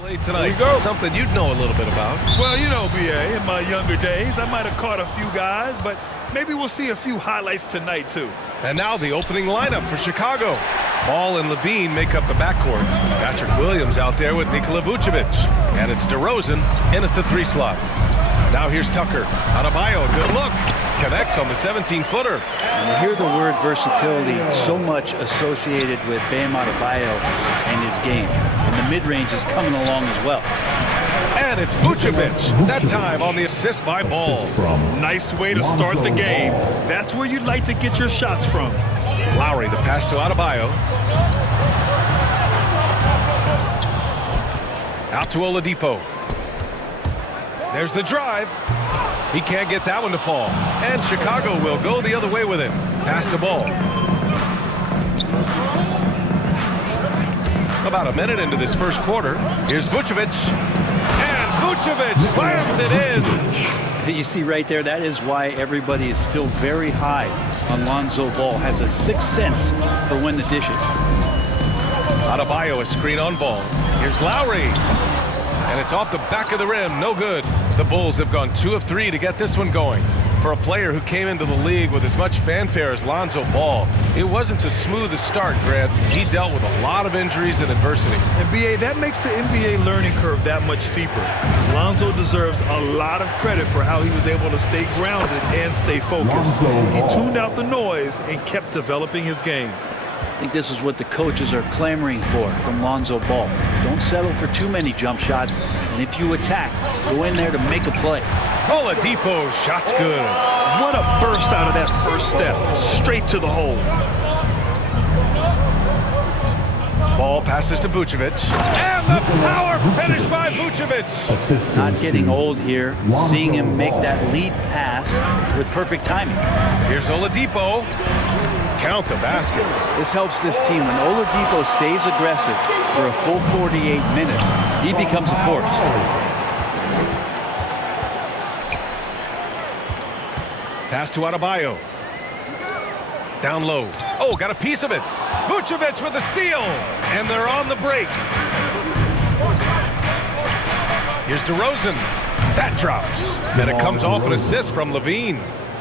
Tonight, something you'd know a little bit about. Well, you know, BA, in my younger days, I might have caught a few guys, but maybe we'll see a few highlights tonight, too. And now the opening lineup for Chicago. Ball and Levine make up the backcourt. Patrick Williams out there with Nikola Vucevic. And it's DeRozan in at the 3 slot. Now here's Tucker. Adebayo, good look. Connects on the 17-footer. You hear the word versatility so much associated with Bam Adebayo and his game. And the mid-range is coming along as well. And it's Vucevic, that time on the assist by Ball. Nice way to start the game. That's where you'd like to get your shots from. Lowry, the pass to Adebayo. Out to Oladipo. There's the drive. He can't get that one to fall. And Chicago will go the other way with it. Pass the ball. About a minute into this first quarter. Here's Vucevic. And Vucevic slams it in. You see right there, that is why everybody is still very high on Lonzo Ball. Has a sixth sense for when to dish it. Adebayo, a screen on Ball. Here's Lowry. And it's off the back of the rim. No good. The Bulls have gone 2 of 3 to get this one going. For a player who came into the league with as much fanfare as Lonzo Ball, it wasn't the smoothest start, Grant. He dealt with a lot of injuries and adversity. And BA, that makes the NBA learning curve that much steeper. Lonzo deserves a lot of credit for how he was able to stay grounded and stay focused. He tuned out the noise and kept developing his game. I think this is what the coaches are clamoring for from Lonzo Ball. Don't settle for too many jump shots, and if you attack, go in there to make a play. Oladipo, shot's good. What a burst out of that first step, straight to the hole. Ball passes to Vucevic, and the power finish by Vucevic. Not getting old here, seeing him make that lead pass with perfect timing. Here's Oladipo. Count the basket. This helps this team. When Oladipo stays aggressive for a full 48 minutes, he becomes a force. Pass to Adebayo. Down low. Oh, got a piece of it. Vucevic with a steal. And they're on the break. Here's DeRozan. That drops. And it comes off an assist from Levine.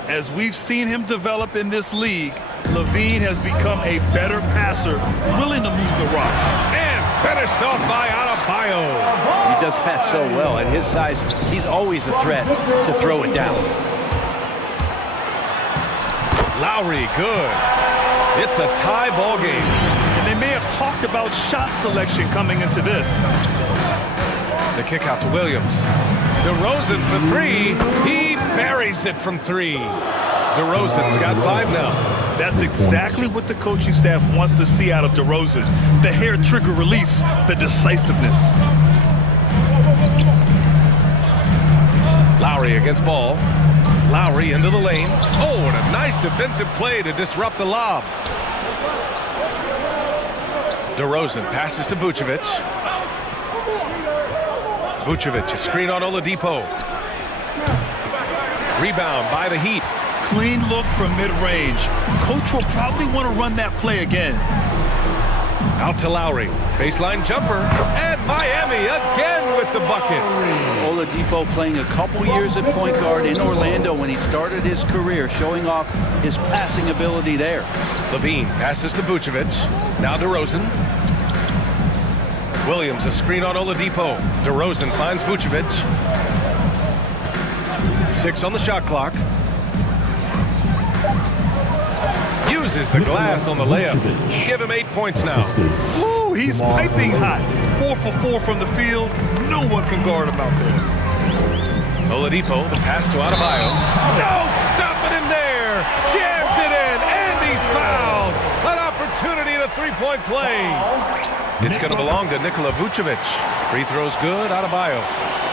As we've seen him develop in this league, Levine has become a better passer, willing to move the rock. And finished off by Adebayo. He does that so well. At his size, he's always a threat to throw it down. Lowry, good. It's a tie ball game. And they may have talked about shot selection coming into this. The kick out to Williams. DeRozan for 3. He buries it from 3. DeRozan's got 5 now. That's exactly what the coaching staff wants to see out of DeRozan. The hair trigger release, the decisiveness. Lowry against Ball. Lowry into the lane. Oh, and a nice defensive play to disrupt the lob. DeRozan passes to Vucevic. Vucevic, a screen on Oladipo. Rebound by the Heat. Clean look from mid-range. Coach will probably want to run that play again. Out to Lowry. Baseline jumper. And Miami again with the bucket. Oladipo playing a couple years at point guard in Orlando when he started his career, showing off his passing ability there. Levine passes to Vucevic. Now DeRozan. Williams, a screen on Oladipo. DeRozan finds Vucevic. 6 on the shot clock. Uses the glass on the layup. Give him 8 points now. Ooh, he's piping hot. 4 for 4 from the field. No one can guard him out there. Oladipo, the pass to Adebayo. No stopping him there. Jams it in, and he's fouled. An opportunity at a three-point play. It's going to belong to Nikola Vucevic. Free throw's good, Adebayo.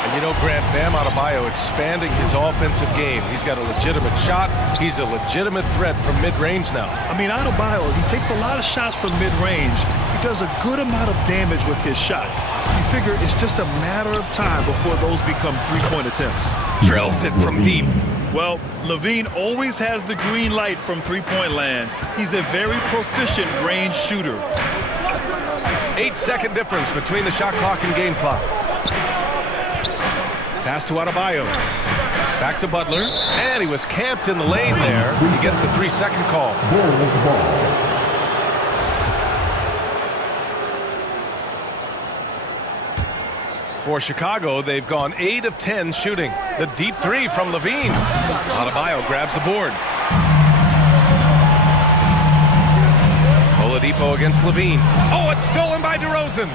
And you know, Grant, Bam Adebayo expanding his offensive game. He's got a legitimate shot. He's a legitimate threat from mid-range now. I mean, Adebayo, he takes a lot of shots from mid-range. He does a good amount of damage with his shot. You figure it's just a matter of time before those become three-point attempts. Drills it from deep. Well, Levine always has the green light from three-point land. He's a very proficient range shooter. 8-second difference between the shot clock and game clock. Pass to Adebayo. Back to Butler. And he was camped in the lane there. He gets a 3-second call. For Chicago, they've gone 8 of 10 shooting. The deep three from Levine. Adebayo grabs the board. Oladipo against Levine. Oh, it's stolen by DeRozan.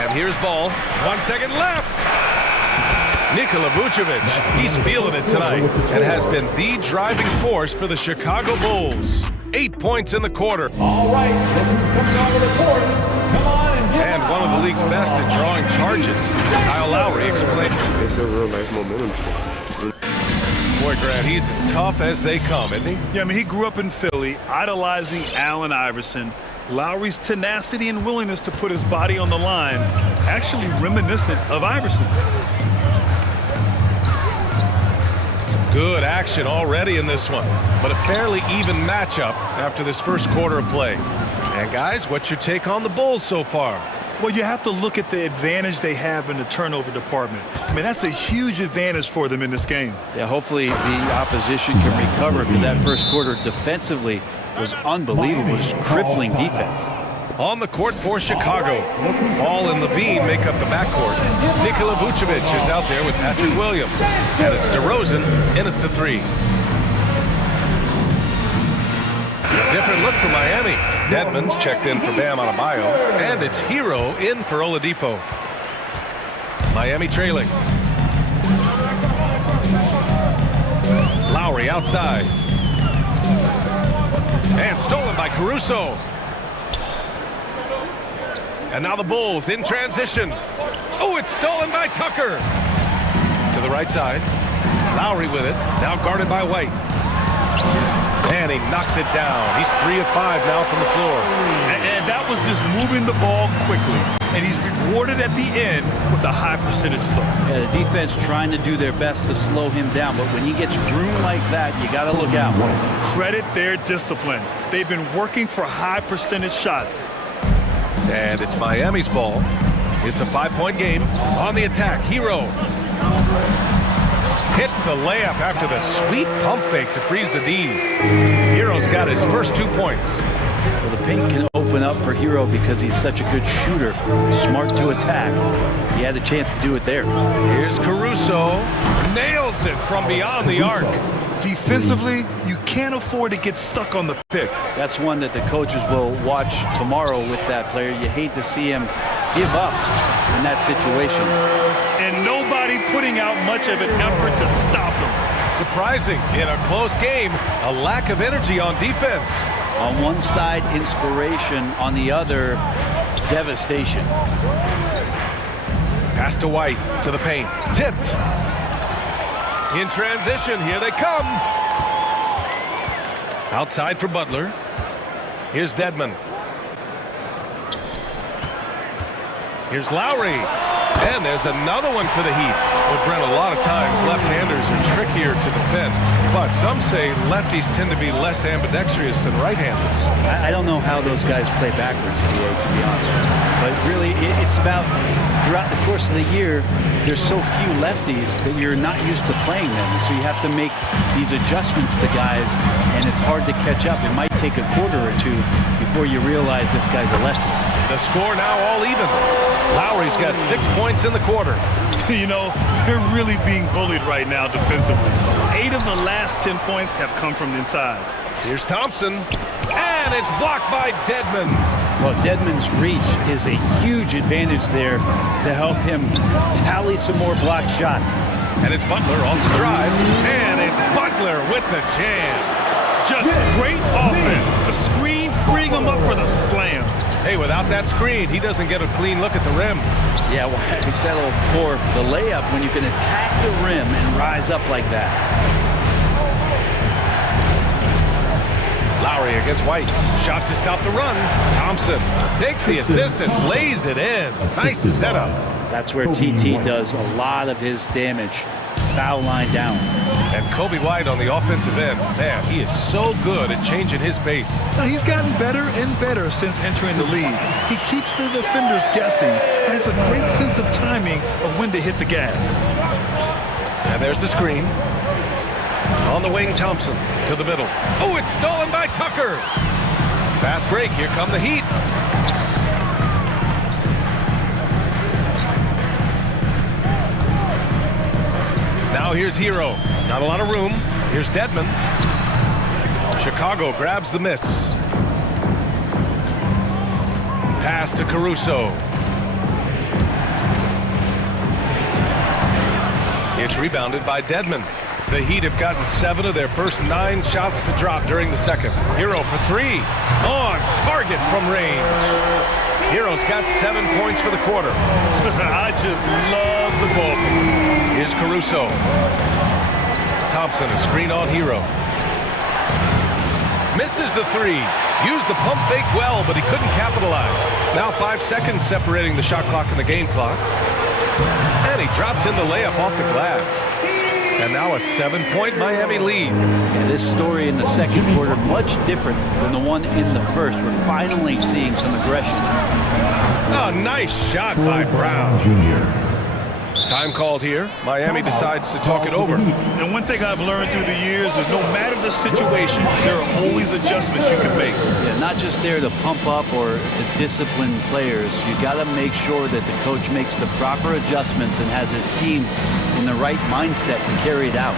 And here's ball. 1 second left. Nikola Vucevic, he's feeling it tonight and has been the driving force for the Chicago Bulls. 8 points in the quarter. All right, look who's coming onto the court. Come on and get And one of the league's best at drawing charges. Kyle Lowry explained. It's a real life momentum. Boy, Grant, he's as tough as they come, isn't he? Yeah, I mean, he grew up in Philly, idolizing Allen Iverson. Lowry's tenacity and willingness to put his body on the line, actually reminiscent of Iverson's. Some good action already in this one, but a fairly even matchup after this first quarter of play. And guys, what's your take on the Bulls so far? Well, you have to look at the advantage they have in the turnover department. I mean, that's a huge advantage for them in this game. Yeah, hopefully the opposition can recover because that first quarter defensively was unbelievable, just crippling defense. On the court for Chicago. Ball and Levine make up the backcourt. Nikola Vucevic is out there with Patrick Williams. And it's DeRozan in at the three. Different look for Miami. Dedmon's checked in for Bam Adebayo. And it's Hero in for Oladipo. Miami trailing. Lowry outside. And stolen by Caruso. And now the Bulls in transition. Oh, it's stolen by Tucker. To the right side. Lowry with it. Now guarded by White. And he knocks it down. He's 3 of 5 now from the floor. And that was just moving the ball quickly. And he's rewarded at the end with a high percentage look. Yeah, the defense trying to do their best to slow him down, but when he gets room like that, you got to look out. Credit their discipline. They've been working for high percentage shots. And it's Miami's ball. It's a 5-point game. On the attack, Hero hits the layup after the sweet pump fake to freeze the D. Hero's got his first 2 points. Well, the paint can open up for Hero because he's such a good shooter, smart to attack. He had a chance to do it there. Here's Caruso. Nails it from beyond the arc. Defensively, you can't afford to get stuck on the pick. That's one that the coaches will watch tomorrow with that player. You hate to see him give up in that situation. And nobody putting out much of an effort to stop him. Surprising in a close game, a lack of energy on defense. On one side, inspiration. On the other, devastation. Pass to White, to the paint. Tipped. In transition, here they come. Outside for Butler. Here's Dedmon. Here's Lowry. And there's another one for the Heat. Well, Brent, a lot of times left-handers are trickier to defend. But some say lefties tend to be less ambidextrous than right-handers. I don't know how those guys play backwards, BA, to be honest with you. But really, it's about throughout the course of the year, there's so few lefties that you're not used to playing them. So you have to make these adjustments to guys, and it's hard to catch up. It might take a quarter or two before you realize this guy's a lefty. The score now all even. Lowry's got 6 points in the quarter. You know, they're really being bullied right now defensively. 8 of the last 10 points have come from inside. Here's Thompson. And it's blocked by Dedmon. Well, Dedmon's reach is a huge advantage there to help him tally some more blocked shots. And it's Butler on the drive. And it's Butler with the jam. Just great offense. The screen freeing him up for the slam. Hey, without that screen, he doesn't get a clean look at the rim. Yeah, well, he settled for the layup when you can attack the rim and rise up like that. Lowry against White. Shot to stop the run. Thompson takes the assist and lays it in. Nice setup. That's where TT does a lot of his damage. Foul line down. And Kobe White on the offensive end. Man, he is so good at changing his pace. Now, he's gotten better and better since entering the league. He keeps the defenders guessing and has a great sense of timing of when to hit the gas. And there's the screen. On the wing, Thompson to the middle. Oh, it's stolen by Tucker. Fast break. Here come the Heat. Now here's Hero. Not a lot of room. Here's Dedmon. Chicago grabs the miss. Pass to Caruso. It's rebounded by Dedmon. The Heat have gotten 7 of their first 9 shots to drop during the second. Hero for 3. On target from range. Hero's got 7 points for the quarter. I just love the ball. Here's Caruso. Thompson, a screen on Hero. Misses the 3. Used the pump fake well, but he couldn't capitalize. Now 5 seconds separating the shot clock and the game clock. And he drops in the layup off the glass. And now a 7-point Miami lead. Yeah, this story in the second quarter, much different than the one in the first. We're finally seeing some aggression. A nice shot by Brown. Time called here. Miami decides to talk it over. And one thing I've learned through the years is no matter the situation, there are always adjustments you can make. Yeah, not just there to pump up or to discipline players. You got to make sure that the coach makes the proper adjustments and has his team in the right mindset to carry it out.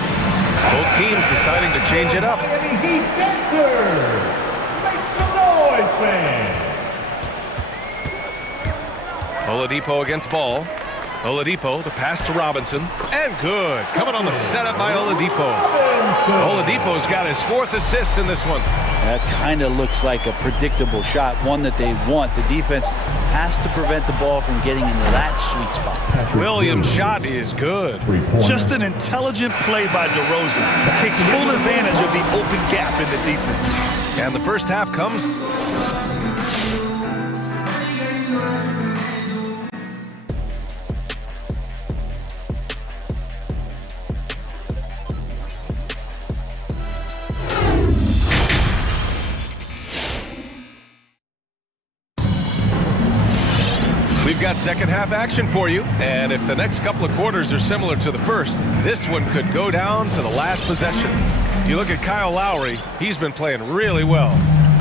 Both teams deciding to change it up. Miami Heat dancers! Make some noise, fans! Oladipo against Ball. Oladipo, the pass to Robinson, and good. Coming on the setup by Oladipo. Oladipo's got his 4th assist in this one. That kind of looks like a predictable shot, one that they want. The defense has to prevent the ball from getting into that sweet spot. Williams' shot is good. Just an intelligent play by DeRozan. Takes full advantage of the open gap in the defense. And the first half comes. We've got second half action for you, and if the next couple of quarters are similar to the first, this one could go down to the last possession. You look at Kyle Lowry, he's been playing really well.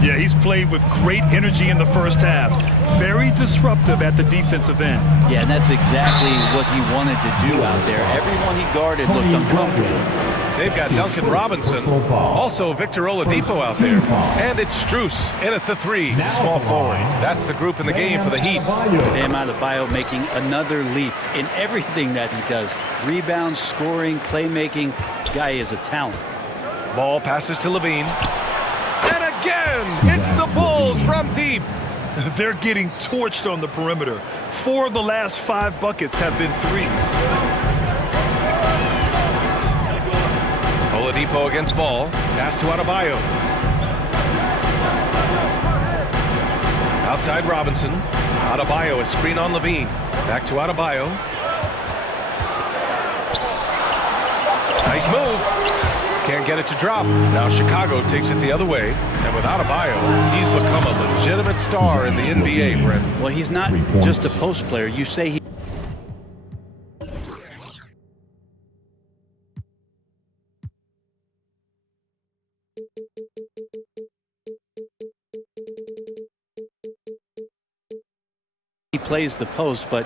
Yeah, he's played with great energy in the first half. Very disruptive at the defensive end. Yeah, and that's exactly what he wanted to do out there. Everyone he guarded looked uncomfortable. They've got Duncan Robinson, also Victor Oladipo out there, and it's Strus in at the 3, small forward. That's the group in the game for the Heat. Bam Adebayo making another leap in everything that he does. Rebounds, scoring, playmaking. Guy is a talent. Ball passes to Levine. And again, it's the Bulls from deep. They're getting torched on the perimeter. 4 of the last 5 buckets have been threes. Oladipo against Ball. Pass to Adebayo. Outside Robinson. Adebayo, a screen on Levine. Back to Adebayo. Nice move. Can't get it to drop. Now Chicago takes it the other way. And with Adebayo, he's become a legitimate star in the NBA, Brent. Well, he's not just a post player. You say he... He plays the post, but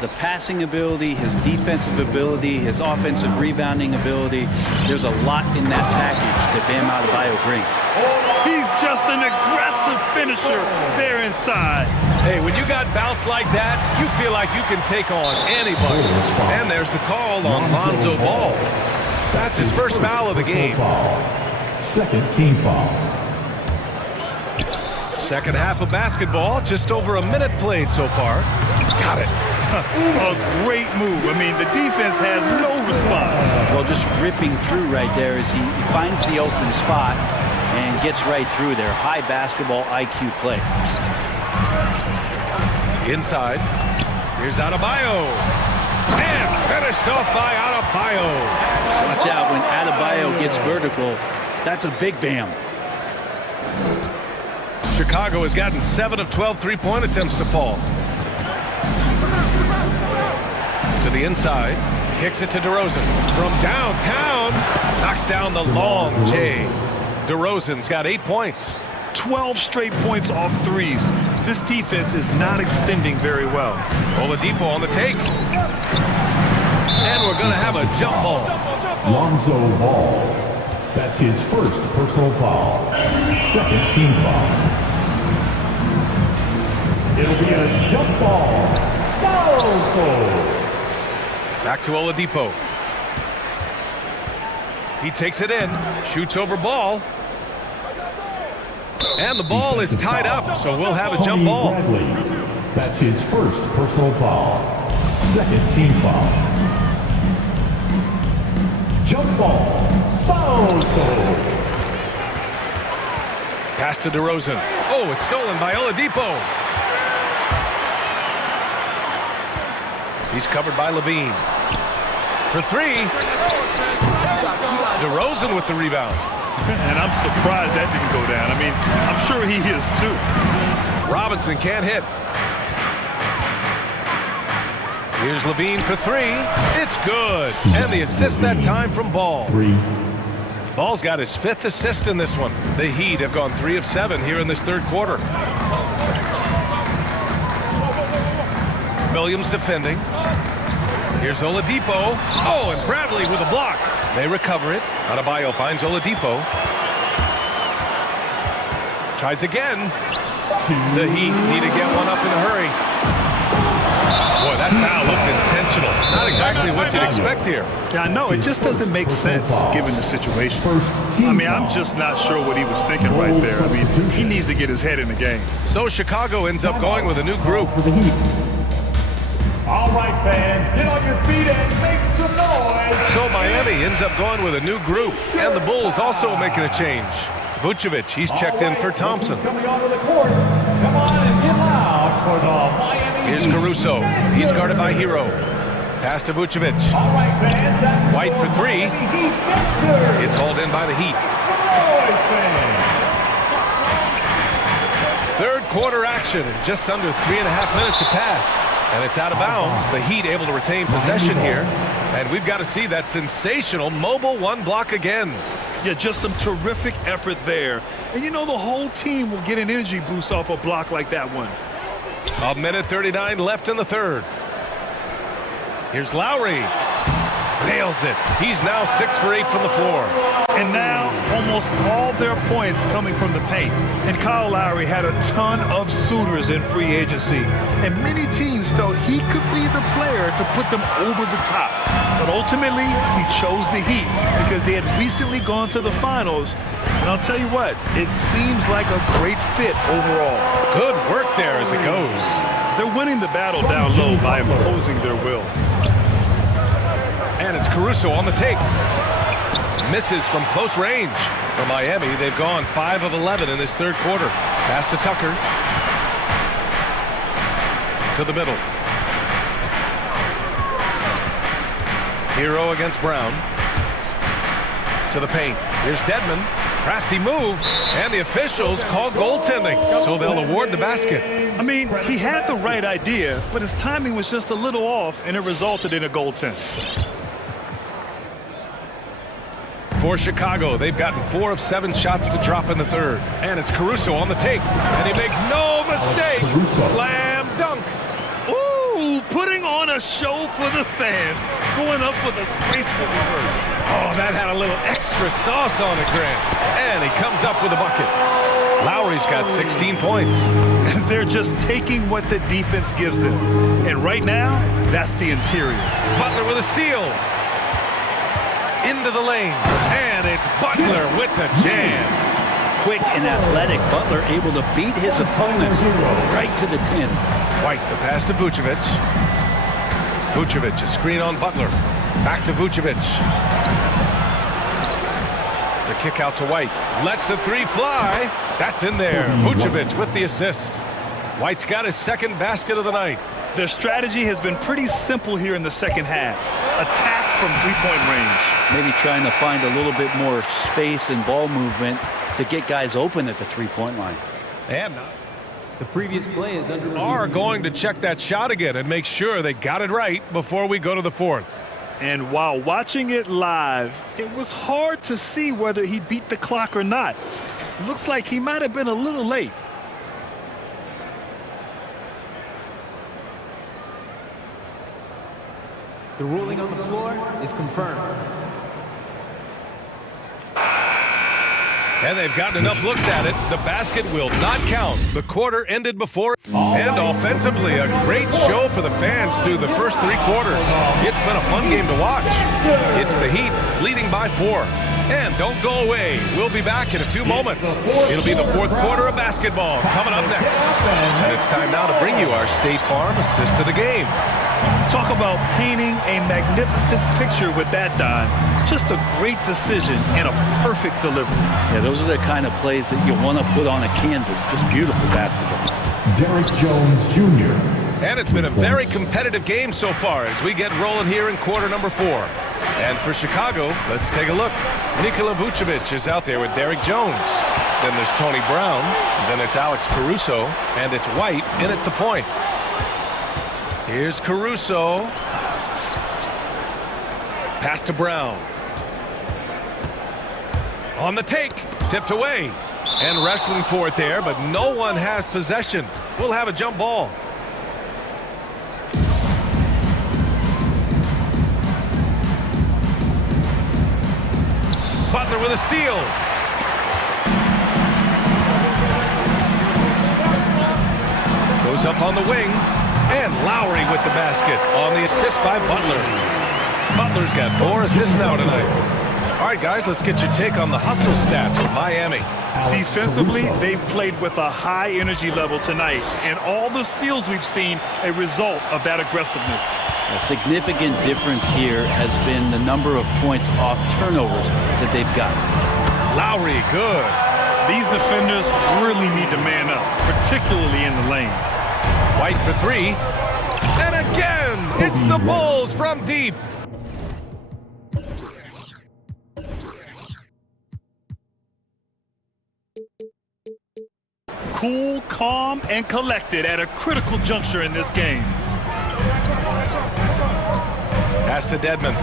the passing ability, his defensive ability, his offensive rebounding ability, there's a lot in that package that Bam Adebayo brings. He's just an aggressive finisher there inside. Hey, when you got bounce like that, you feel like you can take on anybody. And there's the call on Lonzo Ball. That's his first foul of the game. Second team foul. Second half of basketball, just over a minute played so far. Got it. A great move. I mean, the defense has no response. Well, just ripping through right there as he finds the open spot and gets right through there. High basketball IQ play. Inside. Here's Adebayo. And finished off by Adebayo. Watch out when Adebayo gets vertical. That's a big bam. Chicago has gotten 7 of 12 three-point attempts to fall. To the inside. Kicks it to DeRozan. From downtown. Knocks down the long J. DeRozan's got 8 points. 12 straight points off threes. This defense is not extending very well. Oladipo on the take. And we're going to have a jump ball. Lonzo Ball. That's his first personal foul. Second team foul. It'll be a jump ball. Foul goal. Back to Oladipo. He takes it in, shoots over ball. And the ball is tied up, so we'll have a jump ball. Bradley. That's his first personal foul. Second team foul. Jump ball. Foul goal. Pass to DeRozan. Oh, it's stolen by Oladipo. He's covered by Levine. For 3. DeRozan with the rebound. And I'm surprised that didn't go down. I mean, I'm sure he is too. Robinson can't hit. Here's Levine for 3. It's good. And the assist that time from Ball. 3. Ball's got his 5th assist in this one. The Heat have gone 3 of 7 here in this third quarter. Williams defending. Here's Oladipo. Oh, and Bradley with a block. They recover it. Adebayo finds Oladipo. Tries again. The Heat need to get one up in a hurry. Boy, that foul looked intentional. Not exactly what you'd expect here. Yeah, I know. It just doesn't make sense given the situation. I mean, I'm just not sure what he was thinking right there. I mean, he needs to get his head in the game. So Chicago ends up going with a new group. All right, fans, get on your feet and make some noise. So Miami ends up going with a new group, and the Bulls also making a change. Vucevic, he's checked in for Thompson. Coming onto the court. Come on and get loud for the Miami Here's Heat. Caruso. He's guarded by Hero. Pass to Vucevic. All right, fans, that White for 3. Miami Heat dancer. It's hauled in by the Heat. Some noise, fans. Third quarter action, and just under 3.5 minutes have passed. And it's out of bounds. The Heat able to retain possession here. And we've got to see that sensational mobile one block again. Yeah, just some terrific effort there. And you know the whole team will get an energy boost off a block like that one. 1:39 left in the third. Here's Lowry. Nails it. He's now 6 for 8 from the floor. And now almost all their points coming from the paint. And Kyle Lowry had a ton of suitors in free agency. And many teams felt he could be the player to put them over the top. But ultimately, he chose the Heat because they had recently gone to the finals. And I'll tell you what, it seems like a great fit overall. Good work there as it goes. They're winning the battle down low by imposing their will. And it's Caruso on the take. Misses from close range. For Miami, they've gone 5 of 11 in this third quarter. Pass to Tucker. To the middle. Hero against Brown. To the paint. Here's Dedmon. Crafty move. And the officials call goaltending. So they'll award the basket. I mean, he had the right idea, but his timing was just a little off, and it resulted in a goaltend. For Chicago, they've gotten 4 of 7 shots to drop in the third. And it's Caruso on the take. And he makes no mistake. Slam dunk. Ooh, putting on a show for the fans. Going up for the graceful reverse. Oh, that had a little extra sauce on it, Grant. And he comes up with a bucket. Lowry's got 16 points. And they're just taking what the defense gives them. And right now, that's the interior. Butler with a steal. Into the lane. And it's Butler with the jam. Quick and athletic, Butler able to beat his opponents right to the 10. White, the pass to Vucevic. Vucevic, a screen on Butler. Back to Vucevic. The kick out to White. Lets the 3 fly. That's in there. Vucevic with the assist. White's got his second basket of the night. Their strategy has been pretty simple here in the second half. Attack from three-point range. Maybe trying to find a little bit more space and ball movement to get guys open at the three-point line. And The previous play is under review. are going to check that shot again and make sure they got it right before we go to the fourth. And while watching it live, it was hard to see whether he beat the clock or not. Looks like he might have been a little late. The ruling on the floor is confirmed. And they've gotten enough looks at it. The basket will not count. The quarter ended before. And offensively, a great show for the fans through the first three quarters. It's been a fun game to watch. It's the Heat leading by 4. And don't go away. We'll be back in a few moments. It'll be the fourth quarter of basketball coming up next. And it's time now to bring you our State Farm assist to the game. Talk about painting a magnificent picture with that dime. Just a great decision and a perfect delivery. Yeah, those are the kind of plays that you want to put on a canvas. Just beautiful basketball. Derek Jones Jr. And it's been a very competitive game so far as we get rolling here in quarter number 4. And for Chicago, let's take a look. Nikola Vucevic is out there with Derek Jones. Then there's Tony Brown. Then it's Alex Caruso. And it's White in at the point. Here's Caruso. Pass to Brown. On the take. Tipped away. And wrestling for it there, but no one has possession. We'll have a jump ball. Butler with a steal. Goes up on the wing. And Lowry with the basket on the assist by Butler. Butler's got 4 assists now tonight. All right, guys, let's get your take on the hustle stats of Miami. Defensively, they've played with a high energy level tonight, and all the steals we've seen a result of that aggressiveness. A significant difference here has been the number of points off turnovers that they've got. Lowry, good. These defenders really need to man up, particularly in the lane. White for 3. And again, it's the Bulls from deep. Cool, calm, and collected at a critical juncture in this game. Pass to Dedmon.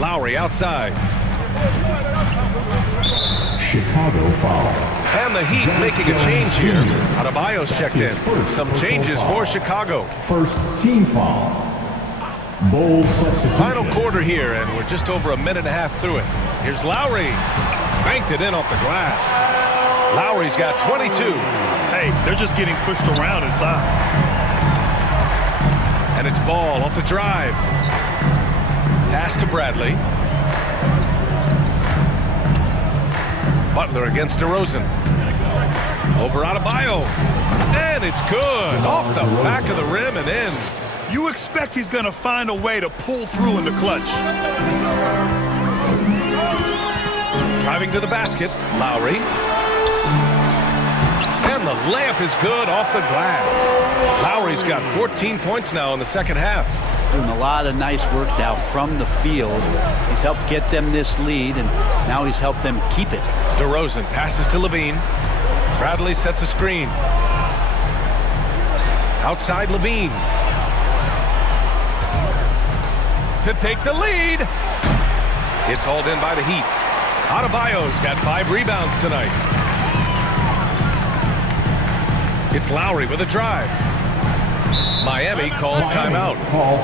Lowry outside. Chicago foul. And the Heat making a change here. Adebayo's checked in. Some changes for Chicago. First team foul. Bulls substitution. Final quarter here, and we're just over a minute and a half through it. Here's Lowry. Banked it in off the glass. Lowry's got 22. Hey, they're just getting pushed around inside. And it's Ball off the drive. Pass to Bradley. Butler against DeRozan. Over Adebayo. And it's good. Off the back of the rim and in. You expect he's going to find a way to pull through in the clutch. Driving to the basket, Lowry. And the layup is good off the glass. Lowry's got 14 points now in the second half. Doing a lot of nice work now from the field. He's helped get them this lead, and now he's helped them keep it. DeRozan passes to Levine. Bradley sets a screen. Outside Levine. To take the lead. It's hauled in by the Heat. Adebayo's got 5 rebounds tonight. It's Lowry with a drive. Miami calls timeout.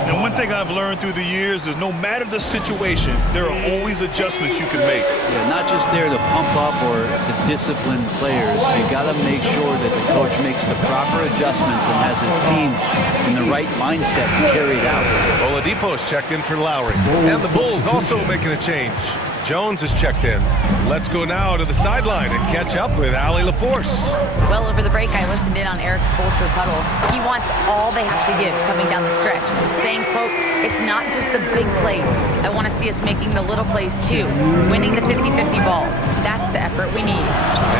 And one thing I've learned through the years is no matter the situation, there are always adjustments you can make. Yeah, not just there to pump up or to discipline players. You got to make sure that the coach makes the proper adjustments and has his team in the right mindset to carry it out. Oladipo's checked in for Lowry. And the Bulls also making a change. Jones is checked in. Let's go now to the sideline and catch up with Allie LaForce. Well, over the break, I listened in on Eric Spoelstra's huddle. He wants all they have to give coming down the stretch, saying, quote, it's not just the big plays. I want to see us making the little plays too, winning the 50-50 balls. That's the effort we need.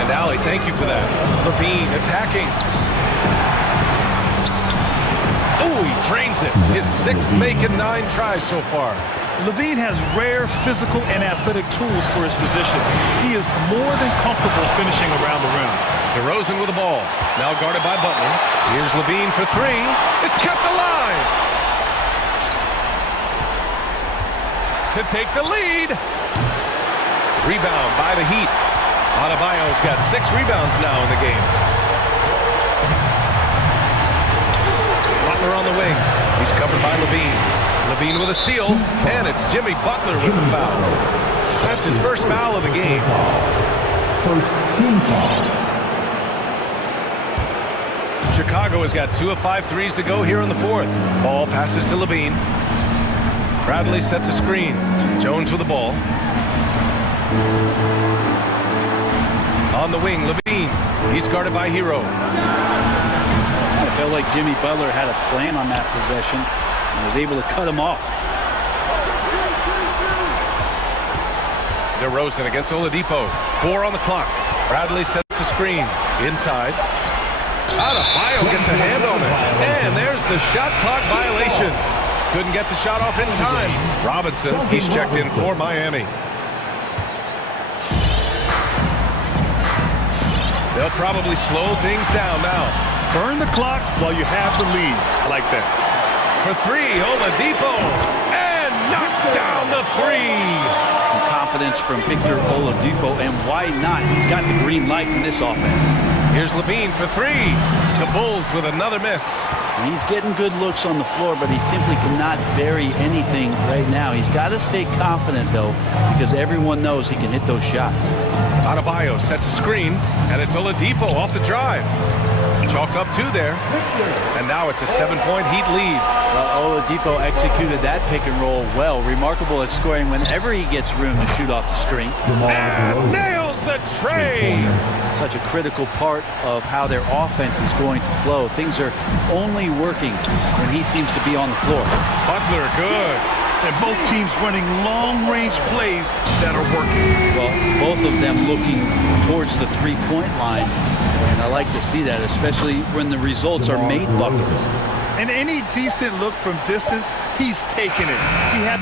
And Allie, thank you for that. Levine attacking. Ooh, he drains it. His sixth make in 9 tries so far. Levine has rare physical and athletic tools for his position. He is more than comfortable finishing around the rim. DeRozan with the ball. Now guarded by Butler. Here's Levine for 3. It's kept alive. To take the lead. Rebound by the Heat. Adebayo's got 6 rebounds now in the game. Butler on the wing. He's covered by Levine. Levine with a steal, and it's Jimmy Butler with the foul. That's his first foul of the game. First team foul. Chicago has got 2 of 5 threes to go here in the 4th. Ball passes to Levine. Bradley sets a screen. Jones with the ball. On the wing, Levine. He's guarded by Hero. I felt like Jimmy Butler had a plan on that possession and was able to cut him off. DeRozan against Oladipo. 4 on the clock. Bradley sets a screen. Inside. Adebayo gets a hand on it. And there's the shot clock violation. Couldn't get the shot off in time. Robinson, he's checked in for Miami. They'll probably slow things down now. Burn the clock while you have the lead. I like that. For 3, Oladipo. And knocks down the 3. Some confidence from Victor Oladipo, and why not? He's got the green light in this offense. Here's Levine for 3. The Bulls with another miss. He's getting good looks on the floor, but he simply cannot vary anything right now. He's got to stay confident, though, because everyone knows he can hit those shots. Adebayo sets a screen, and it's Oladipo off the drive. Chalk up 2 there. And now it's a 7-point Heat lead. Well, Oladipo executed that pick and roll well. Remarkable at scoring whenever he gets room to shoot off the screen. And nails the tray. Such a critical part of how their offense is going to flow. Things are only working when he seems to be on the floor. Butler, good. And both teams running long-range plays that are working. Well, both of them looking towards the three-point line. And I like to see that, especially when the results are made buckets. And any decent look from distance, he's taking it. He had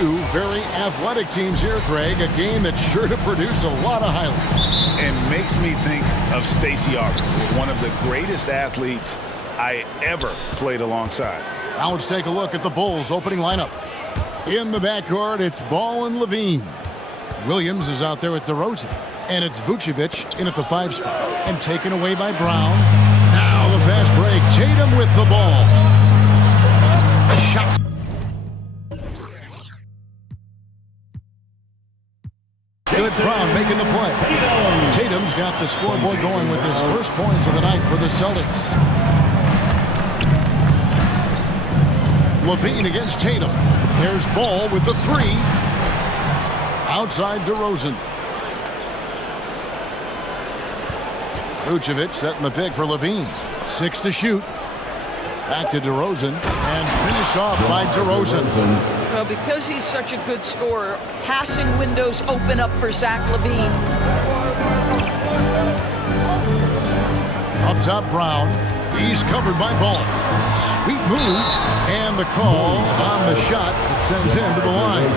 two very athletic teams here, Greg. A game that's sure to produce a lot of highlights. And makes me think of Stacey Aubrey, one of the greatest athletes I ever played alongside. Now let's take a look at the Bulls' opening lineup. In the backcourt, it's Ball and Levine. Williams is out there with DeRozan. And it's Vucevic in at the 5 spot. And taken away by Brown. Now the fast break. Tatum with the ball. A shot. Good Brown making the play. Tatum's got the scoreboard going with his first points of the night for the Celtics. Levine against Tatum. There's Ball with the 3. Outside DeRozan. Vucevic setting the pick for Levine. 6 to shoot. Back to DeRozan. And finished off by DeRozan. Well, because he's such a good scorer, passing windows open up for Zach LaVine. Up top, Brown. He's covered by Ball. Sweet move. And the call on the shot that sends him to the line.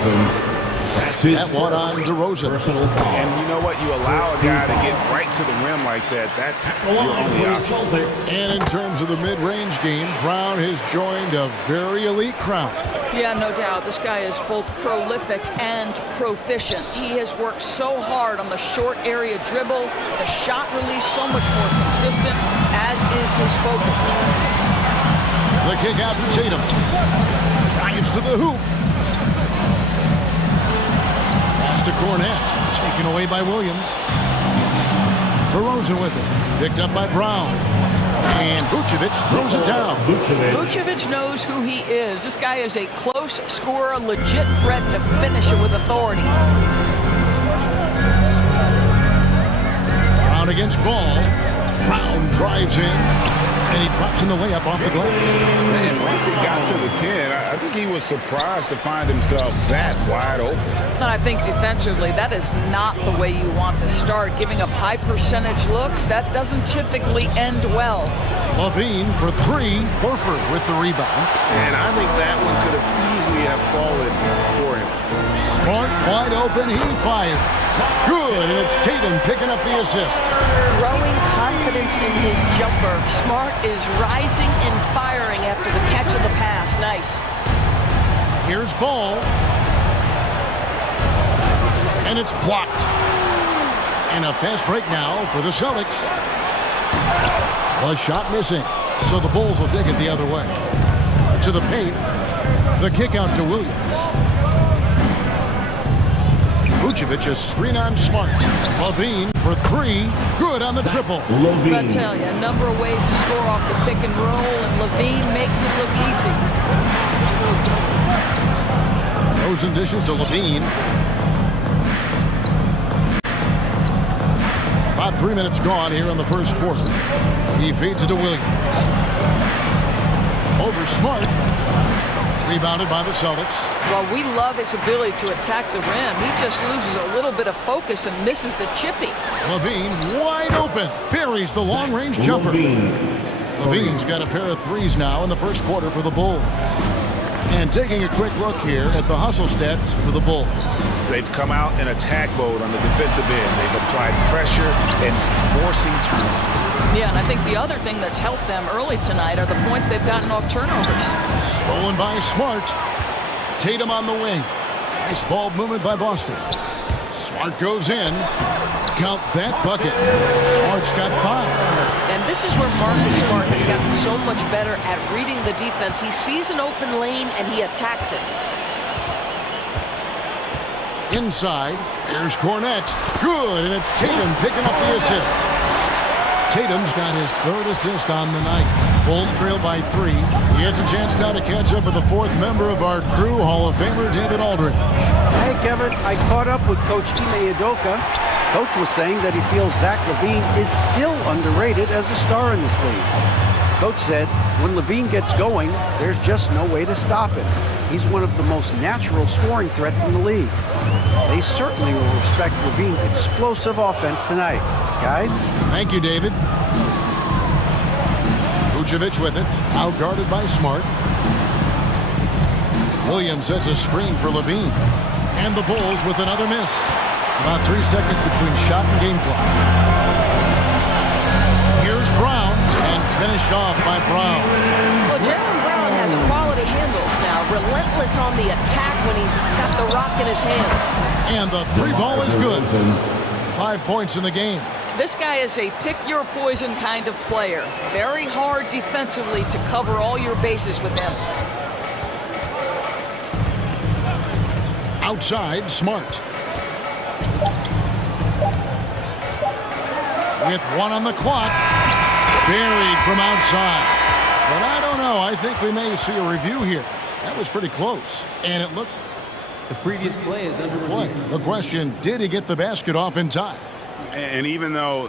That one on DeRozan. And you know what? You allow a guy to get right to the rim like that. That's your only option. And in terms of the mid-range game, Brown has joined a very elite crowd. Yeah, no doubt. This guy is both prolific and proficient. He has worked so hard on the short area dribble, the shot release so much more consistent, as is his focus. The kick out to Tatum. Dives to the hoop. To Cornette, taken away by Williams. DeRozan with it, picked up by Brown. And Vucevic throws it down. Vucevic knows who he is. This guy is a close scorer, a legit threat to finish it with authority. Brown against Ball. Brown drives in. And he drops in the layup off the glass. And once he got to the 10, I think he was surprised to find himself that wide open. And I think defensively, that is not the way you want to start. Giving up high percentage looks, that doesn't typically end well. Levine for 3. Horford with the rebound. And I think that one could have easily have fallen for him. Smart, wide open, he fires. Good, and it's Tatum picking up the assist. Growing confidence in his jumper. Smart is rising and firing after the catch of the pass. Nice. Here's Ball. And it's blocked. And a fast break now for the Celtics. The shot missing. So the Bulls will take it the other way. To the paint. The kick out to Williams. Vucevic a screen on Smart. Levine for 3. Good on the triple. I tell you, a number of ways to score off the pick and roll, and Levine makes it look easy. DeRozan dishes to Levine. About 3 minutes gone here in the first quarter. He feeds it to Williams. Over Smart. Rebounded by the Celtics. Well, we love his ability to attack the rim. He just loses a little bit of focus and misses the chippy. Levine wide open. Buries the long-range jumper. Levine's got a pair of 3s now in the first quarter for the Bulls. And taking a quick look here at the hustle stats for the Bulls. They've come out in attack mode on the defensive end. They've applied pressure and forcing turnovers. Yeah, and I think the other thing that's helped them early tonight are the points they've gotten off turnovers. Stolen by Smart. Tatum on the wing. Nice ball movement by Boston. Smart goes in. Count that bucket. Smart's got 5. And this is where Marcus Smart has gotten so much better at reading the defense. He sees an open lane and he attacks it. Inside, there's Cornette. Good, and it's Tatum picking up the assist. Tatum's got his 3rd assist on the night. Bulls trail by 3. He has a chance now to catch up with the 4th member of our crew, Hall of Famer David Aldridge. Hey, Kevin, I caught up with Coach Ime Udoka. Coach was saying that he feels Zach LaVine is still underrated as a star in this league. Coach said, when LaVine gets going, there's just no way to stop him. He's one of the most natural scoring threats in the league. They certainly will respect LaVine's explosive offense tonight. Guys? Thank you, David. Vucevic with it, out guarded by Smart. Williams sets a screen for Levine. And the Bulls with another miss. About 3 seconds between shot and game clock. Here's Brown, and finished off by Brown. Well, Jaylen Brown has quality handles now. Relentless on the attack when he's got the rock in his hands. And the three ball is good. 5 points in the game. This guy is a pick-your-poison kind of player. Very hard defensively to cover all your bases with him. Outside, Smart. With 1 on the clock. Buried from outside. But I don't know. I think we may see a review here. That was pretty close. And it looks... The previous play is under review. The question, did he get the basket off in time? And even though,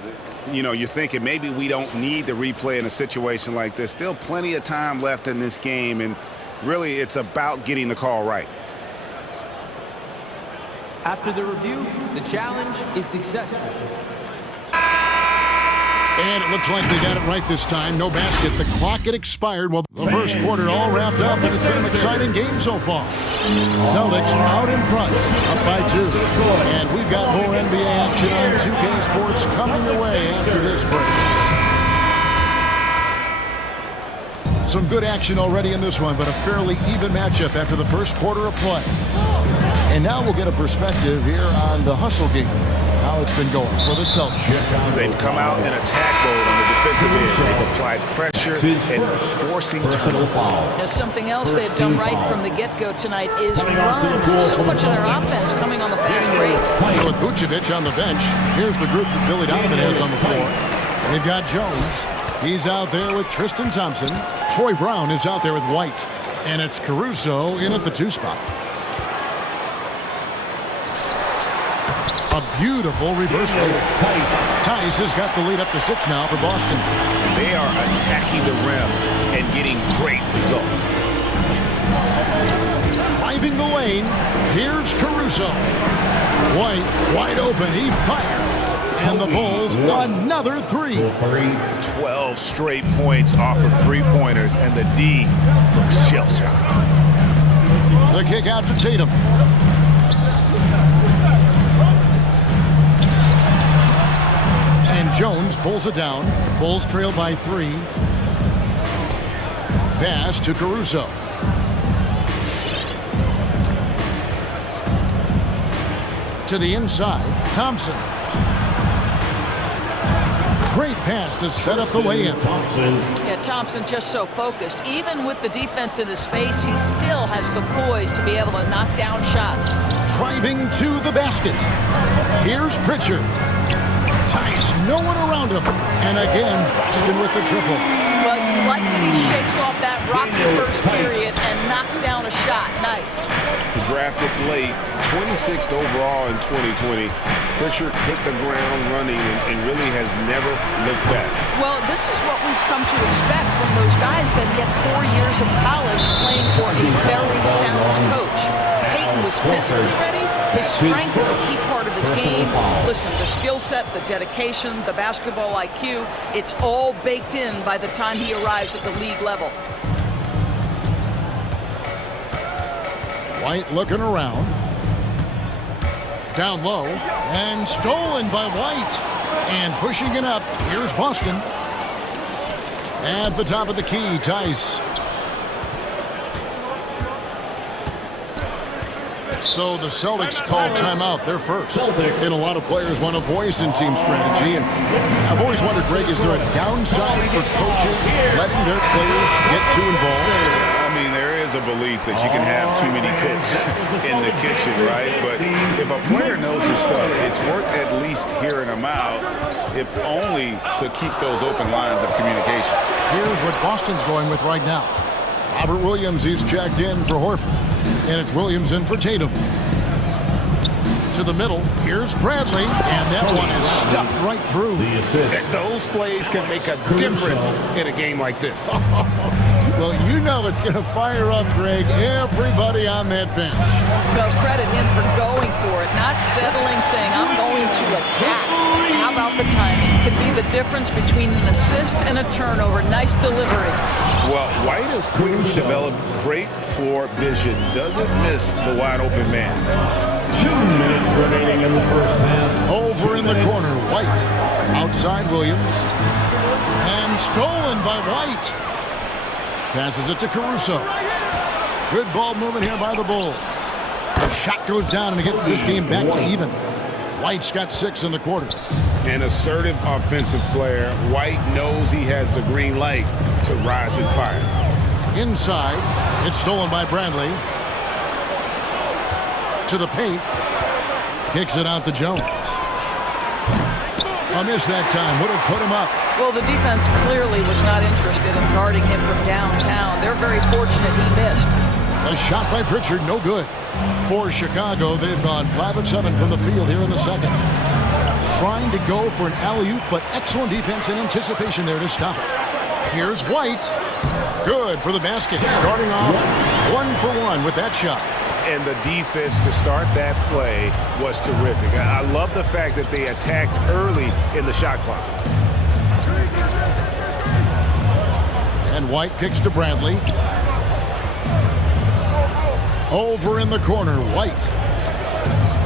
you know, you're thinking maybe we don't need to replay in a situation like this, still plenty of time left in this game. And really, it's about getting the call right. After the review, the challenge is successful. And it looks like they got it right this time. No basket. The clock had expired. Well, the first quarter all wrapped up, and it's been an exciting game so far. Celtics out in front, up by 2. And we've got more NBA action on 2K Sports coming your way after this break. Some good action already in this one, but a fairly even matchup after the first quarter of play. And now we'll get a perspective here on the hustle game. How it's been going for the Celtics. They've come out in attack mode on the defensive end. They've applied pressure and forcing turnover. There's something else they've done right from the get-go tonight is run. So much of their offense coming on the fast break. So with Vucevic on the bench, here's the group that Billy Donovan has on the floor. They've got Jones. He's out there with Tristan Thompson. Troy Brown is out there with White. And it's Caruso in at the 2 spot. A beautiful reverse layup. Tice has got the lead up to 6 now for Boston. They are attacking the rim and getting great results. Driving the lane, here's Caruso. White, wide open, he fires. And the Bulls, another 3. 12 straight points off of 3-pointers, and the D looks shell-shocked. The kick out to Tatum. Jones pulls it down. Bulls trail by 3. Pass to Caruso. To the inside, Thompson. Great pass to set up the lay-in. Yeah, Thompson just so focused. Even with the defense in his face, he still has the poise to be able to knock down shots. Driving to the basket. Here's Pritchard. Tice, no one around him. And again, Boston with the triple. But like that he shakes off that rocky first period and knocks down a shot. Nice. Drafted late, 26th overall in 2020. Pritchard hit the ground running and really has never looked back. Well, this is what we've come to expect from those guys that get 4 years of college playing for a very sound coach. Peyton was physically ready. His strength is a key part of his game. Listen, the skill set, the dedication, the basketball IQ, it's all baked in by the time he arrives at the league level. White looking around. Down low. And stolen by White. And pushing it up. Here's Boston. At the top of the key, Tice. So the Celtics call timeout. They're first. And a lot of players want a voice in team strategy. And I've always wondered, Greg, is there a downside for coaches letting their players get too involved? I mean, there is a belief that you can have too many cooks in the kitchen, right? But if a player knows his stuff, it's worth at least hearing them out, if only to keep those open lines of communication. Here's what Boston's going with right now. Robert Williams, he's checked in for Horford. And it's Williams in for Tatum. To the middle, here's Bradley, and that one is stuffed right through. Those plays can make a difference in a game like this. Well, you know it's going to fire up, Greg, everybody on that bench. Well, credit him for going for it, not settling, saying, I'm going to attack. How about the timing? can be the difference between an assist and a turnover. Nice delivery. Well, White has quickly developed great floor vision. Doesn't miss the wide open man. 2 minutes remaining in the first half. Over in the corner, White. Outside Williams. And stolen by White. Passes it to Caruso. Good ball movement here by the Bulls. The shot goes down and it gets this game back to even. White's got 6 in the quarter. An assertive offensive player. White knows he has the green light to rise and fire. Inside, it's stolen by Bradley. To the paint. Kicks it out to Jones. A miss that time. Would have put him up. Well, the defense clearly was not interested in guarding him from downtown. They're very fortunate he missed. A shot by Pritchard, no good. For Chicago, they've gone 5 of 7 from the field here in the second. Trying to go for an alley-oop, but excellent defense and anticipation there to stop it. Here's White. Good for the basket. Starting off 1 for 1 with that shot. And the defense to start that play was terrific. I love the fact that they attacked early in the shot clock. And White kicks to Bradley. Over in the corner, White.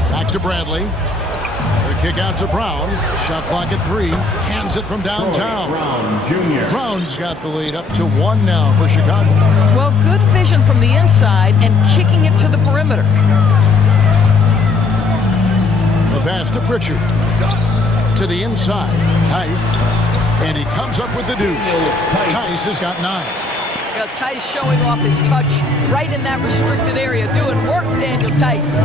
Back to Bradley. The kick out to Brown. Shot clock at 3. Cans it from downtown. Brown Jr. Brown's got the lead up to 1 now for Chicago. Well, good vision from the inside and kicking it to the perimeter. The pass to Pritchard. To the inside. Tice. And he comes up with the deuce. Tice has got 9. Tice showing off his touch right in that restricted area. Doing work, Daniel Tice.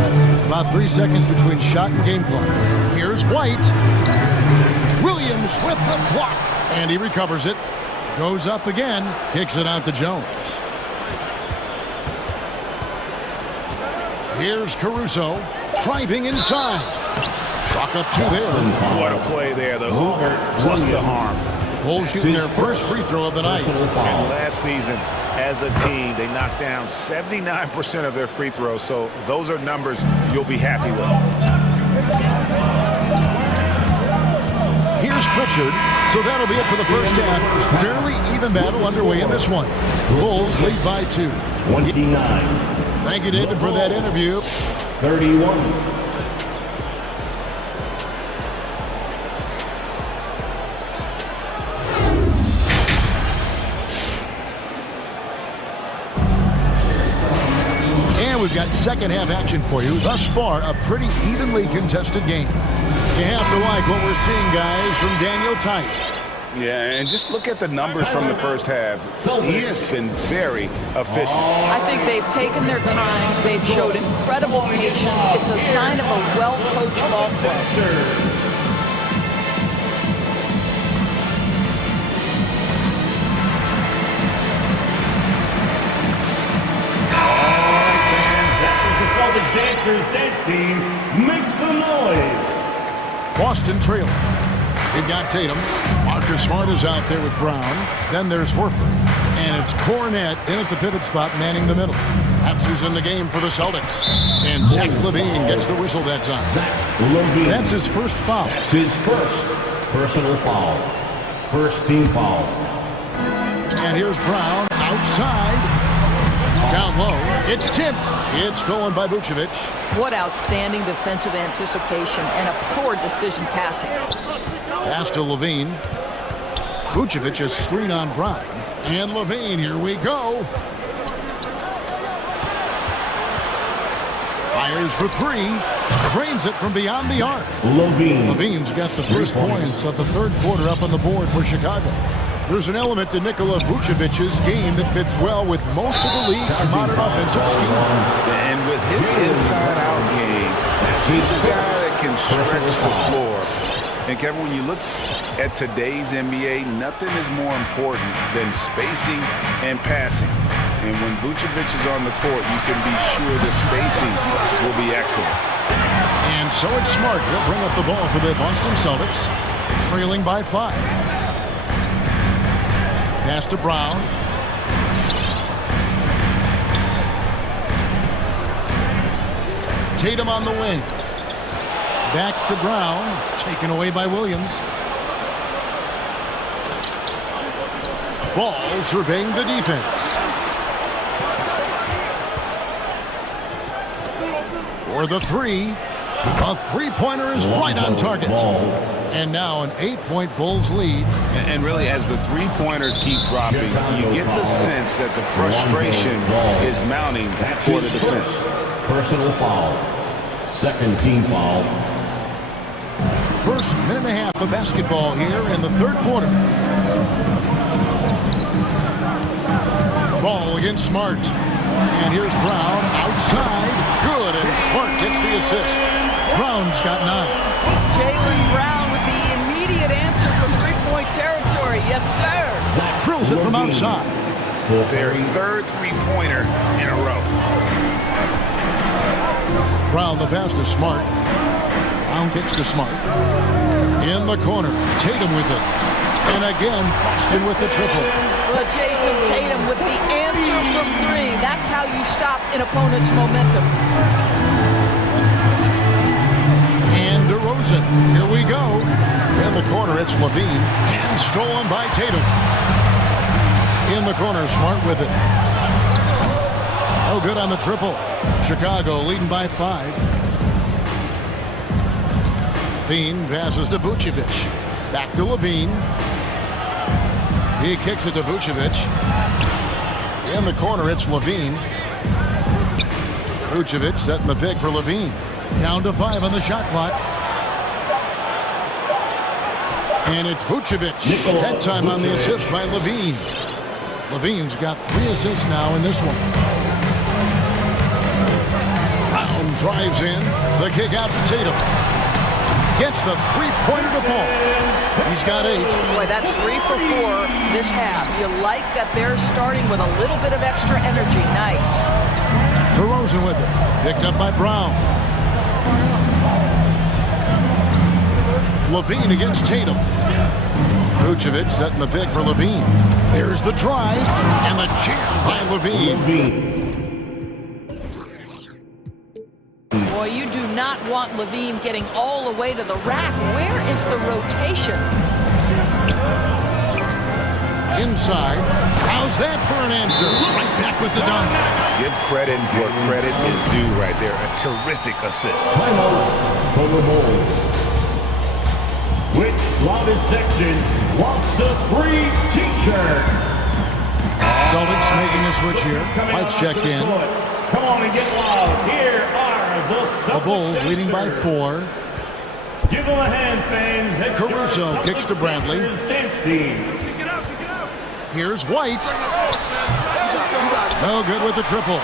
About 3 seconds between shot and game clock. Here's White. Williams with the block. And he recovers it. Goes up again. Kicks it out to Jones. Here's Caruso. Driving inside. Chalk up 2 there. What a play there. The hoop plus the harm. Bulls shooting their first free throw of the night. And last season, as a team, they knocked down 79% of their free throws. So those are numbers you'll be happy with. Here's Pritchard. So that'll be it for the first half. Fairly even battle underway in this one. Bulls lead by 2. 29. Thank you, David, for that interview. 31. We've got second half action for you. Thus far, a pretty evenly contested game. You have to like what we're seeing, guys, from Daniel Tice. Yeah, and just look at the numbers from the first half. He has been very efficient. I think they've taken their time. They've showed incredible patience. It's a sign of a well-coached ball club. Dancers dance team, make some noise. Boston trailing. They've got Tatum. Marcus Smart is out there with Brown. Then there's Horford. And it's Cornette in at the pivot spot, manning the middle. That's who's in the game for the Celtics. And Zach LaVine gets the whistle that time. That's his first foul. That's his first personal foul. First team foul. And here's Brown outside. Down low, it's tipped. It's stolen by Vucevic. What outstanding defensive anticipation and a poor decision passing. Pass to LaVine. Vucevic is screen on Brown. And LaVine, here we go. Fires for 3. Drains it from beyond the arc. LaVine's got the first points of the third quarter up on the board for Chicago. There's an element to Nikola Vucevic's game that fits well with most of the league's modern offensive scheme. And with his inside-out game, he's a guy that can stretch the floor. And Kevin, when you look at today's NBA, nothing is more important than spacing and passing. And when Vucevic is on the court, you can be sure the spacing will be excellent. And so it's Smart. He'll bring up the ball for the Boston Celtics, trailing by 5. Pass to Brown. Tatum on the wing. Back to Brown. Taken away by Williams. Ball surveying the defense. For the three. A three-pointer is right on target. And now an 8-point Bulls lead. And really, as the three-pointers keep dropping, you get the sense that the frustration is mounting for the defense. Personal foul. Second team foul. First minute and a half of basketball here in the third quarter. Ball against Smart. And here's Brown outside. Good, and Smart gets the assist. Brown's got 9. Jaylen Brown with the immediate answer from three-point territory. Yes, sir. Drills it from outside. Their third three-pointer in a row. Brown the pass to Smart. Brown kicks to Smart. In the corner. Tatum with it. And again, Boston with the triple. Well, Jason Tatum with the answer from three. That's how you stop an opponent's momentum. And DeRozan. Here we go. In the corner, it's Levine. And stolen by Tatum. In the corner, Smart with it. Oh, good on the triple. Chicago leading by 5. Levine passes to Vucevic. Back to Levine. He kicks it to Vucevic. In the corner, it's Levine. Vucevic setting the pick for Levine. Down to 5 on the shot clock. And it's Vucevic. That time on the assist by Levine. Levine's got 3 assists now in this one. Brown drives in. The kick out to Tatum. Gets the three-pointer to fall. He's got 8. Boy, that's 3 for 4 this half. You like that they're starting with a little bit of extra energy. Nice. DeRozan with it. Picked up by Brown. Levine against Tatum. Vucevic setting the pick for Levine. There's the drive and the jam by Levine. Boy, you do not want Levine getting all the way to the rack. Where is the rotation? Inside. How's that for an answer? Right back with the dunk. Give credit where credit is due right there. A terrific assist. Timeout for the Bulls. Which loudest section wants a free t-shirt? Celtics making a switch here. White's checked in. Come on and get loud. Here are the Celtics. The Bulls leading by 4. Give them a hand, fans. Caruso kicks to Bradley. Here's White. No good with the triple.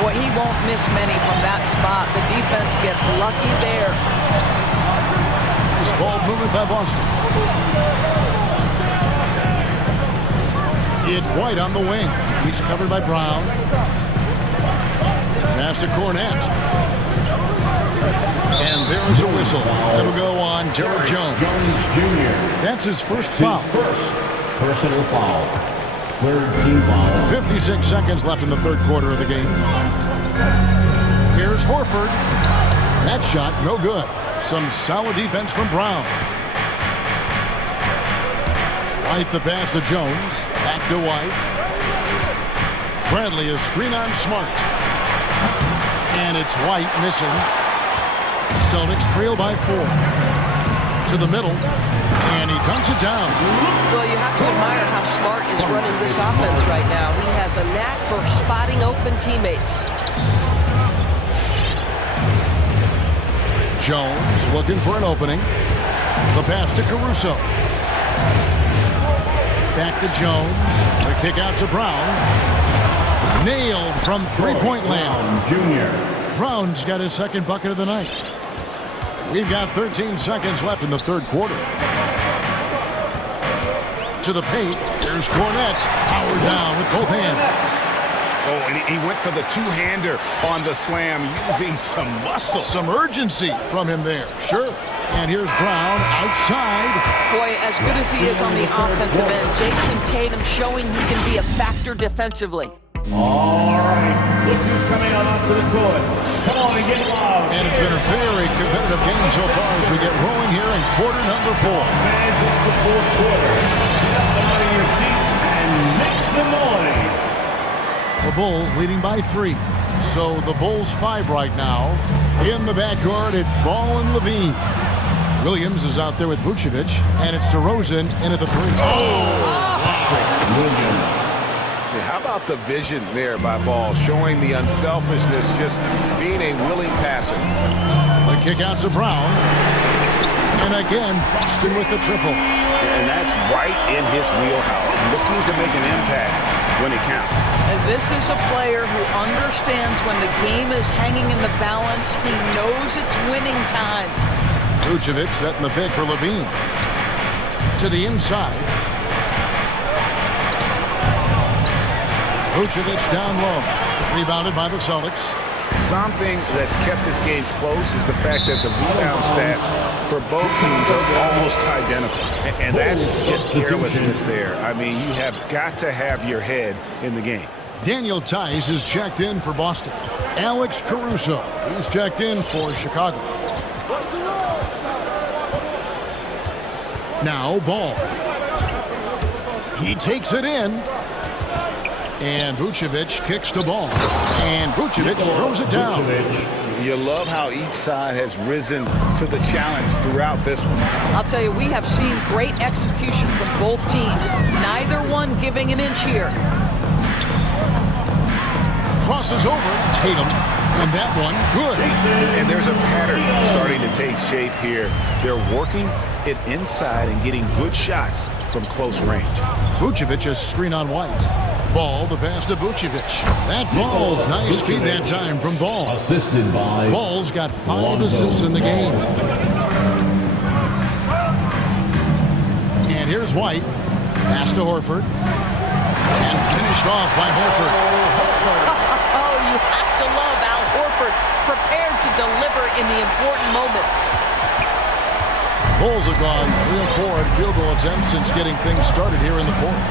Boy, he won't miss many from that spot. The defense gets lucky there. This ball movement by Boston. It's White on the wing. He's covered by Brown. Pass to Cornette. And there is a whistle. That'll go on Derek Jones. That's his first foul. Personal foul. Third team foul. 56 seconds left in the third quarter of the game. Here's Horford. That shot, no good. Some solid defense from Brown. White the pass to Jones. Back to White. Bradley is screen on Smart. And it's White missing. Celtics trail by 4. To the middle. And he dunks it down. Well, you have to admire how Smart is running this offense right now. He has a knack for spotting open teammates. Jones looking for an opening. The pass to Caruso. Back to Jones. The kick out to Brown. Nailed from three-point land. Junior. Brown's got his second bucket of the night. We've got 13 seconds left in the third quarter. To the paint. Here's Cornette. Powered down with both hands. Oh, and he went for the two-hander on the slam using some muscle. Some urgency from him there. Sure. And here's Brown outside. Boy, as good as he is on the offensive end, Jason Tatum showing he can be a factor defensively. All right, look who's coming out onto the court. Come on and get loud. And it's been a very competitive game so far as we get rolling here in quarter number 4. Fans, it's the fourth quarter. Get up and out of your seats and The Bulls leading by 3. So the Bulls 5 right now. In the backcourt, it's Ball and Levine. Williams is out there with Vucevic, and it's DeRozan in at the 3. How about the vision there by Ball, showing the unselfishness, just being a willing passer. The kick out to Brown. And again, Boston with the triple. And that's right in his wheelhouse, looking to make an impact when it counts. And this is a player who understands when the game is hanging in the balance. He knows it's winning time. Vucevic setting the pick for Levine. To the inside. Vucevic down low. Rebounded by the Celtics. Something that's kept this game close is the fact that the rebound stats for both teams are almost identical. And that's just carelessness there. I mean, you have got to have your head in the game. Daniel Tice is checked in for Boston. Alex Caruso, he's checked in for Chicago. Now Ball. He takes it in. And Vucevic kicks the ball. And Vucevic throws it down. You love how each side has risen to the challenge throughout this one. I'll tell you, we have seen great execution from both teams. Neither one giving an inch here. Crosses over Tatum. And that one, good. And there's a pattern starting to take shape here. They're working it inside and getting good shots from close range. Vucevic is screen on White. Ball, the pass to Vucevic. That falls. Nice feed that time from Ball. Assisted by Ball's got 5 assists in the game. And here's White. Pass to Horford. And finished off by Horford. Oh, you have to love Al Horford, prepared to deliver in the important moments. Bulls have gone 3 of 4 in field goal attempts since getting things started here in the 4th.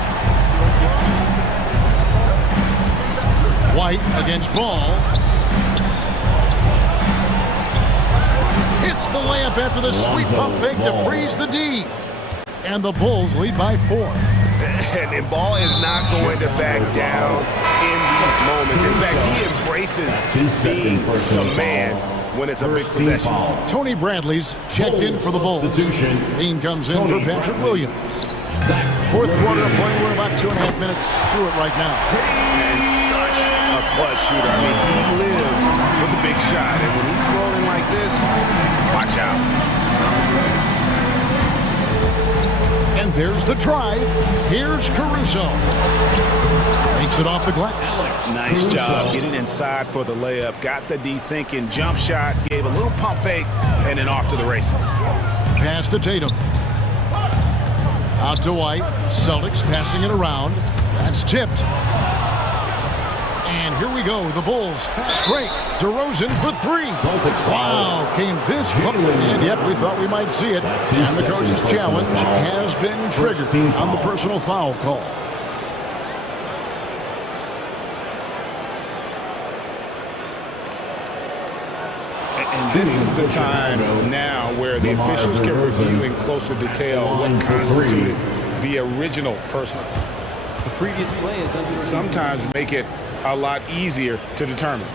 White against Ball. Hits the layup after the sweet pump fake to freeze the D. And the Bulls lead by 4. And Ball is not going to back down in these moments. In fact, he embraces being the man when it's a big possession. Tony Bradley's checked in for the Bulls. Dean comes in for Patrick Williams. 4th quarter of play. We're about 2.5 minutes through it right now. And such a clutch shooter. I mean, he lives with a big shot. And when he's rolling like this, watch out. And there's the drive. Here's Caruso. Makes it off the glass. Nice job getting inside for the layup. Got the D thinking. Jump shot. Gave a little pump fake. And then off to the races. Pass to Tatum. Out to White. Celtics passing it around. That's tipped. And here we go. The Bulls fast break. DeRozan for 3. Wow, came this close. And yet we thought we might see it. And the coach's challenge has been triggered on the personal foul call. And this is the time now where the officials can review in closer detail what constituted the original personal foul. The previous play is under. Sometimes make it a lot easier to determine.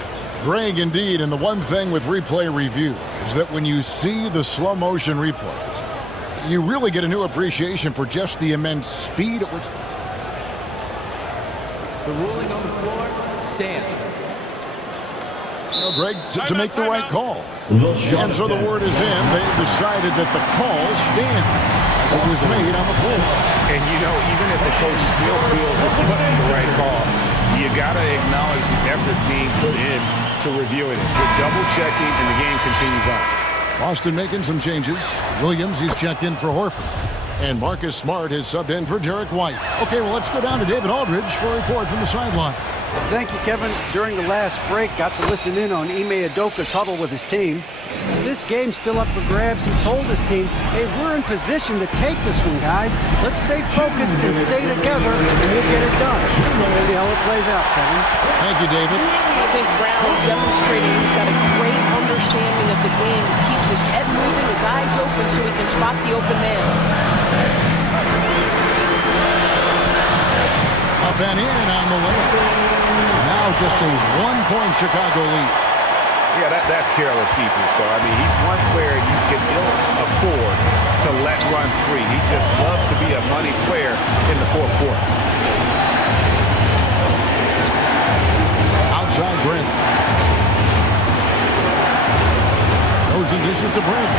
Greg, indeed, and the one thing with replay review is that when you see the slow motion replays, you really get a new appreciation for just the immense speed at which... The ruling on the floor stands. Greg, to make the right call. And so the word is in. They've decided that the call stands. It was made on the floor. And, you know, even if a coach still feels this wasn't the right call, you got to acknowledge the effort being put in to reviewing it. We're double-checking, and the game continues on. Boston making some changes. Williams, he's checked in for Horford. And Marcus Smart has subbed in for Derek White. Okay, well, let's go down to David Aldridge for a report from the sideline. Thank you, Kevin. During the last break, got to listen in on Ime Udoka's huddle with his team. This game's still up for grabs. He told his team, hey, we're in position to take this one, guys. Let's stay focused and stay together, and we'll get it done. We'll see how it plays out, Kevin. Thank you, David. I think Brown demonstrating he's got a great understanding of the game. He keeps his head moving, his eyes open, so he can spot the open man. A Up and in on the way. Now just a 1-point Chicago lead. Yeah, that's careless defense, though. I mean, he's one player you can ill afford to let run free. He just loves to be a money player in the fourth quarter. Outside Brent. DeRozan dishes to Brent.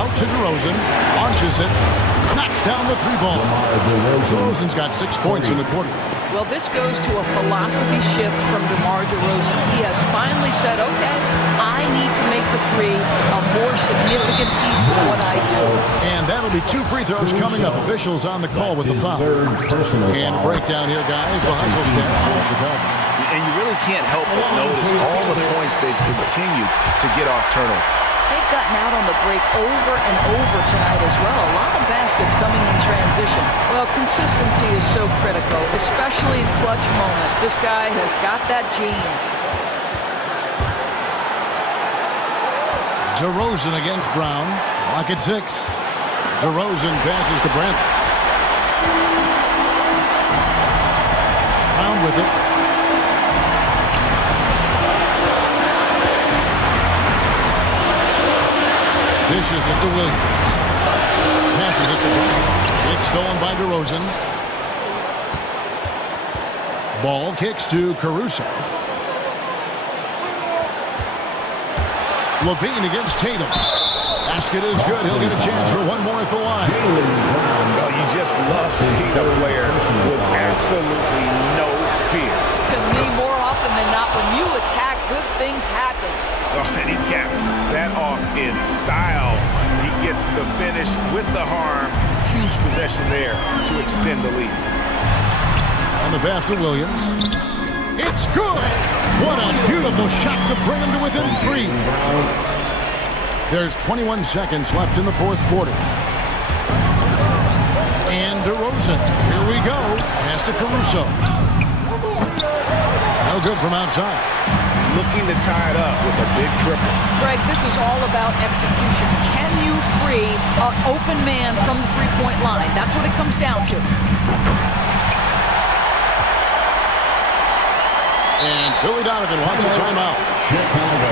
Out to DeRozan. Launches it. Knocks down the 3-ball. DeRozan's got 6 points in the quarter. Well, this goes to a philosophy shift from DeMar DeRozan. He has finally said, okay, I need to make the 3 a more significant piece of what I do. And that'll be 2 free throws coming up. Officials on the call with the foul. And breakdown here, guys. The hustle stats for Chicago. And you really can't help but notice all the points they've continued to get off turnover. They've gotten out on the break over and over tonight as well. A lot of baskets coming in transition. Well, consistency is so critical, especially in clutch moments. This guy has got that gene. DeRozan against Brown. Lock at 6. DeRozan passes to Brent. Brown with it. Dishes it to Williams. Passes it to Brown. It's stolen by DeRozan. Ball kicks to Caruso. Levine against Tatum. Basket is good. He'll get a chance for one more at the line. Well, you just love seeing a player with absolutely no fear. To me, more often than not, when you attack, good things happen. Oh, and he caps that off in style. He gets the finish with the harm. Huge possession there to extend the lead. On the pass to Williams. It's good! What a beautiful shot to bring him to within 3. There's 21 seconds left in the fourth quarter. And DeRozan. Here we go. Pass to Caruso. No good from outside. Looking to tie it up with a big triple. Greg, this is all about execution. Can you free an open man from the three-point line? That's what it comes down to. And Billy Donovan wants a timeout. Chicago.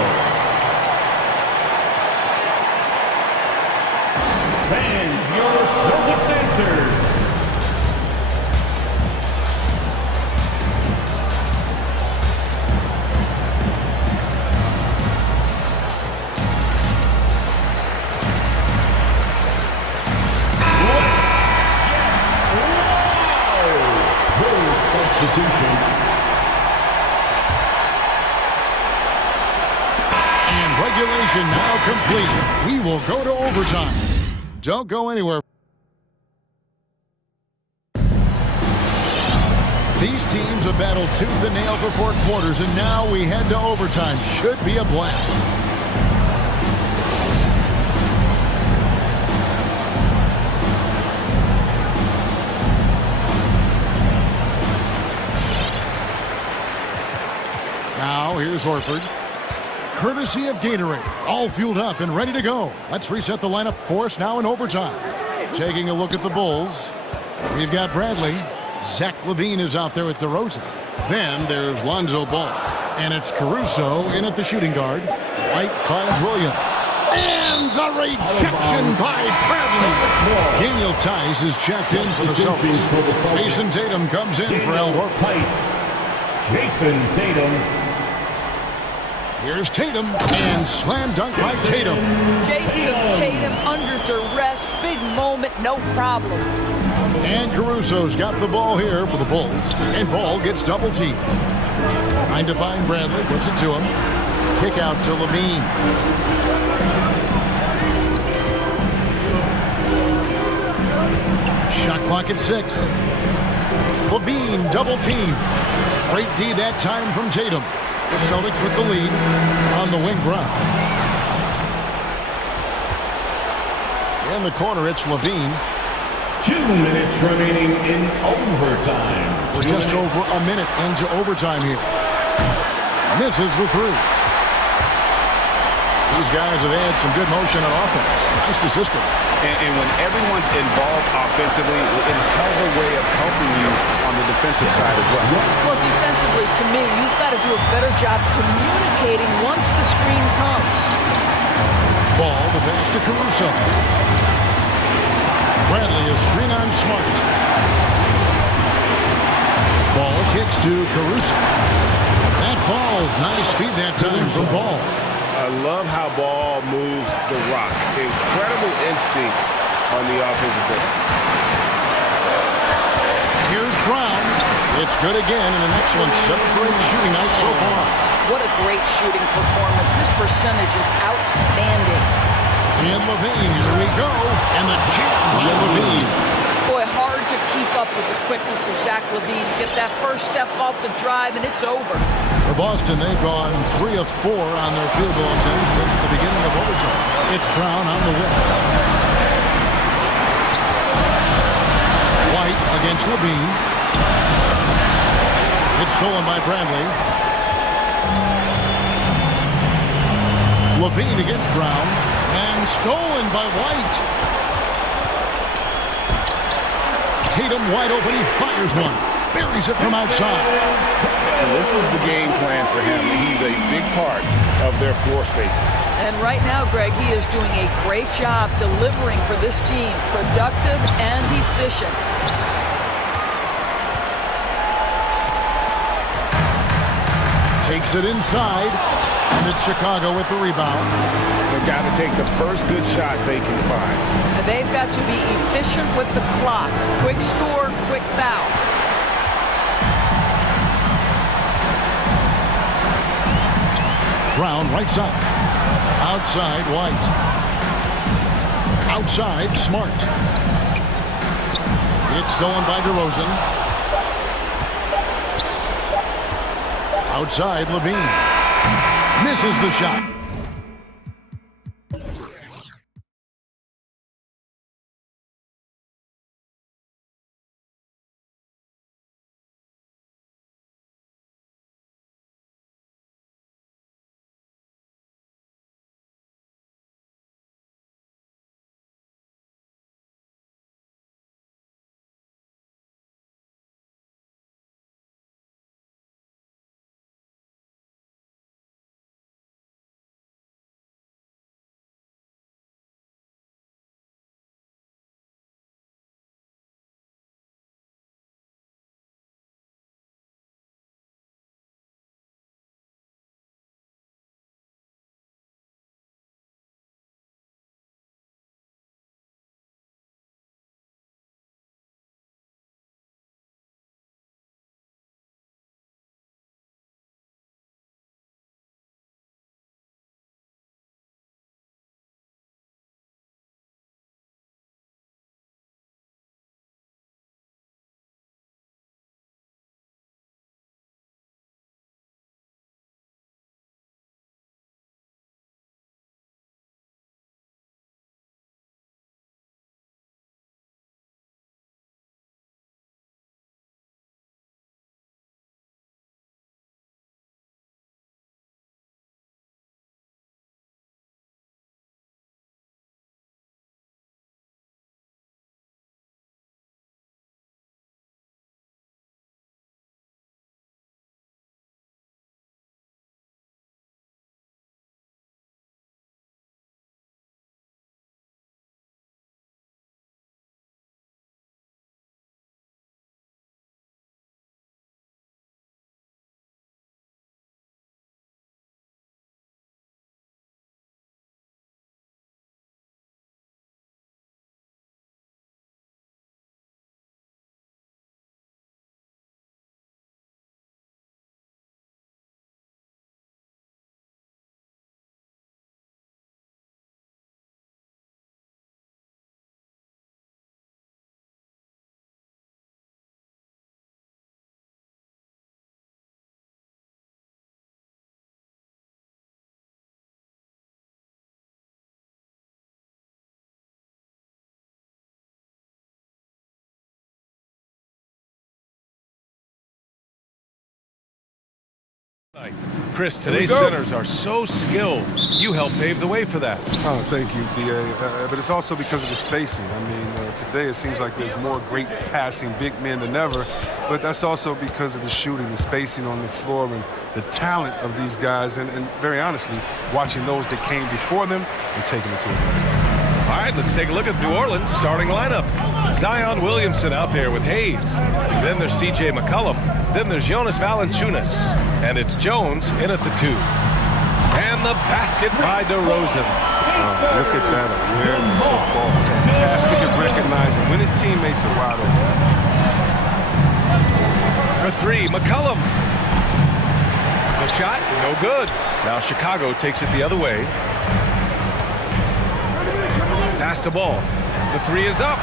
Fans, your circus dancers. And regulation now complete. We will go to overtime. Don't go anywhere. These teams have battled tooth and nail for 4 quarters, and now we head to overtime. Should be a blast. Now, here's Horford. Courtesy of Gatorade. All fueled up and ready to go. Let's reset the lineup for us now in overtime. Taking a look at the Bulls. We've got Bradley. Zach LaVine is out there at DeRozan. Then there's Lonzo Ball. And it's Caruso in at the shooting guard. White finds Williams. And the rejection by Bradley. Daniel Tice is checked in for the Celtics. Jason Tatum comes in for Al Horford. Jason Tatum. Here's Tatum, and slam dunk by Tatum. Jason Tatum under duress, big moment, no problem. And Caruso's got the ball here for the Bulls, and Ball gets double teamed. Trying to find Bradley, gets it to him. Kick out to LaVine. Shot clock at 6. LaVine double team. Great D that time from Tatum. The Celtics with the lead on the wing Brown. In the corner, it's LaVine. 2 minutes remaining in overtime. We're just over a minute into overtime here. Misses the 3. These guys have had some good motion on offense. Nice to system. And when everyone's involved offensively, it has a way of helping you on the defensive side as well. Well, defensively, to me, you've got to do a better job communicating once the screen comes. Ball, the pass to Caruso. Bradley is screen on Smart. Ball kicks to Caruso. That falls. Nice feed that time from Ball. I love how Ball moves the rock. Incredible instincts on the offensive end. Here's Brown. It's good again, and an excellent 7-for-8 shooting night so far. What a great shooting performance. His percentage is outstanding. And Levine, here we go. And the jam by Levine. Boy, hard to keep up with the quickness of Zach Levine. Get that first step off the drive, and it's over. For Boston, they've gone 3 of 4 on their field goal attempts since the beginning of overtime. It's Brown on the win. White against Levine. It's stolen by Bradley. Levine against Brown. And stolen by White. Tatum wide open. He fires one. Buries it from outside. And this is the game plan for him. He's a big part of their floor spacing. And right now, Greg, he is doing a great job delivering for this team. Productive and efficient. Takes it inside. And it's Chicago with the rebound. They've got to take the first good shot they can find. And they've got to be efficient with the clock. Quick score, quick foul. Brown right side. Outside White. Outside Smart. It's stolen by DeRozan. Outside Levine. Misses the shot. Chris, today's centers are so skilled. You help pave the way for that. Oh, thank you, B.A. But it's also because of the spacing. I mean, today it seems like there's more great passing big men than ever, but that's also because of the shooting, the spacing on the floor, and the talent of these guys, and very honestly, watching those that came before them and taking it to them. All right, let's take a look at New Orleans' starting lineup. Zion Williamson out there with Hayes. Then there's C.J. McCollum. Then there's Jonas Valanciunas. And it's Jones in at the 2. And the basket by DeRozan. Oh, look at that awareness of ball. Fantastic at recognizing when his teammates are wide open. For 3, McCollum. The shot, no good. Now Chicago takes it the other way. Pass the ball. The 3 is up.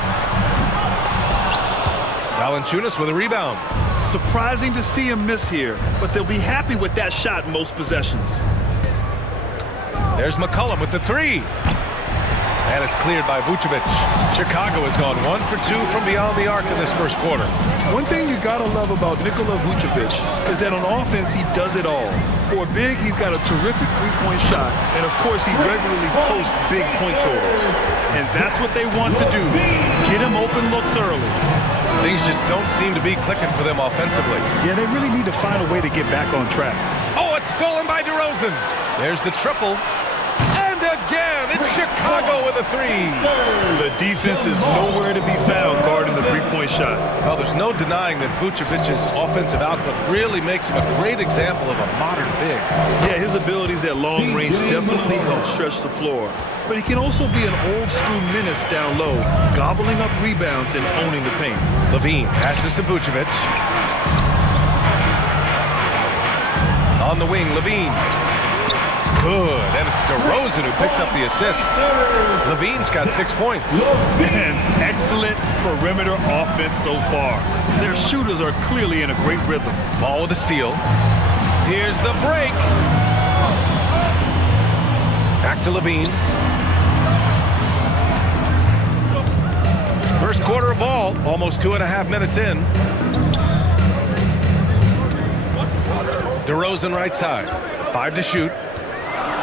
Valanciunas with a rebound. Surprising to see him miss here, but they'll be happy with that shot in most possessions. There's McCollum with the 3. And it's cleared by Vucevic. Chicago has gone 1 for 2 from beyond the arc in this first quarter. One thing you gotta love about Nikola Vucevic is that on offense, he does it all. For a big, he's got a terrific three-point shot, and of course, he regularly posts big point totals. And that's what they want to do. Get him open looks early. Things just don't seem to be clicking for them offensively. Yeah, they really need to find a way to get back on track. Oh, it's stolen by DeRozan. There's the triple. And again, it's Chicago with a 3. The defense is nowhere to be found guarding the three-point shot. Well, there's no denying that Vucevic's offensive output really makes him a great example of a modern big. Yeah, his abilities at long range definitely help stretch the floor. But he can also be an old-school menace down low, gobbling up rebounds and owning the paint. Levine passes to Vucevic. On the wing, Levine. Good, and it's DeRozan who picks up the assist. Levine's got 6 points. And excellent perimeter offense so far. Their shooters are clearly in a great rhythm. Ball with a steal. Here's the break. Back to Levine. First quarter of ball, almost 2.5 minutes in. DeRozan right side. 5 to shoot.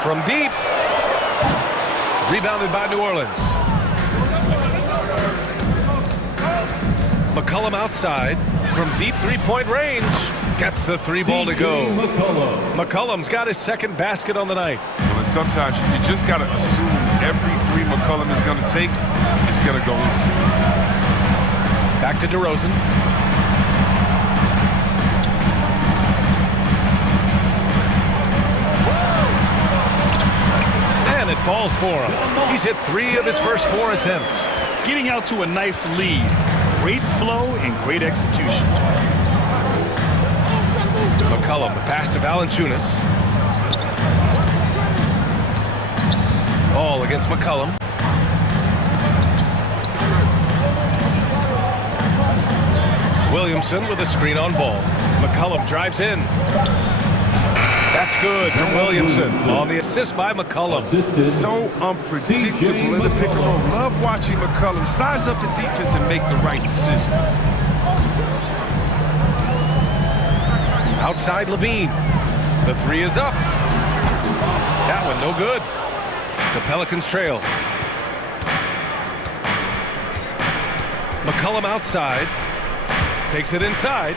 From deep. Rebounded by New Orleans. McCollum outside. From deep three-point range. Gets the 3 ball to go. McCollum's got his second basket on the night. Well, and sometimes you just got to assume every 3 McCollum is going to take is going to go in. Back to DeRozan. And it falls for him. He's hit 3 of his first 4 attempts. Getting out to a nice lead. Great flow and great execution. McCollum, the pass to Valanciunas. Ball against McCollum. Williamson with a screen on ball. McCollum drives in. That's good from Williamson on the assist by McCollum. So unpredictable in the pick and roll. Love watching McCollum size up the defense and make the right decision. Outside Levine. The 3 is up. That one no good. The Pelicans trail. McCollum outside. Takes it inside.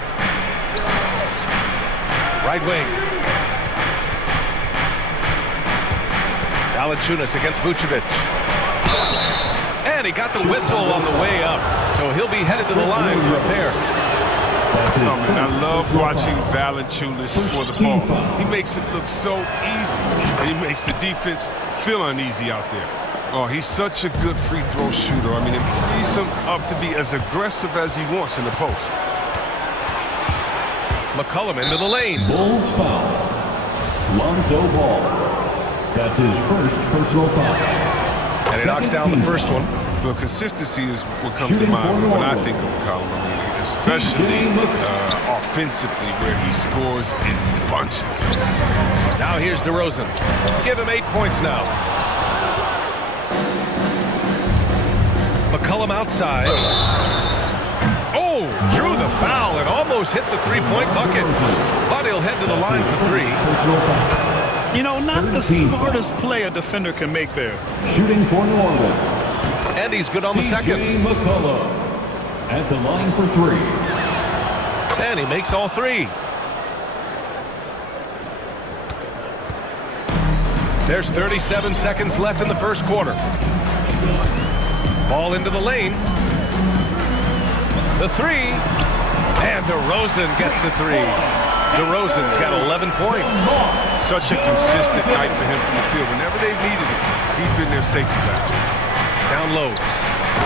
Right wing. Valanciunas against Vucevic. And he got the whistle on the way up. So he'll be headed to the line for a pair. Oh, man, I love watching Valanciunas for the ball. He makes it look so easy. He makes the defense feel uneasy out there. Oh, he's such a good free throw shooter. I mean, it frees him up to be as aggressive as he wants in the post. McCollum into the lane. Bulls foul. Lonzo Ball. That's his first personal foul. And he knocks down the first one. Well, consistency is what comes to mind when I think of McCollum. I mean, especially offensively, where he scores in bunches. Now here's DeRozan. Give him 8 points now. McCollum outside. Oh, Oh, drew the foul and almost hit the three-point bucket. But he'll head to the line for three. You know, not the smartest play a defender can make there. Shooting for Norwood. And he's good on the second. McCullough at the line for three. And he makes all three. There's 37 seconds left in the first quarter. Ball into the lane. The three. And DeRozan gets the three. DeRozan's got 11 points. Such a consistent night for him from the field. Whenever they've needed it, he's been their safety valve. Down low.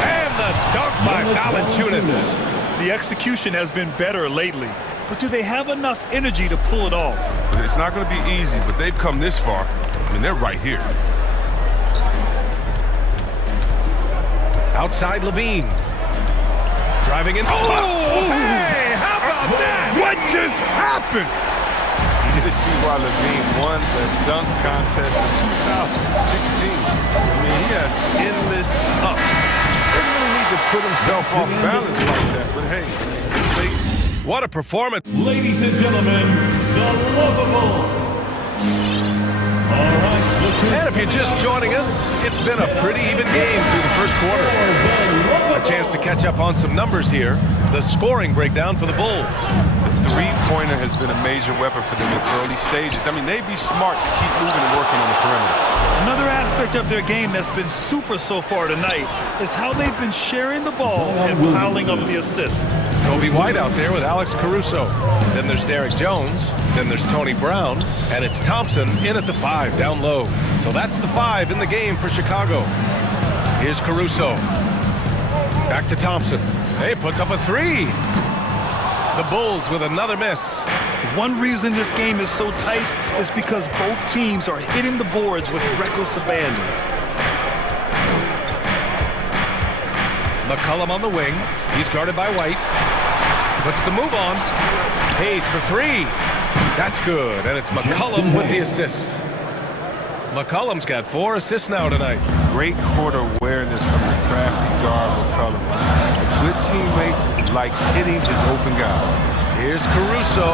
And the dunk by Valanciunas. The execution has been better lately. But do they have enough energy to pull it off? It's not going to be easy, but they've come this far. I mean, they're right here. Outside Levine. Driving in. Oh, hey, how about that? What just happened? You just see why Levine won the dunk contest in 2016. I mean, he has endless ups. Doesn't really need to put himself off balance like that, but hey, what a performance. Ladies and gentlemen, the lovable. And if you're just joining us, it's been a pretty even game through the first quarter. A chance to catch up on some numbers here. The scoring breakdown for the Bulls. The three-pointer has been a major weapon for them in early stages. I mean, they'd be smart to keep moving and working on the perimeter. Another aspect of their game that's been super so far tonight is how they've been sharing the ball and piling up the assist. Kobe White out there with Alex Caruso. Then there's Derek Jones. Then there's Tony Brown. And it's Thompson in at the 5 down low. So that's the 5 in the game for Chicago. Here's Caruso. Back to Thompson. Hey, puts up a 3. The Bulls with another miss. One reason this game is so tight is because both teams are hitting the boards with reckless abandon. McCollum on the wing. He's guarded by White. Puts the move on. Hayes for 3. That's good, and it's McCollum with the assist. McCollum's got 4 assists now tonight. great court awareness from the crafty guard McCullough. A good teammate likes hitting his open guys. Here's Caruso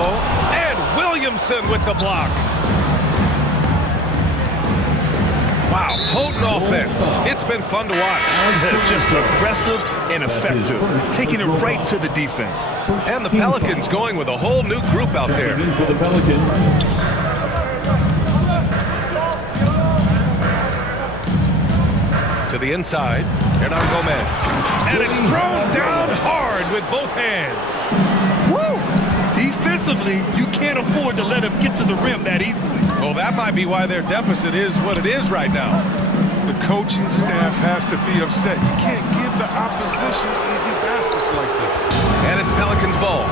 and Williamson with the block. Wow, potent offense. It's been fun to watch. Just aggressive and effective, taking it right to the defense. And the Pelicans going with a whole new group out there. To the inside, Hernan Gomez. And it's thrown down hard with both hands. Woo! Defensively, you can't afford to let him get to the rim that easily. Well, that might be why their deficit is what it is right now. The coaching staff has to be upset. You can't give the opposition easy baskets like this. And it's Pelicans ball.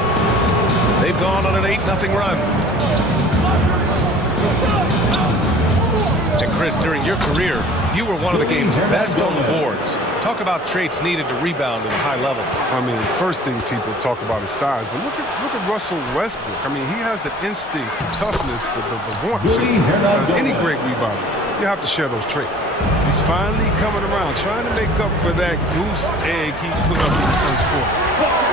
They've gone on an 8-0 run. And Chris, during your career, you were one of the game's best on the boards. Talk about traits needed to rebound at a high level. I mean, first thing people talk about is size, but look at Russell Westbrook. I mean, he has the instincts, the toughness, the want to. Any great rebounder, you have to share those traits. He's finally coming around, trying to make up for that goose egg he put up in the first quarter.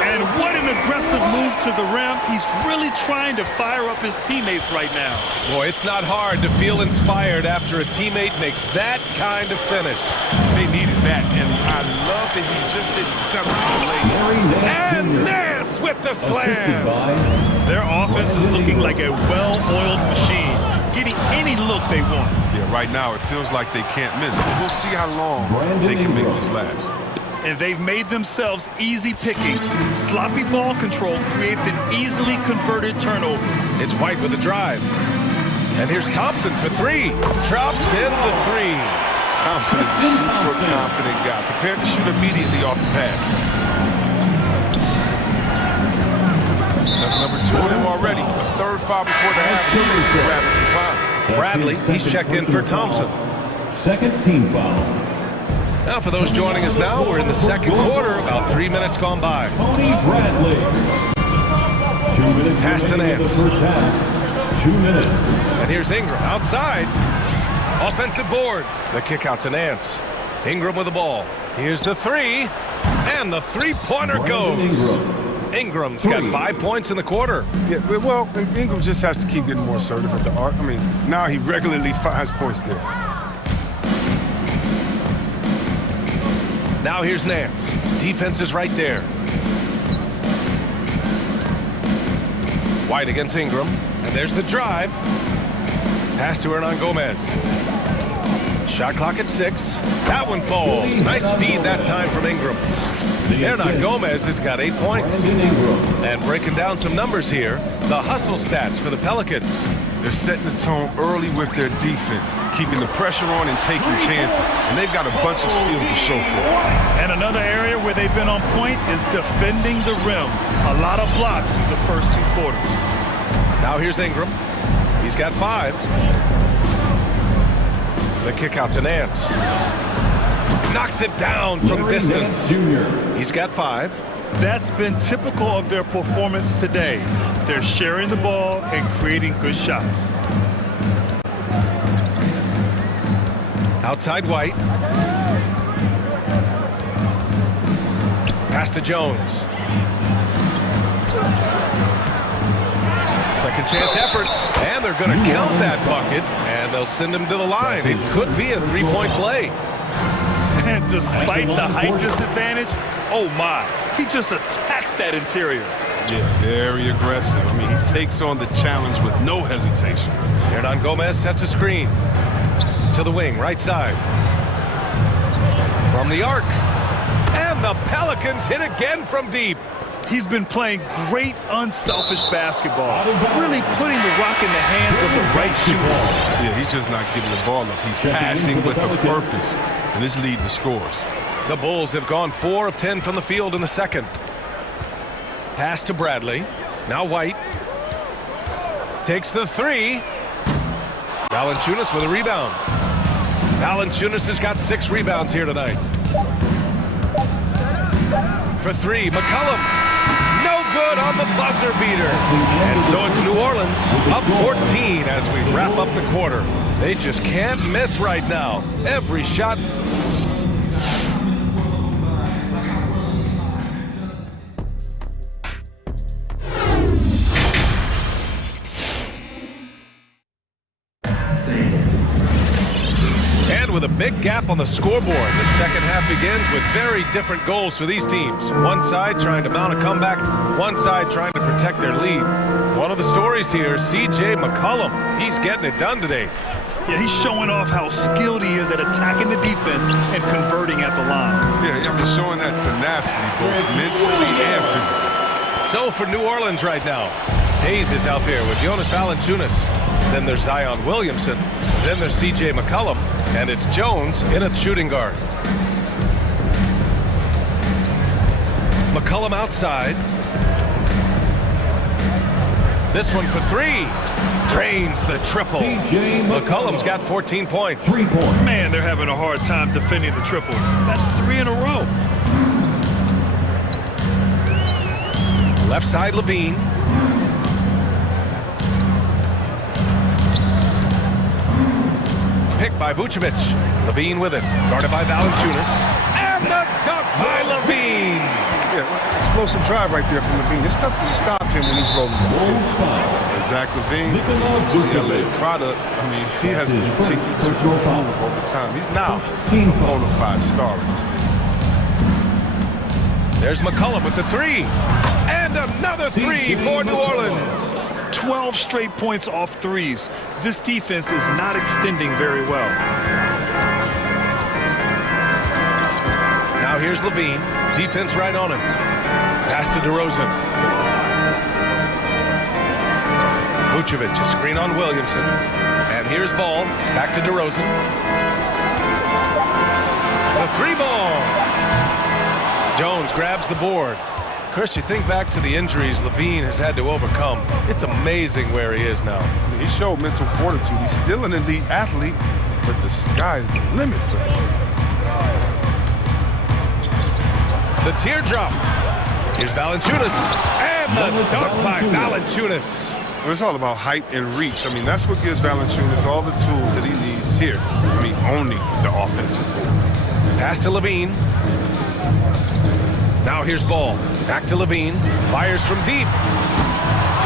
And what an aggressive move to the rim. He's really trying to fire up his teammates right now. Boy, it's not hard to feel inspired after a teammate makes that kind of finish. They needed that, and I love that he just didn't settle for the lay. And Nance with the slam. Their offense is looking like a well-oiled machine, getting any look they want. Yeah, right now it feels like they can't miss, but we'll see how long they can make this last. And they've made themselves easy pickings. Sloppy ball control creates an easily converted turnover. It's White with the drive. And here's Thompson for 3. Drops in the 3. Thompson is a super confident guy, prepared to shoot immediately off the pass. That's number 2 on him already. A third foul before the half. Grabbing some time. Bradley, he's checked in for Thompson. Second team foul. Now for those joining us now, we're in the second quarter, about 3 minutes gone by. Tony Bradley. 2 minutes. Pass to Nance. First half. 2 minutes. And here's Ingram outside. Offensive board. The kick out to Nance. Ingram with the ball. Here's the 3. And the three-pointer goes. Ingram's got 5 points in the quarter. Yeah, well, Ingram just has to keep getting more assertive at the arc. I mean, now he regularly finds points there. Now here's Nance. Defense is right there. White against Ingram. And there's the drive. Pass to Hernan Gomez. Shot clock at 6. That one falls. Nice feed that time from Ingram. Hernan Gomez has got 8 points. And breaking down some numbers here, the hustle stats for the Pelicans. They're setting the tone early with their defense, keeping the pressure on and taking chances. And they've got a bunch of skills to show for it. And another area where they've been on point is defending the rim. A lot of blocks through the first 2 quarters. Now here's Ingram. He's got 5. The kick out to Nance. Knocks it down from distance. He's got 5. That's been typical of their performance today. They're sharing the ball and creating good shots. Outside White. Pass to Jones. Second chance effort. And they're going to count that bucket. And they'll send him to the line. It could be a 3-point play. And despite the height disadvantage, oh my, he just attacks that interior. Yeah, very aggressive. I mean, he takes on the challenge with no hesitation. Hernan Gomez sets a screen. To the wing, right side. From the arc. And the Pelicans hit again from deep. He's been playing great, unselfish basketball, really putting the rock in the hands of the right shooters. Yeah, he's just not giving the ball up. He's passing with a purpose, and it's leading to scores. The Bulls have gone 4 of 10 from the field in the second. Pass to Bradley. Now White. Takes the 3. Valanciunas with a rebound. Valanciunas has got 6 rebounds here tonight. For 3, McCollum. No good on the buzzer beater. And so it's New Orleans up 14 as we wrap up the quarter. They just can't miss right now. Every shot. With a big gap on the scoreboard, the second half begins with very different goals for these teams. One side trying to mount a comeback, one side trying to protect their lead. One of the stories here, C.J. McCollum. He's getting it done today. Yeah, he's showing off how skilled he is at attacking the defense and converting at the line. Yeah, I mean, showing that tenacity, both mentally and physically. So for New Orleans right now, Hayes is out there with Jonas Valanciunas. Then there's Zion Williamson. Then there's C.J. McCollum. And it's Jones in at shooting guard. McCollum outside. This one for 3. Drains the triple. McCollum's got 14 points. 3 points. Man, they're having a hard time defending the triple. That's 3 in a row. Left side, Levine. Picked by Vucevic. Levine with it. Guarded by Valanciunas. And the dunk by Levine. Yeah, explosive drive right there from Levine. It's tough to stop him when he's rolling down. Zach Levine, CLA product. I mean, he has continued to improve over time. He's now a bona fide star in this league. There's McCollum with the 3. And another 3 for New Orleans. 12 straight points off threes. This defense is not extending very well. Now here's Levine. Defense right on him. Pass to DeRozan. Vucevic, a screen on Williamson. And here's Ball. Back to DeRozan. The 3 ball. Jones grabs the board. Chris, you think back to the injuries Levine has had to overcome. It's amazing where he is now. I mean, he showed mental fortitude. He's still an elite athlete, but the sky's the limit for him. The teardrop. Here's Valanciunas. And the dunk by Valanciunas. Well, it's all about height and reach. I mean, that's what gives Valanciunas all the tools that he needs here. I mean, owning the offensive board. Pass to Levine. Now here's ball. Back to Levine. Fires from deep.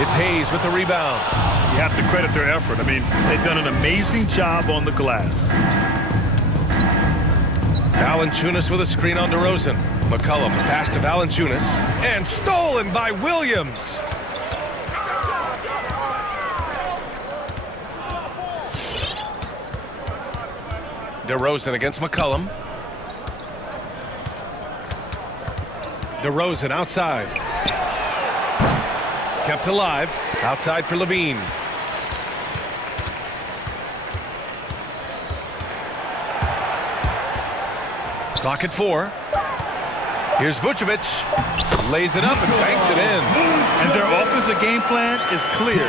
It's Hayes with the rebound. You have to credit their effort. I mean, they've done an amazing job on the glass. Valanciunas with a screen on DeRozan. McCollum pass to Valanciunas. And stolen by Williams. DeRozan against McCollum. DeRozan outside. Kept alive. Outside for Levine. Clock at 4. Here's Vucevic. Lays it up and banks it in. And their offensive game plan is clear.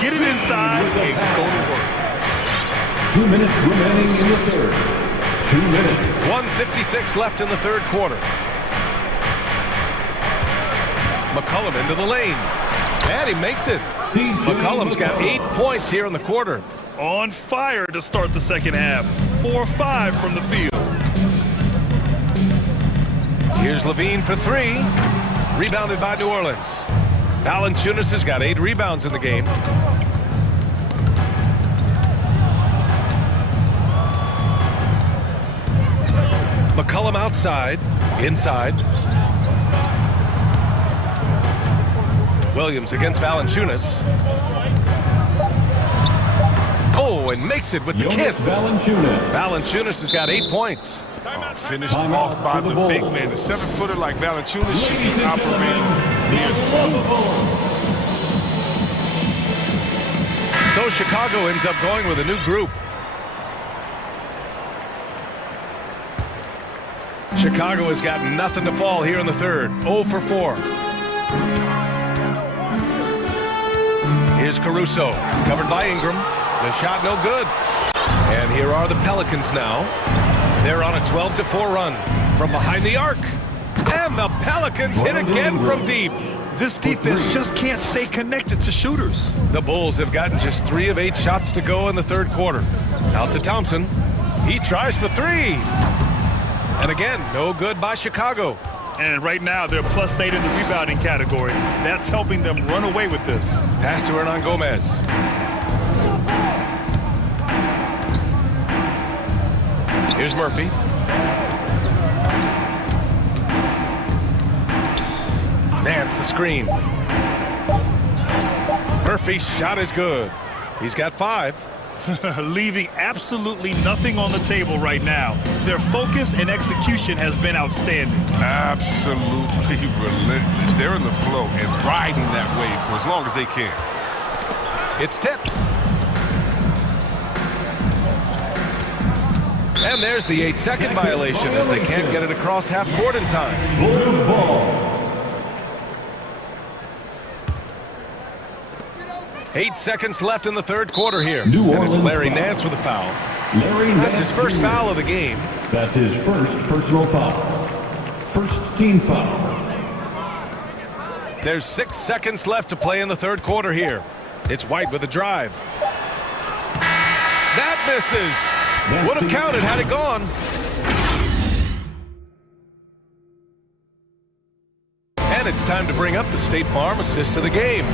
Get it inside and go to work. 2 minutes remaining in the third. 2 minutes. 1:56 left in the third quarter. McCollum into the lane. And he makes it. McCollum's got 8 points here in the quarter. On fire to start the second half. 4-5 from the field. Here's Levine for 3. Rebounded by New Orleans. Valanciunas has got 8 rebounds in the game. McCollum outside. Inside. Williams against Valanciunas. Oh, and makes it with the kiss. Valanciunas has got 8 points. Finished off by the big man. The 7-footer like Valanciunas should be operating near the ball. So Chicago ends up going with a new group. Chicago has got nothing to fall here in the third. 0 for 4. Here's Caruso, covered by Ingram. The shot no good. And here are the Pelicans now. They're on a 12-4 run from behind the arc. And the Pelicans hit again from deep. This defense just can't stay connected to shooters. The Bulls have gotten just 3 of 8 shots to go in the third quarter. Out to Thompson. He tries for 3. And again, no good by Chicago. And right now, they're +8 in the rebounding category. That's helping them run away with this. Pass to Hernan Gomez. Here's Murphy. Nance the screen. Murphy's shot is good. He's got 5. Leaving absolutely nothing on the table right now. Their focus and execution has been outstanding. Absolutely relentless. They're in the flow and riding that wave for as long as they can. It's tipped. And there's the 8-second violation as they can't get it across half court in time. Bulls ball. 8 seconds left in the third quarter here. And it's Larry Nance with a foul. That's his first foul of the game. That's his first personal foul. First team foul. There's 6 seconds left to play in the third quarter here. It's White with a drive. That misses. Would have counted had it gone. And it's time to bring up the State Farm assist of the game.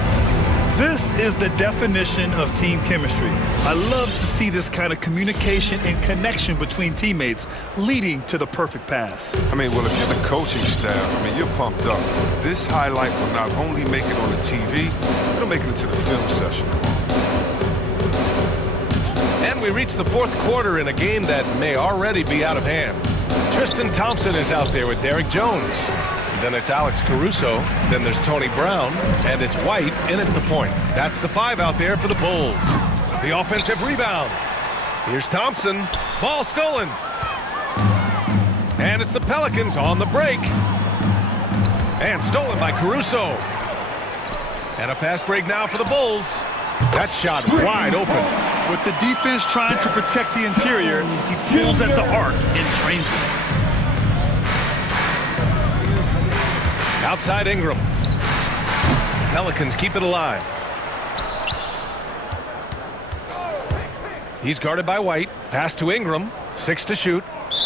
This is the definition of team chemistry. I love to see this kind of communication and connection between teammates leading to the perfect pass. I mean, well, if you're the coaching staff, I mean, you're pumped up. This highlight will not only make it on the TV, it'll make it into the film session. And we reach the fourth quarter in a game that may already be out of hand. Tristan Thompson is out there with Derek Jones. Then it's Alex Caruso. Then there's Tony Brown. And it's White in at the point. That's the 5 out there for the Bulls. The offensive rebound. Here's Thompson. Ball stolen. And it's the Pelicans on the break. And stolen by Caruso. And a fast break now for the Bulls. That shot wide open. With the defense trying to protect the interior, he pulls at the arc and drains it. Outside Ingram. Pelicans keep it alive. He's guarded by White. Pass to Ingram. 6 to shoot.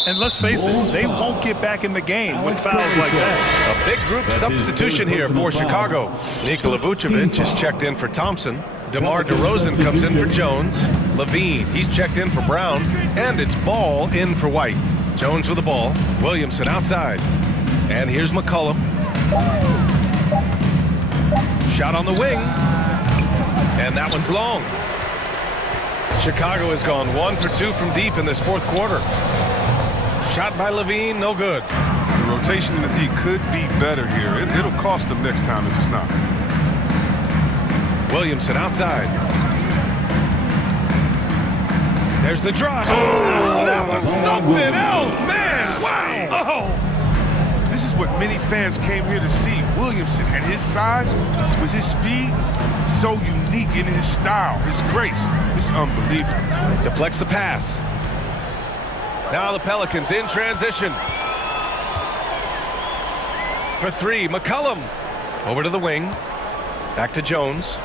And let's face it, they won't get back in the game with fouls like that. A big group substitution here for Chicago. Nikola Vucevic is checked in for Thompson. DeMar DeRozan comes in for Jones. Levine, he's checked in for Brown. And it's Ball in for White. Jones with the ball. Williamson outside. And here's McCollum. Shot on the wing. And that one's long. Chicago has gone 1 for 2 from deep in this fourth quarter. Shot by Levine, no good. The rotation in the D could be better here. It'll cost them next time if it's not. Williamson outside. There's the drive. Oh, that was something else, man. Wow. Oh. This is what many fans came here to see. Williamson, at his size, with his speed, so unique in his style, his grace. It's unbelievable. Deflects the pass. Now the Pelicans in transition. For three, McCollum. Over to the wing. Back to Jones.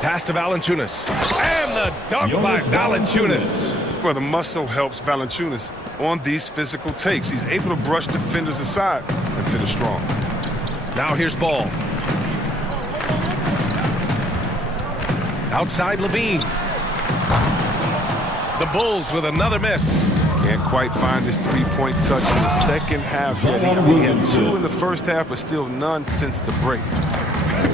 Pass to Valanciunas. And the dunk by Valanciunas. Well, the muscle helps Valanciunas on these physical takes. He's able to brush defenders aside and finish strong. Now here's Ball. Outside Levine. The Bulls with another miss. Can't quite find his three-point touch in the second half yet. He had 2 in the first half, but still none since the break.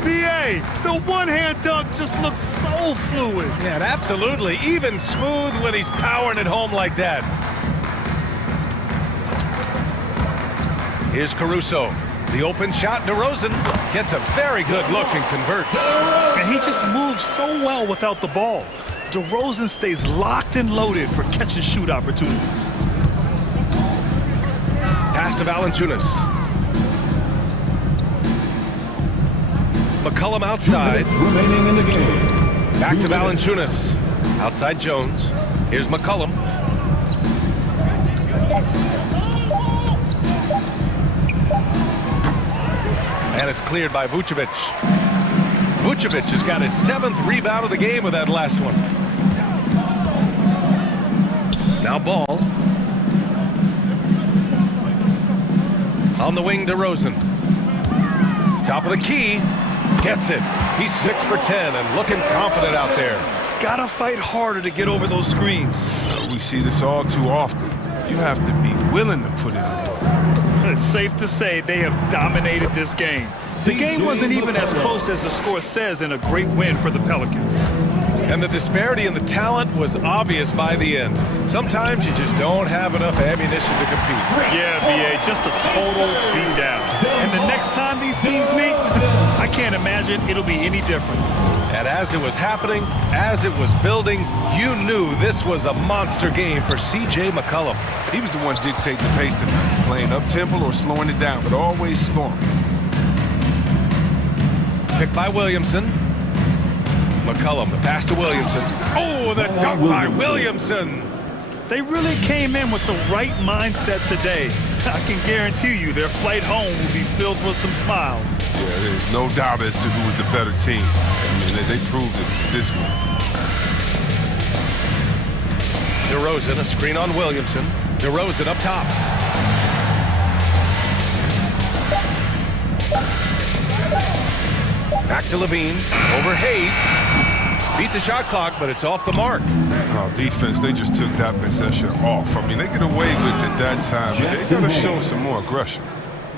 B.A., the one-hand dunk just looks so fluid. Yeah, absolutely. Even smooth when he's powering it home like that. Here's Caruso. The open shot, DeRozan gets a very good look and converts. And he just moves so well without the ball. DeRozan stays locked and loaded for catch-and-shoot opportunities. Pass to Valanciunas. McCollum outside. Remaining in the game. Back to Valanciunas. Outside Jones. Here's McCollum. And it's cleared by Vucevic. Vucevic has got his 7th rebound of the game with that last one. Now Ball. On the wing, DeRozan. Top of the key. Gets it. He's 6 for 10 and looking confident out there. Gotta fight harder to get over those screens. We see this all too often. You have to be willing to put it in. It's safe to say they have dominated this game. The game wasn't even as close as the score says in a great win for the Pelicans. And the disparity in the talent was obvious by the end. Sometimes you just don't have enough ammunition to compete. Yeah, B.A., just a total beatdown. And the next time these teams meet, I can't imagine it'll be any different. And as it was happening, as it was building, you knew this was a monster game for C.J. McCollum. He was the one dictating the pace tonight, playing up-tempo or slowing it down, but always scoring. Picked by Williamson. McCollum, the pass to Williamson. Oh, the dunk by Williamson. They really came in with the right mindset today. I can guarantee you their flight home will be filled with some smiles. Yeah, there's no doubt as to who was the better team. I mean, they proved it this one. DeRozan, a screen on Williamson. DeRozan up top. Back to Levine. Over Hayes. Beat the shot clock, but it's off the mark. Oh, defense, they just took that possession off. I mean, they get away with it that time, but they got to show some more aggression.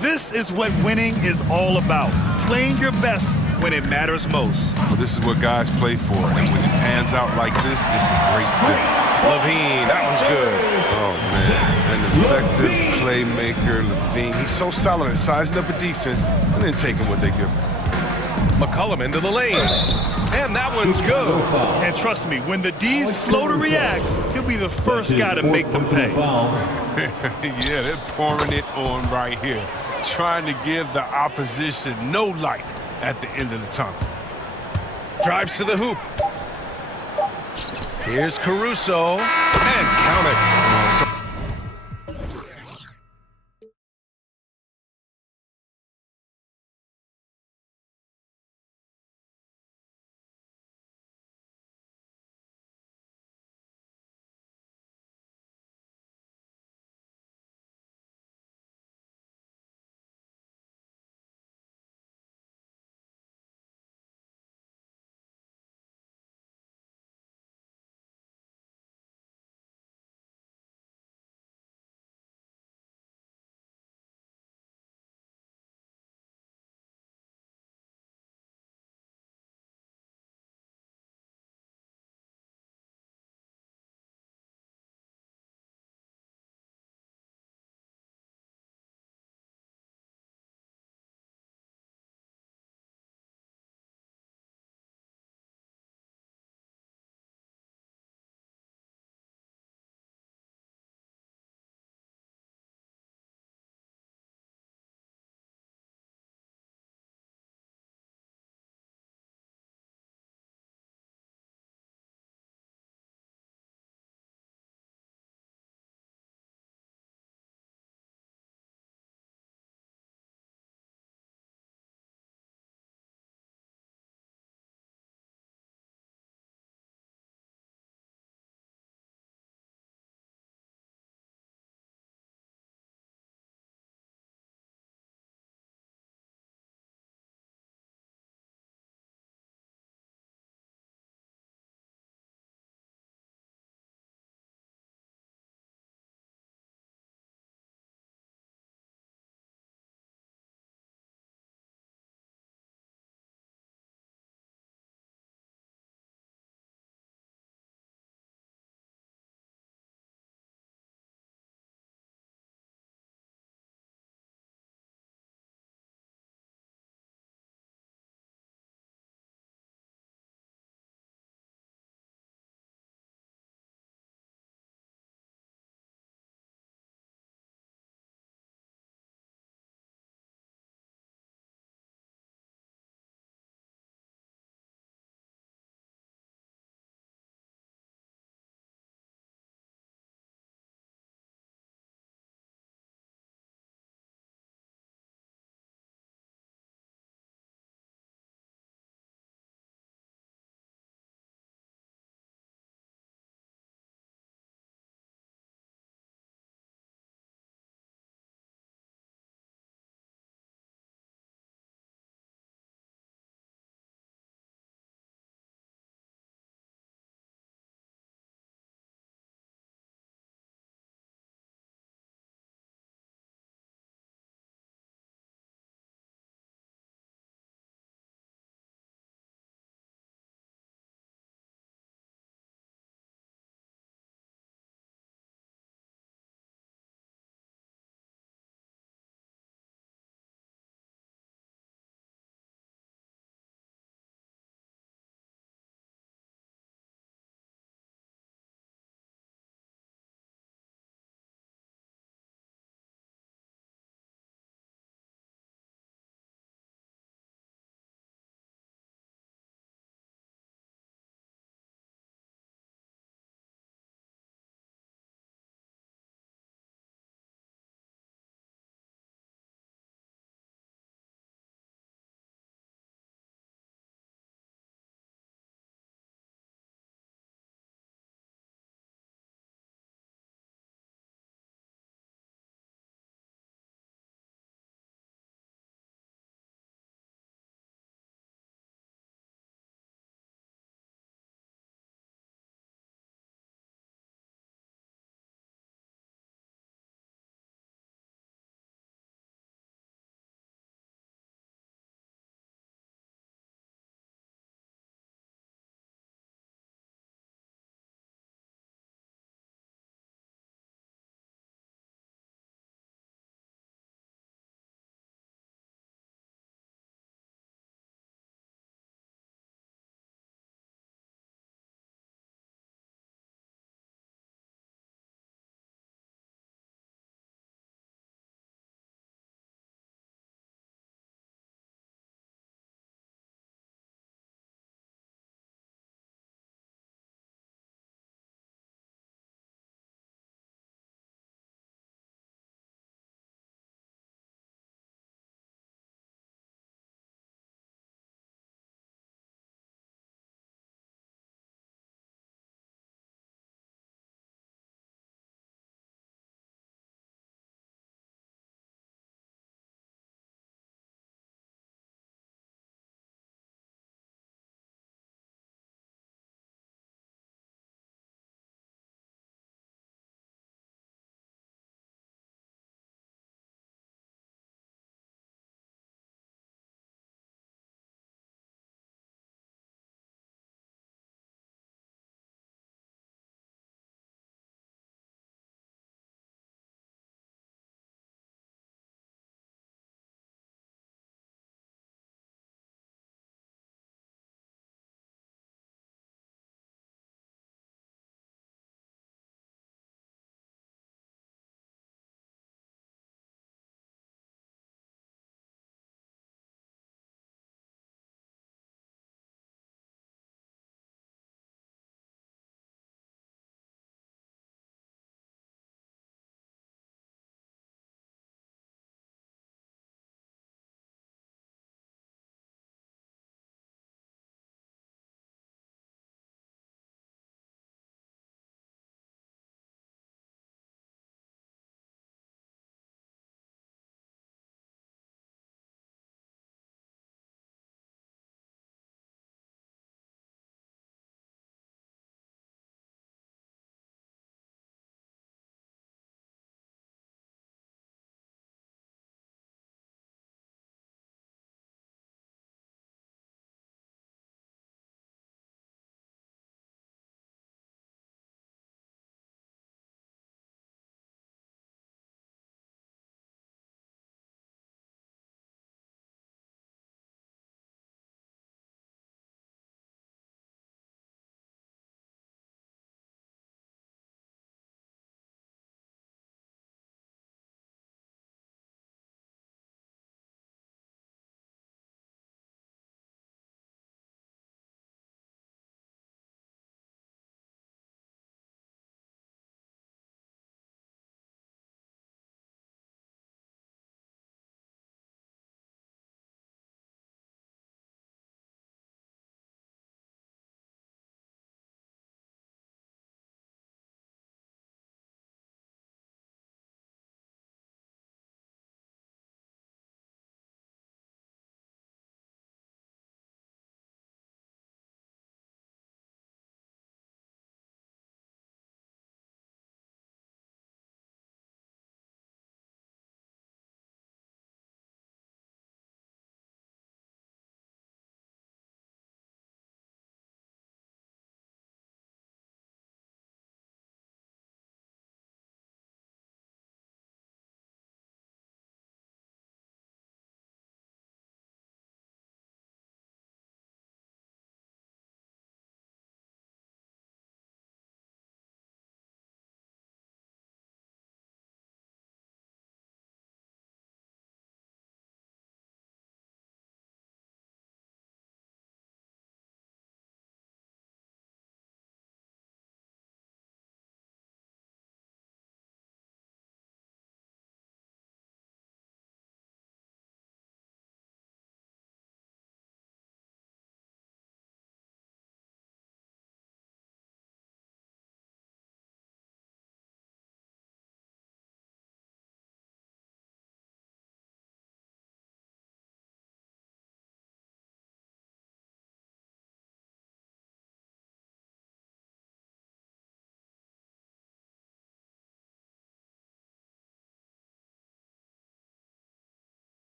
This is what winning is all about. Playing your best when it matters most. Well, this is what guys play for, and when it pans out like this, it's a great fit. Levine, that one's good. Oh, man, an effective playmaker, Levine. He's so solid at sizing up a defense and then taking what they give him. McCollum into the lane. And that one's good. And trust me, when the D's slow to react, he'll be the first guy to make them pay. Yeah, they're pouring it on right here, trying to give the opposition no light at the end of the tunnel. Drives to the hoop. Here's Caruso. And count it.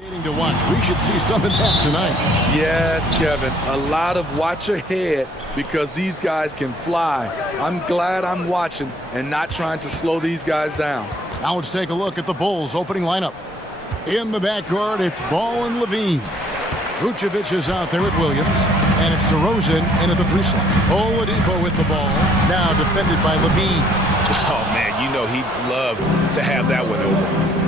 To watch. We should see some of that tonight. Yes, Kevin. A lot of watch ahead because these guys can fly. I'm glad I'm watching and not trying to slow these guys down. Now let's take a look at the Bulls' opening lineup. In the backcourt, it's Ball and Levine. Vucevic is out there with Williams, and it's DeRozan in at the 3 slot. Oladipo with the ball, now defended by Levine. Oh, man, you know he'd love to have that one over.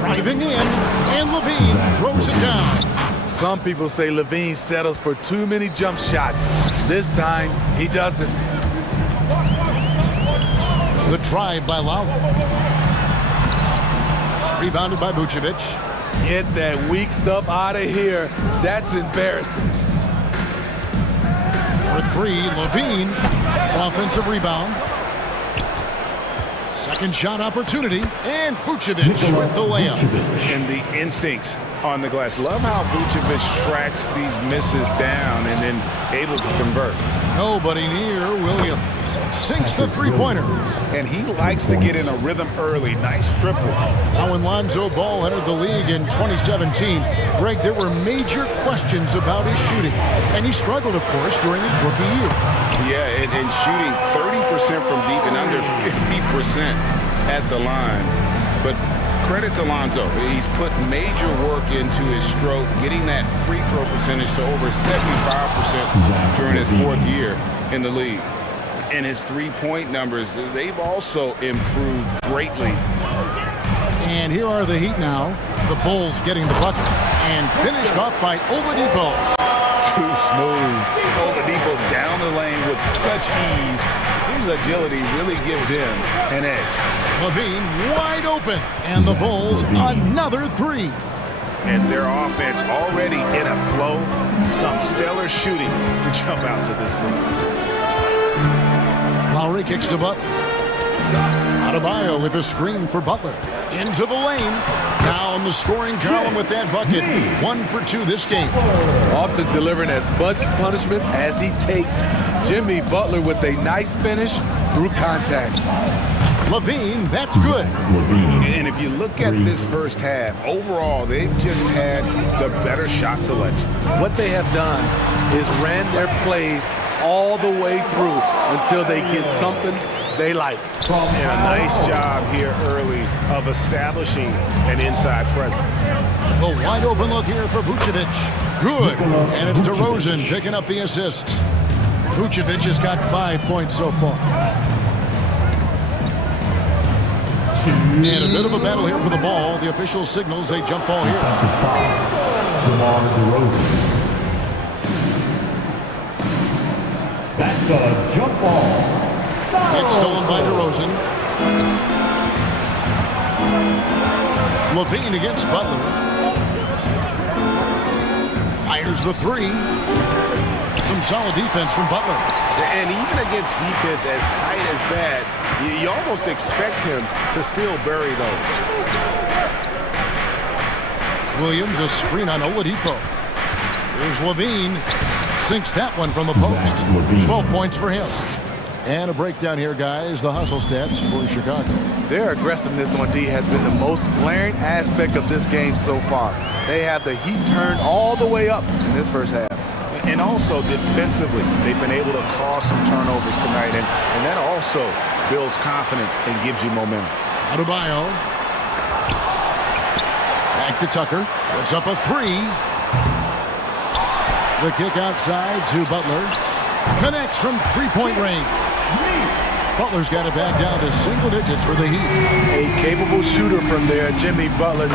Driving in, and Levine throws it down. Some people say Levine settles for too many jump shots. This time, he doesn't. The drive by Lowry. Rebounded by Vucevic. Get that weak stuff out of here. That's embarrassing. For 3, Levine. Offensive rebound. Second shot opportunity, and Vucevic with the layup. And the instincts on the glass. Love how Vucevic tracks these misses down and then able to convert. Nobody near Williams. Sinks the three-pointer. And he likes to get in a rhythm early. Nice triple. Now when Lonzo Ball entered the league in 2017, Greg, there were major questions about his shooting. And he struggled, of course, during his rookie year. Yeah, and shooting 30% from deep and under 50% at the line. But credit to Lonzo. He's put major work into his stroke, getting that free throw percentage to over 75% during his 4th year in the league. And his three-point numbers, they've also improved greatly. And here are the Heat now. The Bulls getting the bucket. And finished off by Oladipo. Too smooth. Oladipo down the lane with such ease. His agility really gives him an edge. Levine wide open. And the Bulls another 3. And their offense already in a flow. Some stellar shooting to jump out to this lead. Lowry kicks to Butler. Adebayo with a screen for Butler. Into the lane. Now in the scoring column with that bucket. 1 for 2 this game. Often delivering as much punishment as he takes. Jimmy Butler with a nice finish through contact. Levine, that's good. And if you look at this first half, overall, they've just had the better shot selection. What they have done is ran their plays all the way through until they get something they like. And a nice job here early of establishing an inside presence. The wide open look here for Vucevic. Good. And it's DeRozan picking up the assist. Vucevic has got 5 points so far. And a bit of a battle here for the ball. The official signals a jump ball here. Defensive foul. DeMar DeRozan. That's a jump ball. It's stolen by DeRozan. Levine against Butler. Fires the 3. Some solid defense from Butler. And even against defense as tight as that, you almost expect him to still bury those. Williams, a screen on Oladipo. Here's Levine. Sinks that one from the post. 12 points for him. And a breakdown here, guys. The hustle stats for Chicago. Their aggressiveness on D has been the most glaring aspect of this game so far. They have the heat turned all the way up in this first half. And also defensively, they've been able to cause some turnovers tonight. And that also builds confidence and gives you momentum. Adebayo. Back to Tucker. Puts up a 3. The kick outside to Butler. Connects from three-point range. Butler's got it back down to single digits for the Heat. A capable shooter from there, Jimmy Butler.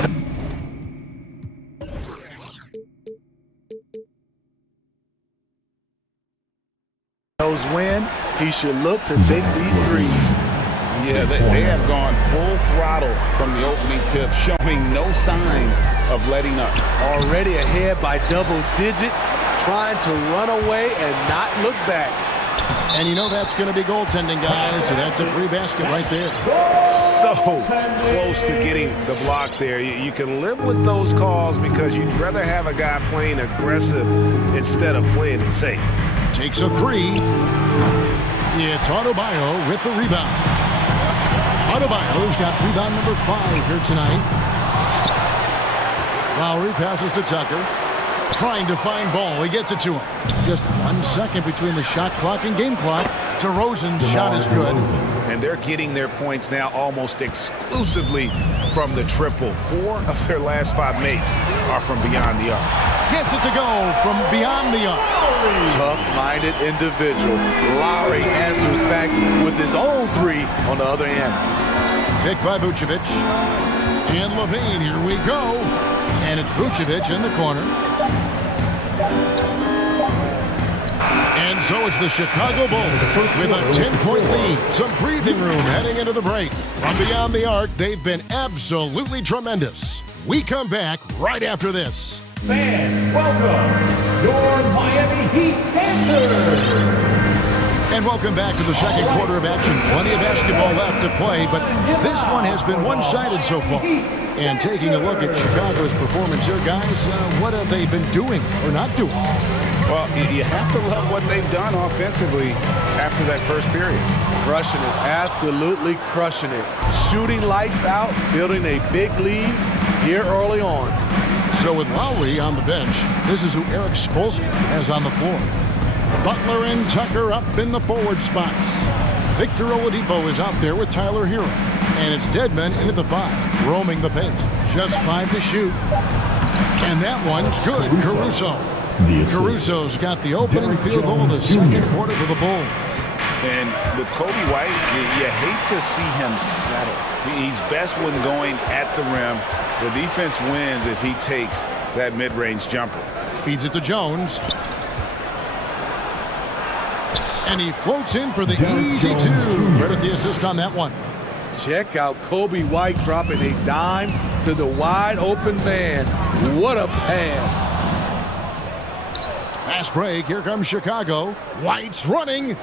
Knows when he should look to take these threes. Yeah, they have gone full throttle from the opening tip, showing no signs of letting up. Already ahead by double digits, trying to run away and not look back. And you know that's going to be goaltending, guys, so that's a free basket right there. So close to getting the block there. You can live with those calls because you'd rather have a guy playing aggressive instead of playing it safe. Takes a 3. It's Adebayo with the rebound. Adebayo's got rebound number 5 here tonight. Lowry passes to Tucker. Trying to find ball. He gets it to him. Just 1 second between the shot clock and game clock. DeRozan's shot is good. And they're getting their points now almost exclusively from the triple. 4 of their last 5 makes are from beyond the arc. Gets it to go from beyond the arc. Tough-minded individual. Lowry answers back with his own 3 on the other end. Picked by Vucevic. And Levine, here we go. And it's Vucevic in the corner. And so it's the Chicago Bulls with a 10-point lead. Some breathing room heading into the break. From beyond the arc, they've been absolutely tremendous. We come back right after this. Fans, welcome your Miami Heat Panthers. And welcome back to the second quarter of action. Plenty of basketball left to play, but this one has been one-sided so far. And taking a look at Chicago's performance here, guys, what have they been doing or not doing? Well, you have to love what they've done offensively after that first period. Crushing it, absolutely crushing it. Shooting lights out, building a big lead here early on. So with Lowry on the bench, this is who Eric Spoelstra has on the floor. Butler and Tucker up in the forward spots. Victor Oladipo is out there with Tyler Hero. And it's Deadman in at the 5, roaming the paint. Just 5 to shoot. And that one's good, Caruso. Caruso's got the opening field goal of the second quarter for the Bulls. And with Kobe White, you hate to see him settle. He's best when going at the rim. The defense wins if he takes that mid-range jumper. Feeds it to Jones. And he floats in for the easy 2. Credit the assist on that one. Check out Kobe White dropping a dime to the wide-open man. What a pass. Fast break. Here comes Chicago. White's running.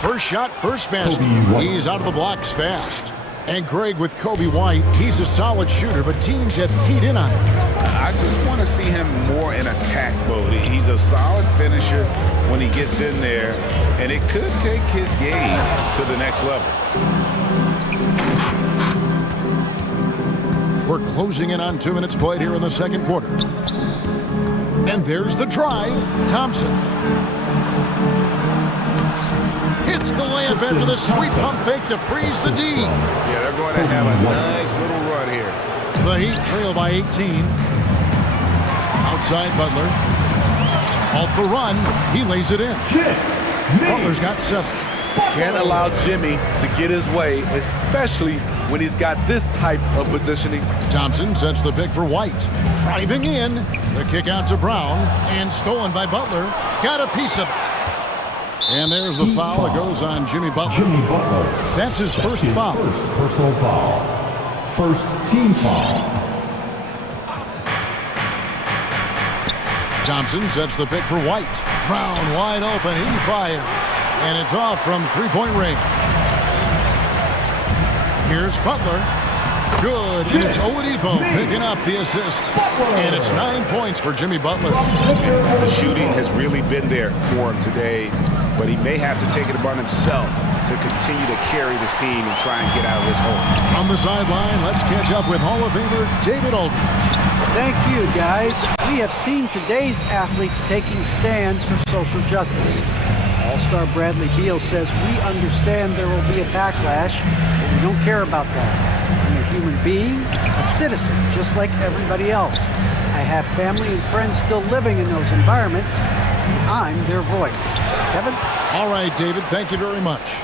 First shot, first basket. He's out of the blocks fast. And Greg, with Kobe White, he's a solid shooter, but teams have keyed in on him. I just want to see him more in attack mode. He's a solid finisher when he gets in there, and it could take his game to the next level. We're closing in on 2 minutes played here in the second quarter. And there's the drive. Thompson hits the layup after the sweet pump fake to freeze the D. Yeah, they're going to have a nice little run here. The Heat trail by 18. Outside Butler. Off the run. He lays it in. Butler's got 7. Can't allow Jimmy to get his way, especially when he's got this type of positioning. Thompson sets the pick for White. Driving in. The kick out to Brown. And stolen by Butler. Got a piece of it. And there's the foul that goes on Jimmy Butler. That's his first foul. First personal foul. First team foul. Thompson sets the pick for White. Brown wide open. He fires. And it's off from three-point range. Here's Butler. Good. And it's Oladipo picking up the assist. And it's 9 points for Jimmy Butler. The shooting has really been there for him today, but he may have to take it upon himself to continue to carry this team and try and get out of this hole. On the sideline, let's catch up with Hall of Famer David Aldridge. Thank you, guys. We have seen today's athletes taking stands for social justice. All-star Bradley Beal says, "We understand there will be a backlash, but we don't care about that. I'm a human being, a citizen, just like everybody else. I have family and friends still living in those environments, and I'm their voice." Kevin? All right, David, thank you very much.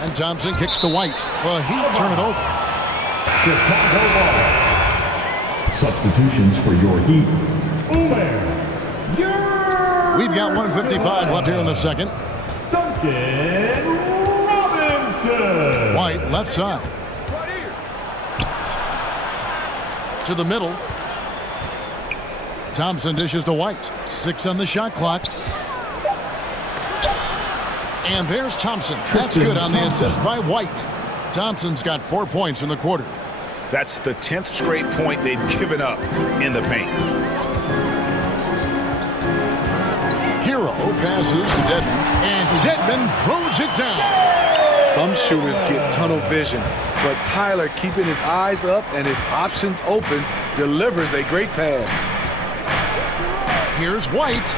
And Thompson kicks to White. The Heat turn it over. Chicago ball. Substitutions for your Heat. We've got 1:55 left here in the second. Duncan Robinson. White left side. To the middle. Thompson dishes to White. 6 on the shot clock. And there's Thompson. That's good on the assist by White. Thompson's got 4 points in the quarter. That's the 10th straight point they've given up in the paint. Hero passes to Dedman, and Dedman throws it down. Some shooters get tunnel vision, but Tyler, keeping his eyes up and his options open, delivers a great pass. Here's White.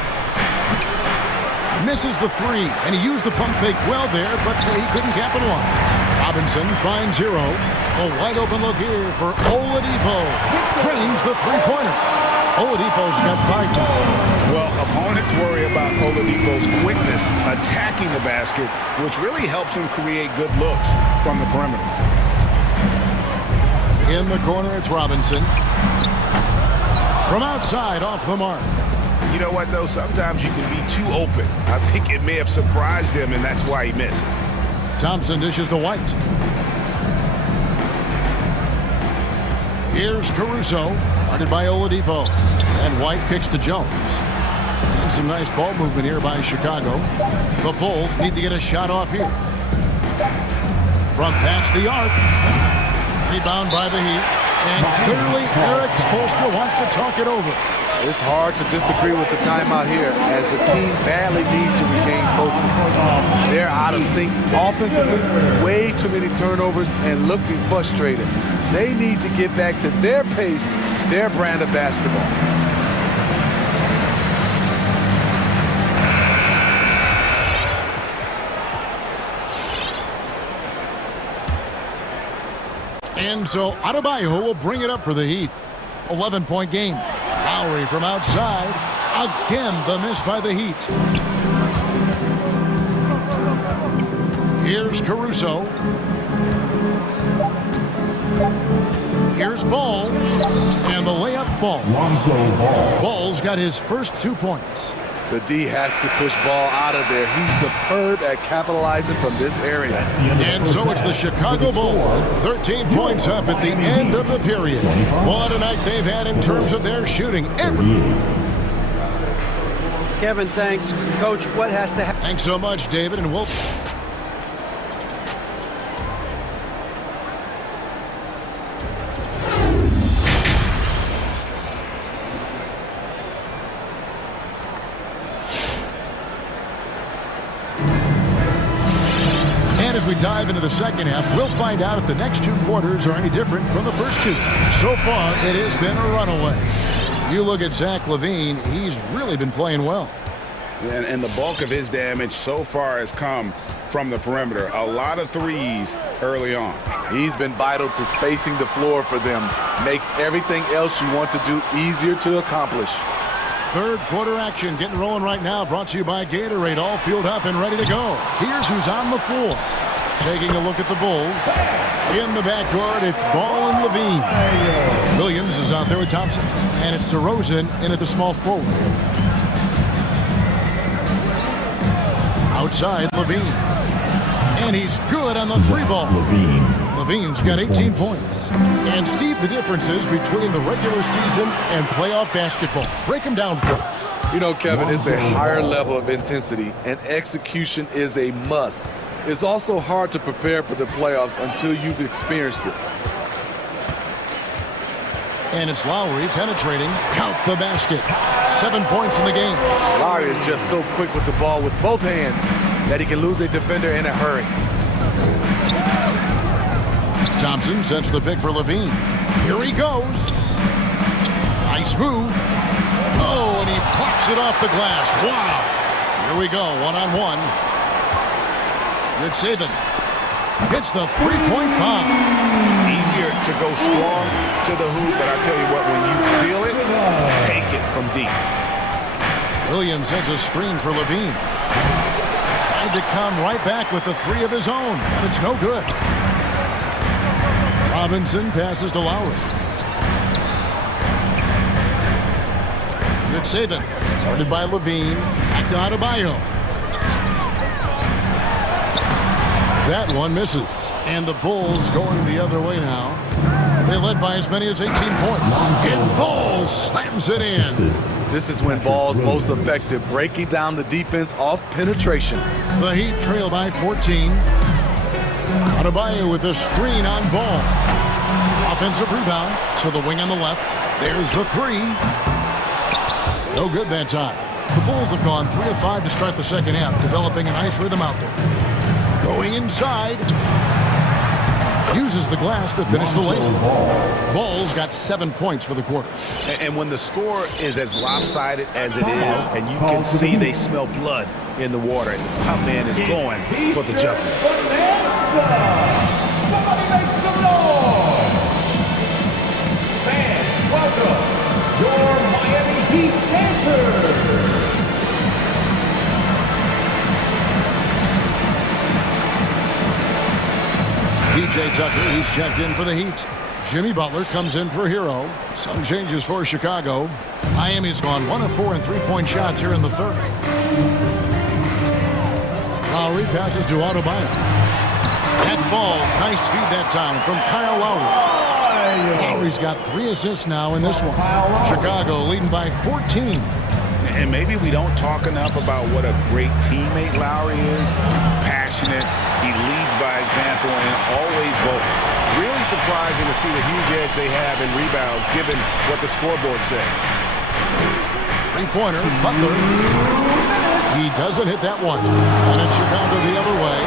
Misses the three, and he used the pump fake well there, but he couldn't capitalize. Robinson finds Hero. A wide open look here for Oladipo. Drains the three-pointer. Oladipo's got 5 points. Well, opponents worry about Oladipo's quickness attacking the basket, which really helps him create good looks from the perimeter. In the corner, it's Robinson. From outside, off the mark. You know what, though? Sometimes you can be too open. I think it may have surprised him, and that's why he missed. Thompson dishes to White. Here's Caruso, guarded by Oladipo. And White kicks to Jones. And some nice ball movement here by Chicago. The Bulls need to get a shot off here. From past the arc. Rebound by the Heat. And clearly Eric Spoelstra wants to talk it over. It's hard to disagree with the timeout here as the team badly needs to regain focus. They're out of sync offensively, way too many turnovers, and looking frustrated. They need to get back to their pace, their brand of basketball. And so Adebayo will bring it up for the Heat. 11-point game. Lowry from outside. Again, the miss by the Heat. Here's Caruso. Here's Ball. And the layup falls. Ball's got his first 2 points. The D has to push Ball out of there. He's superb at capitalizing from this area. And so it's the Chicago Bulls, 13 points up at the end of the period. What a night they've had in terms of their shooting. Kevin, thanks. Coach, what has to happen? Thanks so much, David, and we'll... As we dive into the second half, we'll find out if the next 2 quarters are any different from the first 2. So far, it has been a runaway. You look at Zach LaVine, he's really been playing well. And the bulk of his damage so far has come from the perimeter. A lot of threes early on. He's been vital to spacing the floor for them. Makes everything else you want to do easier to accomplish. Third quarter action getting rolling right now, brought to you by Gatorade, all fueled up and ready to go. Here's who's on the floor. Taking a look at the Bulls. In the backcourt, it's Ball and LaVine. Williams is out there with Thompson. And it's DeRozan in at the small forward. Outside, LaVine. And he's good on the 3-ball. LaVine's got 18 points. And Steve, the differences between the regular season and playoff basketball. Break them down for us. You know, Kevin, it's a higher level of intensity, and execution is a must. It's also hard to prepare for the playoffs until you've experienced it. And it's Lowry penetrating. Count the basket. 7 points in the game. Lowry is just so quick with the ball with both hands that he can lose a defender in a hurry. Thompson sets the pick for LaVine. Here he goes. Nice move. Oh, and he pops it off the glass. Wow. Here we go, one-on-one. Rich Saban hits the 3-point bomb. Easier to go strong to the hoop, but I tell you what, when you feel it, take it from deep. Williams sends a screen for LaVine. Tried to come right back with the 3 of his own, but it's no good. Robinson passes to Lowry. Rich Saban, guarded by LaVine, back to Adebayo. That one misses. And the Bulls going the other way now. They led by as many as 18 points. And Ball slams it in. This is when Ball's most effective, breaking down the defense off penetration. The Heat trail by 14. Adebayo with a screen on Ball. Offensive rebound to the wing on the left. There's the 3. No good that time. The Bulls have gone 3 of 5 to start the second half, developing a nice rhythm out there. Going inside. Uses the glass to finish the layup. Bulls got 7 points for the quarter. And when the score is as lopsided as it is, and you can see they smell blood in the water, and the pump man is going for the jumper. Somebody make some noise! Fans, welcome your Miami Heat dancers! PJ Tucker, he's checked in for the Heat. Jimmy Butler comes in for Hero. Some changes for Chicago. Miami's gone 1 of 4 in three-point shots here in the third. Lowry passes to Adebayo. That ball's nice feed that time from Kyle Lowry. Lowry's got 3 assists now in this one. Chicago leading by 14. And maybe we don't talk enough about what a great teammate Lowry is. Passionate, he leads by example, and always vocal. Really surprising to see the huge edge they have in rebounds, given what the scoreboard says. Three-pointer, Butler. He doesn't hit that one. And it's Chicago the other way.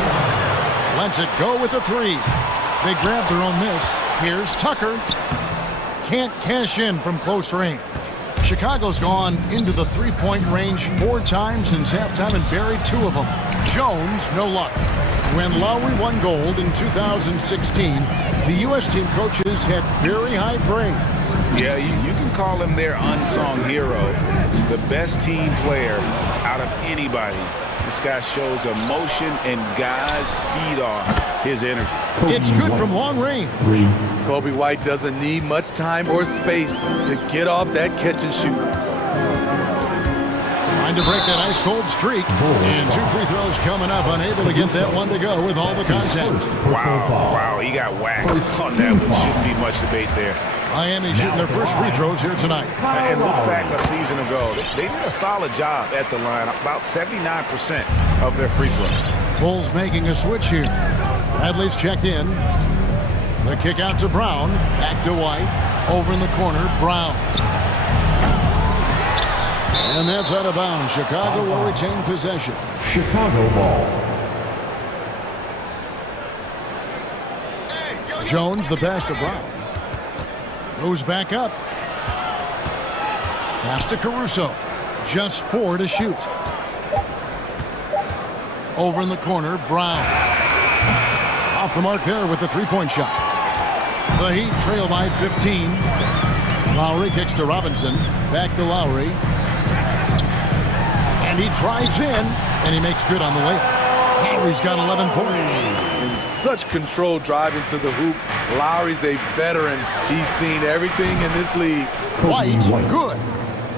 Lets it go with the 3. They grab their own miss. Here's Tucker. Can't cash in from close range. Chicago's gone into the three-point range 4 times since halftime and buried 2 of them. Jones, no luck. When Lowry won gold in 2016, the U.S. team coaches had very high praise. Yeah, you can call him their unsung hero, the best team player out of anybody. This guy shows emotion, and guys feed off his energy. It's good from long range. Kobe White doesn't need much time or space to get off that catch and shoot. Trying to break that ice-cold streak. And 2 free throws coming up. Unable to get that one to go with all the contact. Wow, he got whacked on that one. Shouldn't be much debate there. Miami shooting their first free throws here tonight. And look back a season ago. They did a solid job at the line. About 79% of their free throws. Bulls making a switch here. Bradley's checked in. The kick out to Brown. Back to White. Over in the corner, Brown. And that's out of bounds. Chicago will retain possession. Chicago ball. Jones, the pass to Brown. Goes back up. Pass to Caruso. Just 4 to shoot. Over in the corner, Brown. Off the mark there with the three-point shot. The Heat trail by 15. Lowry kicks to Robinson. Back to Lowry. And he drives in, and he makes good on the layup. Lowry's got 11 points. In such control driving to the hoop. Lowry's a veteran. He's seen everything in this league. White, good.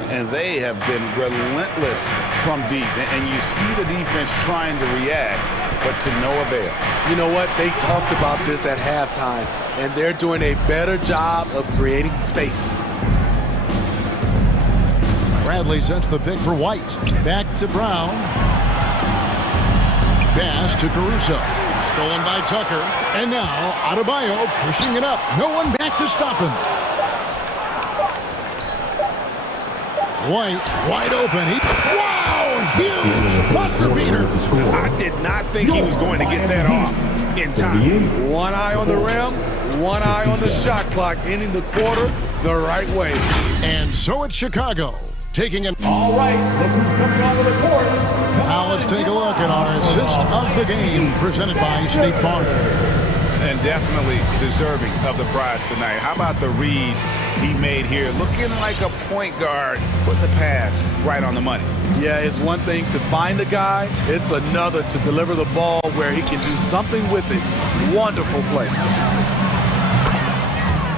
And they have been relentless from deep. And you see the defense trying to react, but to no avail. You know what? They talked about this at halftime, and they're doing a better job of creating space. Bradley sets the pick for White. Back to Brown. Pass to Caruso. Stolen by Tucker. And now Adebayo pushing it up. No one back to stop him. White wide open. Wow! Huge buzzer beater. I did not think he was going to get that off in time. One eye on the rim, one eye on the shot clock, ending the quarter the right way. And so it's Chicago taking an... All right, look who's coming onto the court. Now let's take a look at our assist of the game presented by State Farm. And definitely deserving of the prize tonight. How about the read he made here? Looking like a point guard, putting the pass right on the money. Yeah, it's one thing to find the guy. It's another to deliver the ball where he can do something with it. Wonderful play.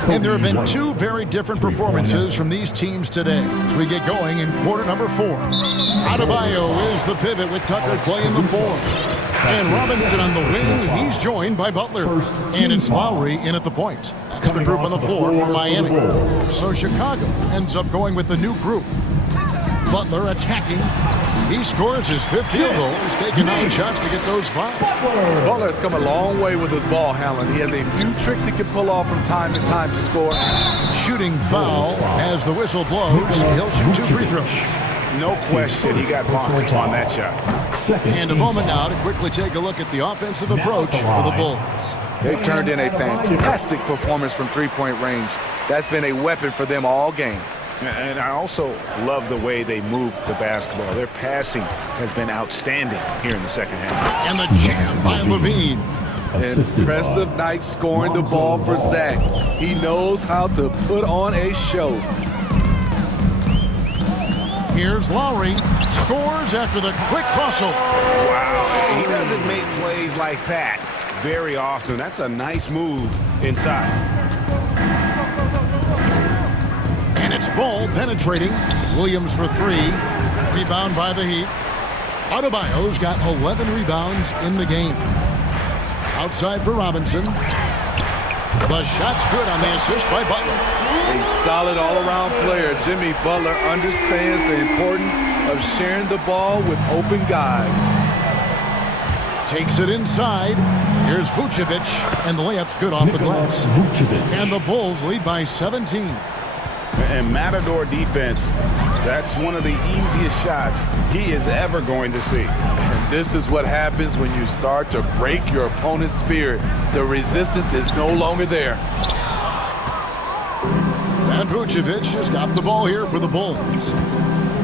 And there have been 2 very different performances from these teams today as we get going in quarter number 4. Adebayo is the pivot with Tucker playing the 4. And Robinson on the wing. He's joined by Butler. And it's Lowry in at the point. That's the group on the floor for Miami. So Chicago ends up going with the new group. Butler attacking. He scores his 5th field goal. He's taken 9 shots to get those 5. Butler's come a long way with his ball handling. He has a few tricks he can pull off from time to time to score. Shooting foul as the whistle blows. He'll shoot 2 free throws. No question he got bumped on that shot. And a moment now to quickly take a look at the offensive approach for the Bulls. They've turned in a fantastic performance from three-point range. That's been a weapon for them all game. And I also love the way they move the basketball. Their passing has been outstanding here in the second half. And the jam by Levine. Impressive night scoring the ball for Zach. He knows how to put on a show. Here's Lowry. Scores after the quick crossover. Wow. He doesn't make plays like that very often. That's a nice move inside. And it's Ball penetrating. Williams for three. Rebound by the Heat. Adebayo's got 11 rebounds in the game. Outside for Robinson. The shot's good on the assist by Butler. A solid all-around player. Jimmy Butler understands the importance of sharing the ball with open guys. Takes it inside. Here's Vucevic, and the layup's good off the glass. And the Bulls lead by 17. And Matador defense, that's one of the easiest shots he is ever going to see. And this is what happens when you start to break your opponent's spirit. The resistance is no longer there. And Vucevic has got the ball here for the Bulls.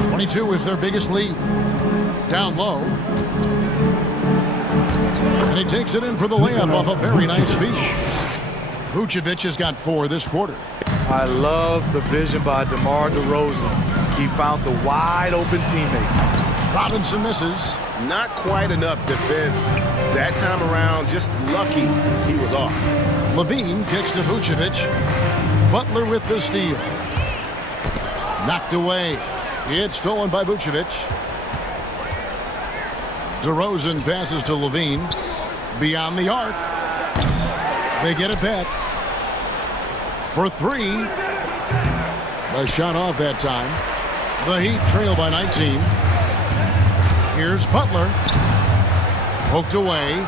22 is their biggest lead. Down low. And he takes it in for the layup off a very nice feed. Vucevic has got 4 this quarter. I love the vision by DeMar DeRozan. He found the wide open teammate. Robinson misses. Not quite enough defense that time around. Just lucky he was off. Levine kicks to Vucevic. Butler with the steal. Knocked away. It's stolen by Vucevic. DeRozan passes to Levine. Beyond the arc. They get it back. For 3. The shot off that time. The Heat trail by 19. Here's Butler. Poked away.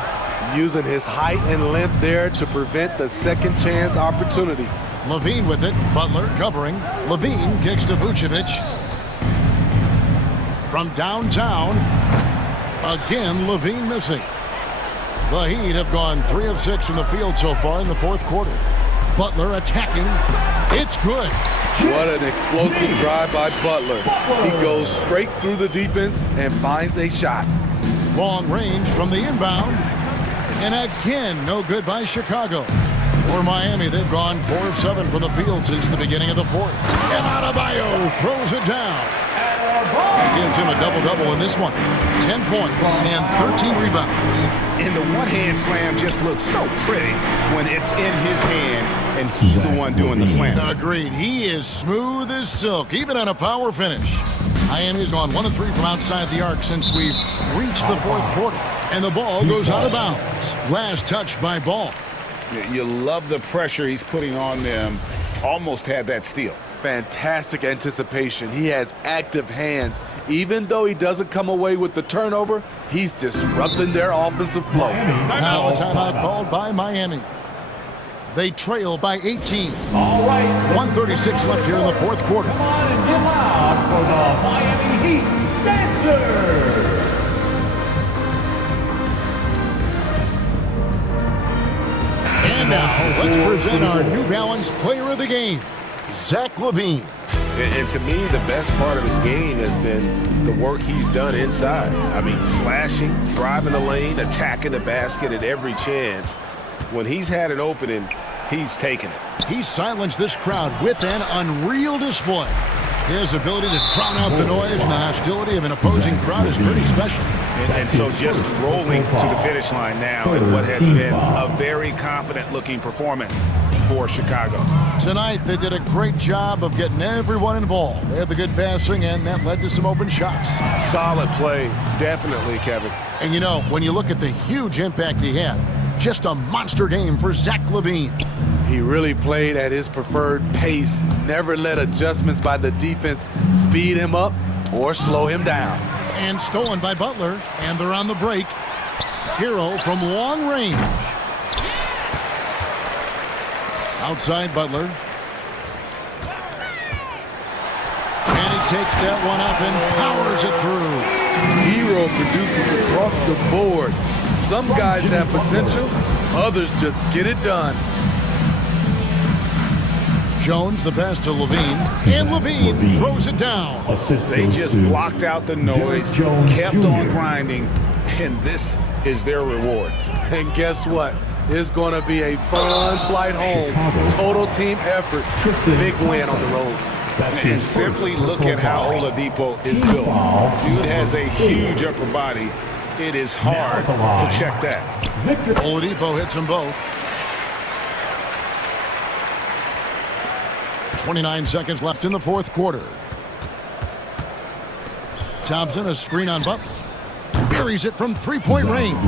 Using his height and length there to prevent the second chance opportunity. Levine with it. Butler covering. Levine kicks to Vucevic. From downtown. Again, Levine missing. The Heat have gone 3 of 6 from the field so far in the fourth quarter. Butler attacking. It's good. What an explosive drive by Butler. He goes straight through the defense and finds a shot. Long range from the inbound. And again, no good by Chicago. For Miami, they've gone 4 of 7 from the field since the beginning of the fourth. And Adebayo throws it down. He gives him a double-double in this one. 10 points and 13 rebounds. And the one-hand slam just looks so pretty when it's in his hand and he's the one doing the slam. Agreed. He is smooth as silk, even on a power finish. Miami's gone 1 of 3 from outside the arc since we've reached the fourth quarter. And the ball goes out of bounds. Last touch by Ball. You love the pressure he's putting on them. Almost had that steal. Fantastic anticipation. He has active hands. Even though he doesn't come away with the turnover, he's disrupting their offensive flow. Now a timeout called by Miami. They trail by 18. All right. 1:36 left here in the fourth quarter. Come on and give loud for the Miami Heat dancers. And now, let's present our New Balance Player of the Game, Zach LaVine. And to me, the best part of his game has been the work he's done inside. I mean, slashing, driving the lane, attacking the basket at every chance. When he's had an opening, he's taken it. He's silenced this crowd with an unreal display. His ability to drown out the noise and the hostility of an opposing crowd is pretty special. And so just rolling to the finish line now in what has been a very confident-looking performance for Chicago. Tonight, they did a great job of getting everyone involved. They had the good passing, and that led to some open shots. Solid play, definitely, Kevin. And you know, when you look at the huge impact he had, just a monster game for Zach LaVine. He really played at his preferred pace, never let adjustments by the defense speed him up or slow him down. And stolen by Butler, and they're on the break. Hero from long range. Outside Butler. And he takes that one up and powers it through. Hero produces across the board. Some guys have potential, others just get it done. Jones, the pass to Levine, and Levine throws it down. They just blocked out the noise, kept on grinding, and this is their reward. And guess what? It's going to be a fun flight home. Total team effort. Big win on the road. And simply look at how Oladipo is built. Dude has a huge upper body. It is hard to check that. Oladipo hits them both. 29 seconds left in the fourth quarter. Thompson, a screen on Butler. Buries it from three-point range.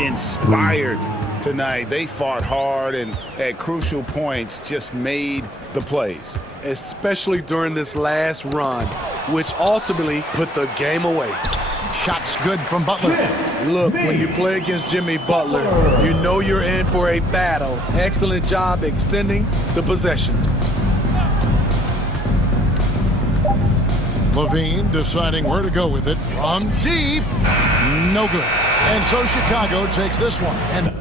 Inspired tonight. They fought hard and at crucial points just made the plays. Especially during this last run, which ultimately put the game away. Shots good from Butler. Look, when you play against Jimmy Butler, you know you're in for a battle. Excellent job extending the possession. Levine deciding where to go with it. From deep. No good. And so Chicago takes this one. And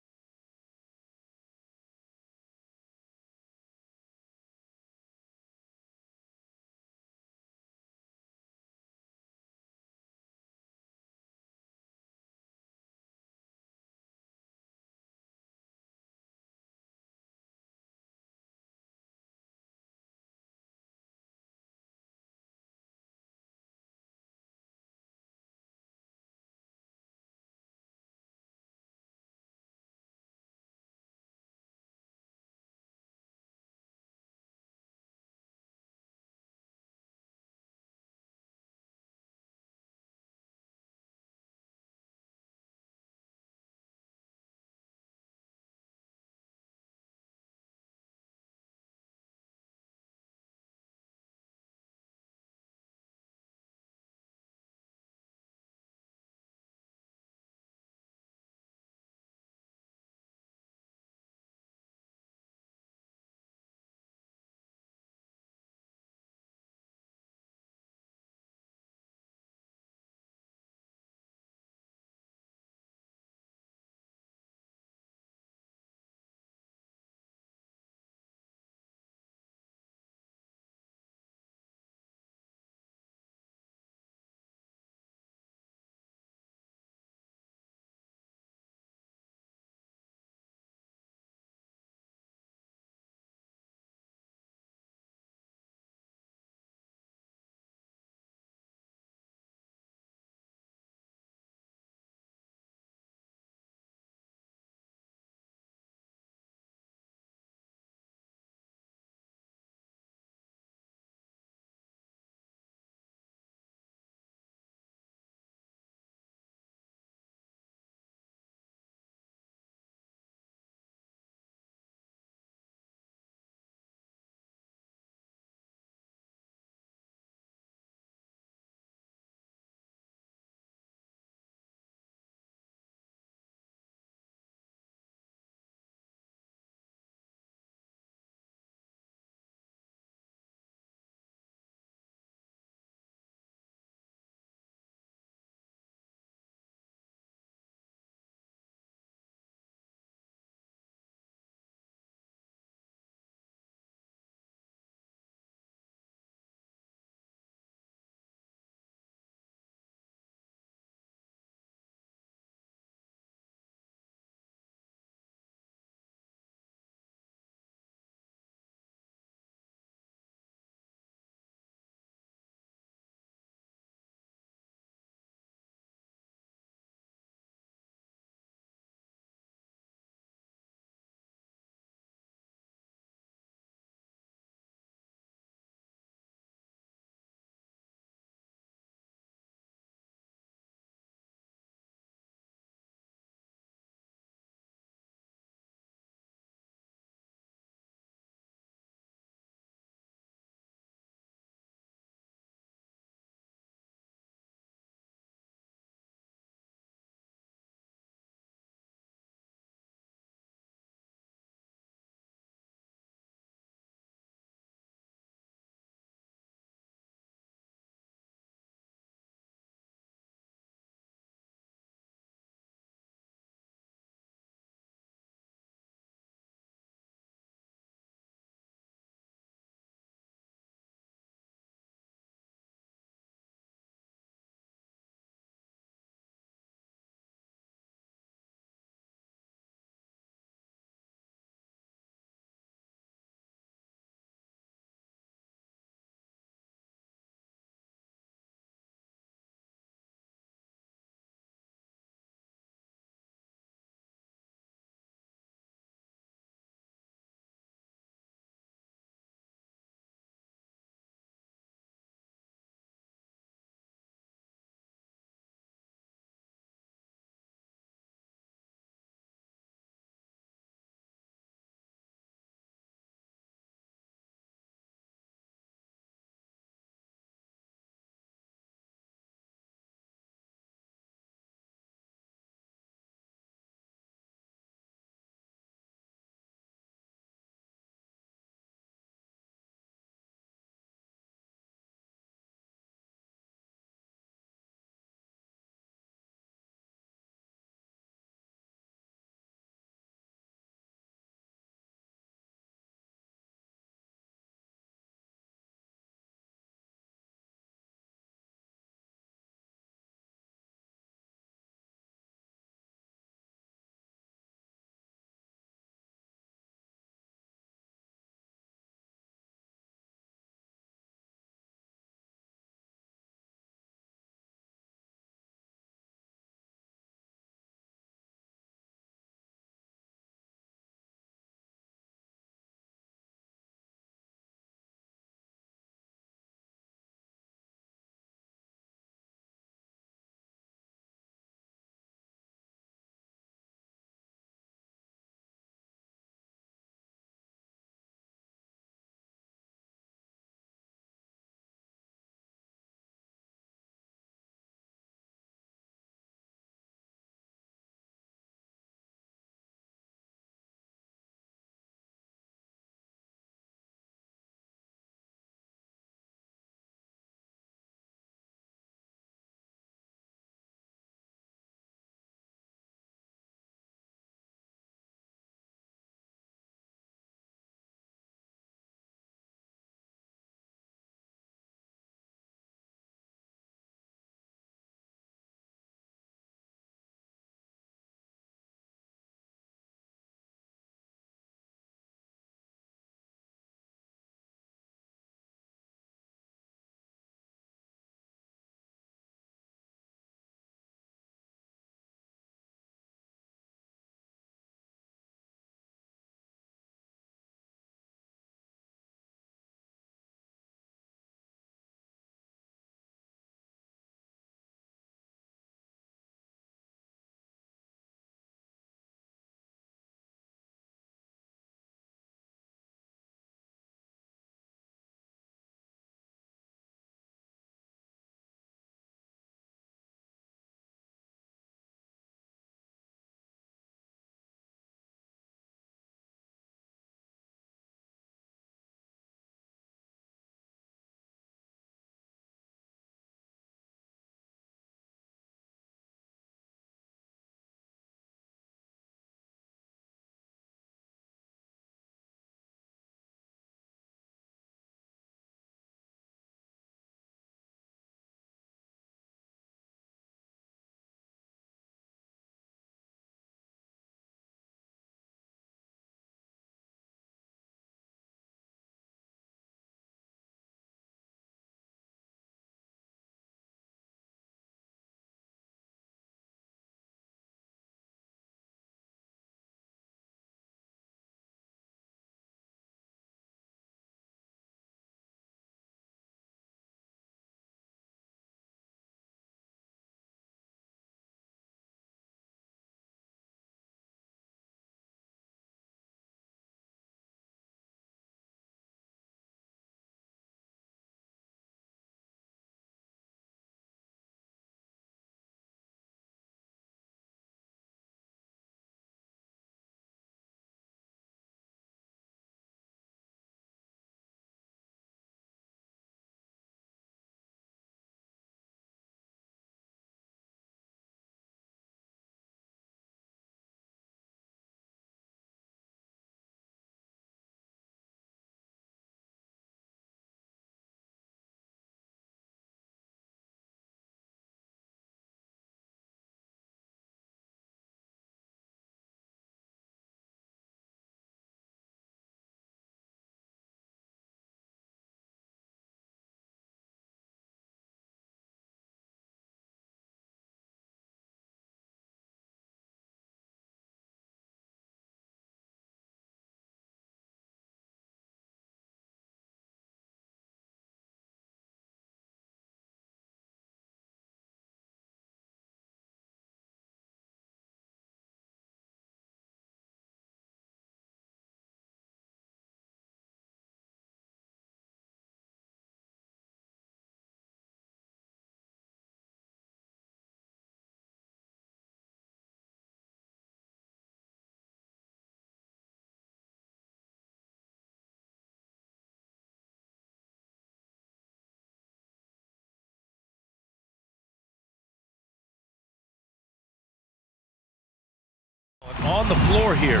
on the floor here.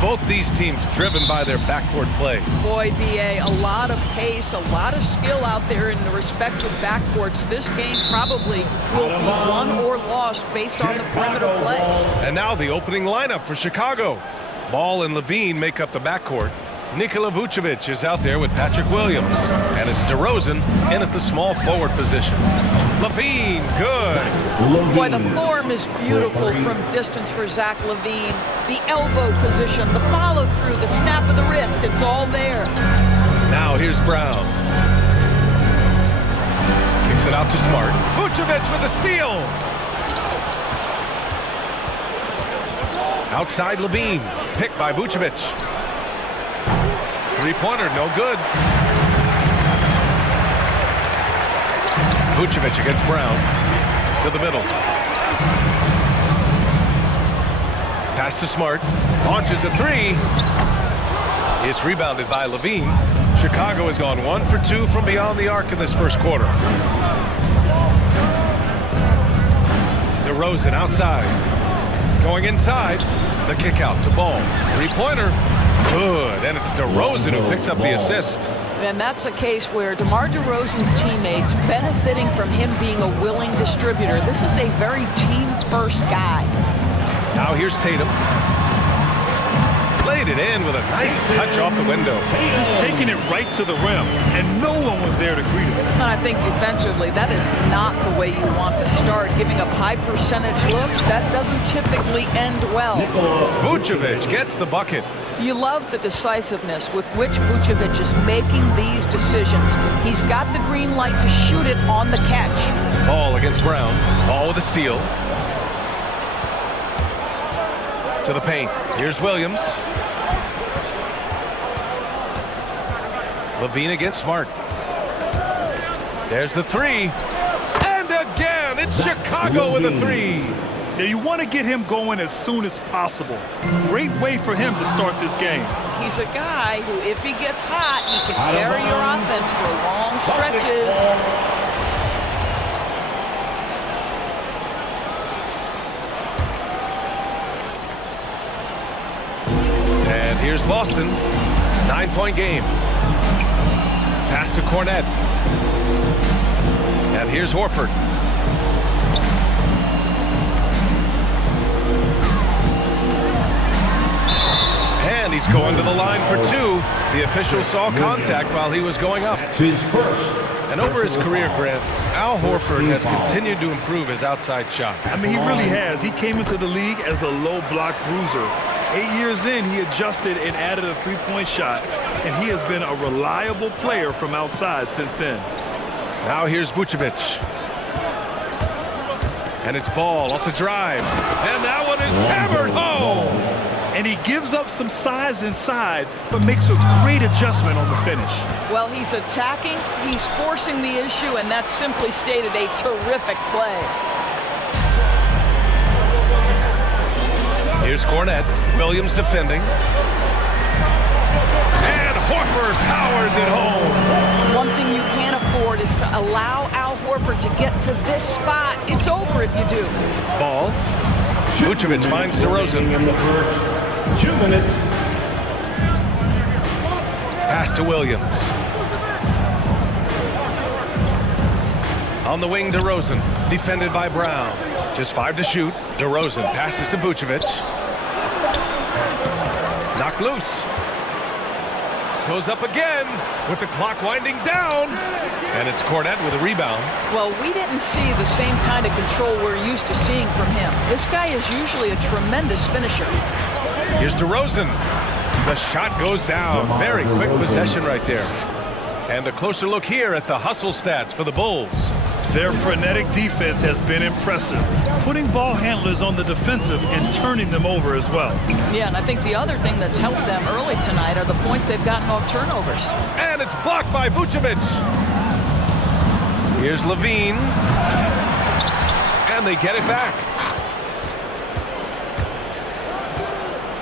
Both these teams driven by their backcourt play. Boy, B.A., a lot of pace, a lot of skill out there in the respective backcourts. This game probably will be won or lost based on the perimeter play. And now the opening lineup for Chicago. Ball and Levine make up the backcourt. Nikola Vucevic is out there with Patrick Williams. And it's DeRozan in at the small forward position. Levine, good. Boy, the form is beautiful from distance for Zach Levine. The elbow position, the follow-through, the snap of the wrist, it's all there. Now here's Brown. Kicks it out to Smart. Vucevic with a steal. Outside Levine, picked by Vucevic. Three-pointer, no good. Vucevic against Brown. To the middle. Pass to Smart. Launches a three. It's rebounded by Levine. Chicago has gone 1 for 2 from beyond the arc in this first quarter. DeRozan outside. Going inside. The kick out to Ball. Three-pointer. Good, and it's DeRozan who picks up the assist. And that's a case where DeMar DeRozan's teammates benefiting from him being a willing distributor. This is a very team-first guy. Now here's Tatum. Laid it in with a nice touch off the window. Just taking it right to the rim, and no one was there to greet him. I think defensively, that is not the way you want to start. Giving up high percentage looks, that doesn't typically end well. Vucevic gets the bucket. You love the decisiveness with which Vucevic is making these decisions. He's got the green light to shoot it on the catch. Ball against Brown. Ball with a steal. To the paint. Here's Williams. Levine against Smart. There's the three. And again, it's Chicago with a three. Yeah, you want to get him going as soon as possible. Great way for him to start this game. He's a guy who, if he gets hot, he can carry your offense for long stretches. And here's Boston. 9-point game. Pass to Cornet. And here's Horford. And he's going to the line for two. The official saw contact while he was going up. And over his career, Grant, Al Horford has continued to improve his outside shot. I mean, he really has. He came into the league as a low block bruiser. 8 years in, he adjusted and added a three-point shot, and he has been a reliable player from outside since then. Now here's Vucevic. And it's Ball off the drive. And that one is hammered home. And he gives up some size inside, but makes a great adjustment on the finish. Well, he's attacking, he's forcing the issue, and that's simply stated a terrific play. Here's Cornet. Williams defending. And Horford powers it home. One thing you can't afford is to allow Al Horford to get to this spot. It's over if you do. Ball. Vucevic finds DeRozan. 2 minutes. Pass to Williams. On the wing, DeRozan. Defended by Brown. Just 5 to shoot. DeRozan passes to Vucevic. Knocked loose. Goes up again with the clock winding down. And it's Cornet with a rebound. Well, we didn't see the same kind of control we're used to seeing from him. This guy is usually a tremendous finisher. Here's DeRozan. The shot goes down. Very quick possession right there. And a closer look here at the hustle stats for the Bulls. Their frenetic defense has been impressive, putting ball handlers on the defensive and turning them over as well. Yeah, and I think the other thing that's helped them early tonight are the points they've gotten off turnovers. And it's blocked by Vucevic. Here's Levine. And they get it back.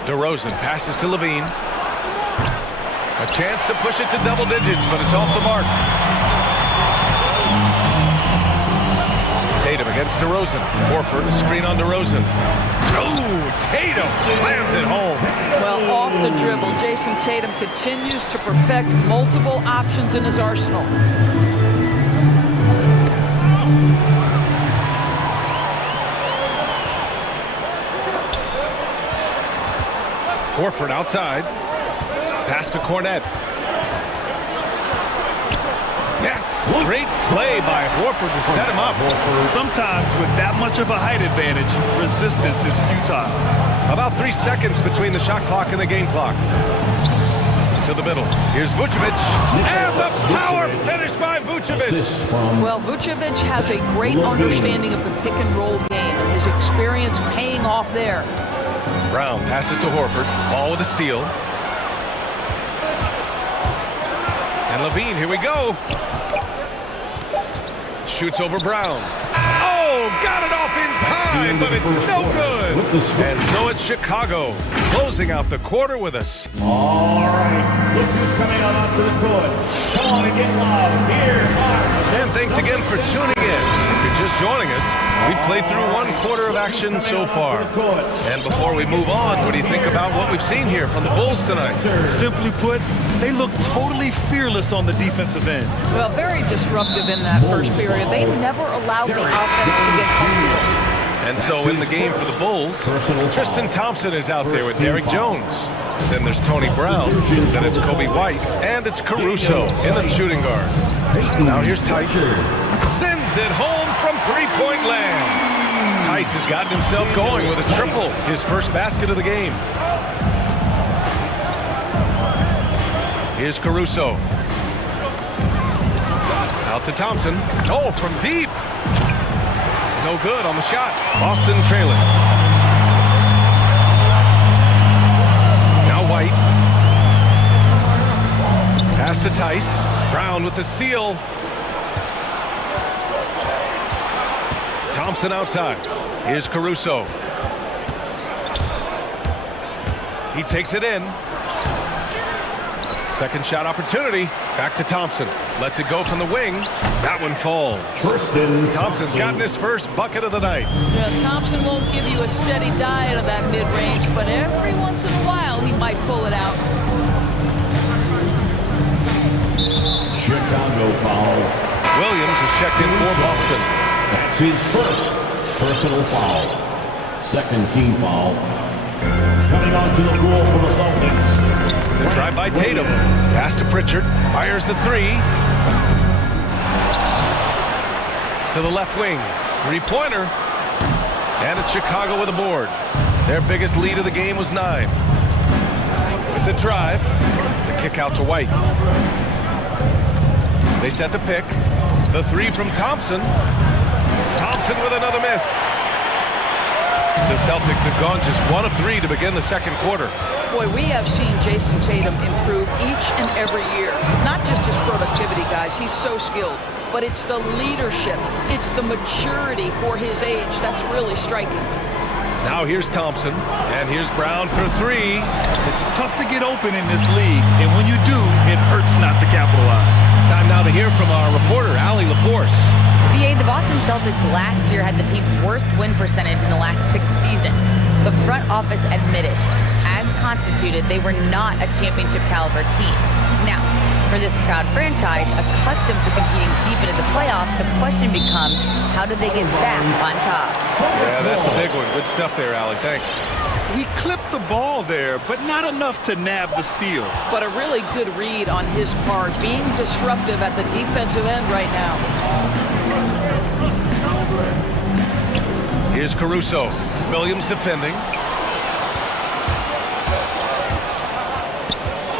DeRozan passes to Levine. A chance to push it to double digits, but it's off the mark. Tatum against DeRozan. Horford, a screen on DeRozan. Oh, Tatum slams it home. Well, off the dribble, Jason Tatum continues to perfect multiple options in his arsenal. Horford outside. Pass to Cornet. Yes! Great play by Horford to set him up. Sometimes with that much of a height advantage, resistance is futile. About 3 seconds between the shot clock and the game clock. To the middle. Here's Vucevic. And the power finish by Vucevic. Well, Vucevic has a great understanding of the pick and roll game, and his experience paying off there. Brown passes to Horford. Ball with a steal. And Levine, here we go. Shoots over Brown. Oh, got it off in time, but it's no good. And so it's Chicago, closing out the quarter with a... All right, look who's coming on onto the court. Come on and get loud. Here, Mark. And thanks again for tuning in. If you're just joining us, we played through 1 quarter of action so far. And before we move on, what do you think about what we've seen here from the Bulls tonight? Simply put, they look totally fearless on the defensive end. Well, very disruptive in that first period. They never allowed the offense to get comfortable. And so in the game for the Bulls, Tristan Thompson is out there with Derrick Jones. Then there's Tony Brown. Then it's Kobe White. And it's Caruso in the shooting guard. Now here's Tice. Sends it home from three-point land. Tice has gotten himself going with a triple. His first basket of the game. Here's Caruso. Out to Thompson. Oh, from deep. No good on the shot. Boston trailing. Now White. Pass to Tice. Brown with the steal. Thompson outside. Here's Caruso. He takes it in. Second shot opportunity. Back to Thompson. Lets it go from the wing. That one falls. Thompson's gotten his first bucket of the night. Yeah, Thompson won't give you a steady diet of that mid-range, but every once in a while he might pull it out. Chicago foul. Williams is checked in for Boston. That's his first personal foul. Second team foul. Coming onto the floor for the Celtics. The drive by Tatum. Pass to Pritchard. Fires the three. To the left wing. Three-pointer. And it's Chicago with a board. Their biggest lead of the game was 9. With the drive. The kick out to White. They set the pick. The three from Thompson. Thompson with another miss. The Celtics have gone just 1 of 3 to begin the second quarter. Boy, we have seen Jason Tatum improve each and every year. Not just his productivity, guys. He's so skilled. But it's the leadership. It's the maturity for his age that's really striking. Now here's Thompson. And here's Brown for 3. It's tough to get open in this league. And when you do, it hurts not to capitalize. Time now to hear from our reporter, Allie LaForce. BA, the Boston Celtics last year had the team's worst win percentage in the last 6 seasons. The front office admitted, as constituted, they were not a championship caliber team. Now, for this proud franchise, accustomed to competing deep into the playoffs, the question becomes, how do they get back on top? Yeah, that's a big one. Good stuff there, Allie. Thanks. He clipped the ball there, but not enough to nab the steal. But a really good read on his part, being disruptive at the defensive end right now. Here's Caruso. Williams defending.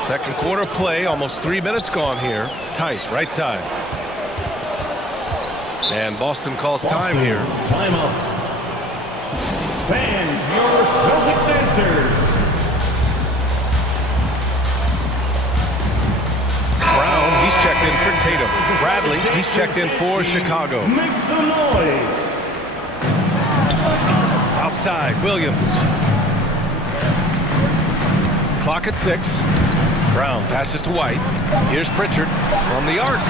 Second quarter play, almost 3 minutes gone here. Tice, right side. And Boston calls time here. Timeout. Fans, your Celtics dancers. Brown, he's checked in for Tatum. Bradley, he's checked in for Chicago. Make some noise. Outside, Williams. Clock at 6. Brown passes to White. Here's Pritchard from the arc.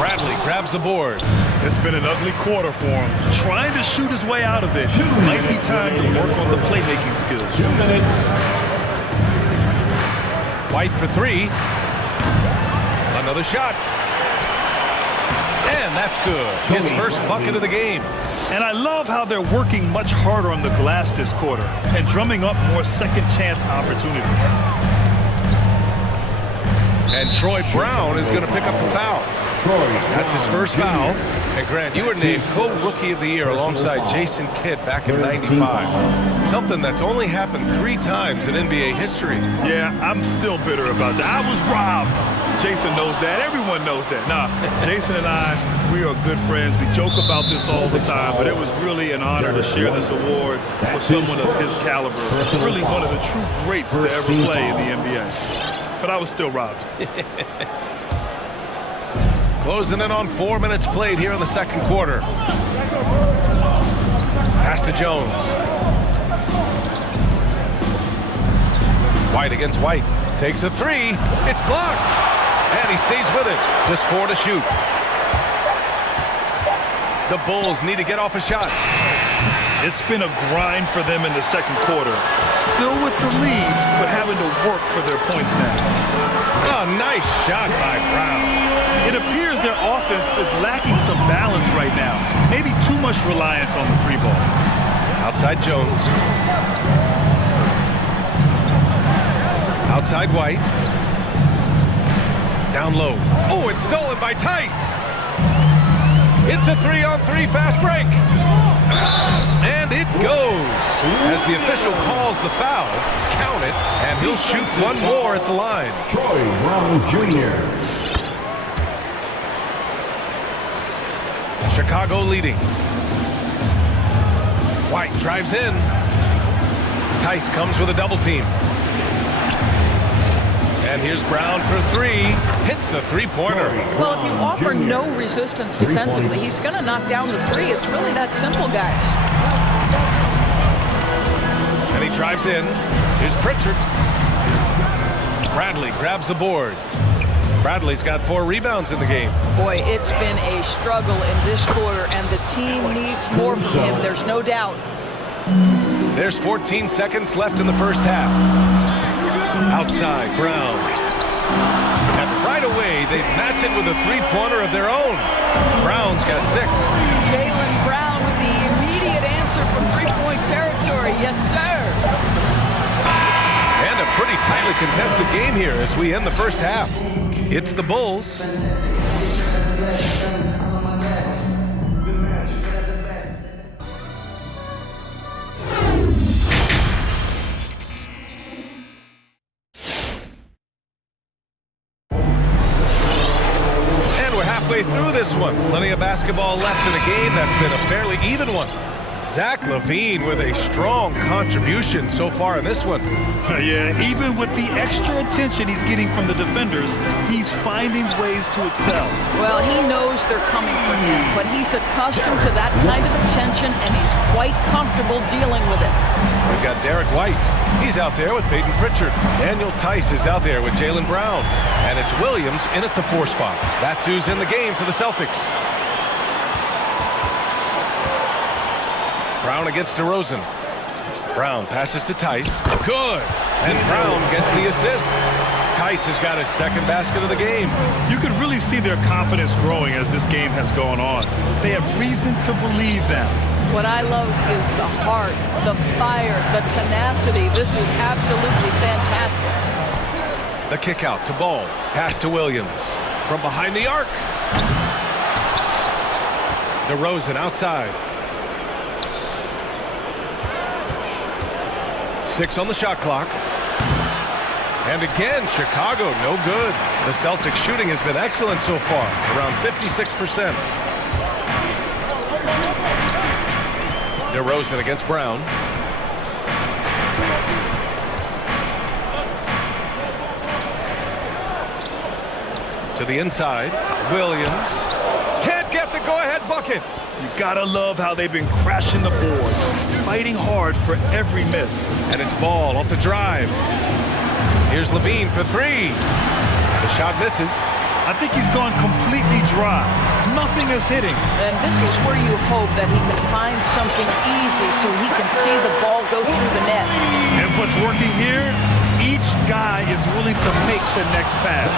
Bradley grabs the board. It's been an ugly quarter for him. Trying to shoot his way out of it. Might be time to work on the playmaking skills. 2 minutes. White for three. Another shot. And that's good. His first bucket of the game. And I love how they're working much harder on the glass this quarter and drumming up more second chance opportunities. And Troy Brown is going to pick up the foul. That's his first foul. And Grant, you were named co-rookie of the year alongside Jason Kidd back in '95. Something that's only happened 3 times in NBA history. Yeah, I'm still bitter about that. I was robbed. Jason knows that. Everyone knows that. Nah, Jason and I, we are good friends. We joke about this all the time, but it was really an honor to share this award with someone of his caliber. Really one of the true greats to ever play in the NBA. But I was still robbed. Closing in on 4 minutes played here in the second quarter. Pass to Jones. White against White. Takes a three. It's blocked. And he stays with it. Just 4 to shoot. The Bulls need to get off a shot. It's been a grind for them in the second quarter. Still with the lead, but having to work for their points now. A nice shot by Brown. It appears their offense is lacking some balance right now. Maybe too much reliance on the three ball. Outside Jones. Outside White. Down low. Oh, it's stolen by Tice. It's a 3-on-3 fast break. And it goes. As the official calls the foul, count it, and he'll shoot one more at the line. Troy Brown Jr. Chicago leading. White drives in. Tice comes with a double team. And here's Brown for three. Hits the three-pointer. Well, if you offer no resistance defensively, he's going to knock down the three. It's really that simple, guys. And he drives in. Here's Pritchard. Bradley grabs the board. Bradley's got 4 rebounds in the game. Boy, it's been a struggle in this quarter, and the team needs more from him. There's no doubt. There's 14 seconds left in the first half. Outside, Brown. And right away, they match it with a three-pointer of their own. Brown's got 6. Jaylen Brown with the immediate answer from three-point territory. Yes, sir. And a pretty tightly contested game here as we end the first half. It's the Bulls. Through this one. Plenty of basketball left in the game. That's been a fairly even one. Zach LaVine with a strong contribution so far in this one. Yeah, even with the extra attention he's getting from the defenders, he's finding ways to excel. Well, he knows they're coming for him, but he's accustomed to that kind of attention, and he's quite comfortable dealing with it. We've got Derek White. He's out there with Peyton Pritchard. Daniel Tice is out there with Jaylen Brown. And it's Williams in at the 4 spot. That's who's in the game for the Celtics. Brown against DeRozan. Brown passes to Tice. Good. And Brown gets the assist. Tice has got his second basket of the game. You can really see their confidence growing as this game has gone on. They have reason to believe now. What I love is the heart, the fire, the tenacity. This is absolutely fantastic. The kick out to Ball. Pass to Williams. From behind the arc. DeRozan outside. 6 on the shot clock. And again, Chicago, no good. The Celtics shooting has been excellent so far, around 56%. DeRozan against Brown. To the inside, Williams. Can't get the go-ahead bucket. You gotta love how they've been crashing the board, fighting hard for every miss. And it's Ball off the drive. Here's LaVine for 3. The shot misses. I think he's gone completely dry. Nothing is hitting. And this is where you hope that he can find something easy so he can see the ball go through the net. And what's working here, each guy is willing to make the next pass.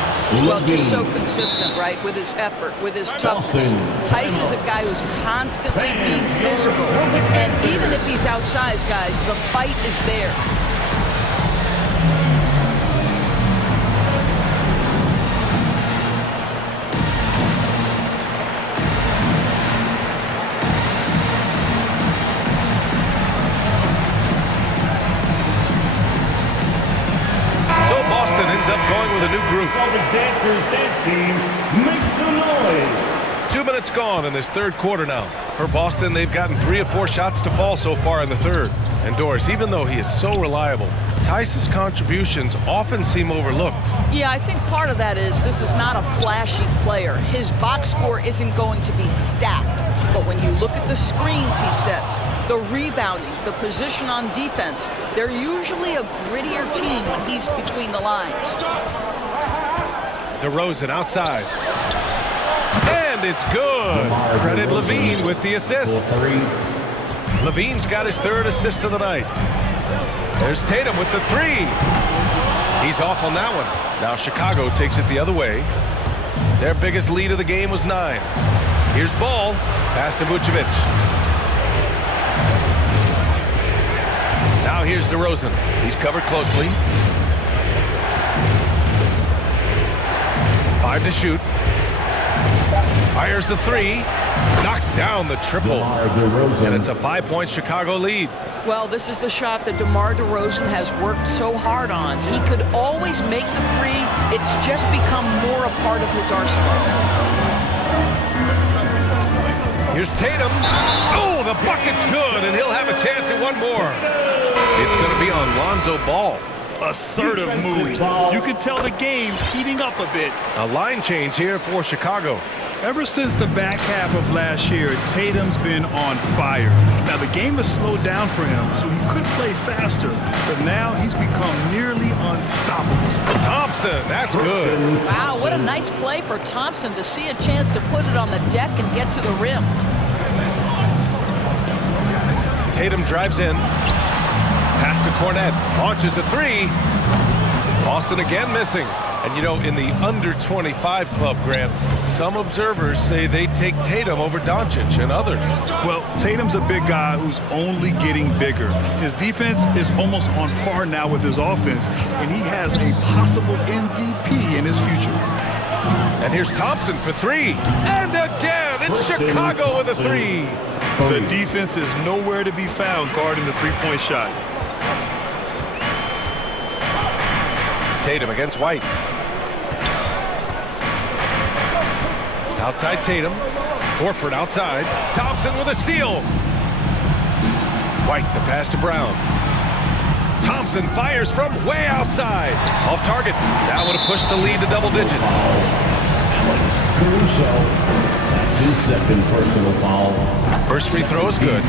Well, just so consistent, right, with his effort, with his toughness. Tice is a guy who's constantly being physical. And even if he's outsized, guys, the fight is there. Ends up going with a new group. Dancers dance team, make some noise. 2 minutes gone in this third quarter now. For Boston, they've gotten 3 of 4 shots to fall so far in the third. And Doris, even though he is so reliable, Tice's contributions often seem overlooked. Yeah, I think part of that is this is not a flashy player. His box score isn't going to be stacked. But when you look at the screens he sets, the rebounding, the position on defense, they're usually a grittier team when he's between the lines. DeRozan outside. And it's good. Credit Levine with the assist. Levine's got his 3rd assist of the night. There's Tatum with the 3. He's off on that one. Now Chicago takes it the other way. Their biggest lead of the game was 9. Here's ball. Pass to Vucevic. Now here's DeRozan. He's covered closely. 5 to shoot. Fires the 3. Knocks down the triple. And it's a 5-point Chicago lead. Well, this is the shot that DeMar DeRozan has worked so hard on. He could always make the 3. It's just become more a part of his arsenal. Here's Tatum. Oh, the bucket's good, and he'll have a chance at one more. It's going to be on Lonzo Ball. Assertive move. You can tell the game's heating up a bit. A line change here for Chicago. Ever since the back half of last year, Tatum's been on fire. Now, the game has slowed down for him, so he could play faster, but now he's become nearly unstoppable. Thompson, that's good. Wow, what a nice play for Thompson to see a chance to put it on the deck and get to the rim. Tatum drives in. Pass to Cornette. Launches a 3. Boston again missing. And, you know, in the under-25 club, Grant, some observers say they take Tatum over Doncic and others. Well, Tatum's a big guy who's only getting bigger. His defense is almost on par now with his offense, and he has a possible MVP in his future. And here's Thompson for 3. And again, it's Chicago with a 3. The defense is nowhere to be found guarding the three-point shot. Tatum against White. Outside Tatum. Horford outside. Thompson with a steal. White, the pass to Brown. Thompson fires from way outside. Off target. That would have pushed the lead to double digits. Caruso, that's his 2nd personal foul. First free throw is good.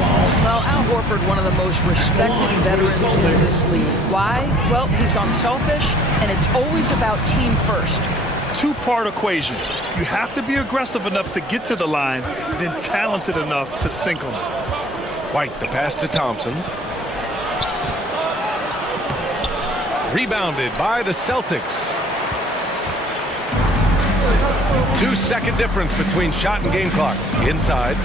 Well, Al Horford, one of the most respected veterans in this league. Why? Well, he's unselfish, and it's always about team first. Two-part equation. You have to be aggressive enough to get to the line, then talented enough to sink them. White, the pass to Thompson. Rebounded by the Celtics. 2-second difference between shot and game clock. Inside.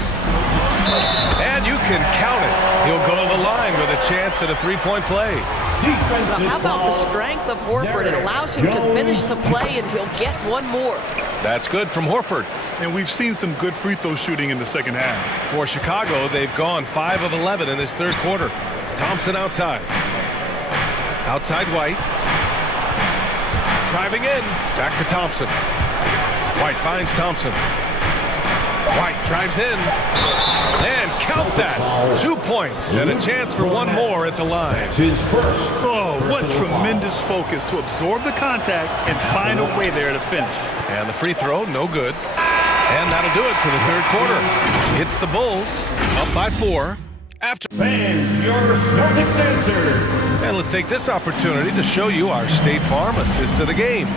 And you can count it. He'll go to the line with a chance at a 3-point play. Well, how about the strength of Horford? It allows him to finish the play, and he'll get one more. That's good from Horford. And we've seen some good free throw shooting in the second half. For Chicago, they've gone 5 of 11 in this third quarter. Thompson outside. Outside White. Driving in. Back to Thompson. White finds Thompson. White drives in. And count that. 2 points and a chance for one more at the line. Oh, what tremendous focus to absorb the contact and find a way there to finish. And the free throw, no good. And that'll do it for the third quarter. It's the Bulls up by 4. After fans, your Celtics answer. And let's take this opportunity to show you our State Farm assist of the game.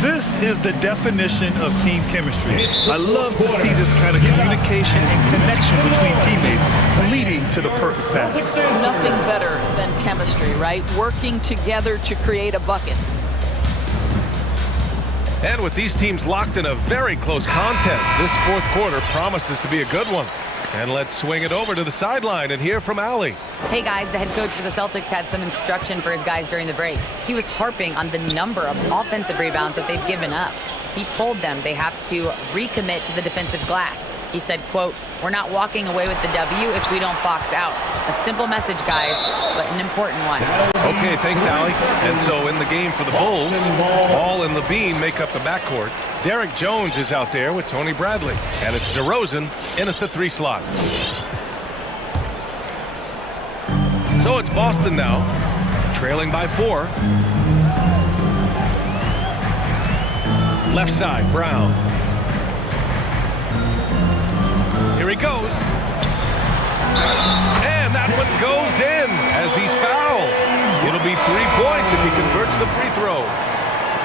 This is the definition of team chemistry. I love to see this kind of communication and connection between teammates leading to the perfect pass. Nothing better than chemistry, right? Working together to create a bucket. And with these teams locked in a very close contest, this fourth quarter promises to be a good one. And let's swing it over to the sideline and hear from Allie. Hey guys, the head coach for the Celtics had some instruction for his guys during the break. He was harping on the number of offensive rebounds that they've given up. He told them they have to recommit to the defensive glass. He said, quote, "We're not walking away with the W if we don't box out." A simple message, guys, but an important one. Okay, thanks, Allie. And so in the game for the Bulls, Ball and Levine make up the backcourt. Derek Jones is out there with Tony Bradley. And it's DeRozan in at the 3 slot. So it's Boston now, trailing by 4. Left side, Brown. Here he goes. And that one goes in as he's fouled. It'll be 3 points if he converts the free throw.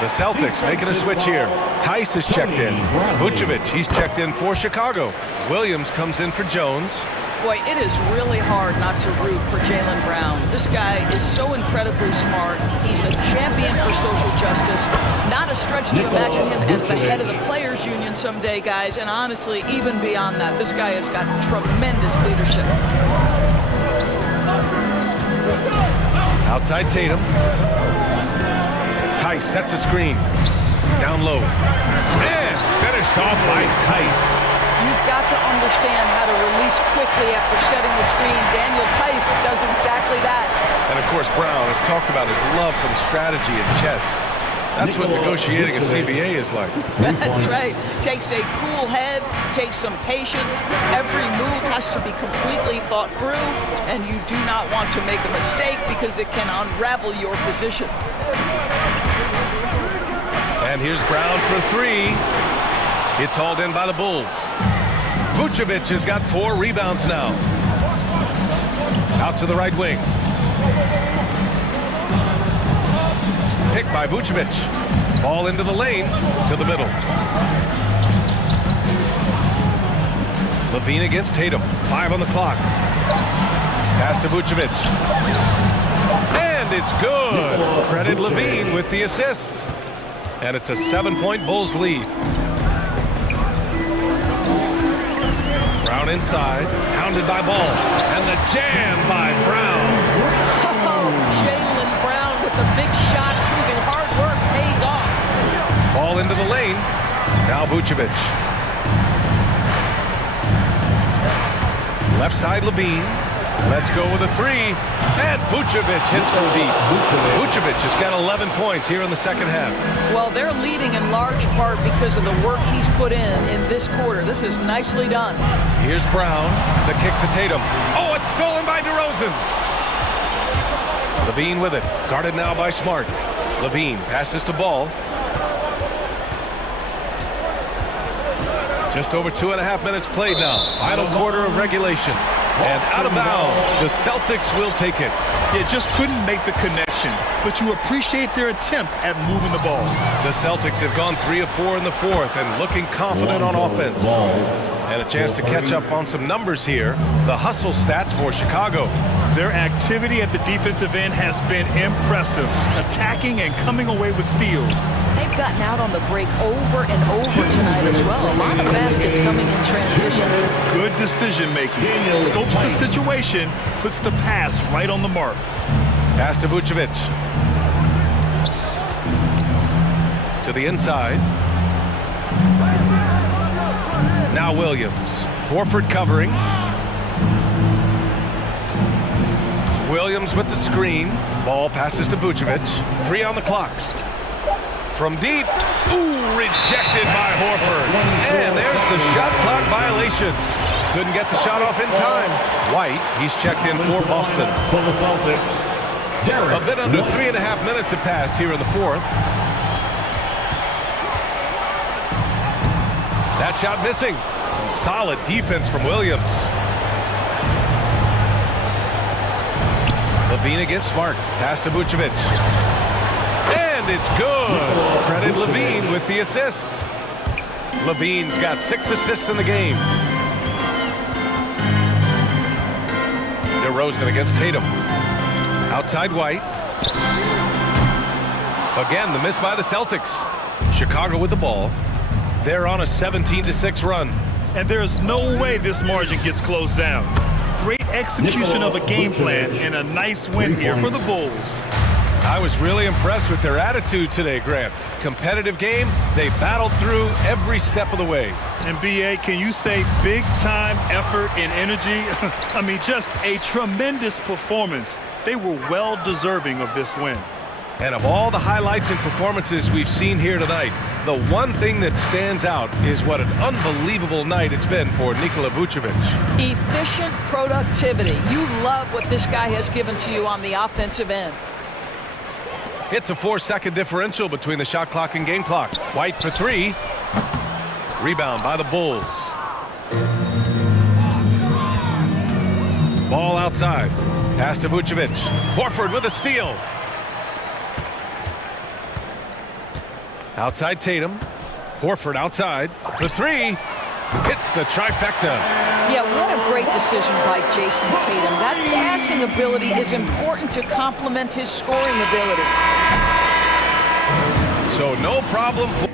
The Celtics making a switch here. Tice is checked in. Vucevic, he's checked in for Chicago. Williams comes in for Jones. Boy, it is really hard not to root for Jaylen Brown. This guy is so incredibly smart. He's a champion for social justice. Not a stretch to imagine him as the head of the Players Union someday, guys. And honestly, even beyond that, this guy has got tremendous leadership. Outside Tatum. Tice sets a screen. Down low. And finished off by Tice. You've got to understand how to release quickly after setting the screen. Daniel Tice does exactly that. And of course, Brown has talked about his love for the strategy in chess. That's what negotiating a CBA is like. That's right. Takes a cool head, takes some patience. Every move has to be completely thought through, and you do not want to make a mistake because it can unravel your position. And here's Brown for 3. It's hauled in by the Bulls. Vucevic has got 4 rebounds now. Out to the right wing. Picked by Vucevic. Ball into the lane, to the middle. Levine against Tatum. 5 on the clock. Pass to Vucevic. And it's good. Credit Levine with the assist. And it's a 7-point Bulls lead. Brown inside, pounded by Ball, and the jam by Brown. Oh, Jaylen Brown with the big shot, proving hard work pays off. Ball into the lane. Now Vucevic. Left side Levine. Let's go with a 3. And Vucevic hits from deep. Vucevic has got 11 points here in the second half. Well, they're leading in large part because of the work he's put in this quarter. This is nicely done. Here's Brown. The kick to Tatum. Oh, it's stolen by DeRozan. Levine with it. Guarded now by Smart. Levine passes to Ball. Just over 2.5 minutes played now. Final quarter of regulation. And out of bounds, the Celtics will take it. You just couldn't make the connection, but you appreciate their attempt at moving the ball. The Celtics have gone 3 of 4 in the fourth and looking confident on offense. And a chance to catch up on some numbers here. The hustle stats for Chicago. Their activity at the defensive end has been impressive, attacking and coming away with steals. They've gotten out on the break over and over tonight as well. A lot of baskets coming in transition. Good decision making. Scopes the situation, puts the pass right on the mark. Pass to Vucevic. To the inside. Now Williams. Horford covering. Williams with the screen. Ball passes to Vucevic. 3 on the clock. From deep. Ooh, rejected by Horford. And there's the shot clock violation. Couldn't get the shot off in time. White, he's checked in for Boston. A bit under 3.5 minutes have passed here in the fourth. That shot missing. Some solid defense from Williams. Levine against Smart. Pass to Vucevic. And And it's good. Credit Levine with the assist. Levine's got 6 assists in the game. DeRozan against Tatum. Outside White. Again, the miss by the Celtics. Chicago with the ball. They're on a 17-6 run. And there's no way this margin gets closed down. Great execution of a game plan and a nice win here for the Bulls. I was really impressed with their attitude today, Grant. Competitive game, they battled through every step of the way. And BA, can you say big time effort and energy? I mean, just a tremendous performance. They were well deserving of this win. And of all the highlights and performances we've seen here tonight, the one thing that stands out is what an unbelievable night it's been for Nikola Vucevic. Efficient productivity. You love what this guy has given to you on the offensive end. It's a 4-second differential between the shot clock and game clock. White for 3. Rebound by the Bulls. Ball outside. Pass to Vucevic. Horford with a steal. Outside Tatum. Horford outside. For 3. Hits the trifecta. Yeah, what a great decision by Jason Tatum. That passing ability is important to complement his scoring ability. So no problem for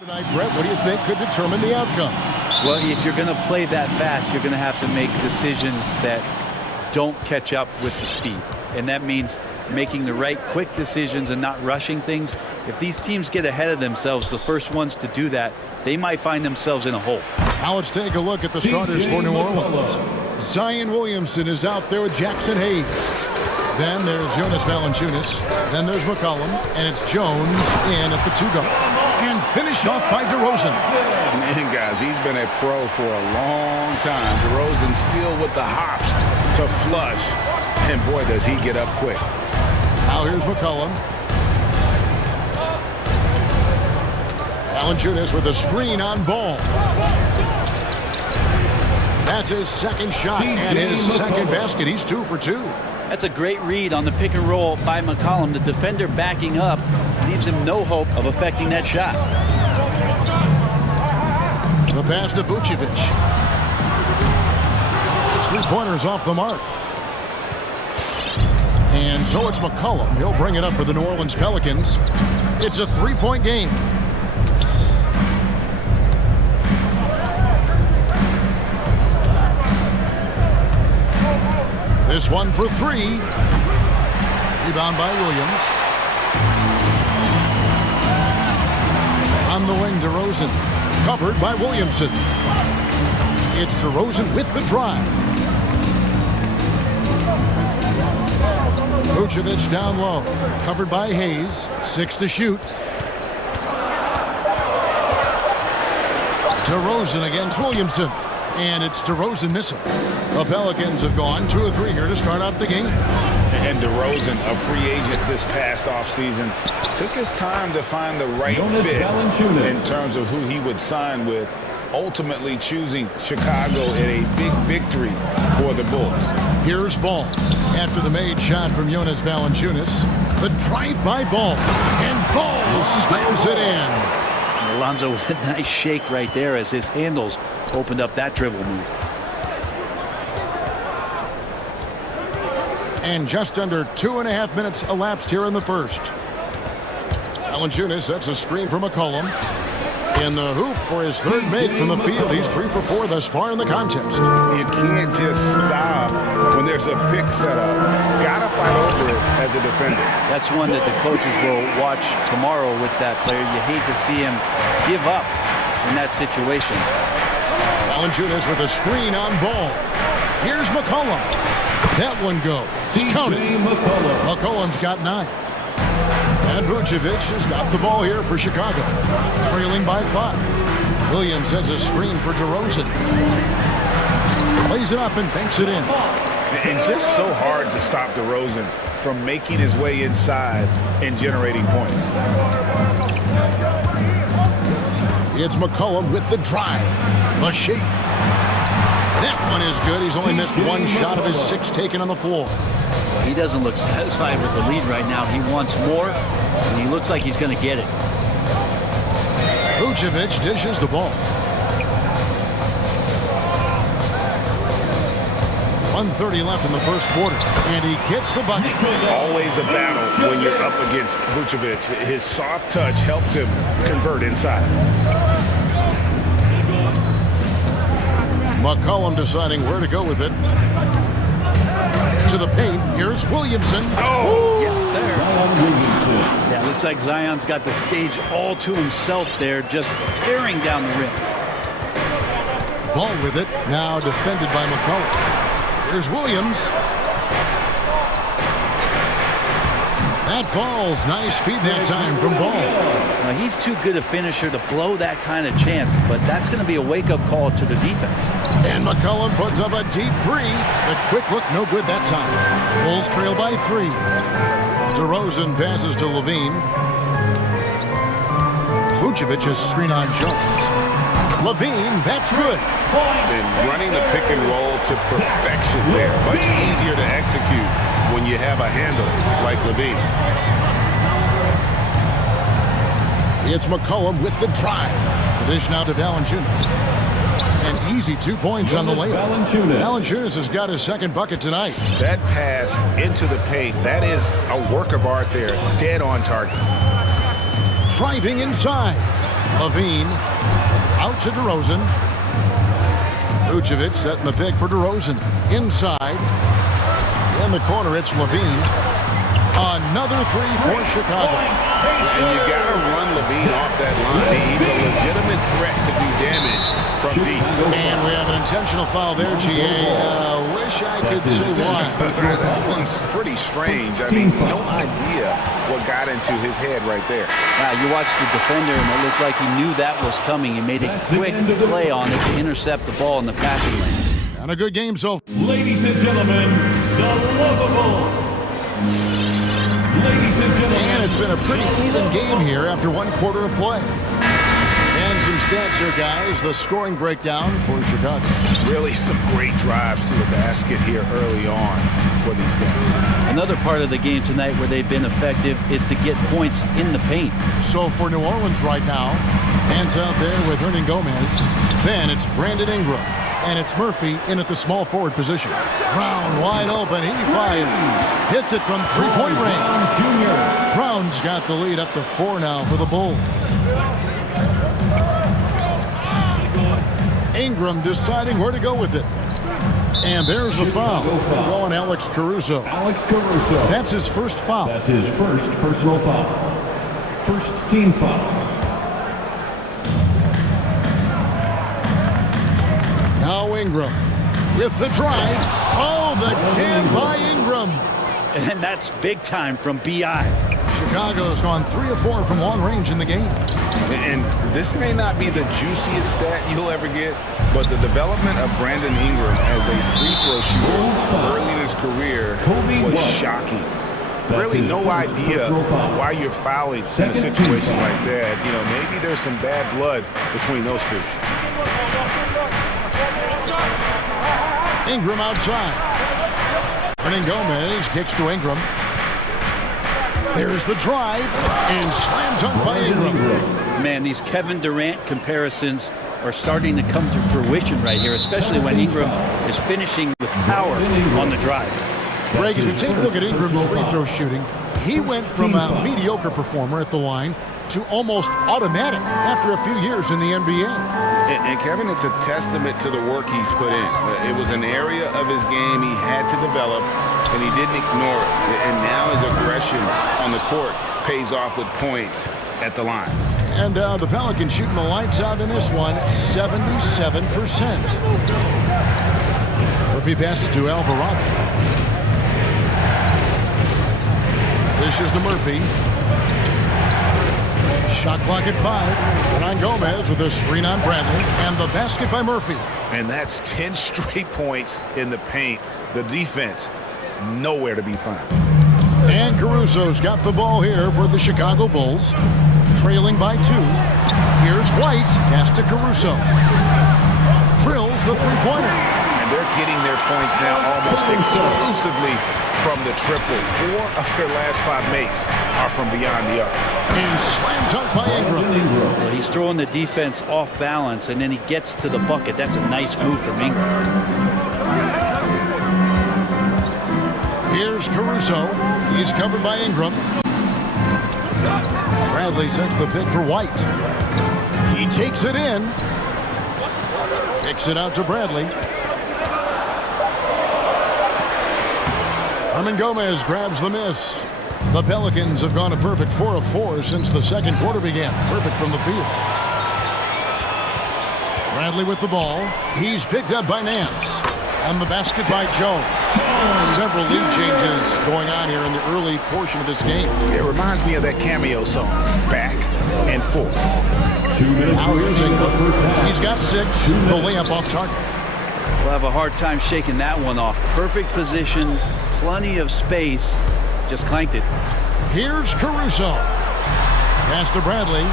Tonight, Brett, what do you think could determine the outcome? Well, if you're going to play that fast, you're going to have to make decisions that don't catch up with the speed. And that means making the right quick decisions and not rushing things. If these teams get ahead of themselves, the first ones to do that, they might find themselves in a hole. Now let's take a look at the starters for New Orleans. Zion Williamson is out there with Jackson Hayes. Then there's Jonas Valanciunas. Then there's McCollum. And it's Jones in at the 2-guard. And finished off by DeRozan. Man, guys, he's been a pro for a long time. DeRozan still with the hops to flush. And boy, does he get up quick. Now here's McCollum. Valanciunas with a screen on Ball. That's his second shot and his second basket. He's 2 for 2. That's a great read on the pick and roll by McCollum. The defender backing up leaves him no hope of affecting that shot. The pass to Vucevic. His three-pointers off the mark. And so it's McCollum. He'll bring it up for the New Orleans Pelicans. It's a 3-point game. This one for 3. Rebound by Williams. On the wing, DeRozan. Covered by Williamson. It's DeRozan with the drive. Vucevic down low. Covered by Hayes. 6 to shoot. DeRozan against Williamson. And it's DeRozan missing. The Pelicans have gone 2 of 3 here to start out the game. And DeRozan, a free agent this past offseason, took his time to find the right fit in terms of who he would sign with, ultimately choosing Chicago in a big victory for the Bulls. Here's Ball. After the made shot from Jonas Valanciunas, the drive by Ball. And Ball slams it in. Alonzo with a nice shake right there as his handles opened up that dribble move. And just under 2.5 minutes elapsed here in the first. Valanciunas sets a screen for McCollum. In the hoop for his third make from the field. He's 3 for 4 thus far in the contest. You can't just stop when there's a pick set up. Gotta fight over it as a defender. That's one that the coaches will watch tomorrow with that player. You hate to see him give up in that situation. Valanciunas with a screen on Ball. Here's McCollum. That one goes. Count it. McCollum's got 9. And Vucevic has got the ball here for Chicago. Trailing by 5. Williams sends a screen for DeRozan. Lays it up and banks it in. And just so hard to stop DeRozan from making his way inside and generating points. It's McCollum with the drive. A shake. That one is good. He's only missed 1 shot of his 6 taken on the floor. He doesn't look satisfied with the lead right now. He wants more, and he looks like he's going to get it. Vucevic dishes the ball. 1:30 left in the first quarter, and he gets the bucket. Always a battle when you're up against Vucevic. His soft touch helps him convert inside. McCollum deciding where to go with it. To the paint. Here's Williamson. Oh! Yes, sir. Yeah, looks like Zion's got the stage all to himself there, just tearing down the rim. Ball with it. Now defended by McCollum. Here's Williams. That falls. Nice feed that time from Ball. Now, he's too good a finisher to blow that kind of chance, but that's going to be a wake-up call to the defense. And McCollum puts up a deep 3. The quick look, no good that time. Bulls trail by 3. DeRozan passes to Levine. Vucevic's screen on Jones. Levine, that's good. And running the pick and roll to perfection there. Much easier to execute when you have a handle like Levine. It's McCollum with the drive. The dish now to Valanciunas. An easy 2 points on the layup. Valanciunas has got his second bucket tonight. That pass into the paint, that is a work of art there. Dead on target. Driving inside. Levine out to DeRozan. Vucevic setting the pick for DeRozan. Inside. In the corner, it's Levine. Another three for Chicago. And you got to run Levine off that line. He's a legitimate threat to do damage from deep. And we have an intentional foul there, GA. Wish I could say why. That one's pretty strange. I mean, no idea what got into his head right there. You watched the defender, and it looked like he knew that was coming. He made a quick play on it to intercept the ball in the passing lane. And a good game so far. Ladies and gentlemen, the lovable. Ladies and gentlemen. And it's been a pretty even game here after one quarter of play. And some stats here, guys. The scoring breakdown for Chicago. Really some great drives to the basket here early on for these guys. Another part of the game tonight where they've been effective is to get points in the paint. So for New Orleans right now, hands out there with Hernan Gomez. Then it's Brandon Ingram. And it's Murphy in at the small forward position. Brown wide open. He fires. Hits it from three-point range. Brown's got the lead up to 4 now for the Bulls. Ingram deciding where to go with it. And there's the foul. Going Alex Caruso. Alex Caruso. That's his first foul. That's his first personal foul. First team foul. Now Ingram with the drive. Oh, the jam by Ingram. And that's big time from B.I. Chicago's gone 3 of 4 from long range in the game. And this may not be the juiciest stat you'll ever get, but the development of Brandon Ingram as a free throw shooter early in his career was shocking. Really no idea why you're fouling in a situation like that. You know, maybe there's some bad blood between those two. Ingram outside. Hernan Gomez kicks to Ingram. There's the drive and slam dunk by Ingram. Man, these Kevin Durant comparisons are starting to come to fruition right here, especially when Ingram is finishing with power on the drive. Greg, as we take a look at Ingram's free throw shooting, he went from a mediocre performer at the line to almost automatic after a few years in the NBA. And Kevin, it's a testament to the work he's put in. It was an area of his game he had to develop, and he didn't ignore it. And now his aggression on the court pays off with points at the line. And the Pelicans shooting the lights out in this one, 77%. Murphy passes to Alvarado. This is to Murphy. Shot clock at 5. Hernan Gomez with a screen on Bradley. And the basket by Murphy. And that's 10 straight points in the paint. The defense, nowhere to be found. And Caruso's got the ball here for the Chicago Bulls. Trailing by 2. Here's White. Pass to Caruso. Drills the three-pointer. And they're getting their points now almost exclusively from the triple. 4 of their last 5 makes are from beyond the arc. And slam dunk by Ingram. Well, he's throwing the defense off balance, and then he gets to the bucket. That's a nice move from Ingram. Here's Caruso. He's covered by Ingram. Bradley sets the pick for White. He takes it in. Kicks it out to Bradley. Hernan Gomez grabs the miss. The Pelicans have gone a perfect 4 of 4 since the second quarter began. Perfect from the field. Bradley with the ball. He's picked up by Nance. And the basket by Jones. Several lead changes going on here in the early portion of this game. It reminds me of that cameo song, Back and Forth. Now here's Ingram. He's got 6. The layup off target. We'll have a hard time shaking that one off. Perfect position, plenty of space. Just clanked it. Here's Caruso. Pass to Bradley.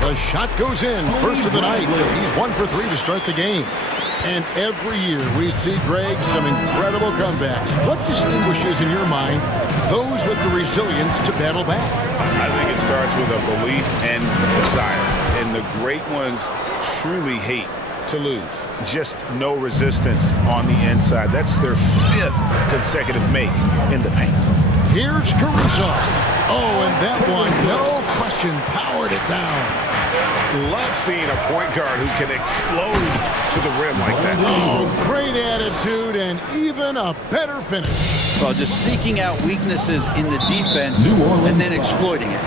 The shot goes in. First of the night. He's 1 for 3 to start the game. And every year we see, Greg, some incredible comebacks. What distinguishes, in your mind, those with the resilience to battle back? I think it starts with a belief and desire. And the great ones truly hate to lose. Just no resistance on the inside. That's their 5th consecutive make in the paint. Here's Caruso. Oh, and that one, no question, powered it down. Love seeing a point guard who can explode to the rim like that. Oh, great attitude and even a better finish. Well, just seeking out weaknesses in the defense and then exploiting it.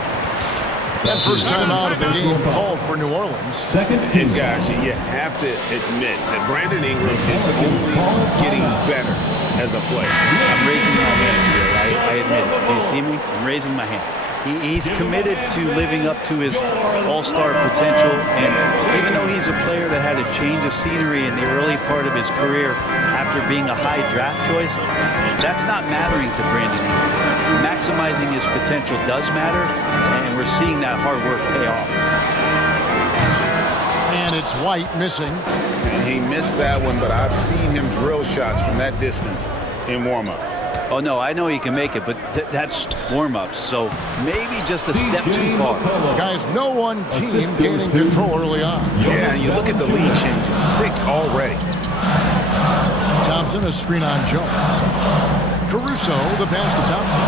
That first time out of the game called for New Orleans. And guys, you have to admit that Brandon Ingram is only getting better as a player. I'm raising my hand today. I admit it. Do you see me? I'm raising my hand. He's committed to living up to his all-star potential, and even though he's a player that had a change of scenery in the early part of his career after being a high draft choice, that's not mattering to Brandon Ingram. Maximizing his potential does matter, and we're seeing that hard work pay off. And it's White missing. And he missed that one, but I've seen him drill shots from that distance in warm-ups. Oh, no, I know he can make it, but that's warm-ups, so maybe just a step too far. Guys, no one team gaining control early on. Yeah, and you look at the lead changes, 6 already. Thompson, a screen on Jones. Caruso, the pass to Thompson.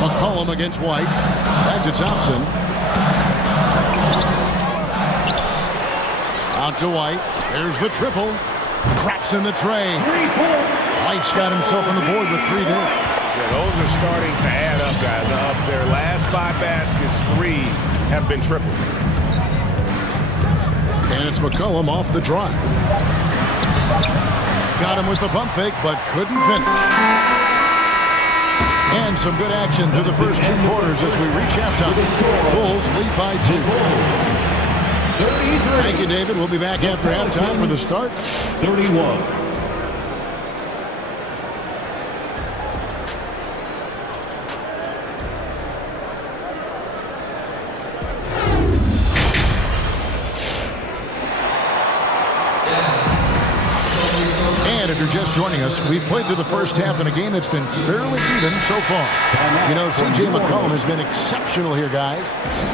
McCollum against White. Back to Thompson. Out to White. There's the triple. Drops in the tray. White's got himself on the board with 3 there. Yeah, those are starting to add up, guys. Of their last 5 baskets, 3 have been tripled. And it's McCollum off the drive. Got him with the pump fake, but couldn't finish. And some good action through the first 2 quarters as we reach halftime. Bulls lead by 2. Thank you, David. We'll be back after halftime for the start. 31. And if you're just joining us, we've played through the first half in a game that's been fairly even so far. You know, C.J. McCollum has been exceptional here, guys.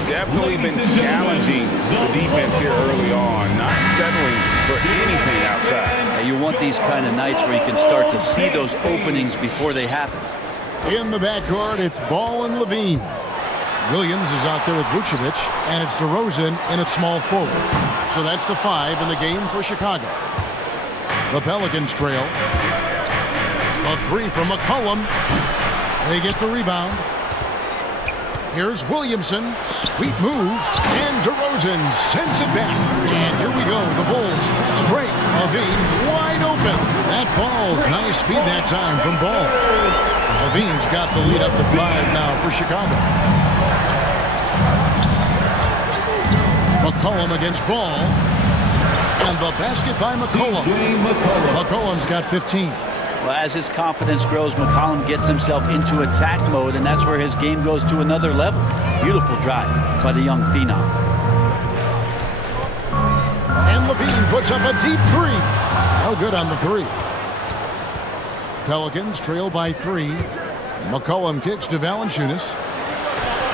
Definitely been challenging the defense here early on, not settling for anything outside. You want these kind of nights where you can start to see those openings before they happen. In the backcourt, it's Ball and Levine. Williams is out there with Vucevic, and it's DeRozan in at small forward. So that's the 5 in the game for Chicago. The Pelicans trail. A 3 from McCollum. They get the rebound. Here's Williamson. Sweet move. And DeRozan sends it back. And here we go. The Bulls fast break. Levine wide open. That falls. Nice feed that time from Ball. Levine's got the lead up to 5 now for Chicago. McCollum against Ball. And the basket by McCollum. McCollum's got 15. Well, as his confidence grows, McCollum gets himself into attack mode, and that's where his game goes to another level. Beautiful drive by the young phenom. And Levine puts up a deep 3. No good on the 3. Pelicans trail by 3. McCollum kicks to Valanciunas.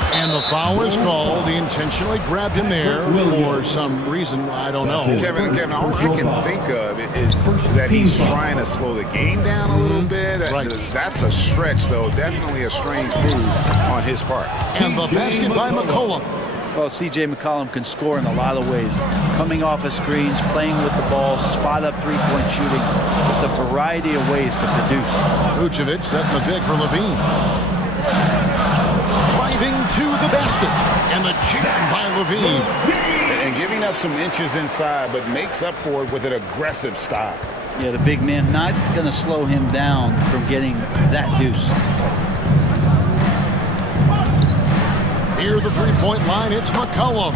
And the foul is called. He intentionally grabbed him there for some reason. I don't know. Kevin, all I can think of is that he's trying to slow the game down a little bit. Right. That's a stretch, though. Definitely a strange move on his part. And the basket by McCollum. Well, C.J. McCollum can score in a lot of ways. Coming off of screens, playing with the ball, spot-up three-point shooting. Just a variety of ways to produce. Vucevic setting the pick for Levine. Driving to the basket. And the jam by Levine. And giving up some inches inside, but makes up for it with an aggressive stop. Yeah, the big man not going to slow him down from getting that deuce. Near the three-point line, it's McCollum.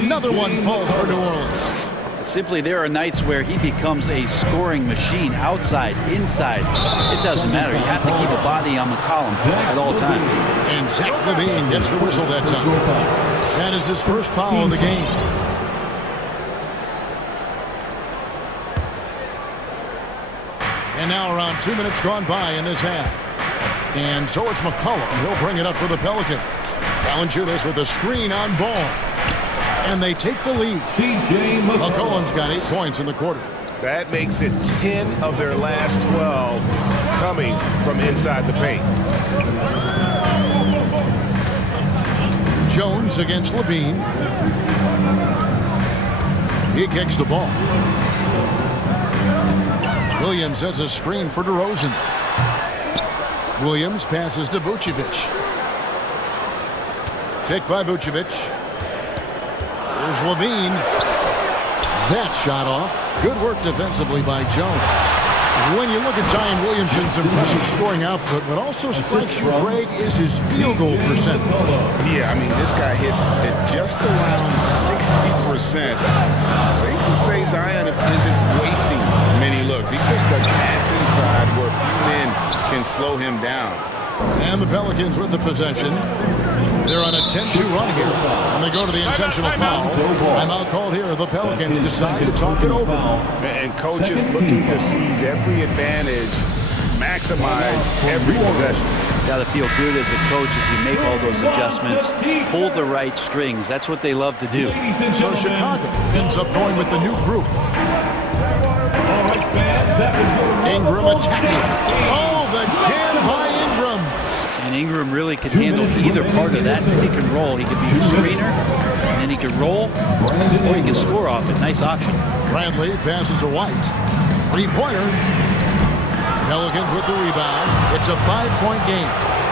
Another one falls for New Orleans. Simply, there are nights where he becomes a scoring machine, outside, inside. It doesn't matter. You have to keep a body on McCollum at all times. And Zach Levine gets the whistle that time. That is his first foul of the game. And now around 2 minutes gone by in this half. And so it's McCollum. He'll bring it up for the Pelicans. Valanciunas with a screen on Ball. And they take the lead. C.J. McCollum's got 8 points in the quarter. That makes it 10 of their last 12 coming from inside the paint. Jones against Levine. He kicks the ball. Williams sets a screen for DeRozan. Williams passes to Vucevic. Picked by Vucevic. Here's Levine. That shot off. Good work defensively by Jones. When you look at Zion Williamson's impressive scoring output, what also strikes you, Greg, is his field goal percentage. Yeah, I mean, this guy hits at just around 60%. Safe to say Zion isn't wasting many looks. He just attacks inside where few men can slow him down. And the Pelicans with the possession. They're on a 10-2 run here, and they go to the intentional foul. Timeout called here. The Pelicans decide to talk it over. And coach is looking to seize every advantage, maximize every possession. Got to feel good as a coach if you make all those adjustments, pull the right strings. That's what they love to do. So Chicago ends up going with the new group. Ingram attacking. Oh, the jam by Ingram. And Ingram really could handle either part of that pick and roll. He could be the screener, and then he could roll, or he could score off it. Nice option. Bradley passes to White. Three-pointer. Pelicans with the rebound. It's a 5-point game.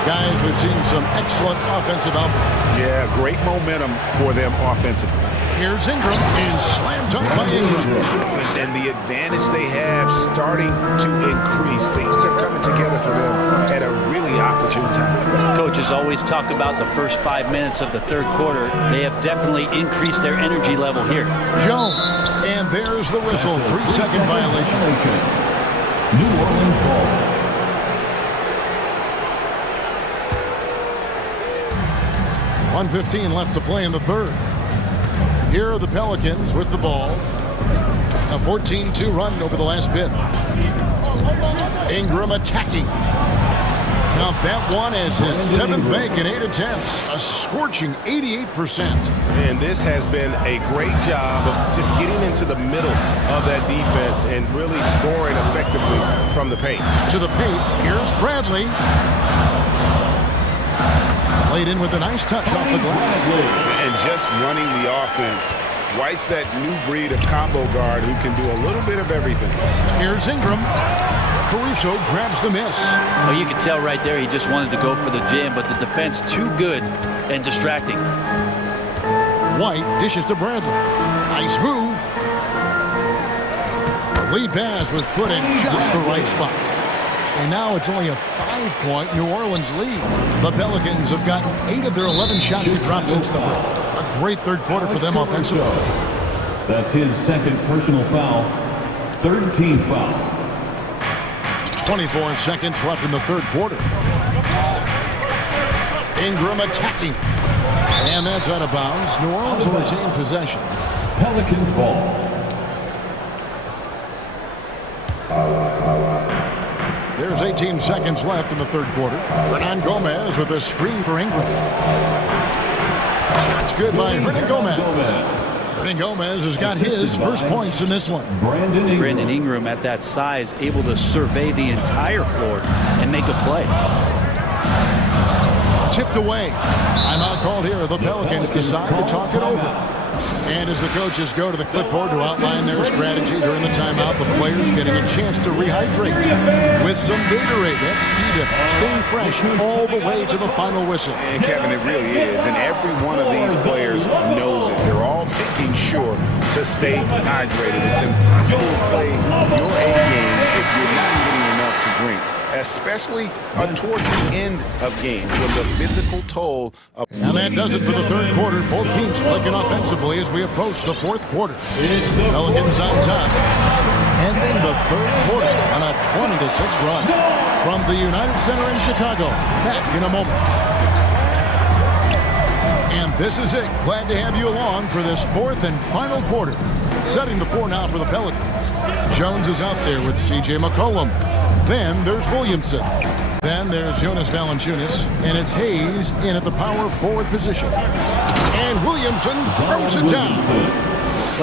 Guys, we've seen some excellent offensive output. Yeah, great momentum for them offensively. Here's Ingram, and slam dunk by Ingram. And the advantage they have starting to increase. Things are coming together for them at a really opportune time. Coaches always talk about the first 5 minutes of the third quarter. They have definitely increased their energy level here. Jones, and there's the whistle. 3-second violation. New Orleans ball. .115 left to play in the third. Here are the Pelicans with the ball. A 14-2 run over the last bit. Ingram attacking. Now that one is his 7th make in 8 attempts. A scorching 88%. And this has been a great job of just getting into the middle of that defense and really scoring effectively from the paint. To the paint, here's Bradley. Played in with a nice touch off the glass. And just running the offense. White's that new breed of combo guard who can do a little bit of everything. Here's Ingram. Caruso grabs the miss. Well, you can tell right there he just wanted to go for the jam, but the defense too good and distracting. White dishes to Bradley. Nice move. The lead pass was put in just the right spot. And now it's only a 5-point New Orleans lead. The Pelicans have gotten 8 of their 11 shots to drop since the break. A great third quarter for them offensively. That's his second personal foul. Third team foul. 24 seconds left in the third quarter. Ingram attacking. And that's out of bounds. New Orleans will retain possession. Pelicans ball. There's 18 seconds left in the third quarter. Hernan Gomez with a screen for Ingram. It's good by Hernan Gomez. Hernan Gomez has got his first points in this one. Brandon Ingram at that size, able to survey the entire floor and make a play. Tipped away. Timeout called here. The Pelicans decide to talk it over. And as the coaches go to the clipboard to outline their strategy during the timeout, the players getting a chance to rehydrate with some Gatorade. That's key to staying fresh all the way to the final whistle. And Kevin, it really is. And every one of these players knows it. They're all making sure to stay hydrated. It's impossible to play your A game if you're not getting enough to drink, especially towards the end of games when the physical toll of... And that does it for the third quarter. Both teams clicking offensively as we approach the fourth quarter. Pelicans on top. Ending the third quarter on a 20-6 run. From the United Center in Chicago. Back in a moment. And this is it. Glad to have you along for this fourth and final quarter. Setting the floor now for the Pelicans. Jones is out there with C.J. McCollum. Then there's Williamson. Then there's Jonas Valanciunas. And it's Hayes in at the power forward position. And Williamson throws it down.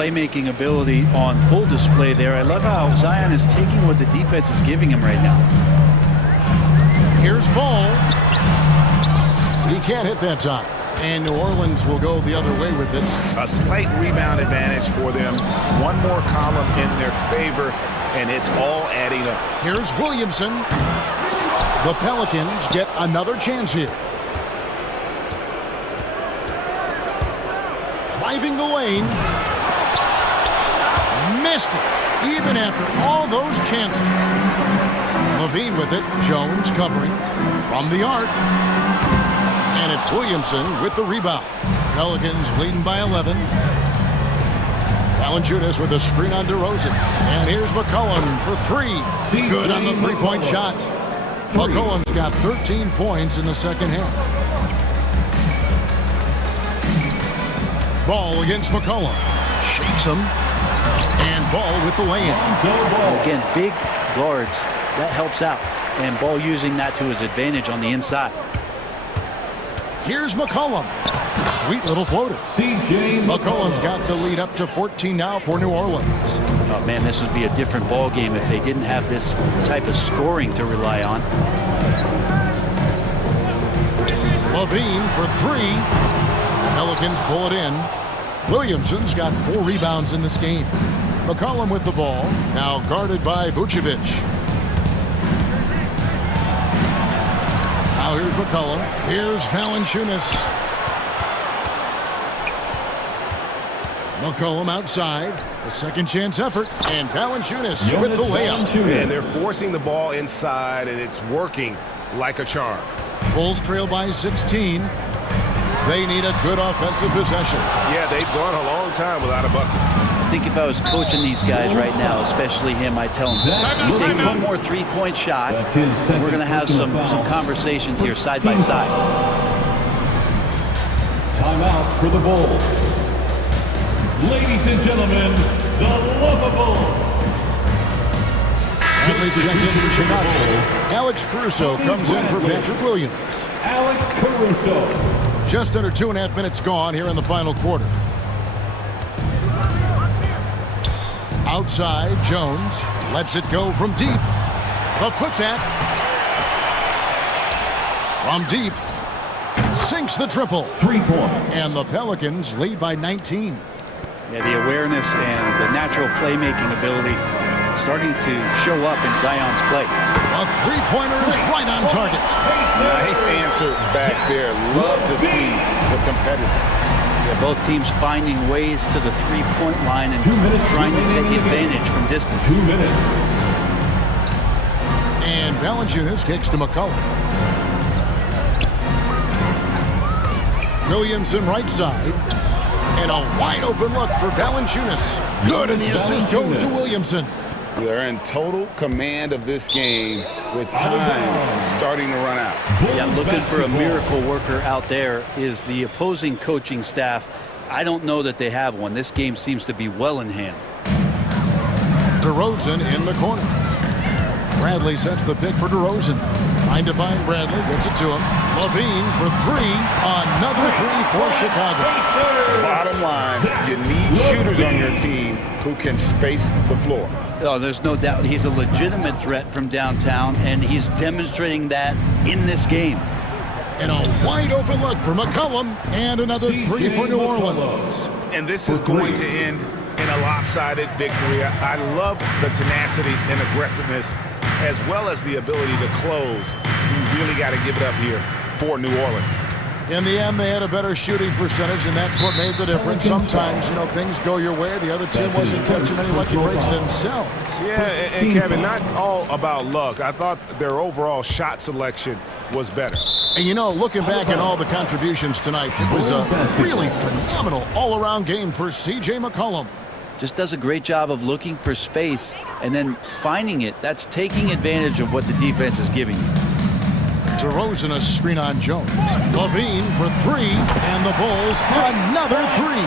playmaking ability on full display there. I love how Zion is taking what the defense is giving him right now. Here's Ball. He can't hit that time. And New Orleans will go the other way with it. A slight rebound advantage for them. One more column in their favor, and it's all adding up. Here's Williamson. The Pelicans get another chance here. Driving the lane. Missed it, even after all those chances. Levine with it. Jones covering from the arc. And it's Williamson with the rebound. Pelicans leading by 11. Valanciunas with a screen on DeRozan. And here's McCollum for three. Good on the three-point shot. McCollum's got 13 points in the second half. Ball against McCollum. Shakes him. And Ball with the lay-in. Again, big guards. That helps out. And Ball using that to his advantage on the inside. Here's McCollum. Sweet little floater. McCollum's got the lead up to 14 now for New Orleans. Oh, man, this would be a different ball game if they didn't have this type of scoring to rely on. Levine for three. Pelicans pull it in. Williamson's got 4 rebounds in this game. McCollum with the ball. Now guarded by Vucevic. Now here's McCollum. Here's Valanciunas. McCollum outside. A second chance effort. And Valanciunas with the layup. And they're forcing the ball inside, and it's working like a charm. Bulls trail by 16. They need a good offensive possession. Yeah, they've gone a long time without a bucket. I think if I was coaching these guys right now, especially him, I'd tell him, you take one more three-point shot, and we're going to have some conversations here side by side. Timeout for the Bulls. Ladies and gentlemen, the lovable. Let's check in for Chicago. Alex Caruso comes in for Patrick Williams. Alex Caruso. Just under 2.5 minutes gone here in the final quarter. Outside, Jones lets it go from deep. A putback. From deep. Sinks the triple. 3 points. And the Pelicans lead by 19. Yeah, the awareness and the natural playmaking ability starting to show up in Zion's play. A three-pointer is right on target. Nice answer back there. Love to see the competitive. Yeah, both teams finding ways to the three-point line and trying to take advantage from distance. 2 minutes. And Valanciunas kicks to McCollum. Williamson right side. And a wide open look for Valanciunas. Good, and the assist goes to Williamson. They're in total command of this game with time starting to run out. Yeah, looking for a miracle worker out there is the opposing coaching staff. I don't know that they have one. This game seems to be well in hand. DeRozan in the corner. Bradley sets the pick for DeRozan. Trying to find Bradley, gets it to him. Levine for three. Another three for Chicago. Bottom line, you need shooters on your team who can space the floor. Oh, there's no doubt he's a legitimate threat from downtown, and he's demonstrating that in this game. And a wide open look for McCollum, and another three for New Orleans. And this is going to end in a lopsided victory. I love the tenacity and aggressiveness, as well as the ability to close. You really got to give it up here for New Orleans. In the end, they had a better shooting percentage, and that's what made the difference. Sometimes, you know, things go your way. The other team wasn't catching any lucky breaks themselves. Yeah, and Kevin, not all about luck. I thought their overall shot selection was better. And, you know, looking back at all the contributions tonight, it was a really phenomenal all-around game for C.J. McCollum. Just does a great job of looking for space and then finding it. That's taking advantage of what the defense is giving you. DeRozan a screen on Jones. Levine for three, and the Bulls another three.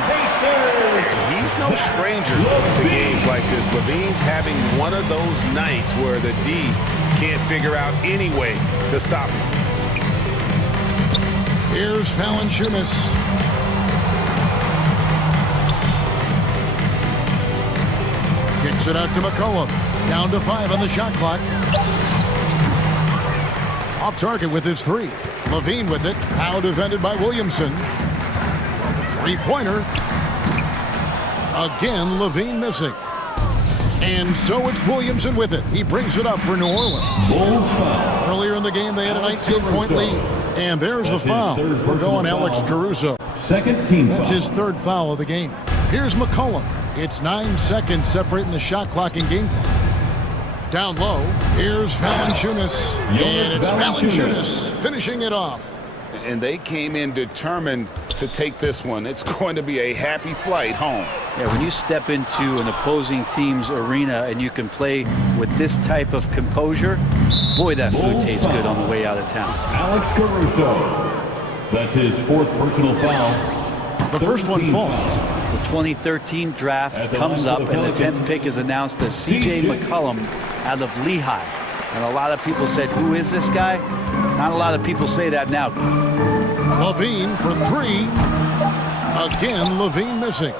He's no stranger to games like this. Levine's having one of those nights where the D can't figure out any way to stop him. Here's Valanciunas. Kicks it out to McCollum. Down to 5 on the shot clock. Off target with his 3. Levine with it. Now defended by Williamson. Three-pointer. Again, Levine missing. And so it's Williamson with it. He brings it up for New Orleans. Earlier in the game, they had a 19-point lead. And there's the foul. We're going Alex Caruso. Second team foul. That's his 3rd foul of the game. Here's McCollum. It's 9 seconds separating the shot clock and game clock. Down low, here's Valanciunas. And it's Valanciunas finishing it off. And they came in determined to take this one. It's going to be a happy flight home. Yeah, when you step into an opposing team's arena and you can play with this type of composure, boy, that food tastes good on the way out of town. Alex Caruso. That's his 4th personal foul. The first one falls. The 2013 draft comes up, and the 10th pick is announced as C.J. McCollum out of Lehigh. And a lot of people said, who is this guy? Not a lot of people say that now. Levine for 3. Again, Levine missing.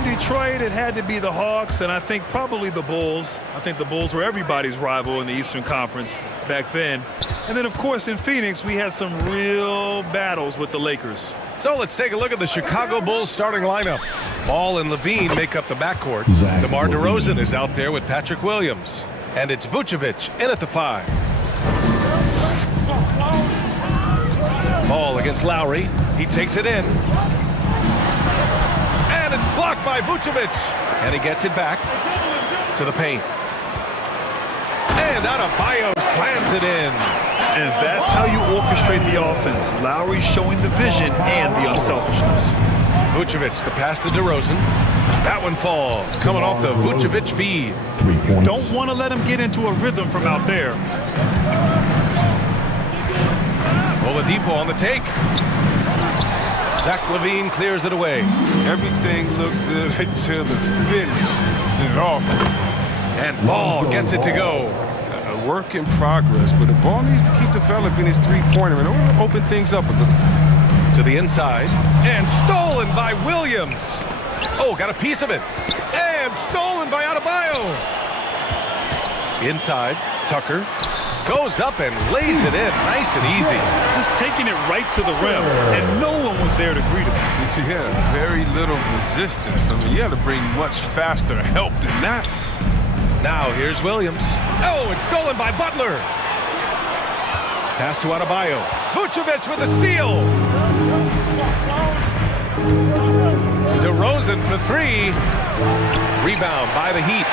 in Detroit, it had to be the Hawks, and I think probably the Bulls. I think the Bulls were everybody's rival in the Eastern Conference back then. And then, of course, in Phoenix, we had some real battles with the Lakers. So let's take a look at the Chicago Bulls starting lineup. Ball and Levine make up the backcourt. DeMar DeRozan is out there with Patrick Williams. And it's Vucevic in at the 5. Ball against Lowry. He takes it in. And it's blocked by Vucevic. And he gets it back to the paint. And Adebayo slams it in. And that's how you orchestrate the offense. Lowry showing the vision and the unselfishness. Vucevic, the pass to DeRozan. That one falls, coming off the Vucevic feed. Don't want to let him get into a rhythm from out there. Oladipo on the take. Zach LaVine clears it away. Everything looked good until the finish. It all. And Ball gets it to go. A work in progress, but the ball needs to keep developing his three-pointer and open things up a little. To the inside. And stolen by Williams. Oh, got a piece of it. And stolen by Adebayo. Inside, Tucker goes up and lays it in nice and easy. Just taking it right to the rim, and no one was there to greet him. Yeah, very little resistance. I mean, you had to bring much faster help than that. Now here's Williams. Oh, it's stolen by Butler. Pass to Adebayo. Vucevic with a steal. DeRozan for 3. Rebound by the Heat.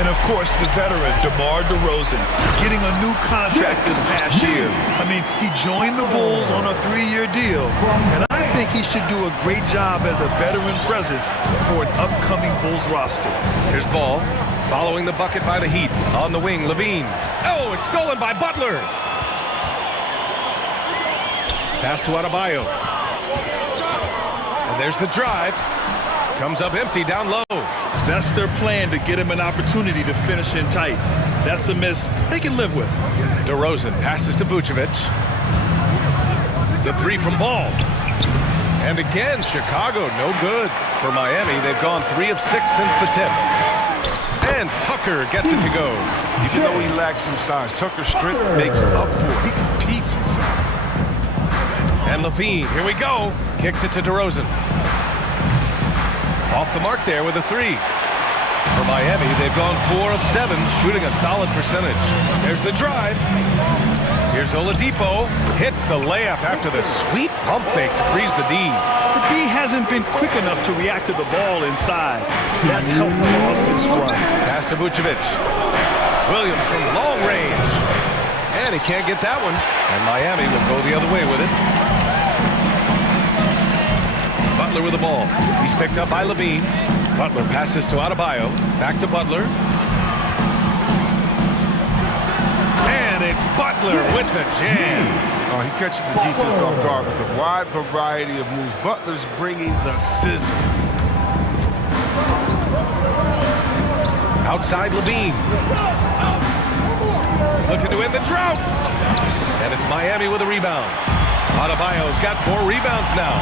And of course, the veteran, DeMar DeRozan, getting a new contract this past year. I mean, he joined the Bulls on a 3-year deal. And I think he should do a great job as a veteran presence for an upcoming Bulls roster. Here's Ball, following the bucket by the Heat. On the wing, Levine. Oh, it's stolen by Butler. Pass to Adebayo. And there's the drive. Comes up empty down low. That's their plan, to get him an opportunity to finish in tight. That's a miss they can live with. DeRozan passes to Vucevic. The 3 from Ball. And again, Chicago no good. For Miami, they've gone 3 of 6 since the tip. And Tucker gets it to go. Even though he lacks some size, Tucker's strength makes up for it. He competes inside. And Levine, here we go. Kicks it to DeRozan. Off the mark there with a 3. For Miami, they've gone 4 of 7, shooting a solid percentage. There's the drive. Here's Oladipo. Hits the layup after the sweet pump fake to freeze the D. The D hasn't been quick enough to react to the ball inside. That's helped cause this run. Pass to Vucevic. Williams from long range. And he can't get that one. And Miami will go the other way with it. Butler with the ball. He's picked up by Levine. Butler passes to Adebayo. Back to Butler. And it's Butler with the jam. Oh, he catches the defense off guard with a wide variety of moves. Butler's bringing the sizzle. Outside Levine. Looking to end the drought. And it's Miami with a rebound. Adebayo's got 4 rebounds now.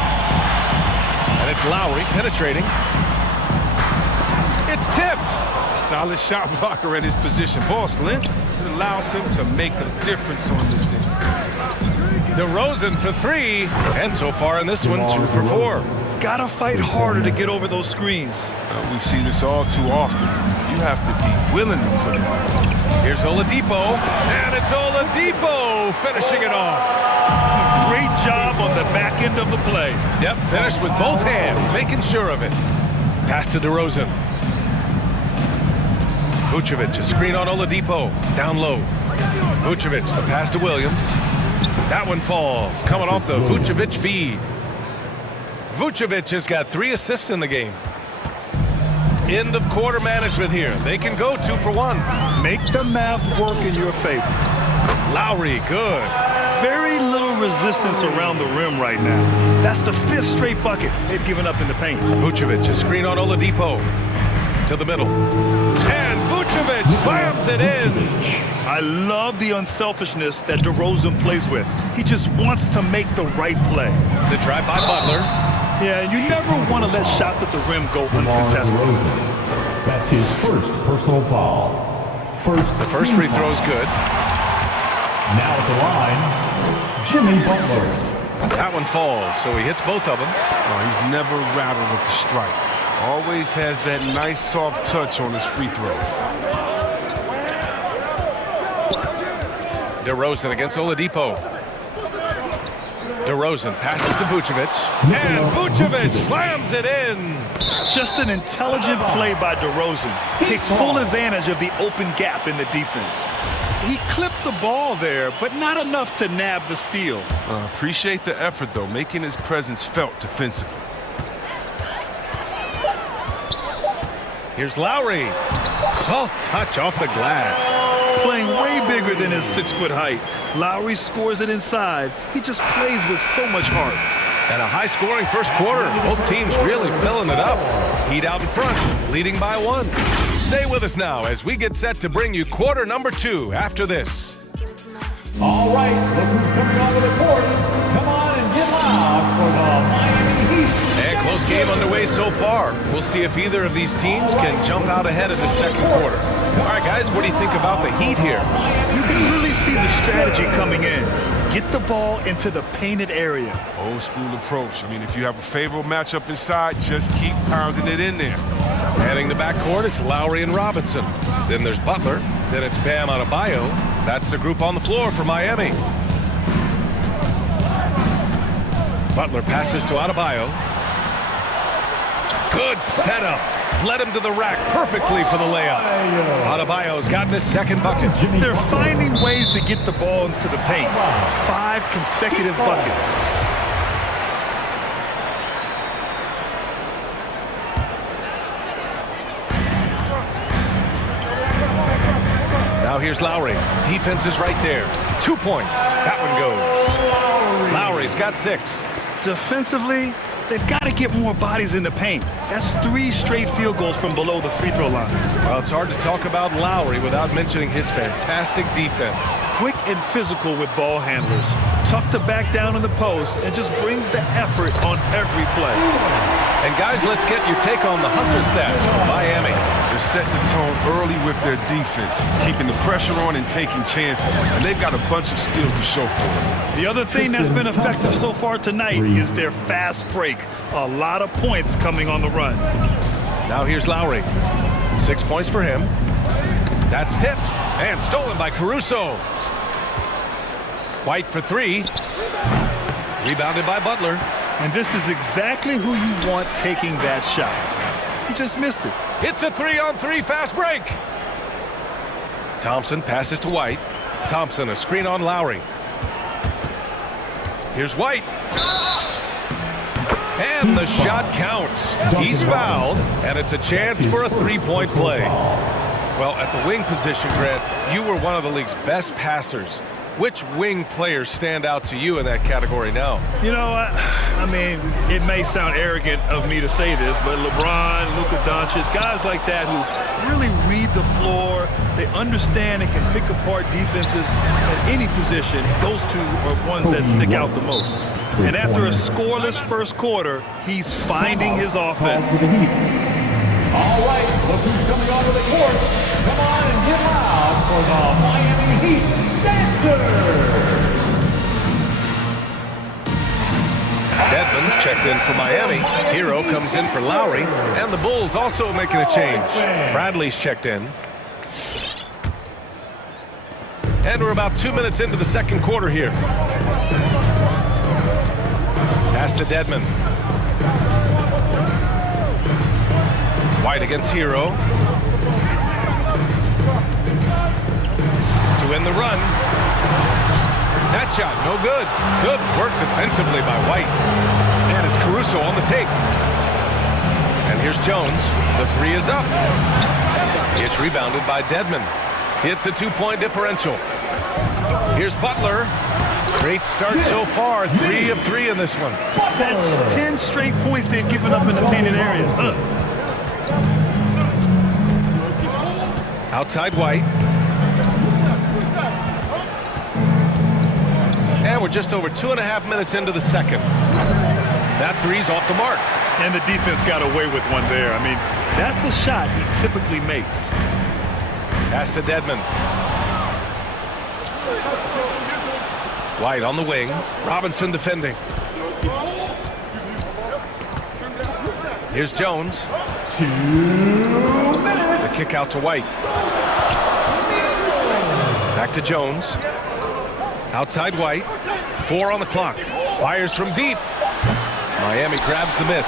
And it's Lowry penetrating. It's tipped. Solid shot blocker at his position. Ball's length. It allows him to make a difference on this end. DeRozan for 3. And so far in this one, 2 for 4. Gotta fight harder to get over those screens. We see this all too often. You have to be willing to put it on. Here's Oladipo. And it's Oladipo finishing it off. Great job on the back end of the play. Yep, finished with both hands, making sure of it. Pass to DeRozan. Vucevic, a screen on Oladipo. Down low. Vucevic, the pass to Williams. That one falls, coming off the Vucevic feed. Vucevic has got 3 assists in the game. End of quarter management here. They can go 2 for 1. Make the math work in your favor. Lowry, good. Very little resistance around the rim right now. That's the 5th straight bucket they've given up in the paint. Vucevic, a screen on Oladipo. To the middle. And Vucevic slams it in. I love the unselfishness that DeRozan plays with. He just wants to make the right play. The drive by Butler. Yeah, and you never want to let shots at the rim go uncontested. That's his first personal foul. The first free throw is good. Now at the line, Jimmy Butler. That one falls, so he hits both of them. Oh, he's never rattled at the strike. Always has that nice soft touch on his free throws. DeRozan against Oladipo. DeRozan passes to Vucevic, and Vucevic slams it in. Just an intelligent play by DeRozan. Takes full advantage of the open gap in the defense. He clipped the ball there, but not enough to nab the steal. Appreciate the effort, though, making his presence felt defensively. Here's Lowry. Soft touch off the glass. Playing way bigger than his 6-foot height. Lowry scores it inside. He just plays with so much heart. And a high-scoring first quarter. Both teams really filling it up. Heat out in front, leading by 1. Stay with us now as we get set to bring you quarter number 2 after this. All right, look who's coming onto the court. Come on and get loud for the Miami Heat. And close game underway so far. We'll see if either of these teams can jump out ahead of the second quarter. All right, guys, what do you think about the Heat here? You can really see the strategy coming in. Get the ball into the painted area. Old school approach. I mean, if you have a favorable matchup inside, just keep pounding it in there. Heading the backcourt, it's Lowry and Robinson. Then there's Butler. Then it's Bam Adebayo. That's the group on the floor for Miami. Butler passes to Adebayo. Good setup. Led him to the rack perfectly for the layup. Adebayo's gotten his second bucket. They're finding ways to get the ball into the paint. 5 consecutive buckets. Now here's Lowry. Defense is right there. 2 points. That one goes. Lowry's got 6. Defensively, they've got to get more bodies in the paint. That's 3 straight field goals from below the free throw line. Well, it's hard to talk about Lowry without mentioning his fantastic defense. Quick and physical with ball handlers. Tough to back down in the post and just brings the effort on every play. And guys, let's get your take on the hustle stats for Miami. They're setting the tone early with their defense, keeping the pressure on and taking chances. And they've got a bunch of steals to show for it. The other thing that's been effective so far tonight is their fast break. A lot of points coming on the run. Now here's Lowry. 6 points for him. That's tipped and stolen by Caruso. White for 3. Rebounded by Butler. And this is exactly who you want taking that shot. He just missed it. It's a 3-on-3 fast break. Thompson passes to White. Thompson, a screen on Lowry. Here's White. And the shot counts. He's fouled, and it's a chance for a 3-point play. Well, at the wing position, Grant, you were one of the league's best passers. Which wing players stand out to you in that category now? You know, I mean, it may sound arrogant of me to say this, but LeBron, Luka Doncic, guys like that who really read the floor, they understand and can pick apart defenses at any position. Those two are ones that stick out the most. And after a scoreless first quarter, he's finding his offense. All right, look who's coming onto the court. Come on and get loud for the Miami Heat Dancers. Dedmon's checked in for Miami. Hero comes in for Lowry. And the Bulls also making a change. Bradley's checked in. And we're about 2 minutes into the second quarter here. Pass to Dedmon. White against Hero. To win the run. That shot, no good. Good work defensively by White. And it's Caruso on the take. And here's Jones. The 3 is up. It's rebounded by Dedmon. It's a 2-point differential. Here's Butler. Great start so far. 3 of 3 in this one. That's 10 straight points they've given up in the painted area. Outside White. And we're just over 2.5 minutes into the second. That three's off the mark. And the defense got away with one there. I mean, that's a shot he typically makes. Pass to Dedmon. White on the wing. Robinson defending. Here's Jones. 2 minutes. The kick out to White. Back to Jones. Outside White. 4 on the clock. Fires from deep. Miami grabs the miss.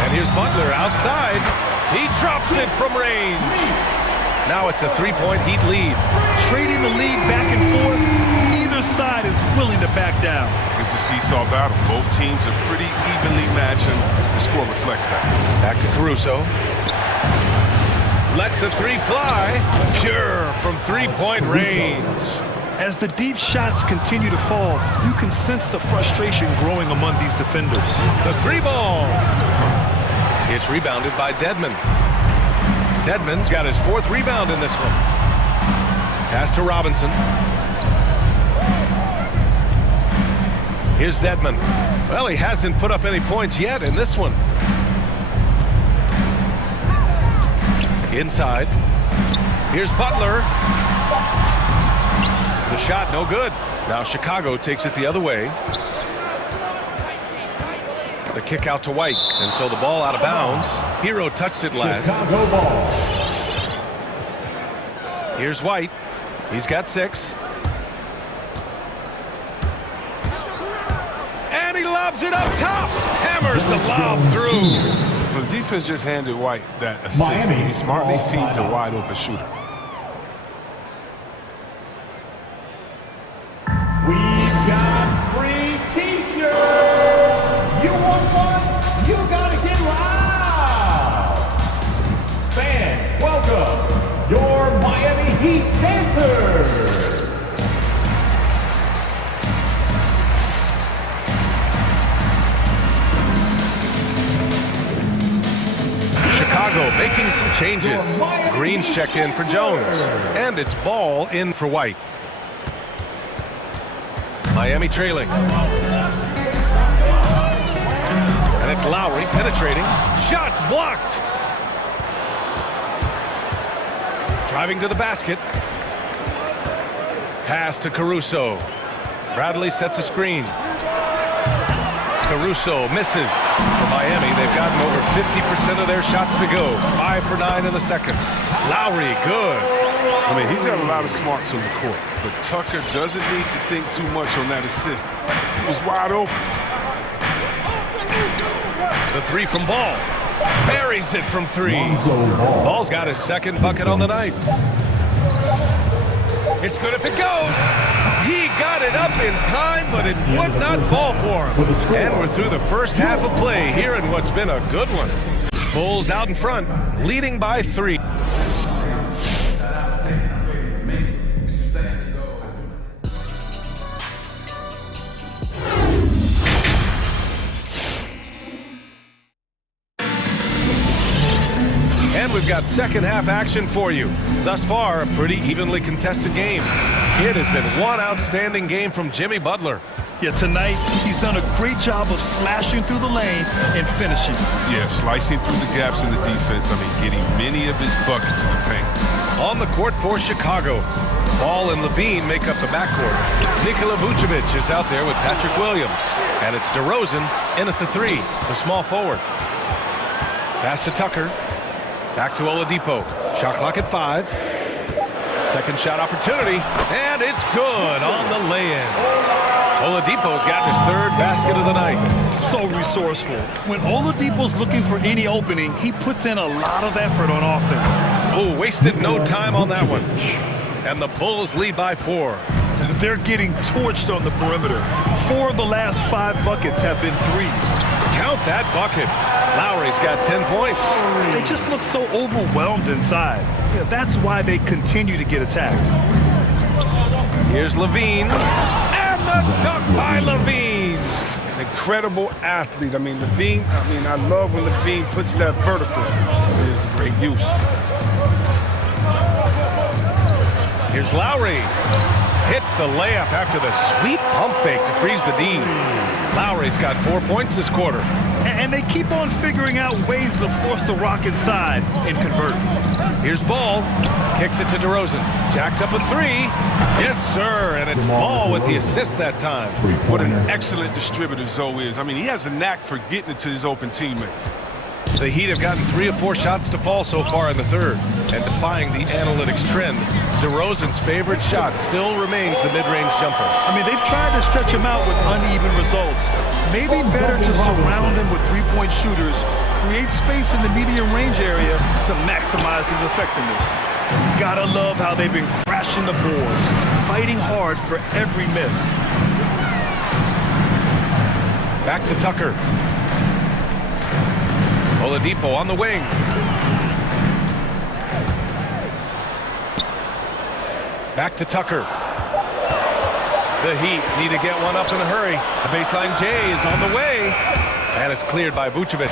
And here's Butler outside. He drops it from range. Now it's a 3-point Heat lead. Trading the lead back and forth. Neither side is willing to back down. It's a seesaw battle. Both teams are pretty evenly matched, and the score reflects that. Back to Caruso. Lets the three fly. Pure from 3-point range. As the deep shots continue to fall, you can sense the frustration growing among these defenders. The three ball. It's rebounded by Dedmon. Dedmon's got his 4th rebound in this one. Pass to Robinson. Here's Dedmon. Well, he hasn't put up any points yet in this one. Inside. Here's Butler. The shot, no good. Now Chicago takes it the other way. The kick out to White, and so the ball out of bounds. Hero touched it last. Here's White. He's got 6. And he lobs it up top. Hammers the lob through. The defense just handed White that assist. He smartly feeds a wide open shooter. We've got free t-shirts. You want one? You gotta get loud. Fans, welcome your Miami Heat dancers. Chicago making some changes. Green's checked in for Jones, and it's ball in for White. Miami trailing. And it's Lowry penetrating. Shots blocked. Driving to the basket. Pass to Caruso. Bradley sets a screen. Caruso misses. For Miami, they've gotten over 50% of their shots to go. 5 for 9 in the second. Lowry, good. I mean, he's got a lot of smarts on the court, but Tucker doesn't need to think too much on that assist. It was wide open. The three from Ball. Buries it from 3. Ball's got his 2nd bucket on the night. It's good if it goes. He got it up in time, but it would not fall for him. And we're through the first half of play here in what's been a good one. Bulls out in front, leading by 3. And we've got second half action for you. Thus far, a pretty evenly contested game. It has been one outstanding game from Jimmy Butler. Yeah, tonight, he's done a great job of slashing through the lane and finishing. Yeah, slicing through the gaps in the defense. I mean, getting many of his buckets in the paint. On the court for Chicago, Ball and Levine make up the backcourt. Nikola Vucevic is out there with Patrick Williams. And it's DeRozan in at the 3, the small forward. Pass to Tucker. Back to Oladipo. Shot clock at 5. Second shot opportunity. And it's good on the lay-in. Oladipo's gotten his 3rd basket of the night. So resourceful. When Oladipo's looking for any opening, he puts in a lot of effort on offense. Oh, wasted no time on that one. And the Bulls lead by 4. They're getting torched on the perimeter. 4 of the last 5 buckets have been 3s. Count that bucket. Lowry's got 10 points. They just look so overwhelmed inside. Yeah, that's why they continue to get attacked. Here's Levine. And the dunk by Levine. An incredible athlete. I mean, Levine, I love when Levine puts that vertical. It is the great use. Here's Lowry. Hits the layup after the sweet pump fake to freeze the D. Lowry's got 4 points this quarter. And they keep on figuring out ways to force the Rock inside and convert. Here's Ball. Kicks it to DeRozan. Jacks up a three. Yes, sir. And it's Ball with the assist that time. What an excellent distributor Zoe is. I mean, he has a knack for getting it to his open teammates. The Heat have gotten 3 of 4 shots to fall so far in the third. And defying the analytics trend, DeRozan's favorite shot still remains the mid-range jumper. I mean, they've tried to stretch him out with uneven results. Maybe better to surround him with three-point shooters, create space in the medium range area to maximize his effectiveness. Gotta love how they've been crashing the boards, fighting hard for every miss. Back to Tucker. Oladipo on the wing. Back to Tucker. The Heat need to get one up in a hurry. The baseline J is on the way. And it's cleared by Vucevic.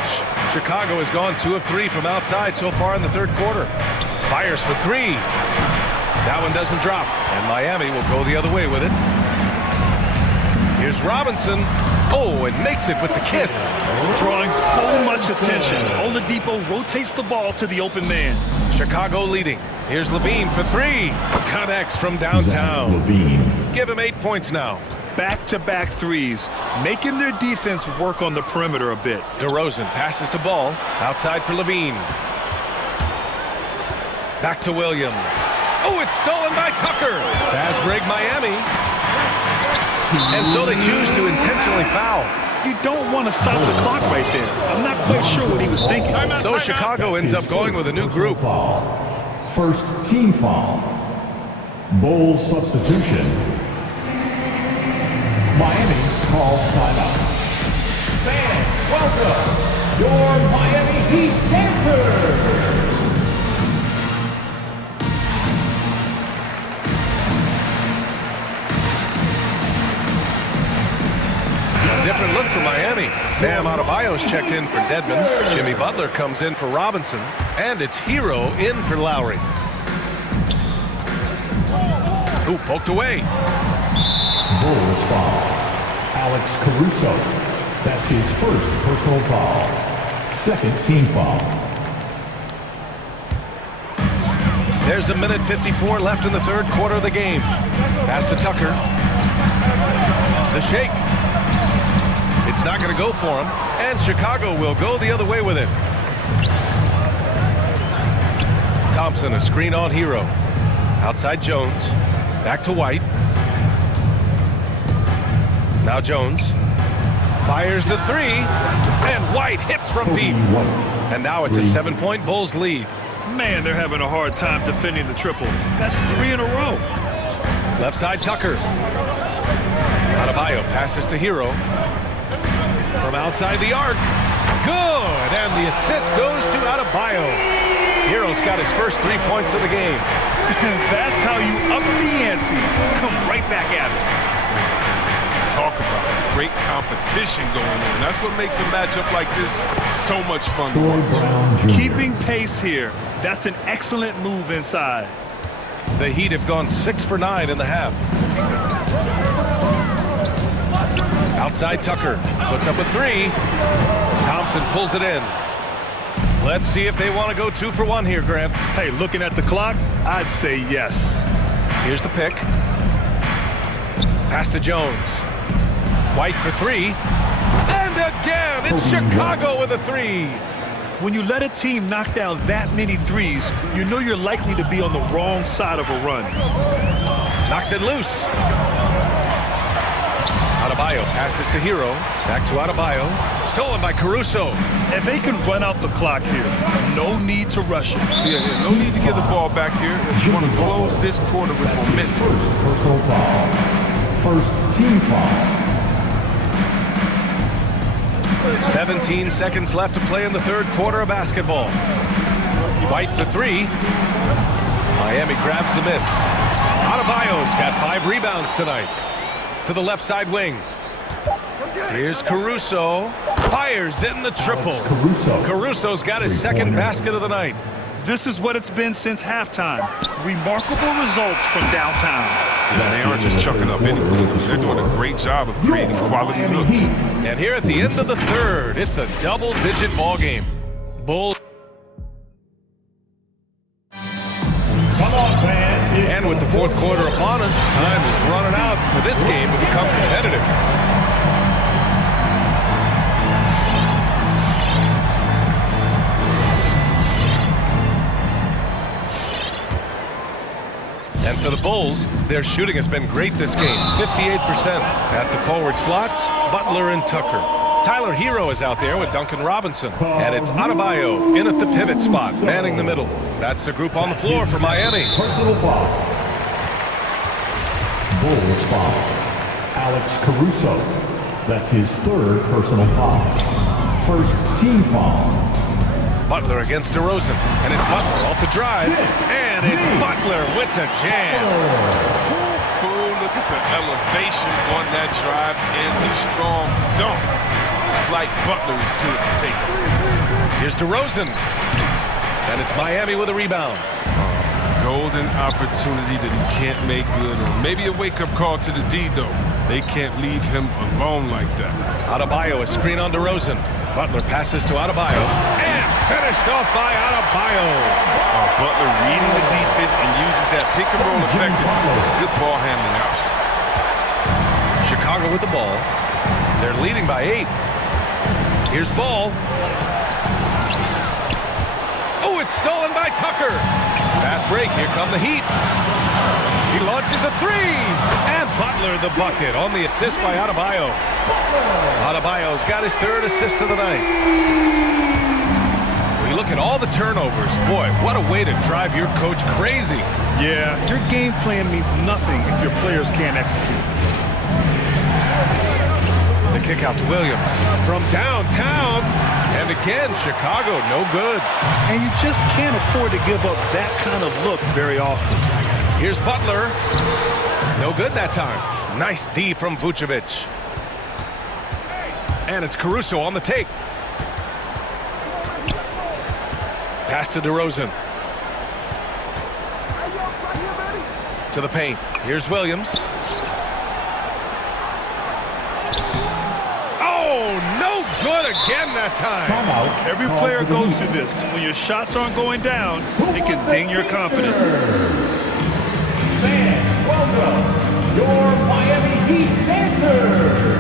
Chicago has gone 2 of 3 from outside so far in the third quarter. Fires for 3. That one doesn't drop. And Miami will go the other way with it. Here's Robinson. Oh, and makes it with the kiss. Drawing so much attention. Oladipo rotates the ball to the open man. Chicago leading. Here's Levine for 3. Connects from downtown. Give him 8 points now. Back-to-back threes, making their defense work on the perimeter a bit. DeRozan passes to Ball. Outside for Levine. Back to Williams. Oh, it's stolen by Tucker. Fast break Miami. And so they choose to intentionally foul. You don't want to stop the clock right there. I'm not quite sure what he was thinking. So Chicago ends up going with a new group. First team foul. Bulls substitution. Miami calls timeout. Fans, welcome your Miami Heat dancers. Different look for Miami. Bam Adebayo's checked in for Dedmon. Jimmy Butler comes in for Robinson. And it's Hero in for Lowry. Ooh, poked away. Bulls foul. Alex Caruso. That's his first personal foul. Second team foul. There's 1:54 left in the third quarter of the game. Pass to Tucker. The shake. It's not going to go for him, and Chicago will go the other way with it. Thompson, a screen on Hero. Outside Jones. Back to White. Now Jones. Fires the 3, and White hits from deep. And now it's a 7-point Bulls lead. Man, they're having a hard time defending the triple. That's 3 in a row. Left side Tucker. Adebayo passes to Hero. From outside the arc. Good! And the assist goes to Adebayo. Hero's got his first 3 points of the game. That's how you up the ante. Come right back at it. Talk about great competition going on. That's what makes a matchup like this so much fun to watch. Keeping pace here. That's an excellent move inside. The Heat have gone 6 for 9 in the half. Outside Tucker. Puts up a 3. Thompson pulls it in. Let's see if they want to go 2 for 1 here, Grant. Hey, looking at the clock, I'd say yes. Here's the pick. Pass to Jones. White for 3. And again, it's Chicago with a 3. When you let a team knock down that many threes, you know you're likely to be on the wrong side of a run. Knocks it loose. Adebayo passes to Hero. Back to Adebayo. Stolen by Caruso. And they can run out the clock here. No need to rush it. Yeah, no need to get the ball back here. You want to close this quarter with momentum. First personal foul. First team foul. 17 seconds left to play in the third quarter of basketball. White for 3. Miami grabs the miss. Adebayo's got 5 rebounds tonight. To the left side wing. Here's Caruso. Fires in the triple. Caruso's got his second basket of the night. This is what it's been since halftime. Remarkable results from downtown. They aren't just chucking up anything. They're doing a great job of creating quality looks. And here at the end of the third, it's a double-digit ball game. Bulls. And with the fourth quarter upon us, time is running out for this game to become competitive. And for the Bulls, their shooting has been great this game, 58%. At the forward slots, Butler and Tucker. Tyler Hero is out there with Duncan Robinson. And it's Adebayo in at the pivot spot, manning the middle. That's the group on the floor for Miami. Personal foul. Bulls foul. Alex Caruso. That's his third personal foul. First team foul. Butler against DeRozan. And it's Butler off the drive. And it's Butler with the jam. Oh, look at the elevation on that drive and the strong dunk. It's like Butler is clear to take. Here's DeRozan. And it's Miami with a rebound. Golden opportunity that he can't make good on. Maybe a wake-up call to the D, though. They can't leave him alone like that. Adebayo, a screen on DeRozan. Butler passes to Adebayo. And finished off by Adebayo. Butler reading the defense and uses that pick-and-roll effectively. Good ball handling option. Chicago with the ball. They're leading by 8. Here's Ball. Oh, it's stolen by Tucker. Fast break. Here come the Heat. He launches a 3. And Butler the bucket on the assist by Adebayo. Adebayo's got his third assist of the night. We look at all the turnovers. Boy, what a way to drive your coach crazy. Yeah, your game plan means nothing if your players can't execute. The kick out to Williams from downtown. And again, Chicago, no good. And you just can't afford to give up that kind of look very often. Here's Butler. No good that time. Nice D from Vucevic. And it's Caruso on the take. Pass to DeRozan. To the paint. Here's Williams. Oh, no good again that time. Every player goes through this. When your shots aren't going down, it can ding your confidence. Fans, welcome your Miami Heat dancers.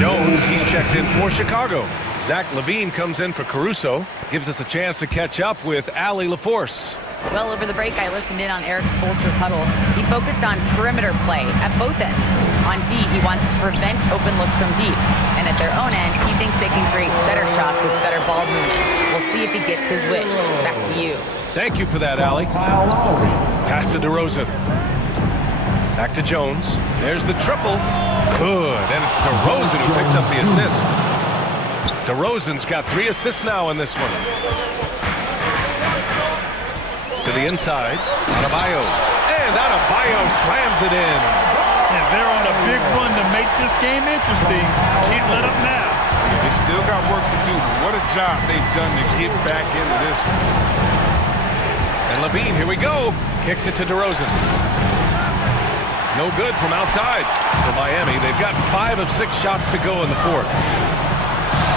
Jones, he's checked in for Chicago. Zach LaVine comes in for Caruso. Gives us a chance to catch up with Allie LaForce. Well, over the break, I listened in on Eric Spoelstra's huddle. He focused on perimeter play at both ends. On D, he wants to prevent open looks from deep. And at their own end, he thinks they can create better shots with better ball movement. We'll see if he gets his wish. Back to you. Thank you for that, Allie. Pass to DeRozan. Back to Jones. There's the triple. Good. And it's DeRozan who picks up the assist. DeRozan's got 3 assists now in this one. To the inside. Adebayo. And Adebayo slams it in. And they're on a big run to make this game interesting. Can't let up now. They still got work to do, but what a job they've done to get back into this one. And LaVine, here we go. Kicks it to DeRozan. No good from outside for Miami. They've gotten 5 of 6 shots to go in the fourth.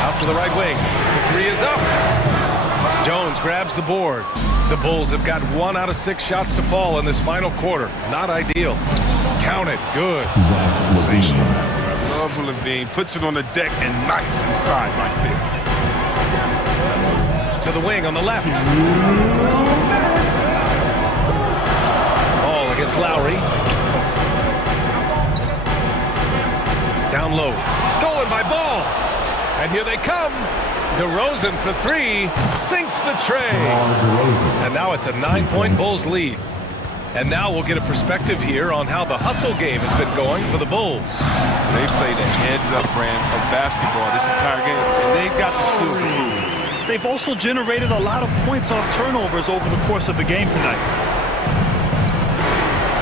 Out to the right wing. The 3 is up. Jones grabs the board. The Bulls have got 1 out of 6 shots to fall in this final quarter. Not ideal. Count it. Good. Sensational. I love LaVine. Puts it on the deck and knifes inside right there. To the wing on the left. Ball against Lowry. Down low. Stolen by Ball. And here they come. DeRozan for 3. Sinks the tray. And now it's a 9-point Bulls lead. And now we'll get a perspective here on how the hustle game has been going for the Bulls. They played a heads-up brand of basketball this entire game, and they've got the skill to prove it. They've also generated a lot of points off turnovers over the course of the game tonight.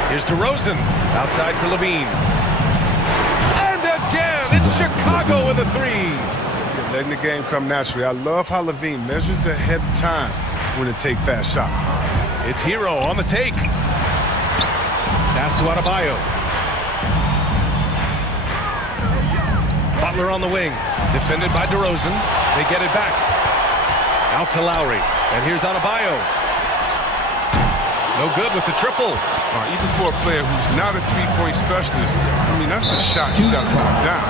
Here's DeRozan outside for LaVine. And again, it's Chicago with a 3. letting the game come naturally. I love how Levine measures ahead of time when to take fast shots. It's Hero on the take. Pass to Adebayo. Butler on the wing. Defended by DeRozan. They get it back. Out to Lowry. And here's Adebayo. No good with the triple. Even for a player who's not a three-point specialist, I mean, that's a shot you got to knock down.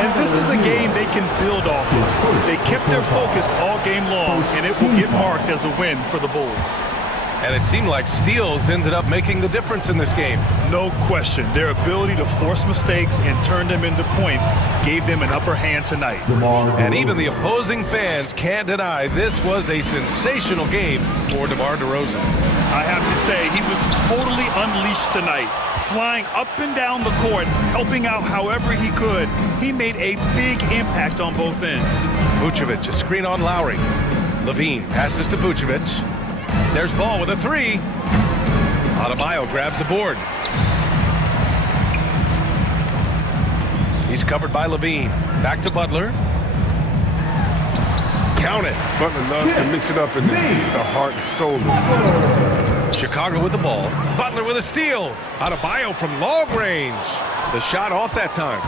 And this is a game they can build off of. They kept their focus all game long, and it will get marked as a win for the Bulls. And it seemed like steals ended up making the difference in this game. No question. Their ability to force mistakes and turn them into points gave them an upper hand tonight. And even the opposing fans can't deny this was a sensational game for DeMar DeRozan. I have to say, he was totally unleashed tonight. Flying up and down the court, helping out however he could. He made a big impact on both ends. Vucevic, a screen on Lowry. Levine passes to Vucevic. There's Ball with a three. Adebayo grabs the board. He's covered by Levine. Back to Butler. Count it. Butler loves to mix it up and he's the heart and soul of this team. Chicago with the ball. Butler with a steal. Adebayo from long range. The shot off that time.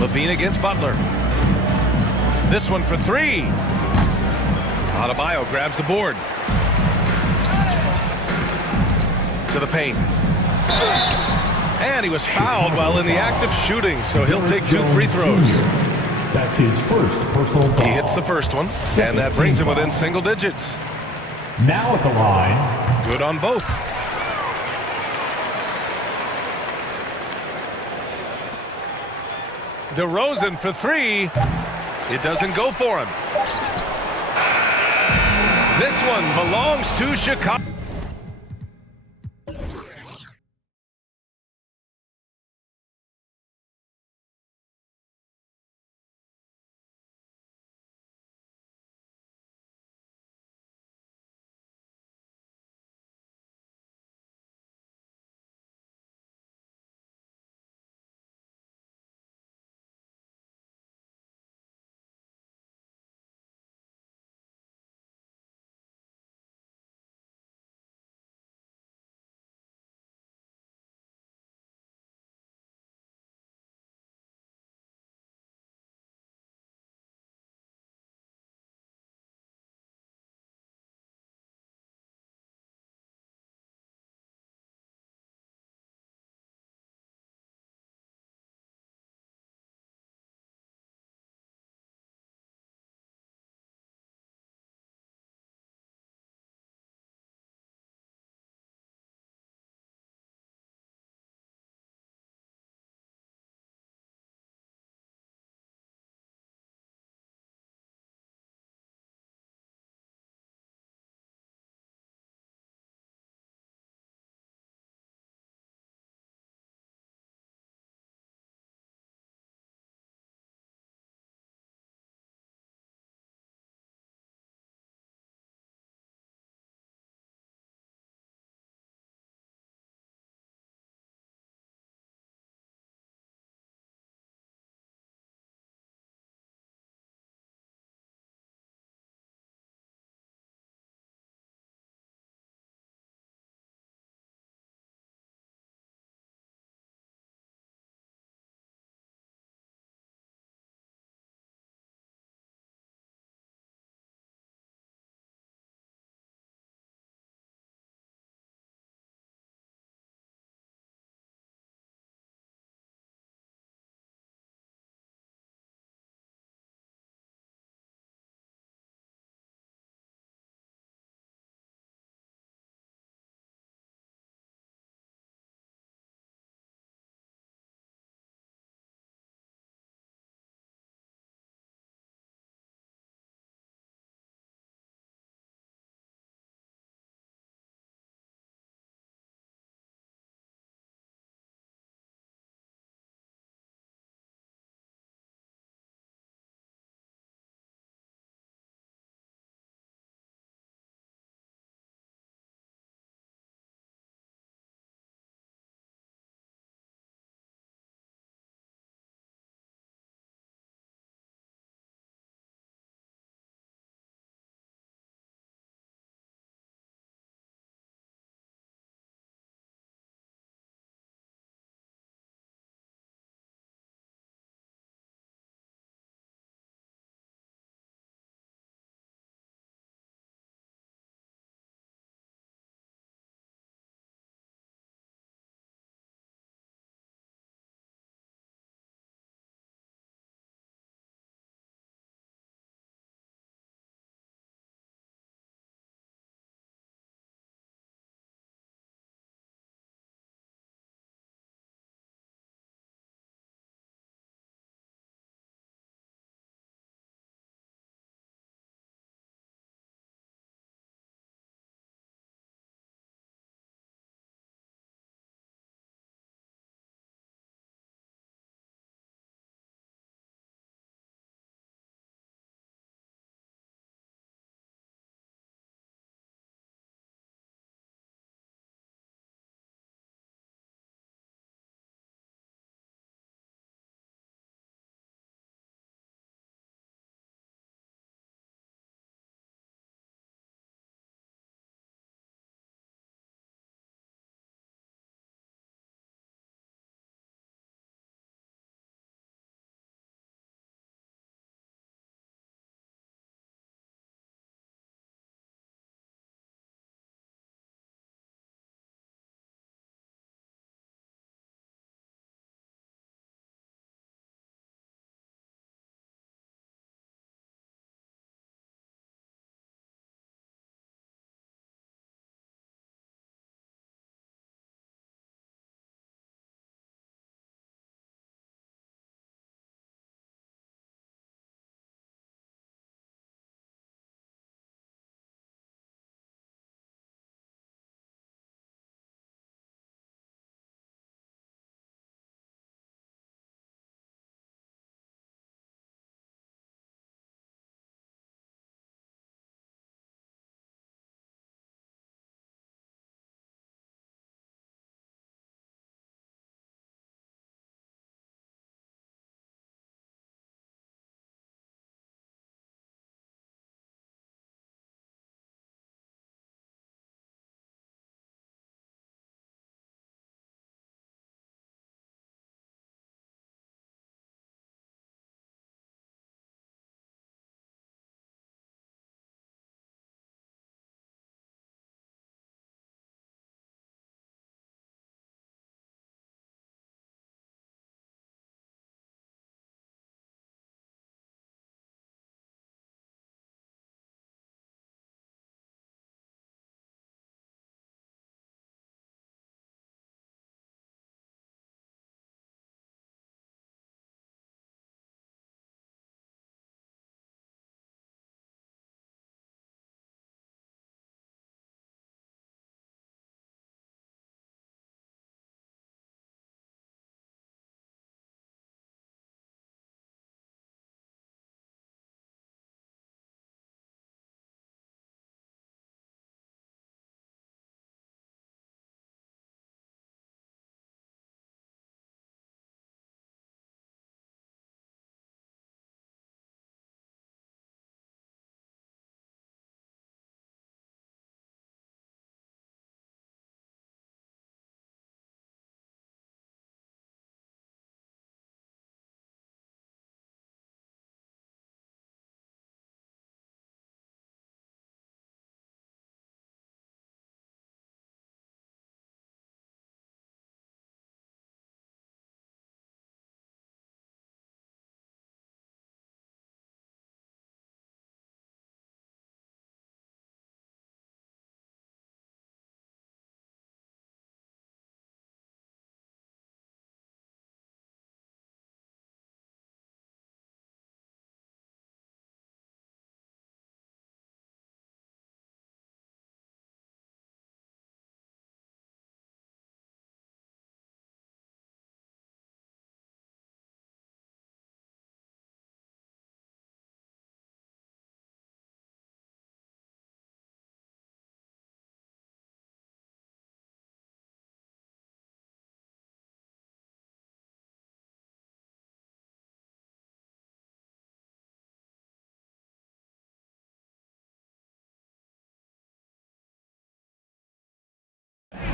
Levine against Butler. This one for three. Adebayo grabs the board. To the paint. And he was fouled while in the act of shooting, so he'll take 2 free throws. That's his first personal foul. He hits the first one, and that brings him within single digits. Now at the line. Good on both. DeRozan for three. It doesn't go for him. This one belongs to Chicago.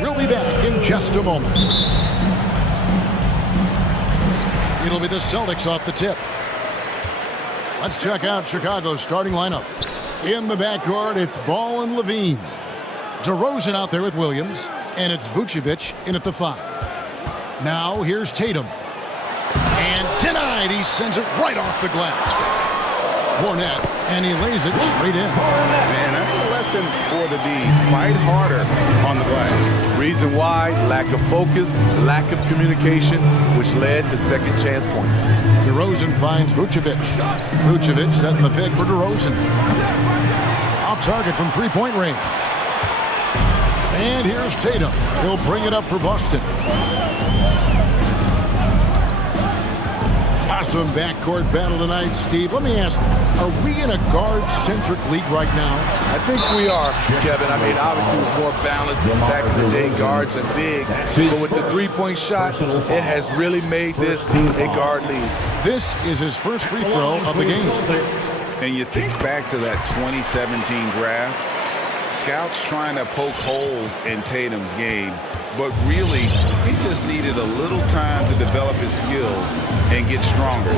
We'll be back in just a moment. It'll be the Celtics off the tip. Let's check out Chicago's starting lineup. In the backcourt, it's Ball and Levine. DeRozan out there with Williams, and it's Vucevic in at the 5. Now here's Tatum. And denied. He sends it right off the glass. Fournette, and he lays it straight in. Man, that's a lesson for the D. Fight harder on the glass. Reason why, lack of focus, lack of communication, which led to second chance points. DeRozan finds Vucevic. Vucevic setting the pick for DeRozan. Off target from three-point range. And here's Tatum. He'll bring it up for Boston. Awesome backcourt battle tonight, Steve. Let me ask, are we in a guard-centric league right now? I think we are, Kevin. I mean, obviously it was more balanced back in the day, guards and bigs. But with the three-point shot, it has really made this a guard league. This is his first free throw of the game. And you think back to that 2017 draft, scouts trying to poke holes in Tatum's game, but really, he just needed a little time to develop his skills and get stronger.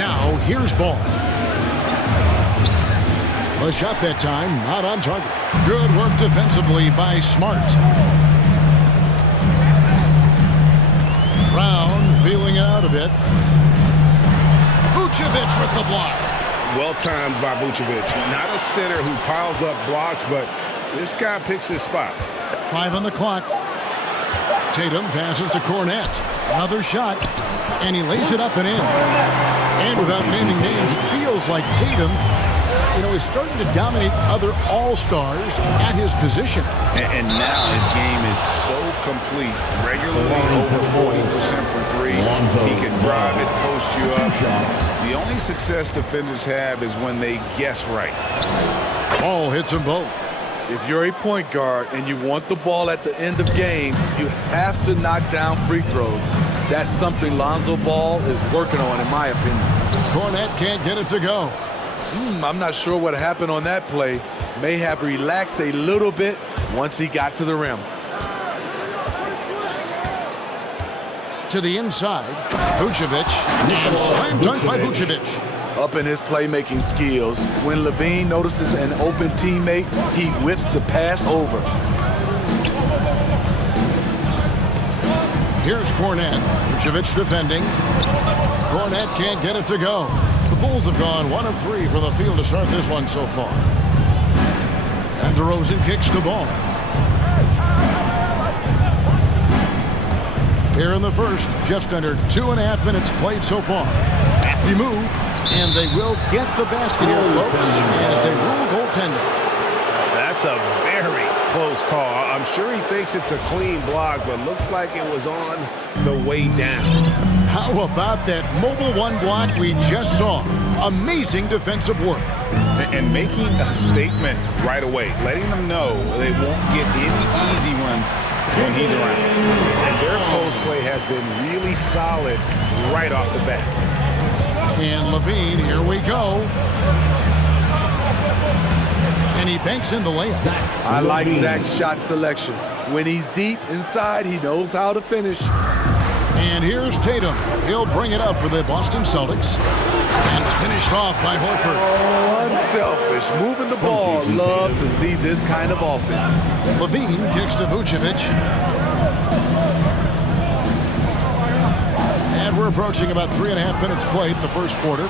Now, here's Ball. A shot that time, not on target. Good work defensively by Smart. Brown feeling out a bit. Vucevic with the block. Well-timed by Vucevic. Not a sitter who piles up blocks, but this guy picks his spots. 5 on the clock. Tatum passes to Cornette. Another shot, and he lays it up and in. And without naming names, it feels like Tatum, is starting to dominate other all-stars at his position. And now his game is so complete. Regularly over 40% from three. He can drive it, post you up. The only success defenders have is when they guess right. Ball hits them both. If you're a point guard and you want the ball at the end of games, you have to knock down free throws. That's something Lonzo Ball is working on, in my opinion. Cornette can't get it to go. I'm not sure what happened on that play. May have relaxed a little bit once he got to the rim. To the inside, Vucevic, and slam dunk by Vucevic. Up in his playmaking skills, when Levine notices an open teammate, he whips the pass over. Here's Cornette. Vucevic defending. Cornette can't get it to go. The Bulls have gone 1 of 3 from the field to start this one so far. And DeRozan kicks the ball. Here in the first, just under 2.5 minutes played so far. Crafty move, and they will get the basket here, folks, as they rule goaltender. That's a very close call. I'm sure he thinks it's a clean block, but looks like it was on the way down. How about that mobile one block we just saw? Amazing defensive work. And making a statement right away, letting them know they won't get any easy ones when he's around. And their post play has been really solid right off the bat. And Levine, here we go. And he banks in the layup. I like Zach's shot selection. When he's deep inside, he knows how to finish. And here's Tatum. He'll bring it up for the Boston Celtics. And finished off by Horford. Unselfish, moving the ball. Love to see this kind of offense. Levine kicks to Vucevic. And we're approaching about 3.5 minutes played in the first quarter.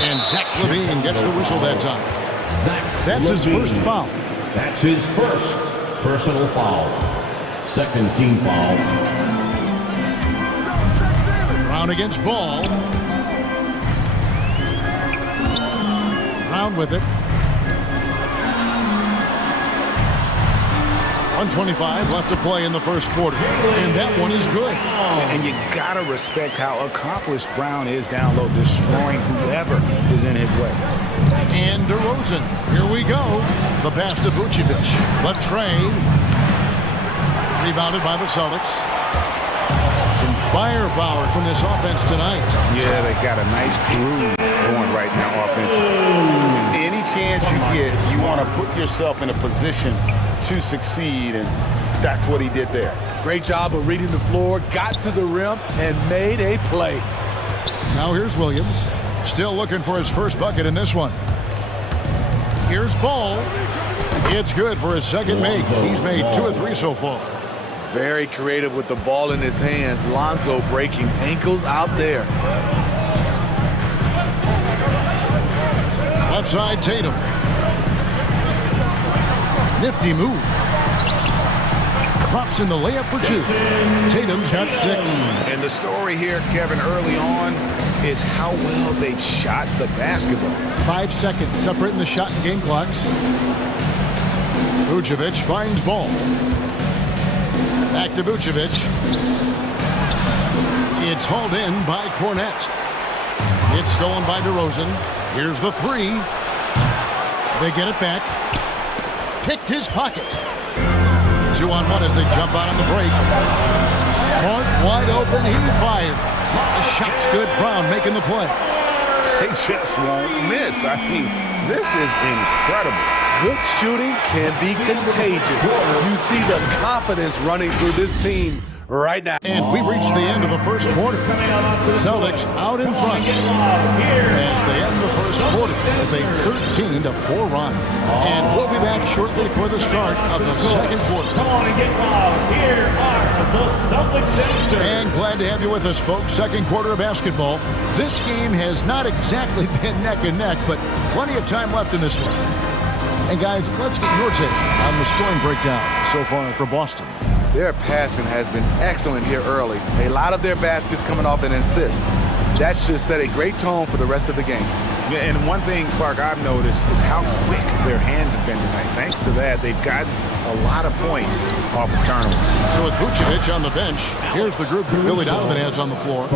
And Zach Levine gets the whistle that time. That's his first foul. That's his first personal foul. Second team foul. Brown against Ball. Brown with it. 1:25 left to play in the first quarter. And that one is good. And you gotta respect how accomplished Brown is down low, destroying whoever is in his way. And DeRozan, here we go. The pass to Vucevic. The tray. Rebounded by the Celtics. Some firepower from this offense tonight. Yeah, they got a nice groove going right now offensively. Any chance you get, you want to put yourself in a position to succeed, and that's what he did there. Great job of reading the floor, got to the rim, and made a play. Now here's Williams, still looking for his first bucket in this one. Here's Ball. It's good for his second make. He's made 2 of 3 so far. Very creative with the ball in his hands. Lonzo breaking ankles out there. Left side, Tatum. Nifty move. Drops in the layup for 2. Tatum's got 6. And the story here, Kevin, early on is how well they've shot the basketball. 5 seconds separating the shot and game clocks. Vucevic finds Ball. Back to Vucevic. It's hauled in by Cornette. It's stolen by DeRozan. Here's the 3. They get it back. Picked his pocket. 2 on 1 as they jump out on the break. Smart, wide open, he fires. The shot's good. Brown making the play. They just won't miss. I mean, this is incredible. Good shooting can be contagious. You see the confidence running through this team right now. And we reached the end of the first quarter. Celtics out in front as they end the first quarter with a 13-4 run. And we'll be back shortly for the start of the second quarter. Come on and get loud. Here are the Celtics. And glad to have you with us, folks. Second quarter of basketball. This game has not exactly been neck and neck, but plenty of time left in this one. And guys, let's get your take on the scoring breakdown so far for Boston. Their passing has been excellent here early. A lot of their baskets coming off an assist. That should set a great tone for the rest of the game. Yeah, and one thing, Clark, I've noticed is how quick their hands have been tonight. Thanks to that, they've gotten a lot of points off of turnover. So with Vucevic on the bench, here's the group that Billy Donovan has on the floor.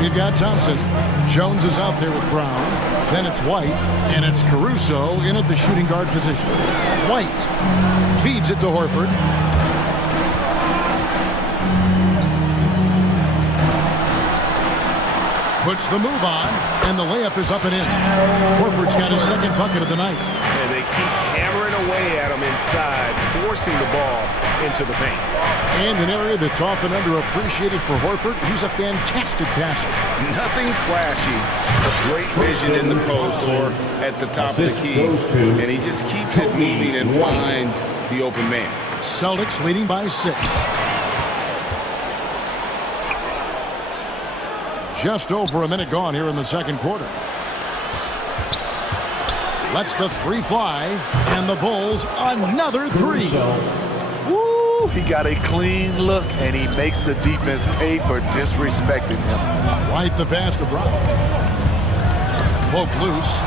We've got Thompson. Jones is out there with Brown. Then it's White, and it's Caruso in at the shooting guard position. White feeds it to Horford. Puts the move on, and the layup is up and in. Horford's got his second bucket of the night. And they keep hammering away at him inside, forcing the ball into the paint. And an area that's often underappreciated for Horford, he's a fantastic passer. Nothing flashy, but great vision in the post or at the top of the key. And he just keeps it moving and finds the open man. Celtics leading by 6. Just over a minute gone here in the second quarter. Lets the 3 fly, and the Bulls another 3. Woo! He got a clean look, and he makes the defense pay for disrespecting him. White the pass to Brown. Poke loose.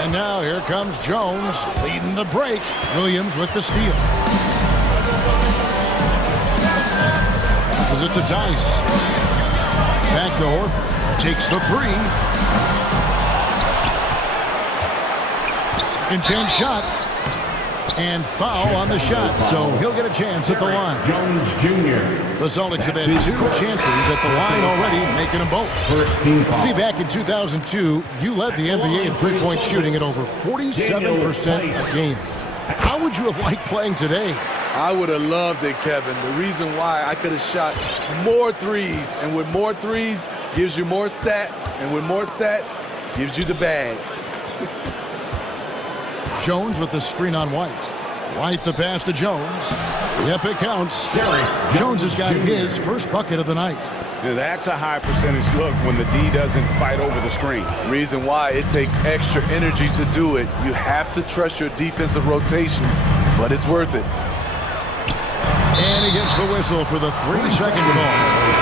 And now here comes Jones leading the break. Williams with the steal. Passes it to Tice. Back to Horford. Takes the 3. Second chance shot. And foul on the shot. So he'll get a chance at the line. Jones Jr. The Celtics have had 2 chances at the line already, making them both. See, back in 2002, you led the NBA in three-point shooting at over 47% a game. How would you have liked playing today? I would have loved it, Kevin. The reason why I could have shot more threes, and with more threes gives you more stats, and with more stats gives you the bag. Jones with the screen on White. White the pass to Jones. Yep, it counts. Jones has got his first bucket of the night. Now that's a high percentage look when the D doesn't fight over the screen. Reason why it takes extra energy to do it. You have to trust your defensive rotations, but it's worth it. And he gets the whistle for the 3-second call.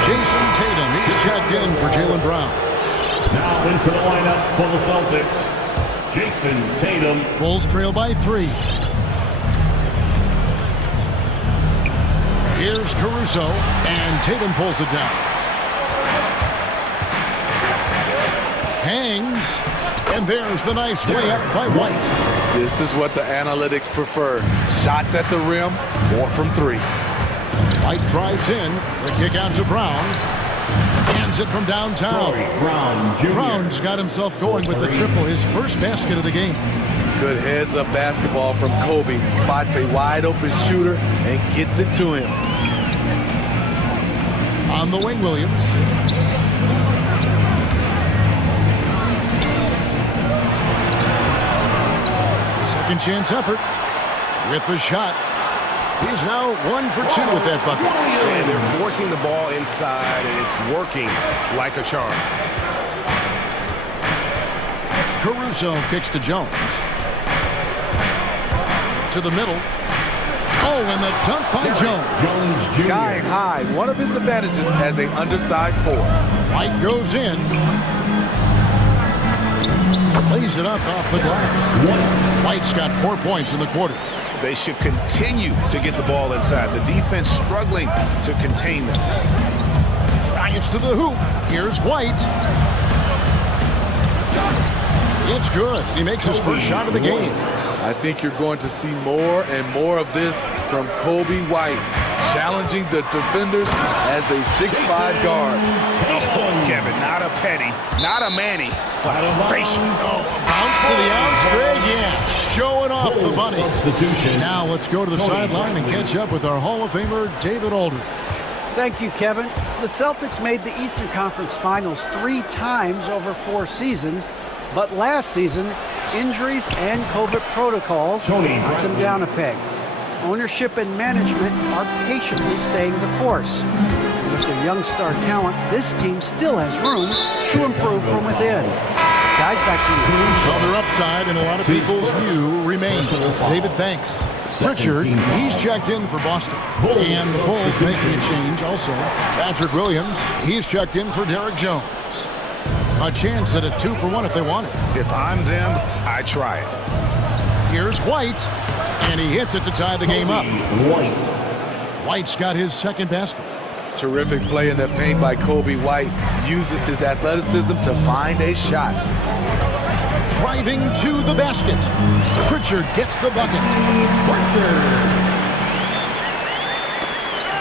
Jason Tatum, he's checked in for Jaylen Brown. Now into the lineup for the Celtics, Jason Tatum. Bulls trail by 3. Here's Caruso, and Tatum pulls it down. Hangs, and there's the nice layup by White. This is what the analytics prefer. Shots at the rim or from 3. White drives in, the kick out to Brown. Hands it from downtown. Brown Jr. Brown's got himself going with the triple, his first basket of the game. Good heads-up basketball from Kobe. Spots a wide-open shooter and gets it to him. On the wing, Williams. Second chance effort with the shot. He's now 1 for 2 with that bucket. And they're forcing the ball inside, and it's working like a charm. Caruso kicks to Jones. To the middle. Oh, and the dunk by Jones. Skying high, one of his advantages as an undersized forward. White goes in. Lays it up off the glass. White's got 4 points in the quarter. They should continue to get the ball inside. The defense struggling to contain them. Drives to the hoop. Here's White. It's good. He makes his first shot of the game. I think you're going to see more and more of this from Kobe White, challenging the defenders as a 6'5" guard. Oh, Kevin, not a Petty, not a Manny, but a facial. Oh, bounce to the outs, Greg. Yeah, showing off the bunny. Now let's go to the sideline and catch up with our Hall of Famer, David Aldridge. Thank you, Kevin. The Celtics made the Eastern Conference Finals 3 times over 4 seasons, but last season, injuries and COVID protocols knocked them down a peg. Ownership and management are patiently staying the course. With their young star talent, this team still has room to improve from within. Guys, back to you. Well, their upside in a lot of people's view remains. David, thanks. Pritchard, he's checked in for Boston. And the Bulls making a change also. Patrick Williams, he's checked in for Derek Jones. A chance at a 2-for-1 if they want it. If I'm them, I try it. Here's White, and he hits it to tie the game up. White's got his second basket. Terrific play in the paint by Kobe White. Uses his athleticism to find a shot. Driving to the basket. Pritchard gets the bucket.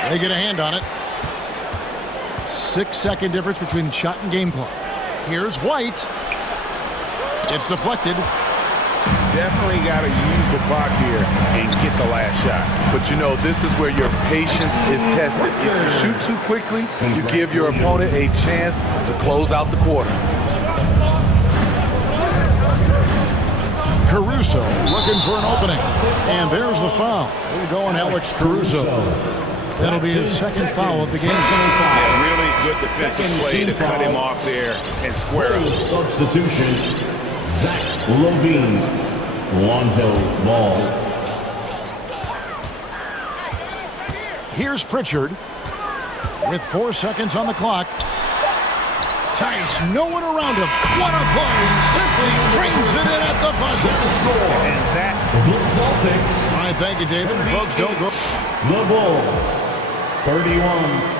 They get a hand on it. 6-second difference between the shot and game clock. Here's White. It's deflected. Definitely got to use the clock here and get the last shot. But you know, this is where your patience is tested. If you shoot too quickly, you give your opponent a chance to close out the quarter. Caruso looking for an opening. And there's the foul. We'll go on Alex Caruso. That'll be his second foul of the game. Yeah, really good defensive play to cut him off there and square up. Substitution, Zach Levine, Lonzo Ball. Here's Pritchard with 4 seconds on the clock. Tice, no one around him. What a play. He simply drains it in at the buzzer. And that. The Celtics. All right, thank you, David. Folks, don't go. The Bulls, 31.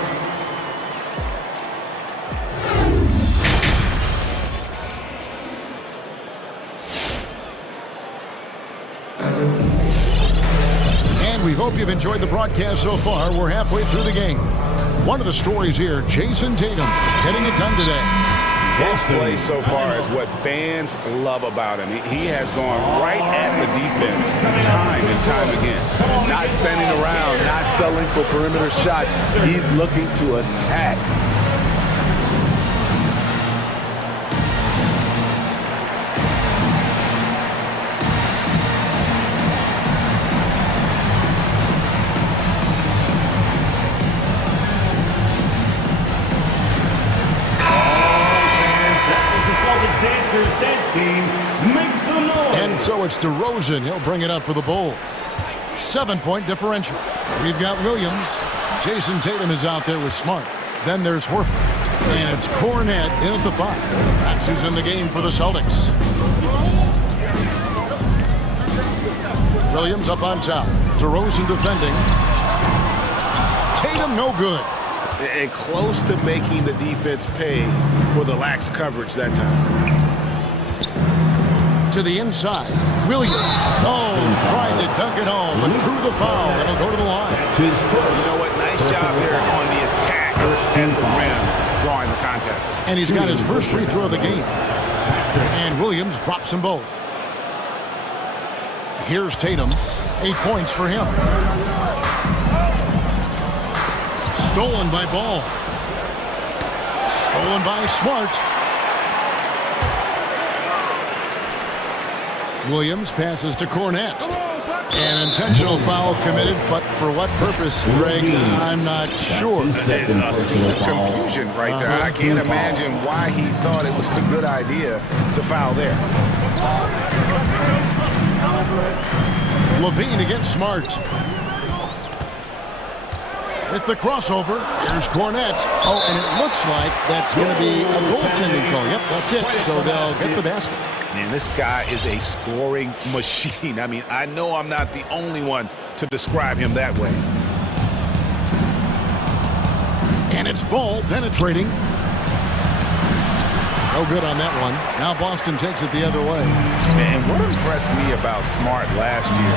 We hope you've enjoyed the broadcast so far. We're halfway through the game. One of the stories here, Jason Tatum getting it done today. His play so far is what fans love about him. He has gone right at the defense time and time again. Not standing around, not settling for perimeter shots. He's looking to attack. And so it's DeRozan. He'll bring it up for the Bulls. 7-point differential. We've got Williams. Jason Tatum is out there with Smart. Then there's Horford. And it's Cornette in at the 5. That's who's in the game for the Celtics. Williams up on top. DeRozan defending. Tatum no good. And close to making the defense pay for the lax coverage that time. To the inside. Williams. Oh, tried to dunk it home, but drew the foul. It'll go to the line. You know what? Nice job there on the attack at the rim, drawing the contact. And he's got his first free throw of the game. And Williams drops them both. Here's Tatum. 8 points for him. Stolen by Ball. Stolen by Smart. Williams passes to Cornette. An intentional foul committed, but for what purpose, Greg, I'm not sure. Confusion right there. I can't imagine why he thought it was a good idea to foul there. Levine against Smart. With the crossover, here's Cornette. Oh, and it looks like that's going to be a goaltending call. Yep, that's it. So they'll get the basket. Man, this guy is a scoring machine. I mean, I know I'm not the only one to describe him that way. And it's Ball penetrating. No good on that one. Now Boston takes it the other way. Man, what impressed me about Smart last year,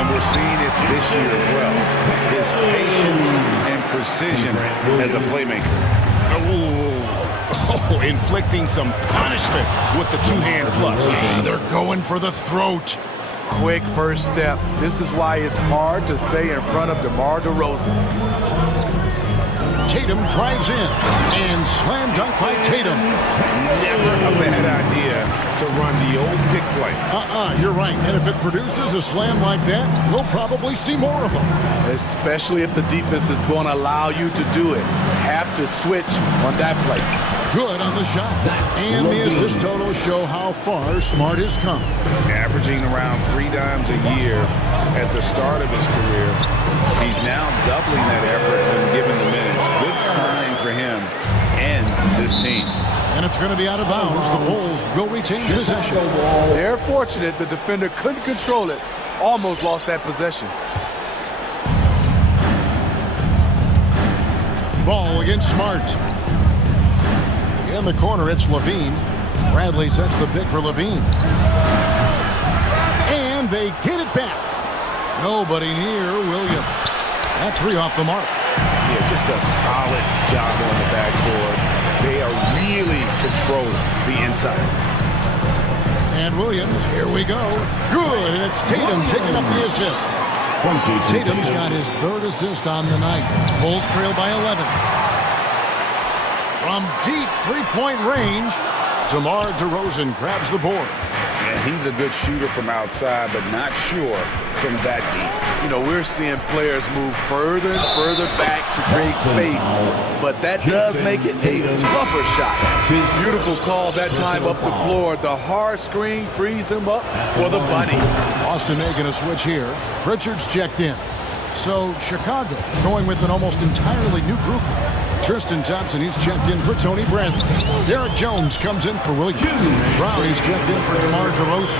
and we're seeing it this year as well, is patience and precision as a playmaker. Oh, inflicting some punishment with the two-hand flush. They're going for the throat. Quick first step. This is why it's hard to stay in front of DeMar DeRozan. Tatum drives in and slam dunk by Tatum. Never a bad idea to run the old pick play. You're right. And if it produces a slam like that, we'll probably see more of them. Especially if the defense is going to allow you to do it. Have to switch on that play. Good on the shot. And the assist totals show how far Smart has come. Averaging around 3 dimes a year at the start of his career. He's now doubling that effort when given the minutes. Good sign for him and this team. And it's going to be out of bounds. The Bulls will retain possession. They're fortunate the defender couldn't control it. Almost lost that possession. Ball against Smart. In the corner, it's Levine. Bradley sets the pick for Levine. And they get it back. Nobody near Williams. That 3 off the mark. Yeah, just a solid job on the backboard. They are really controlling the inside. And Williams, here we go. Good, and it's Tatum picking up the assist. Tatum's got his 3rd assist on the night. Bulls trail by 11. From deep three-point range, DeMar DeRozan grabs the board. And he's a good shooter from outside, but not sure from that deep. You know, we're seeing players move further and further back to create space, but that does make it a tougher shot. Beautiful call that time up the floor. The hard screen frees him up for the bunny. Boston making a switch here. Pritchard's checked in. So Chicago going with an almost entirely new group. Tristan Thompson, he's checked in for Tony Bradley. Derek Jones comes in for Williams. Brownie's checked in for DeMar DeRozan.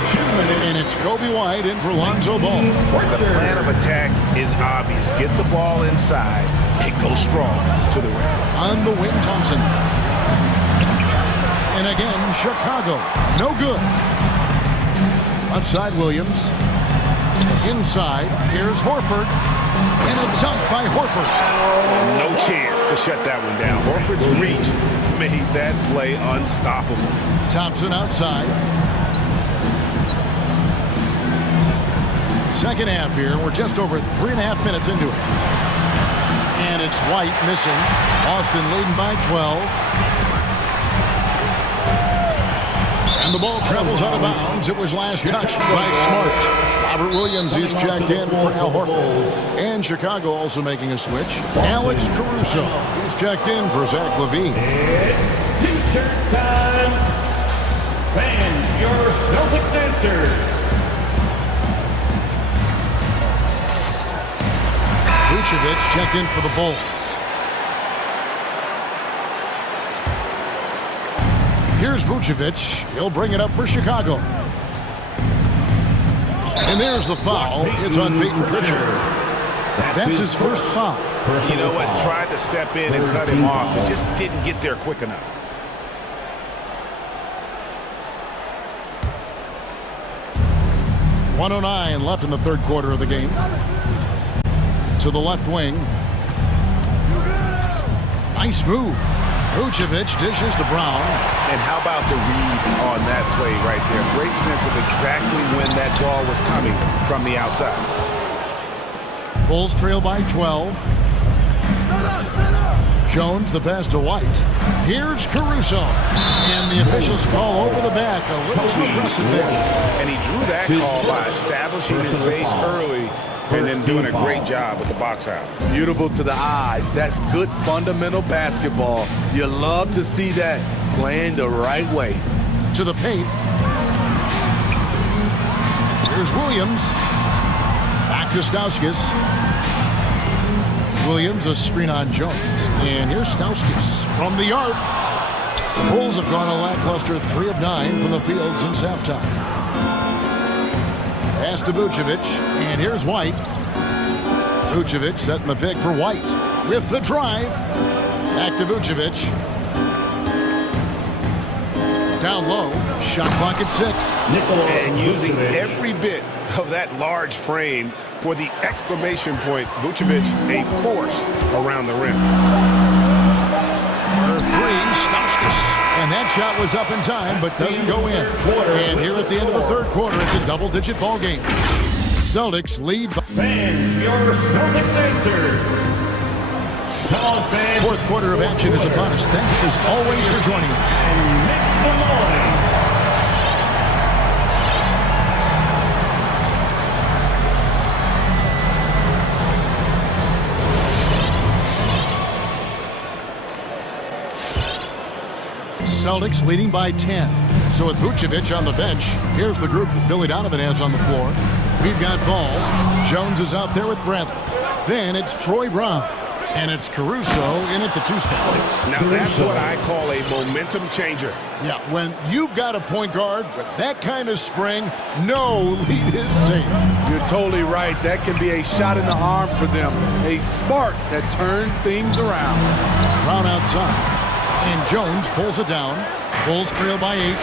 And it's Kobe White in for Lonzo Ball. The plan of attack is obvious. Get the ball inside and go strong to the rim. On the wing, Thompson. And again, Chicago. No good. Left side, Williams. Inside, here's Horford. And a dunk by Horford. No chance to shut that one down. Horford's reach made that play unstoppable. Thompson outside. Second half here. We're just over 3.5 minutes into it. And it's White missing. Boston leading by 12. And the ball travels out of bounds. It was last touched by Smart. Robert Williams is checked in for Al Horford. And Chicago also making a switch. Alex Caruso is checked in for Zach LaVine. T-shirt time. And your Celtics answer. Vucevic checked in for the Bulls. Here's Vucevic. He'll bring it up for Chicago. And there's the foul. It's on Peyton Pritchard. That's his first foul. You know what? Tried to step in and cut him off. He just didn't get there quick enough. .109 left in the third quarter of the game. To the left wing. Nice move. Vucevic dishes to Brown. And how about the read on that play right there? Great sense of exactly when that ball was coming from the outside. Bulls trail by 12. Jones, the pass to White. Here's Caruso. And the officials call over the back. A little too aggressive there. And he drew that call by establishing his base early and then doing a great job with the box out. Beautiful to the eyes. That's good fundamental basketball. You love to see that playing the right way. To the paint. Here's Williams. Back to Stauskas. Williams, a screen on Jones. And here's Stauskas from the arc. The Bulls have gone a lackluster 3 of 9 from the field since halftime. Pass to Vucevic, and here's White. Vucevic setting the pick for White with the drive. Back to Vucevic. Down low, shot clock at 6. And using every bit of that large frame for the exclamation point, Vucevic, a force around the rim. For 3, Stauskas. And that shot was up in time, but doesn't go in. And here at the end of the third quarter, it's a double-digit ball game. Celtics lead by... Fans, your Celtics answer. Come on, fans. Fourth quarter of action is upon us. Thanks as always for joining us. And make some noise. Celtics leading by 10. So with Vucevic on the bench, here's the group that Billy Donovan has on the floor. We've got Ball. Jones is out there with Bradley. Then it's Troy Brown. And it's Caruso in at the 2 spot. Now that's what I call a momentum changer. Yeah, when you've got a point guard with that kind of spring, no lead is safe. You're totally right. That can be a shot in the arm for them. A spark that turned things around. Brown outside. And Jones pulls it down. Bulls trail by 8.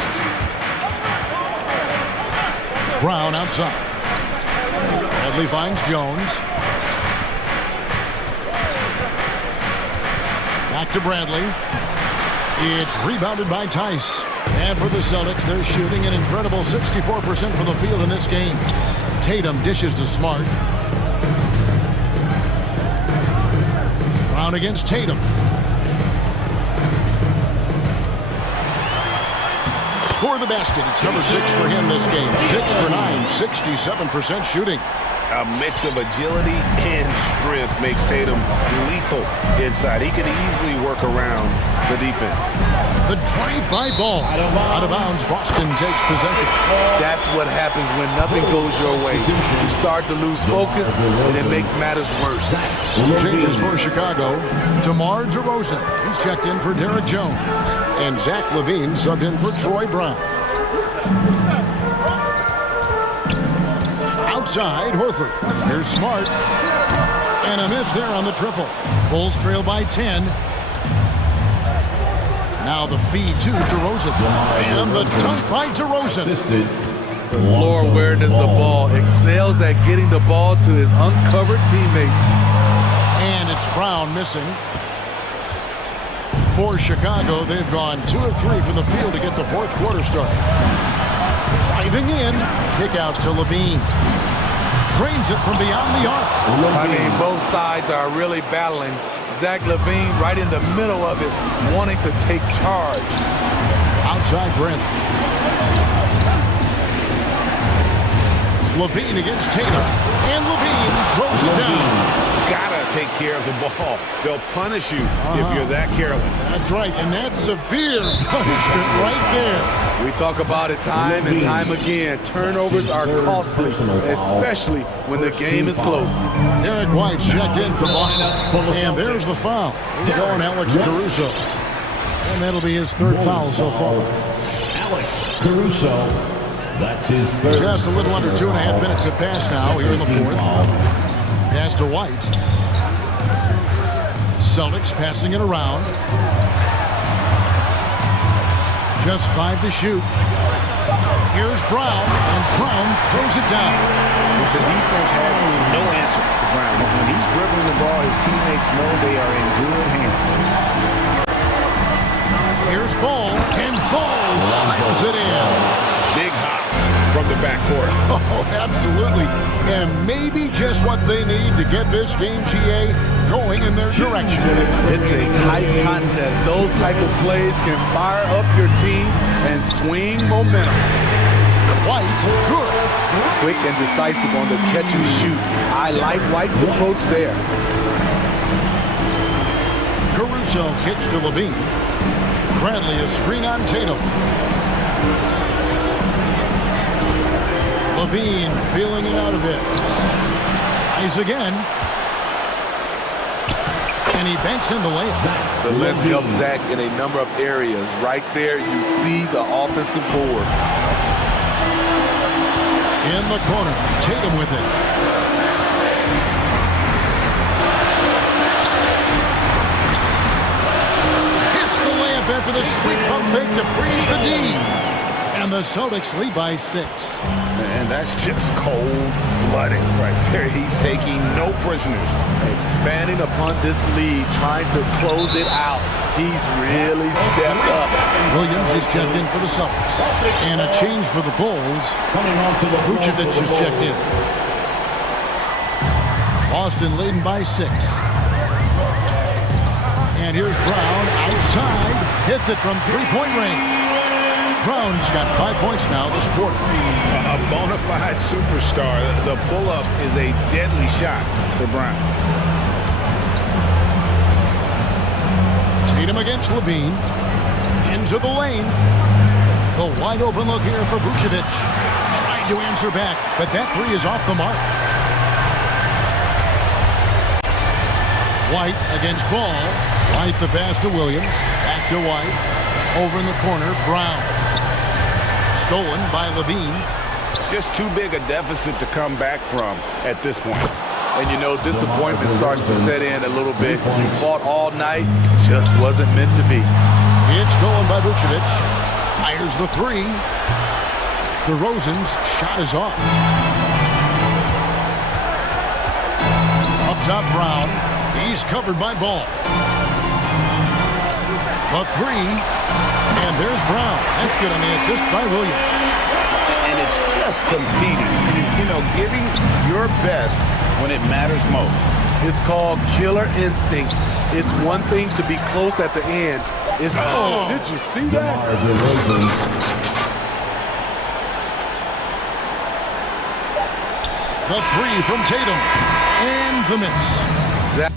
Brown outside. Bradley finds Jones. Back to Bradley. It's rebounded by Tice. And for the Celtics, they're shooting an incredible 64% from the field in this game. Tatum dishes to Smart. Brown against Tatum. Score the basket. It's number 6 for him this game. 6 for 9, 67% shooting. A mix of agility and strength makes Tatum lethal inside. He can easily work around the defense. The drive-by Ball. Out of bounds, Boston takes possession. That's what happens when nothing goes your way. You start to lose focus, and it makes matters worse. Some changes for Chicago. DeMar DeRozan. He's checked in for Derek Jones. And Zach LaVine subbed in for Troy Brown. Outside, Horford. Here's Smart. And a miss there on the triple. Bulls trail by 10. Now the feed to DeRozan. And the dunk by DeRozan. Floor awareness of ball. Excels at getting the ball to his uncovered teammates. And it's Brown missing. For Chicago, they've gone 2 of 3 from the field to get the fourth quarter started. Driving in. Kick out to LaVine. Drains it from beyond the arc. I mean, both sides are really battling. Zach LaVine right in the middle of it, wanting to take charge. Outside Brent. LaVine against Tatum. And LaVine throws it down. Gotta take care of the ball. They'll punish you if you're that careless. That's right, and that's severe punishment right there. We talk about it time and time again. Turnovers are costly, especially when the game is close. Derek White's checked in for Boston. And there's the foul. Going Alex Caruso. And that'll be his 3rd foul so far. Alex Caruso. That's his 3rd. Just a little under 2.5 minutes have passed now here in the 4th. Pass to White. Celtics passing it around. Just 5 to shoot. Here's Brown, and Brown throws it down. The defense has no answer for Brown. When he's dribbling the ball, his teammates know they are in good hands. ball, and Ball slams it in. Big hops from the backcourt. Oh, absolutely. And maybe just what they need to get this game, GA, going in their direction. It's a tight contest. Those type of plays can fire up your team and swing momentum. White, good. Quick and decisive on the catch and shoot. I like White's approach there. Caruso kicks to Levine. Bradley a screen on Tatum. Levine feeling it out a bit. Tries again. And he banks in the layup. The length helps Zach in a number of areas. Right there, you see the offensive board. In the corner, Tatum with it. Hits the layup after the sweet pump fake to freeze the D. And the Celtics lead by 6. And that's just cold-blooded right there. He's taking no prisoners. Expanding upon this lead, trying to close it out. He's really stepped up. Williams is checked in for the Celtics. And a change for the Bulls. Vucevic is checked in. Boston leading by 6. And here's Brown outside. Hits it from three-point range. Brown's got 5 points now this quarter. A bona fide superstar. The pull-up is a deadly shot for Brown. Tatum against Levine. Into the lane. The wide open look here for Vucevic. Trying to answer back, but that three is off the mark. White against Ball. White the pass to Williams. Back to White. Over in the corner, Brown. Stolen by Levine. It's just too big a deficit to come back from at this point. And you know, disappointment starts to set in a little bit. We fought all night, just wasn't meant to be. It's stolen by Vucevic. Fires the three. DeRozan's shot is off. Up top, Brown. He's covered by Ball. The three. And there's Brown. That's good on the assist by Williams. And it's just competing. You know, giving your best when it matters most. It's called killer instinct. It's one thing to be close at the end. It's, oh, did you see that? The three from Tatum. And the miss. Zach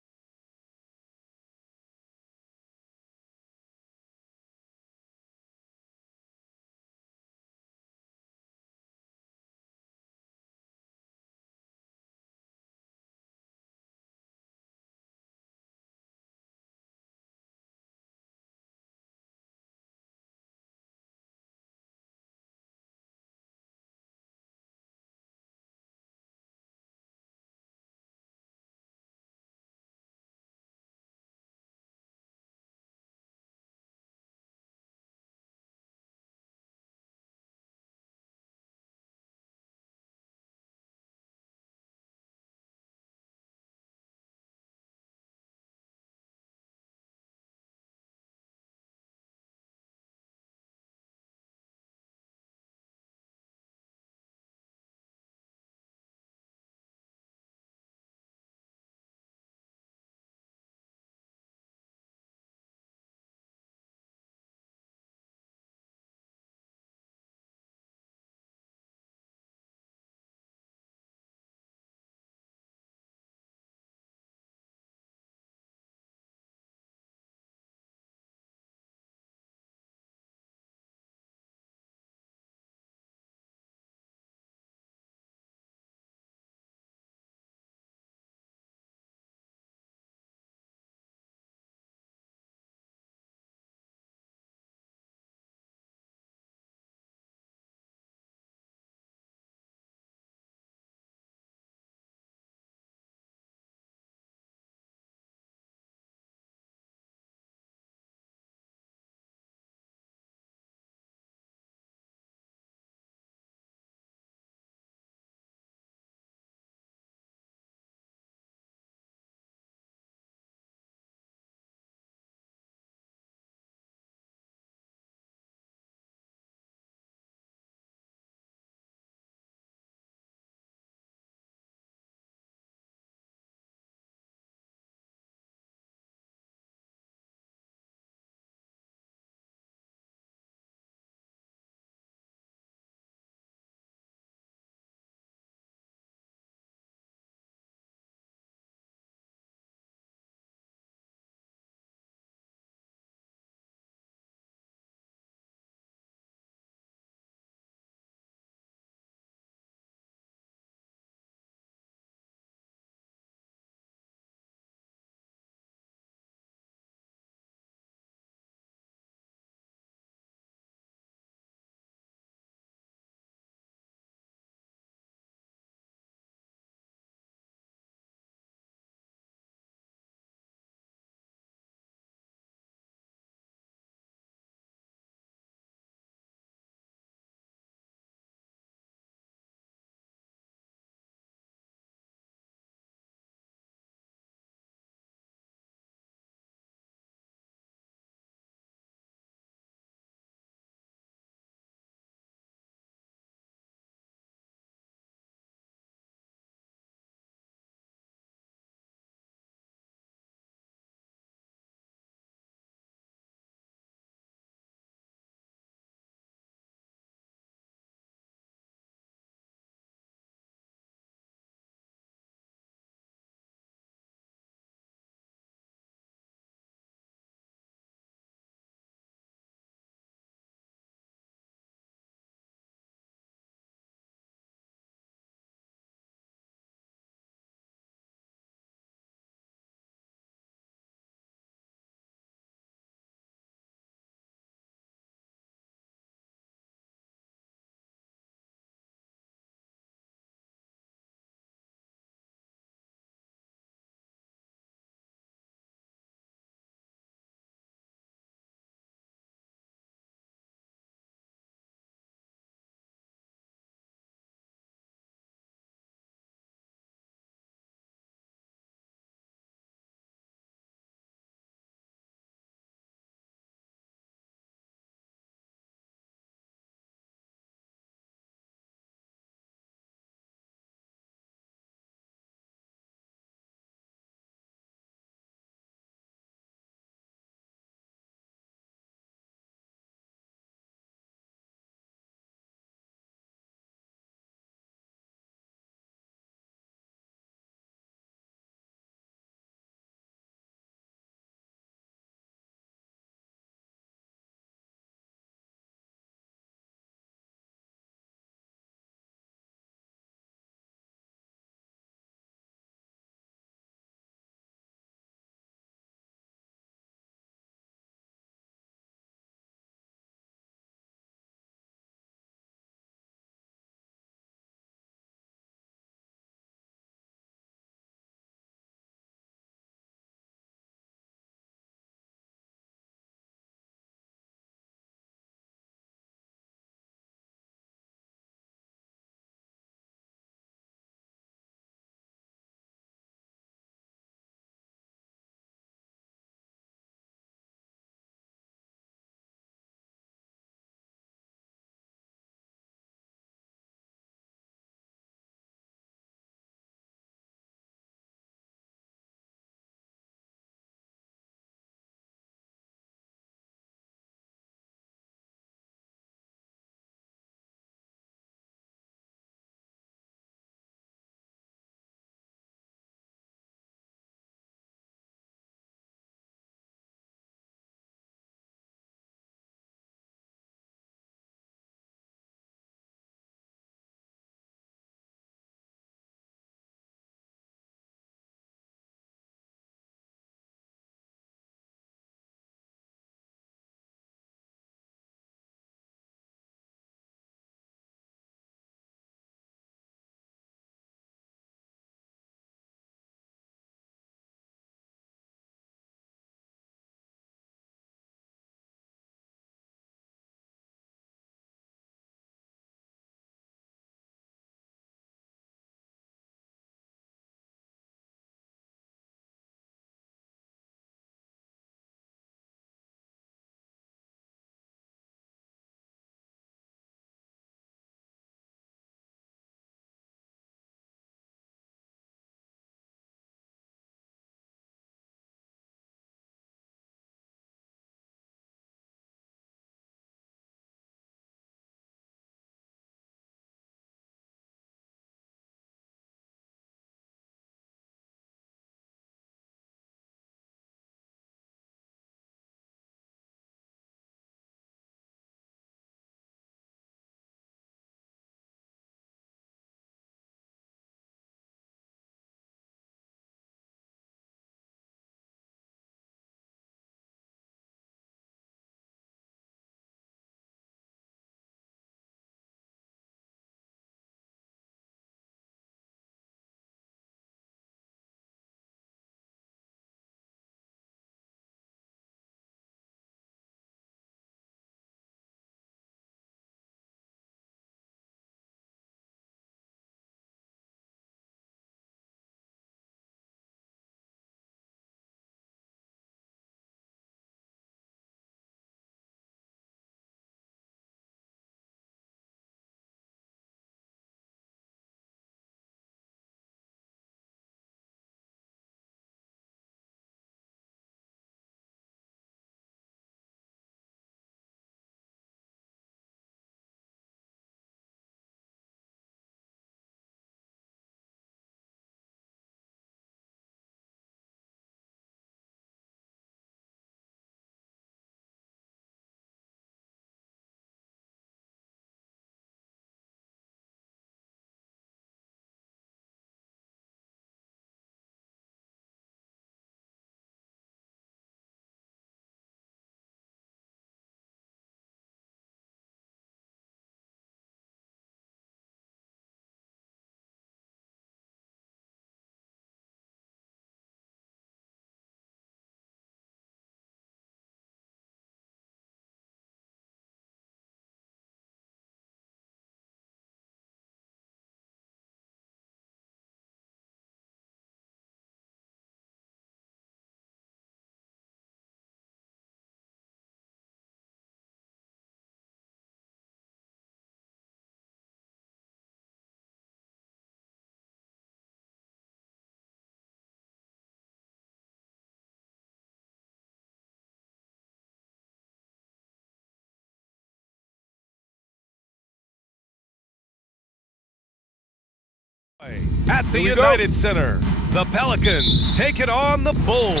At the United Center, the Pelicans take it on the Bulls.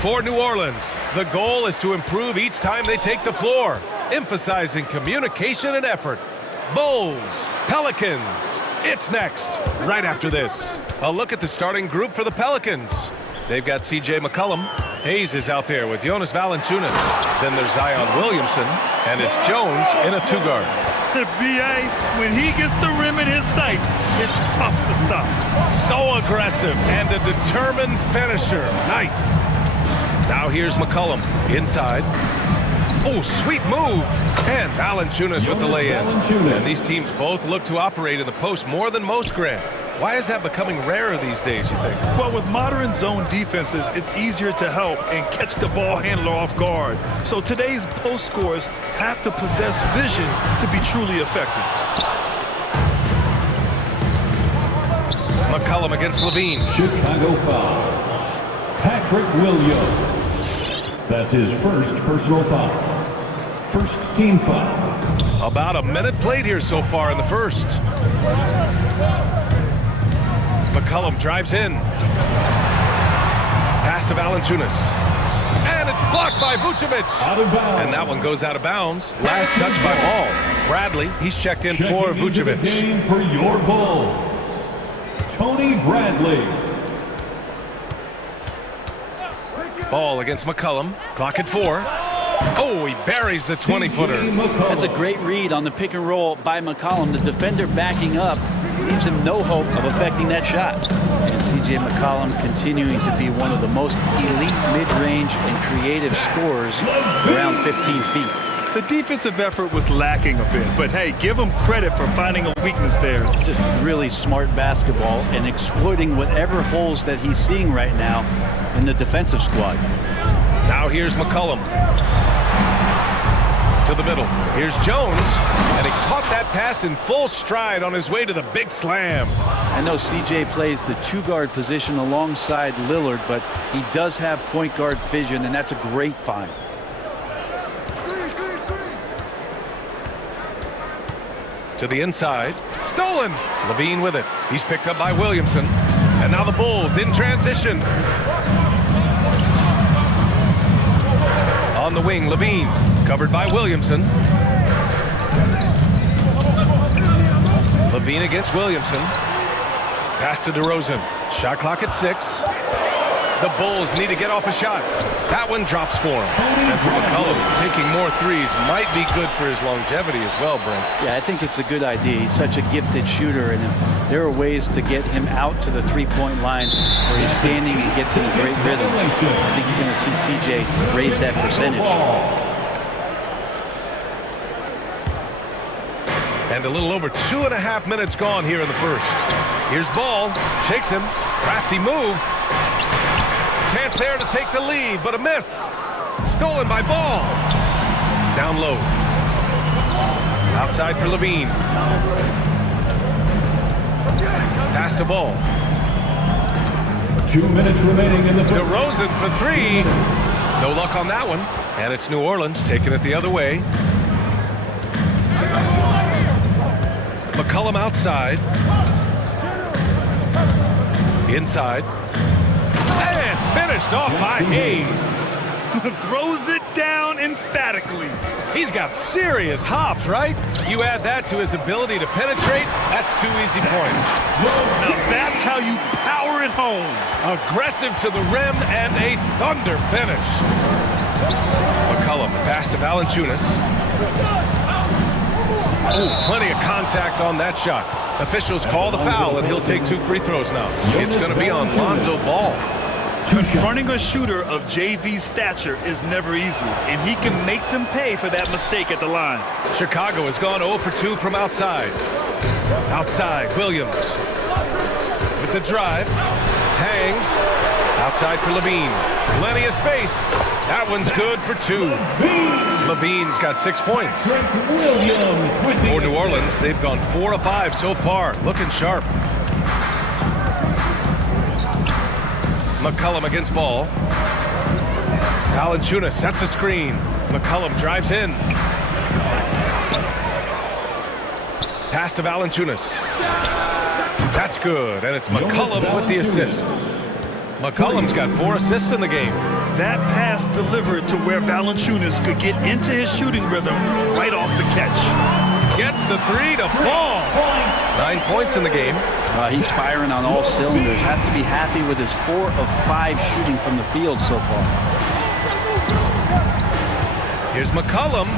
For New Orleans, the goal is to improve each time they take the floor, emphasizing communication and effort. Bulls, Pelicans, it's next, right after this. A look at the starting group for the Pelicans. They've got C.J. McCollum. Hayes is out there with Jonas Valanciunas. Then there's Zion Williamson, and it's Jones in a two-guard. B.A., when he gets the rim in his sights, it's tough to stop. So aggressive and a determined finisher. Nice. Now here's McCollum inside. Oh, sweet move. And Valanciunas with the lay-in. And these teams both look to operate in the post more than most, Grant. Why is that becoming rarer these days, you think? Well, with modern zone defenses, it's easier to help and catch the ball handler off guard. So today's post scorers have to possess vision to be truly effective. McCollum against Levine. Chicago foul. Patrick Williams. That's his first personal foul. First team foul. About a minute played here so far in the first. McCollum drives in. Pass to Valanciunas. And it's blocked by Vucevic. Out of bounds. And that one goes out of bounds. Last touch by Ball. Bradley, he's checked in for Vucevic. Into the game for your Bulls, Tony Bradley. Ball against McCollum. Clock at 4. Oh, he buries the 20-footer. That's a great read on the pick and roll by McCollum. The defender backing up leaves him no hope of affecting that shot. And C.J. McCollum continuing to be one of the most elite mid-range and creative scorers around 15 feet. The defensive effort was lacking a bit, but hey, give him credit for finding a weakness there. Just really smart basketball and exploiting whatever holes that he's seeing right now in the defensive squad. Now here's McCollum. To the middle. Here's Jones, and he caught that pass in full stride on his way to the big slam. I know CJ plays the two-guard position alongside Lillard, but he does have point guard vision, and that's a great find. To the inside. Stolen. Levine with it. He's picked up by Williamson. And now the Bulls in transition. On the wing, Levine. Covered by Williamson. Levine against Williamson. Pass to DeRozan. Shot clock at 6. The Bulls need to get off a shot. That one drops for him. And for McCollum, taking more threes might be good for his longevity as well, Brent. Yeah, I think it's a good idea. He's such a gifted shooter, and there are ways to get him out to the three-point line where he's standing and gets in a great rhythm. I think you're going to see CJ raise that percentage. And a little over 2.5 minutes gone here in the first. Here's Ball. Shakes him. Crafty move. Chance there to take the lead, but a miss. Stolen by Ball. Down low. Outside for Levine. Pass to Ball. 2 minutes remaining in the first. DeRozan for 3. No luck on that one. And it's New Orleans taking it the other way. McCollum outside. Inside. And finished off by Hayes. Throws it down emphatically. He's got serious hops, right? You add that to his ability to penetrate, that's 2 easy points. Now that's how you power it home. Aggressive to the rim and a thunder finish. McCollum, pass to Valanciunas. Oh, plenty of contact on that shot. Officials call the foul, and he'll take 2 free throws now. It's going to be on Lonzo Ball. Confronting a shooter of JV's stature is never easy, and he can make them pay for that mistake at the line. Chicago has gone 0 for 2 from outside. Outside, Williams. With the drive. Hangs. Outside for Levine. Plenty of space. That one's good for 2. Levine's got 6 points. For New Orleans, they've gone 4 of 5 so far. Looking sharp. McCollum against Ball. Valanciunas sets a screen. McCollum drives in. Pass to Valanciunas. That's good, and it's McCollum with the assist. McCollum's got 4 assists in the game. That pass delivered to where Valanciunas could get into his shooting rhythm right off the catch. Gets the 3 to fall. 9 points in the game. He's firing on all cylinders. Has to be happy with his 4 of 5 shooting from the field so far. Here's McCollum,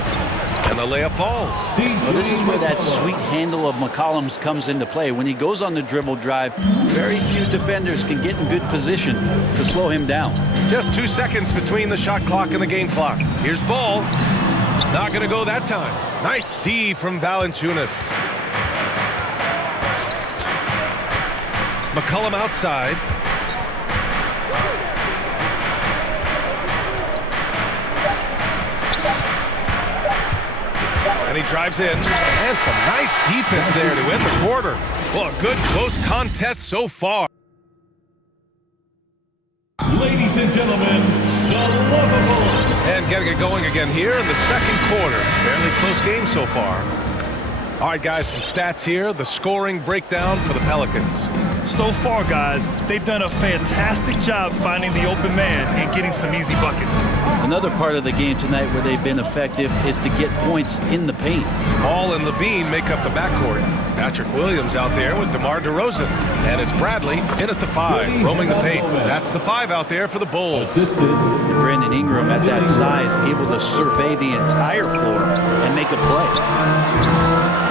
and the layup falls. Well, this is where that sweet handle of McCollum's comes into play. When he goes on the dribble drive, very few defenders can get in good position to slow him down. Just 2 seconds between the shot clock and the game clock. Here's ball. Not going to go that time. Nice D from Valanciunas. McCollum outside. And he drives in. And some nice defense there to end the quarter. Well, a good close contest so far. Ladies and gentlemen, the lovable. And getting it going again here in the second quarter. Fairly close game so far. All right, guys, some stats here. The scoring breakdown for the Pelicans. So far, guys, they've done a fantastic job finding the open man and getting some easy buckets. Another part of the game tonight where they've been effective is to get points in the paint. Ball and Levine make up the backcourt. Patrick Williams out there with DeMar DeRozan. And it's Bradley in at the 5, roaming the paint. That's the 5 out there for the Bulls. And Brandon Ingram at that size, able to survey the entire floor and make a play.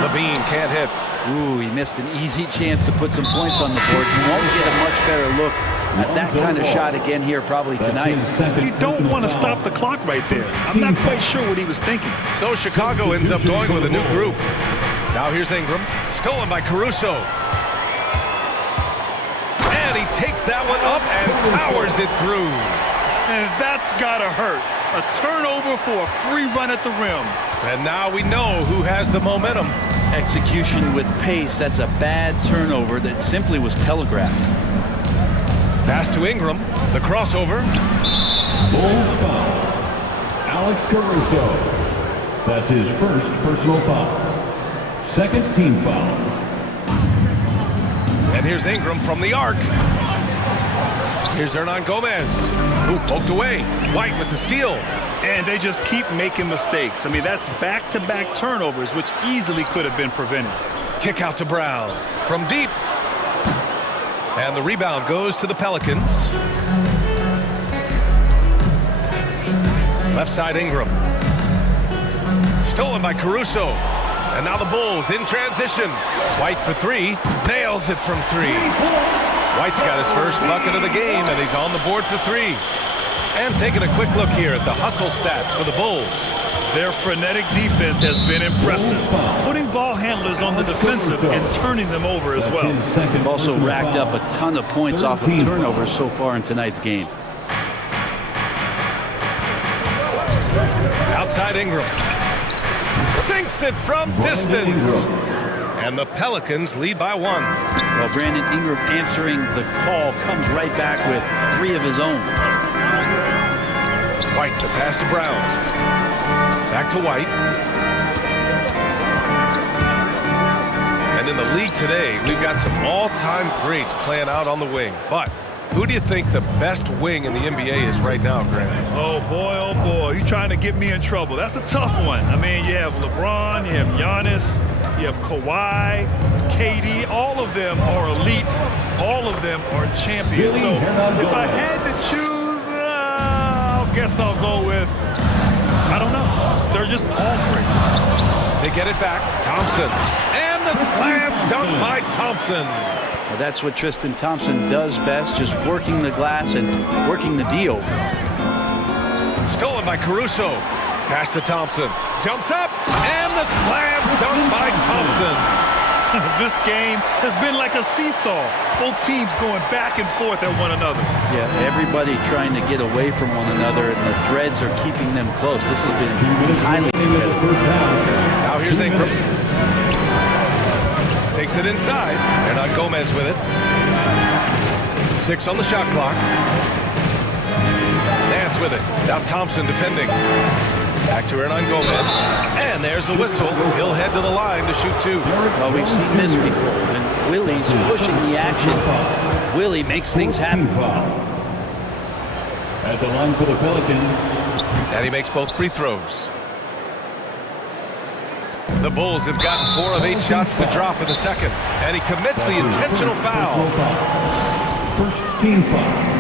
Levine can't hit. Ooh, he missed an easy chance to put some points on the board. He won't get a much better look at that kind of shot again here probably tonight. You don't want to stop the clock right there. I'm not quite sure what he was thinking. So Chicago ends up going with a new group. Now here's Ingram, stolen by Caruso. And he takes that one up and powers it through. And that's gotta hurt. A turnover for a free run at the rim. And now we know who has the momentum. Execution with pace, that's a bad turnover that simply was telegraphed. Pass to Ingram, the crossover. Bulls foul. Alex Caruso. That's his first personal foul. Second team foul. And here's Ingram from the arc. Here's Hernan Gomez, who poked away. White with the steal. And they just keep making mistakes. I mean, that's back-to-back turnovers, which easily could have been prevented. Kick out to Brown from deep. And the rebound goes to the Pelicans. Left side Ingram. Stolen by Caruso. And now the Bulls in transition. White for 3. Nails it from 3. White's got his first bucket of the game, and he's on the board for 3. And taking a quick look here at the hustle stats for the Bulls. Their frenetic defense has been impressive, putting ball handlers on the defensive and turning them over as well. They've also racked up a ton of points off of turnovers so far in tonight's game. Outside Ingram. Sinks it from distance. And the Pelicans lead by 1. Well, Brandon Ingram answering the call comes right back with 3 of his own. White, the pass to Brown. Back to White. And in the league today, we've got some all-time greats playing out on the wing. But who do you think the best wing in the NBA is right now, Grant? Oh, boy, you're trying to get me in trouble. That's a tough one. I mean, you have LeBron, you have Giannis, you have Kawhi, KD. All of them are elite. All of them are champions. So if I had to choose, I guess I'll go with, I don't know. They're just all great. They get it back. Thompson. And the slam dunk by Thompson. Well, that's what Tristan Thompson does best, just working the glass and working the D over. Stolen by Caruso. Pass to Thompson. Jumps up. And the slam dunk by Thompson. This game has been like a seesaw. Both teams going back and forth at one another. Yeah, everybody trying to get away from one another, and the threads are keeping them close. This has been highly competitive. Now here's Ingram. Takes it inside. Hernan Gomez with it. 6 on the shot clock. Nance with it. Now Thompson defending. Back to Hernan Gomez. And there's the whistle. He'll head to the line to shoot two. Well, we've seen this before. When Willie's pushing the action, Willie makes things happen. At the line for the Pelicans. And he makes both free throws. The Bulls have gotten 4 of 8 shots to drop in the second. And he commits the intentional foul. First team foul.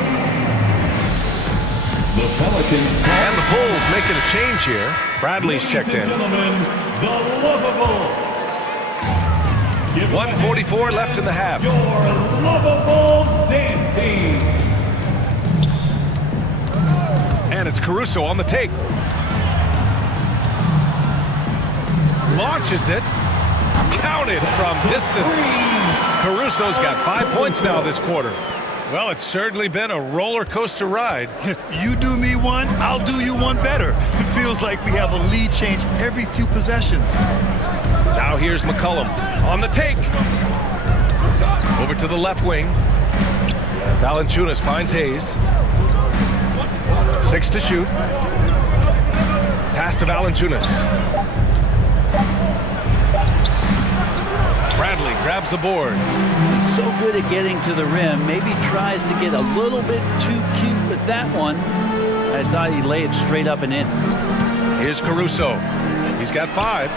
The Pelicans. And the Bulls making a change here. Bradley's checked in. The lovable. 1:44 left in the half. Your lovable dance team. And it's Caruso on the take. Launches it. Counted from distance. Caruso's got 5 points now this quarter. Well, it's certainly been a roller coaster ride. You do me one, I'll do you one better. It feels like we have a lead change every few possessions. Now here's McCollum on the take. Over to the left wing. Valanciunas finds Hayes. 6 to shoot. Pass to Valanciunas. Bradley grabs the board. He's so good at getting to the rim. Maybe tries to get a little bit too cute with that one. I thought he'd lay it straight up and in. Here's Caruso. He's got 5.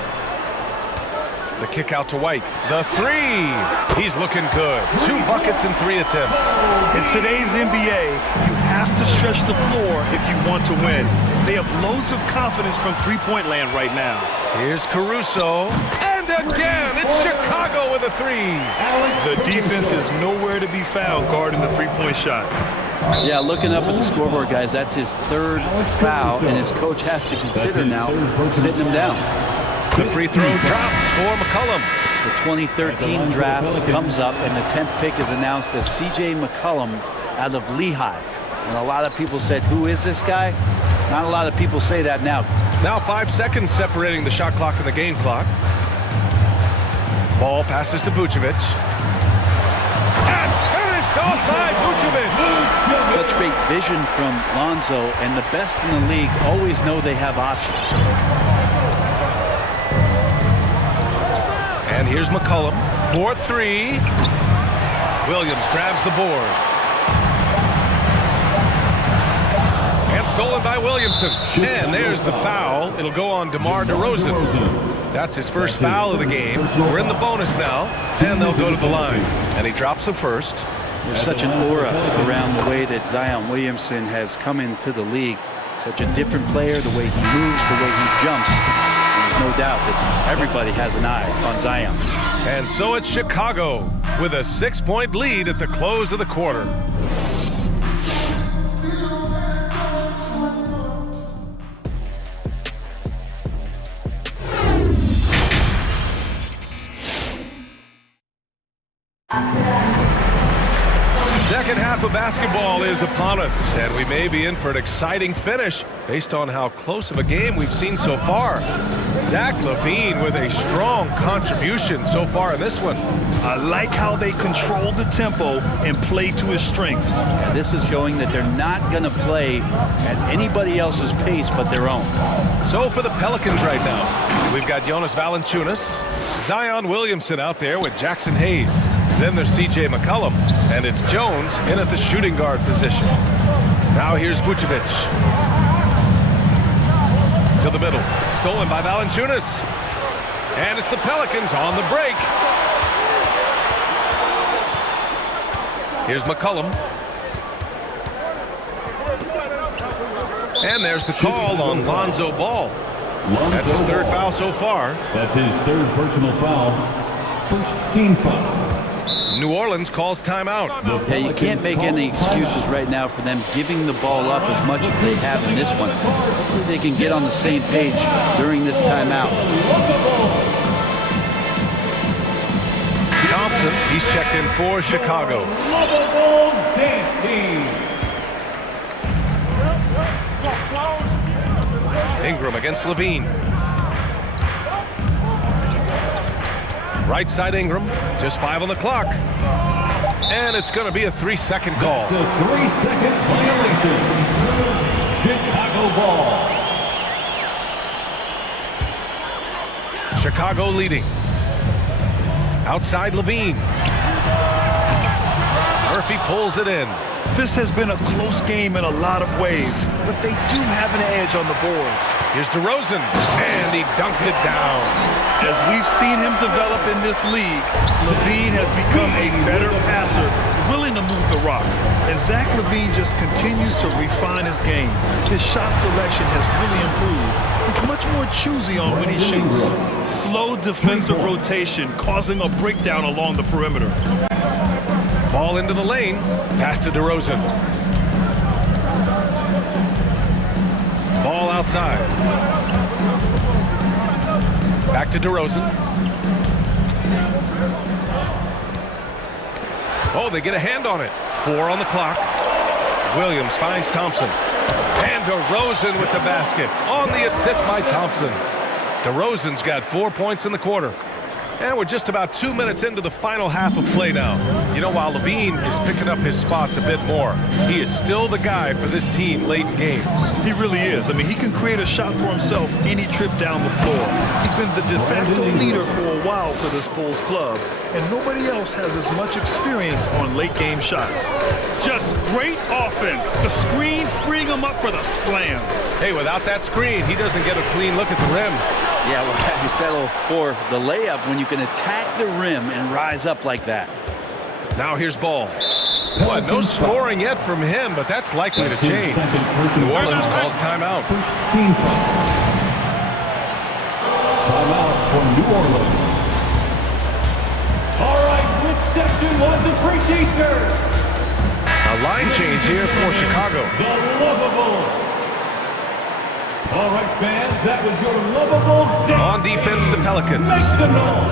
The kick out to White. The 3. He's looking good. 2 buckets in 3 attempts. In today's NBA, you have to stretch the floor if you want to win. They have loads of confidence from three-point land right now. Here's Caruso. And again, it's Chicago with a 3. The defense is nowhere to be found guarding the three-point shot. Yeah, looking up at the scoreboard, guys, that's his 3rd foul, and his coach has to consider now sitting him down. The free throw drops for McCollum. The 2013 draft comes up, and the 10th pick is announced as C.J. McCollum out of Lehigh. And a lot of people said, who is this guy? Not a lot of people say that now. Now 5 seconds separating the shot clock and the game clock. Ball passes to Vucevic. And finished off by Vucevic. Such great vision from Lonzo, and the best in the league always know they have options. And here's McCollum for 3. Williams grabs the board. And stolen by Williamson. And there's the foul. It'll go on DeMar DeRozan. That's his first foul of the game. We're in the bonus now, and they'll go to the line. And he drops the first. There's such an aura around the way that Zion Williamson has come into the league. Such a different player, the way he moves, the way he jumps. There's no doubt that everybody has an eye on Zion. And so it's Chicago with a 6-point lead at the close of the quarter. Second half of basketball is upon us, and we may be in for an exciting finish based on how close of a game we've seen so far. Zach LaVine with a strong contribution so far in this one. I like how they control the tempo and play to his strengths. Yeah, this is showing that they're not going to play at anybody else's pace but their own. So for the Pelicans right now, we've got Jonas Valanciunas, Zion Williamson out there with Jackson Hayes. Then there's C.J. McCollum, and it's Jones in at the shooting guard position. Now here's Vucevic. To the middle. Stolen by Valanciunas. And it's the Pelicans on the break. Here's McCollum. And there's the call on Lonzo Ball. That's his 3rd foul so far. That's his 3rd personal foul. First team foul. New Orleans calls timeout. Yeah, you can't make any excuses right now for them giving the ball up as much as they have in this one. Hopefully they can get on the same page during this timeout. Thompson, he's checked in for Chicago. Lovable dance team. Ingram against LaVine. Right side Ingram, just 5 on the clock. And it's going to be a 3-second call. It's a 3-second violation. Chicago ball. Chicago leading. Outside Levine. Murphy pulls it in. This has been a close game in a lot of ways, but they do have an edge on the boards. Here's DeRozan, and he dunks it down. As we've seen him develop in this league, Levine has become a better passer, willing to move the rock. And Zach Levine just continues to refine his game. His shot selection has really improved. He's much more choosy on when he shoots. Slow defensive rotation, causing a breakdown along the perimeter. Ball into the lane, pass to DeRozan. Ball outside. Back to DeRozan. Oh, they get a hand on it. 4 on the clock. Williams finds Thompson. And DeRozan with the basket. On the assist by Thompson. DeRozan's got 4 points in the quarter. And we're just about 2 minutes into the final half of play now. You know, while Levine is picking up his spots a bit more, he is still the guy for this team late in games. He really is. I mean, he can create a shot for himself any trip down the floor. He's been the de facto leader for a while for this Bulls club, and nobody else has as much experience on late game shots. Just great offense. The screen freeing him up for the slam. Hey, without that screen, he doesn't get a clean look at the rim. Yeah, well, how do you settle for the layup when you can attack the rim and rise up like that? Now here's Ball. Well, no scoring yet from him, but that's likely to change. New Orleans calls timeout. Team foul. Timeout for New Orleans. All right, which section was the free teacher? A line change here for Chicago. The Lovables. All right, fans, that was your Lovables. On defense, the Pelicans.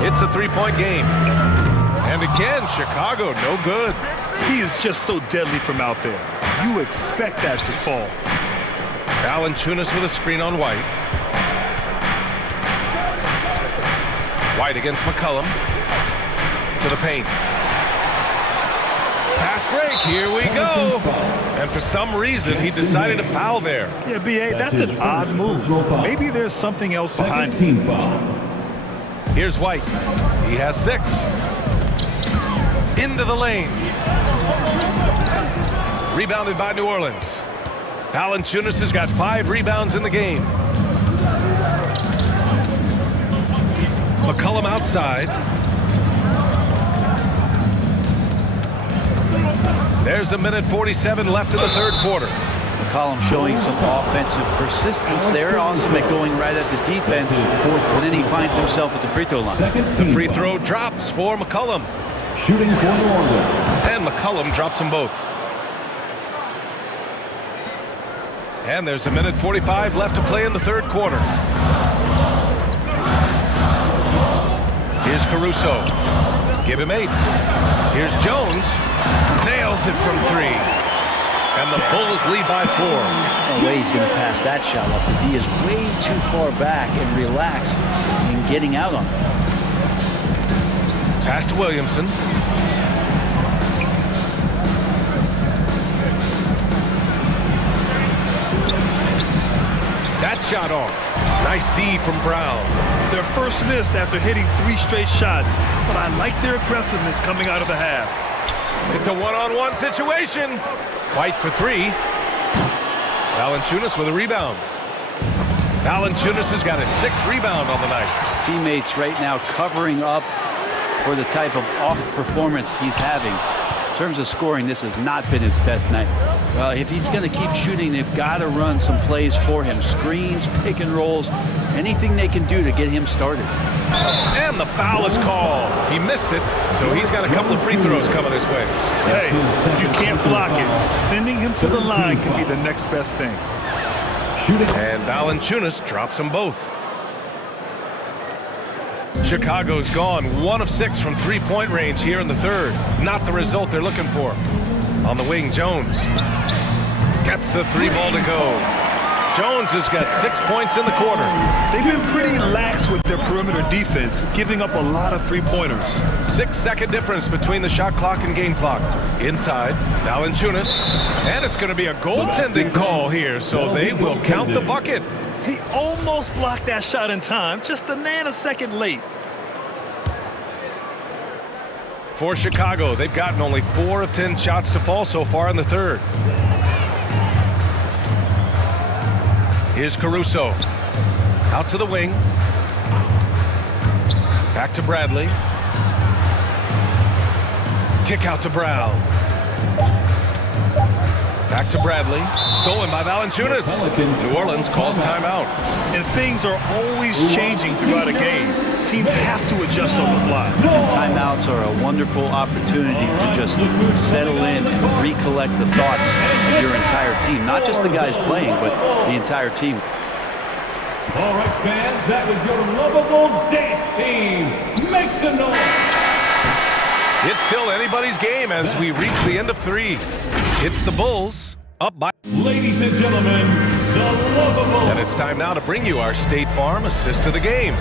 It's a three-point game. And again, Chicago, no good. He is just so deadly from out there. You expect that to fall. Valanciunas with a screen on White. White against McCollum. To the paint. Fast break, here we go. And for some reason, he decided to foul there. Yeah, B.A., that's an odd move. Maybe there's something else behind it. Here's White. He has 6. Into the lane. Rebounded by New Orleans. Valanciunas has got 5 rebounds in the game. McCollum outside. There's a minute 47 left in the third quarter. McCollum showing some offensive persistence there. Awesome at going right at the defense. And then he finds himself at the free throw line. The free throw drops for McCollum. Shooting for New Orleans. And McCollum drops them both. And there's a minute 45 left to play in the third quarter. Here's Caruso. Give him 8. Here's Jones. Nails it from 3. And the Bulls lead by 4. No way he's going to pass that shot up. The D is way too far back and relaxed in getting out on it. Pass to Williamson. That shot off. Nice D from Brown. Their first miss after hitting 3 straight shots, but I like their aggressiveness coming out of the half. It's a one-on-one situation. White for 3. Valanciunas with a rebound. Valanciunas has got his 6th rebound on the night. Teammates right now covering up for the type of off performance he's having. In terms of scoring, this has not been his best night. Well, if he's going to keep shooting, they've got to run some plays for him. Screens, pick and rolls, anything they can do to get him started. And the foul is called. He missed it, so he's got a couple of free throws coming his way. Hey, you can't block it. Sending him to the line can be the next best thing. And Valanciunas drops them both. Chicago's gone 1 of 6 from three-point range here in the third. Not the result they're looking for. On the wing, Jones gets the 3 ball to go. Jones has got 6 points in the quarter. They've been pretty lax with their perimeter defense, giving up a lot of three-pointers. 6-second difference between the shot clock and game clock. Inside, Valanciunas. And it's going to be a goaltending call here, so they will count the bucket. He almost blocked that shot in time, just a nanosecond late. For Chicago, they've gotten only 4 of 10 shots to fall so far in the third. Here's Caruso. Out to the wing. Back to Bradley. Kick out to Brown. Back to Bradley. Stolen by Valanciunas. New Orleans calls timeout. And things are always changing throughout a game. Teams have to adjust on the fly. And timeouts are a wonderful opportunity to just settle in and recollect the thoughts of your entire team. Not just the guys playing, but the entire team. All right, fans, that was your Lovables dance team. Make some noise. It's still anybody's game as we reach the end of 3. It's the Bulls up by... Ladies and gentlemen, the Lovables. And it's time now to bring you our State Farm assist to the game.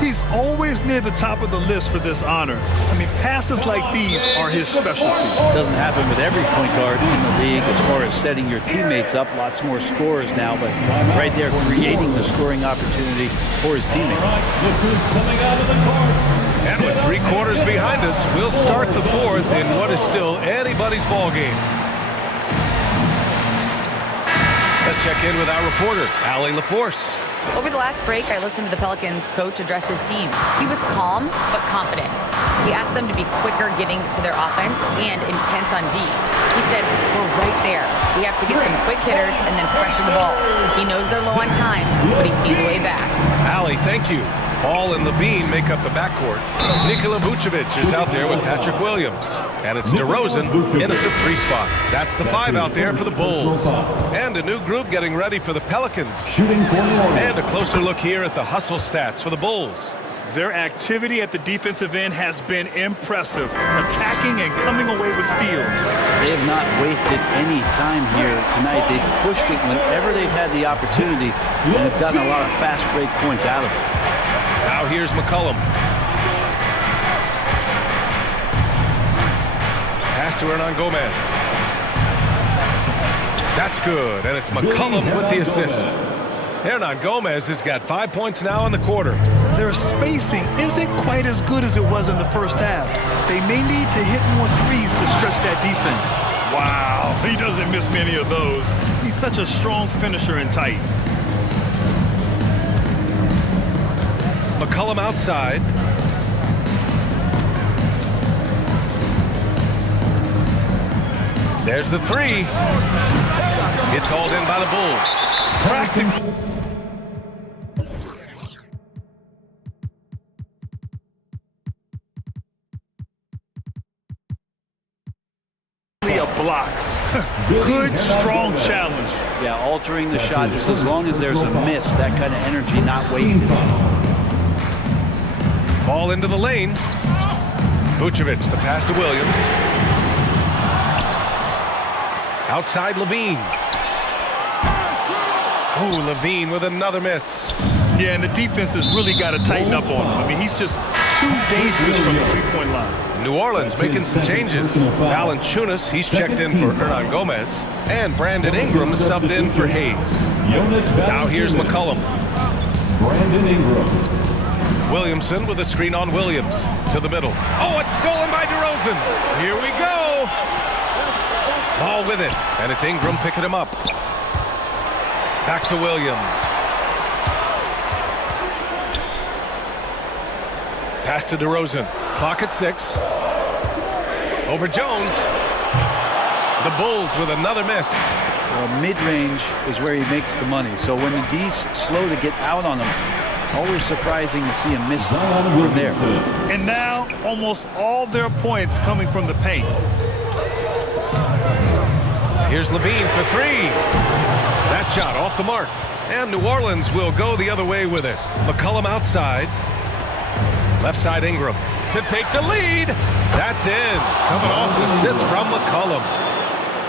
He's always near the top of the list for this honor. I mean, passes like these are his specialty. It doesn't happen with every point guard in the league as far as setting your teammates up. Lots more scorers now, but right there creating the scoring opportunity for his teammates. And with 3 quarters behind us, we'll start the 4th in what is still anybody's ball game. Let's check in with our reporter, Allie LaForce. Over the last break, I listened to the Pelicans coach address his team. He was calm, but confident. He asked them to be quicker getting to their offense and intense on D. He said, we're right there. We have to get some quick hitters and then pressure the ball. He knows they're low on time, but he sees a way back. Allie, thank you. Ball and Levine make up the backcourt. Nikola Vucevic is out there with Patrick Williams. And it's DeRozan in at the 3 spot. That's the 5 out there for the Bulls. And a new group getting ready for the Pelicans. And a closer look here at the hustle stats for the Bulls. Their activity at the defensive end has been impressive, attacking and coming away with steals. They have not wasted any time here tonight. They've pushed it whenever they've had the opportunity, and they've gotten a lot of fast break points out of it. Now here's McCollum. Pass to Hernan Gomez. That's good, and it's McCollum with the assist. Hernan Gomez has got 5 points now in the quarter. Their spacing isn't quite as good as it was in the first half. They may need to hit more threes to stretch that defense. Wow, he doesn't miss many of those. He's such a strong finisher and tight. McCollum outside. There's the 3. It's hauled in by the Bulls. Practically a block. Good, strong challenge. Yeah, altering the shot just as long as there's a miss, that kind of energy not wasted. Ball into the lane. Vucevic, the pass to Williams. Outside Levine. Ooh, Levine with another miss. Yeah, and the defense has really got to tighten up on him. I mean, he's just too dangerous from the 3-point line. New Orleans making some changes. Valanciunas, he's checked in for Hernan Gomez. And Brandon Ingram subbed in for Hayes. Now here's McCollum. Brandon Ingram. Williamson with a screen on Williams. To the middle. Oh, it's stolen by DeRozan. Here we go. Ball with it. And it's Ingram picking him up. Back to Williams. Pass to DeRozan. Clock at 6. Over Jones. The Bulls with another miss. Well, mid-range is where he makes the money. So when the D's slow to get out on him, always surprising to see him miss from there. And now, almost all their points coming from the paint. Here's Levine for 3. That shot off the mark. And New Orleans will go the other way with it. McCollum outside. Left side Ingram to take the lead. That's in. Coming off an assist from McCollum.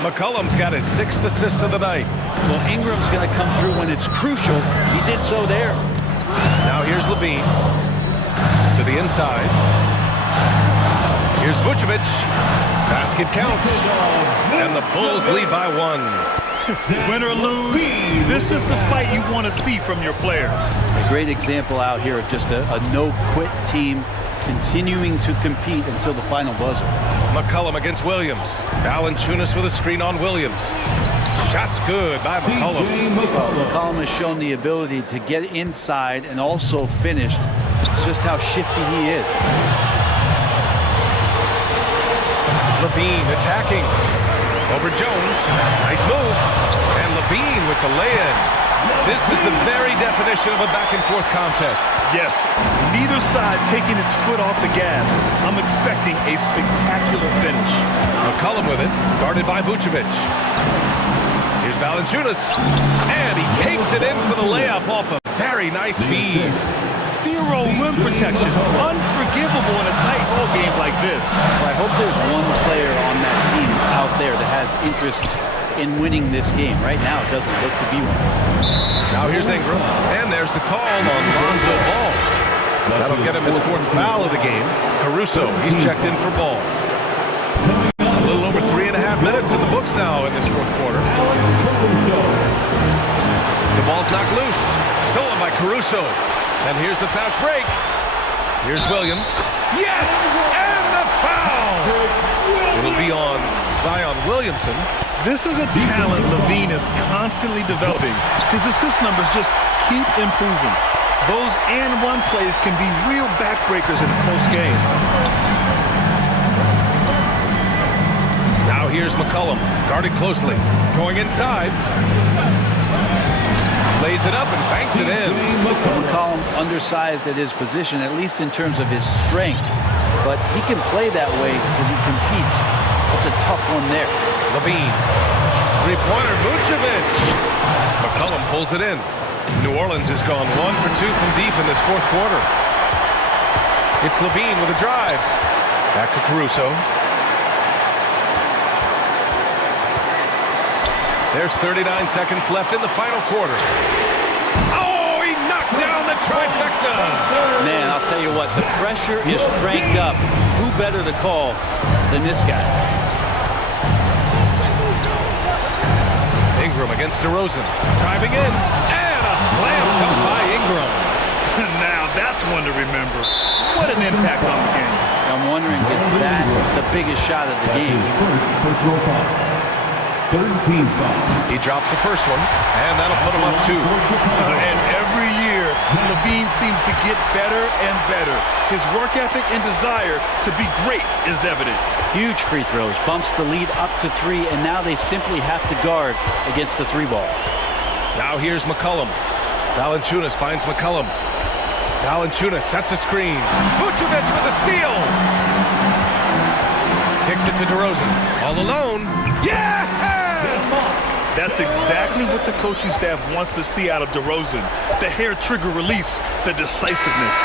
McCollum's got his 6th assist of the night. Well, Ingram's going to come through when it's crucial. He did so there. Now here's Levine to the inside. Here's Vucevic. Basket counts. And the Bulls lead by 1. Win or lose, this is the fight you want to see from your players. A great example out here of just a no-quit team continuing to compete until the final buzzer. McCollum against Williams. Valanciunas with a screen on Williams. Shot's good by McCollum. Well, McCollum has shown the ability to get inside and also finished. It's just how shifty he is. Levine attacking. Over Jones. Nice move. And Levine with the lay-in. This is the very definition of a back-and-forth contest. Yes, neither side taking its foot off the gas. I'm expecting a spectacular finish. McCollum with it, guarded by Vucevic. Here's Valanciunas, and he takes it in for the layup off a very nice feed. Zero rim protection, unforgivable in a tight ball game like this. Well, I hope there's one player on that team out there that has interest in winning this game. Right now, it doesn't look to be one. Now here's Ingram, and there's the call on Lonzo Ball. That'll get him his fourth foul of the game. Caruso, he's checked in for Ball. A little over 3.5 minutes in the books now in this fourth quarter. The ball's knocked loose, stolen by Caruso. And here's the fast break. Here's Williams. Yes! And the foul! It'll be on Zion Williamson. This is a talent Levine is constantly developing. His assist numbers just keep improving. Those and-one plays can be real backbreakers in a close game. Now here's McCollum, guarded closely. Going inside. Lays it up and banks it in. McCollum undersized at his position, at least in terms of his strength. But he can play that way because he competes. That's a tough one there. Levine. Three-pointer, Vucevic. McCollum pulls it in. New Orleans has gone 1 for 2 from deep in this fourth quarter. It's Levine with a drive. Back to Caruso. There's 39 seconds left in the final quarter. Oh, he knocked down the trifecta. Man, I'll tell you what, the pressure is cranked up. Who better to call than this guy? Ingram against DeRozan. Driving in. And a slam dunk by Ingram. Now that's one to remember. What an impact on the game. I'm wondering, is that the biggest shot of the game? First personal foul. Third team foul. He drops the first one, and that'll put him up 2. And every year, Levine seems to get better and better. His work ethic and desire to be great is evident. Huge free throws, bumps the lead up to 3, and now they simply have to guard against the 3-ball. Now here's McCollum. Valanciunas finds McCollum. Valanciunas sets a screen. Vucevic with a steal. Kicks it to DeRozan. All alone. Yes! That's exactly what the coaching staff wants to see out of DeRozan. The hair trigger release, the decisiveness.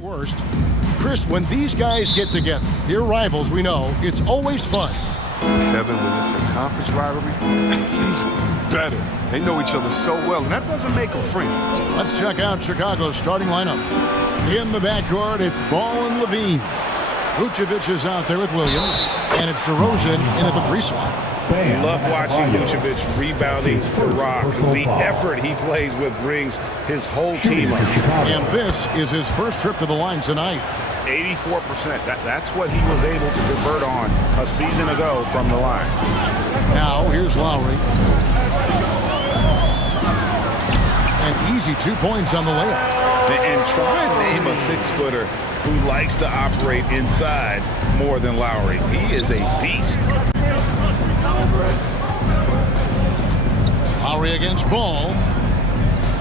Worst. Chris, when these guys get together, they're rivals, we know, it's always fun. Kevin, when it's a conference rivalry, it's even better. They know each other so well, and that doesn't make them friends. Let's check out Chicago's starting lineup. In the backcourt, it's Ball and Levine. Vucevic is out there with Williams, and it's DeRozan in at the 3 slot. Love watching Vucevic rebounding the rock. The effort he plays with brings his whole team up. And this is his first trip to the line tonight. 84%. That's what he was able to convert on a season ago from the line. Now, here's Lowry. An easy 2 points on the layup. And try and name a 6-footer who likes to operate inside more than Lowry. He is a beast. Lowry against Ball.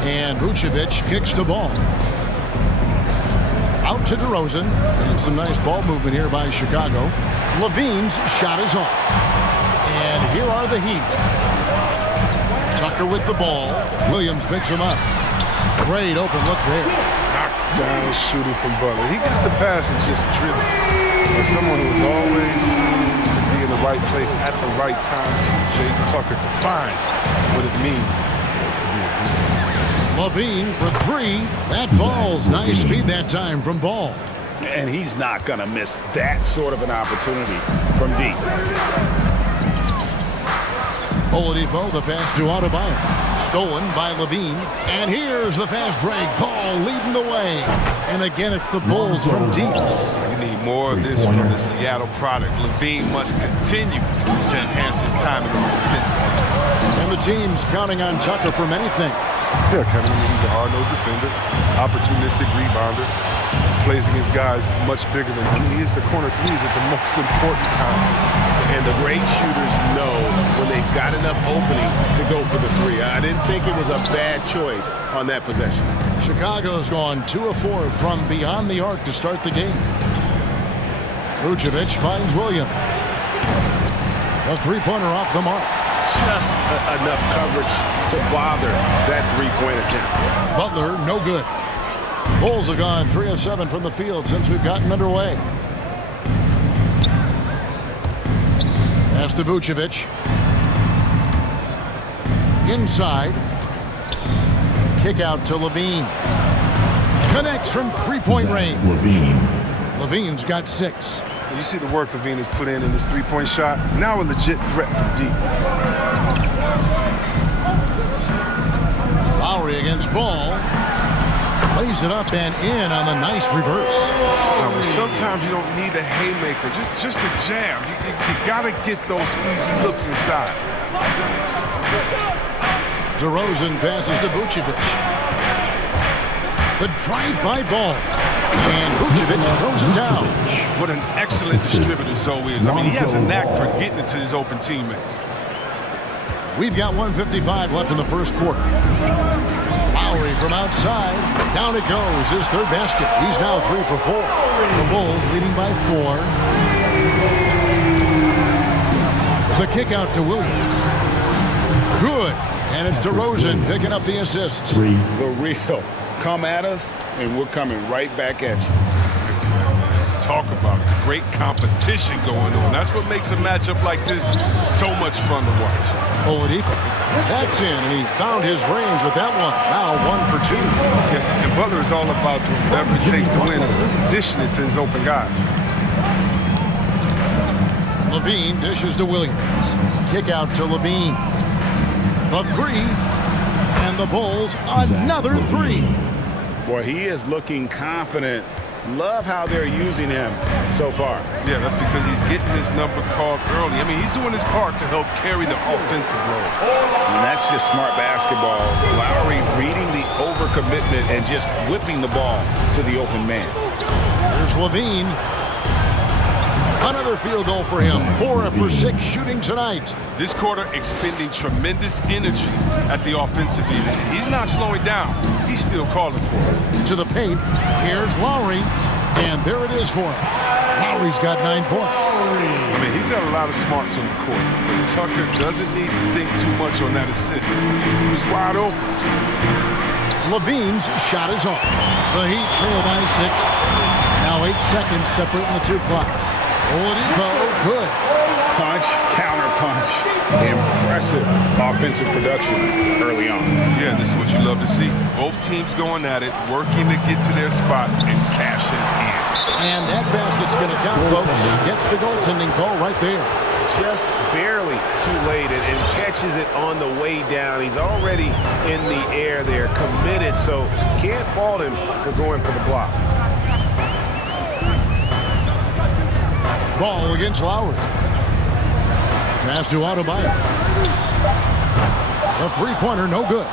And Vucevic kicks the ball. Out to DeRozan. And some nice ball movement here by Chicago. Levine's shot is off. And here are the Heat. Tucker with the ball. Williams picks him up. Great open look there. Knockdown shooting from Butler. He gets the pass and just drills it. As someone who always seems to be in the right place at the right time, Jay Tucker defines what it means to be a leader. Levine for 3. That falls. Nice feed that time from Ball. And he's not going to miss that sort of an opportunity from deep. Oladipo, the pass to Adebayo. Stolen by Levine. And here's the fast break. Ball leading the way. And again, it's the Bulls from deep. You need more of this from the Seattle product. Levine must continue to enhance his time in the offense. And the team's counting on Tucker for many things. Yeah, Kevin, he's a hard-nosed defender, opportunistic rebounder, plays against guys much bigger than him. He hits the corner threes at the most important time. And the great shooters know when they've got enough opening to go for the 3. I didn't think it was a bad choice on that possession. Chicago's gone 2 of 4 from beyond the arc to start the game. Vucevic finds Williams. A 3-pointer off the mark. Just enough coverage to bother that 3-point attempt. Butler, no good. Bulls have gone 3 of 7 from the field since we've gotten underway. Pass to Vucevic. Inside. Kick out to Levine. Connects from 3-point range. Levine's got 6. You see the work Levine has put in this 3-point shot. Now a legit threat from deep. Lowry against Ball. Lays it up and in on the nice reverse. Sometimes you don't need a haymaker, just a jam. You got to get those easy looks inside. DeRozan passes to Vucevic. The drive by Ball. And Vucevic throws it down. What an excellent distributor Zoe is. I mean, he has a knack for getting it to his open teammates. We've got 1:55 left in the first quarter. Lowry from outside. Down it goes. His 3rd basket. He's now 3 for 4. The Bulls leading by 4. The kick out to Williams. Good. And it's DeRozan picking up the assist. The real. Come at us, and we're coming right back at you. Let's talk about it. Great competition going on. That's what makes a matchup like this so much fun to watch. Oladipo. That's in, and he found his range with that one. Now 1 for 2. Yeah, and Butler is all about doing whatever it takes to win and dishing it to his open guys. Levine dishes to Williams. Kick out to Levine. The 3. And the Bulls, another 3. Boy, he is looking confident. Love how they're using him so far. Yeah, that's because he's getting his number called early. I mean, he's doing his part to help carry the offensive load. And that's just smart basketball. Lowry reading the overcommitment and just whipping the ball to the open man. Here's Levine. Another field goal for him. 4 for 6 shooting tonight. This quarter expending tremendous energy at the offensive end. He's not slowing down. He's still calling for it. To the paint. Here's Lowry. And there it is for him. Lowry's got 9 points. I mean, he's got a lot of smarts on the court. But Tucker doesn't need to think too much on that assist. He was wide open. Levine's shot is off. The Heat trail by 6. Now 8 seconds separating the two clocks. Oladipo, good. Punch, counter punch. Impressive offensive production early on. Yeah, this is what you love to see. Both teams going at it, working to get to their spots and cashing in. And that basket's going to count, folks. Gets the goaltending call right there. Just barely too late and catches it on the way down. He's already in the air there, committed, so can't fault him for going for the block. Ball against Lowry. Pass to Adebayo. The three-pointer, no good.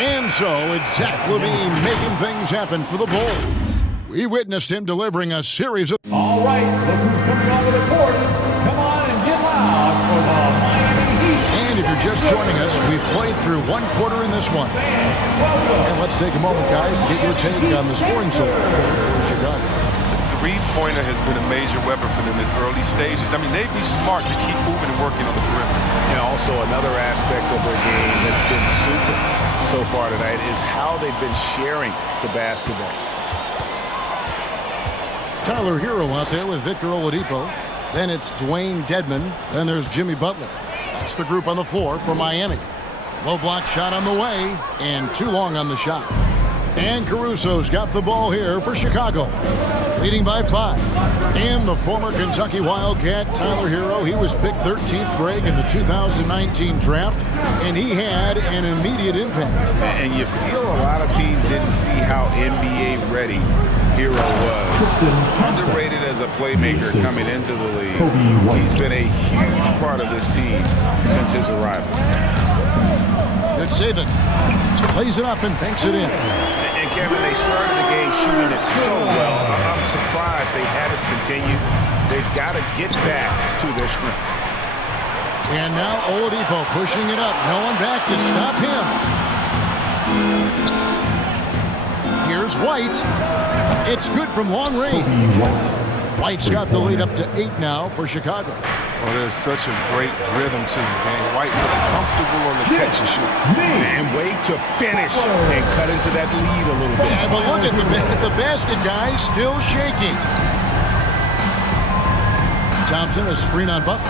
And so it's Zach LaVine making things happen for the Bulls. We witnessed him delivering a series of... All right, look who's coming onto the court. Come on and get loud for the Miami Heat. And if you're just joining us, we've played through one quarter in this one. And let's take a moment, guys, to get your take on the scoring so far in Chicago. Three-pointer has been a major weapon for them in early stages. I mean, they'd be smart to keep moving and working on the perimeter. And also another aspect of their game that's been super so far tonight is how they've been sharing the basketball. Tyler Hero out there with Victor Oladipo. Then it's Dwayne Dedmon. Then there's Jimmy Butler. That's the group on the floor for Miami. Low block shot on the way, and too long on the shot. And Caruso's got the ball here for Chicago, leading by 5. And the former Kentucky Wildcat, Tyler Hero, he was picked 13th grade in the 2019 draft, and he had an immediate impact. And you feel a lot of teams didn't see how NBA ready Hero was. Underrated as a playmaker coming into the league. He's been a huge part of this team since his arrival. Good save it. Plays it up and banks it in. And Kevin, they started the game shooting it so well. I'm surprised they haven't continued. They've got to get back to their strength. And now Oladipo pushing it up. No one back to stop him. Here's White. It's good from long range. White's got the lead up to 8 now for Chicago. Well, there's such a great rhythm to the game. White comfortable on the catch and shoot. And wait to finish and cut into that lead a little bit. Yeah, but look at the basket, guys, still shaking. Thompson, a screen on Butler.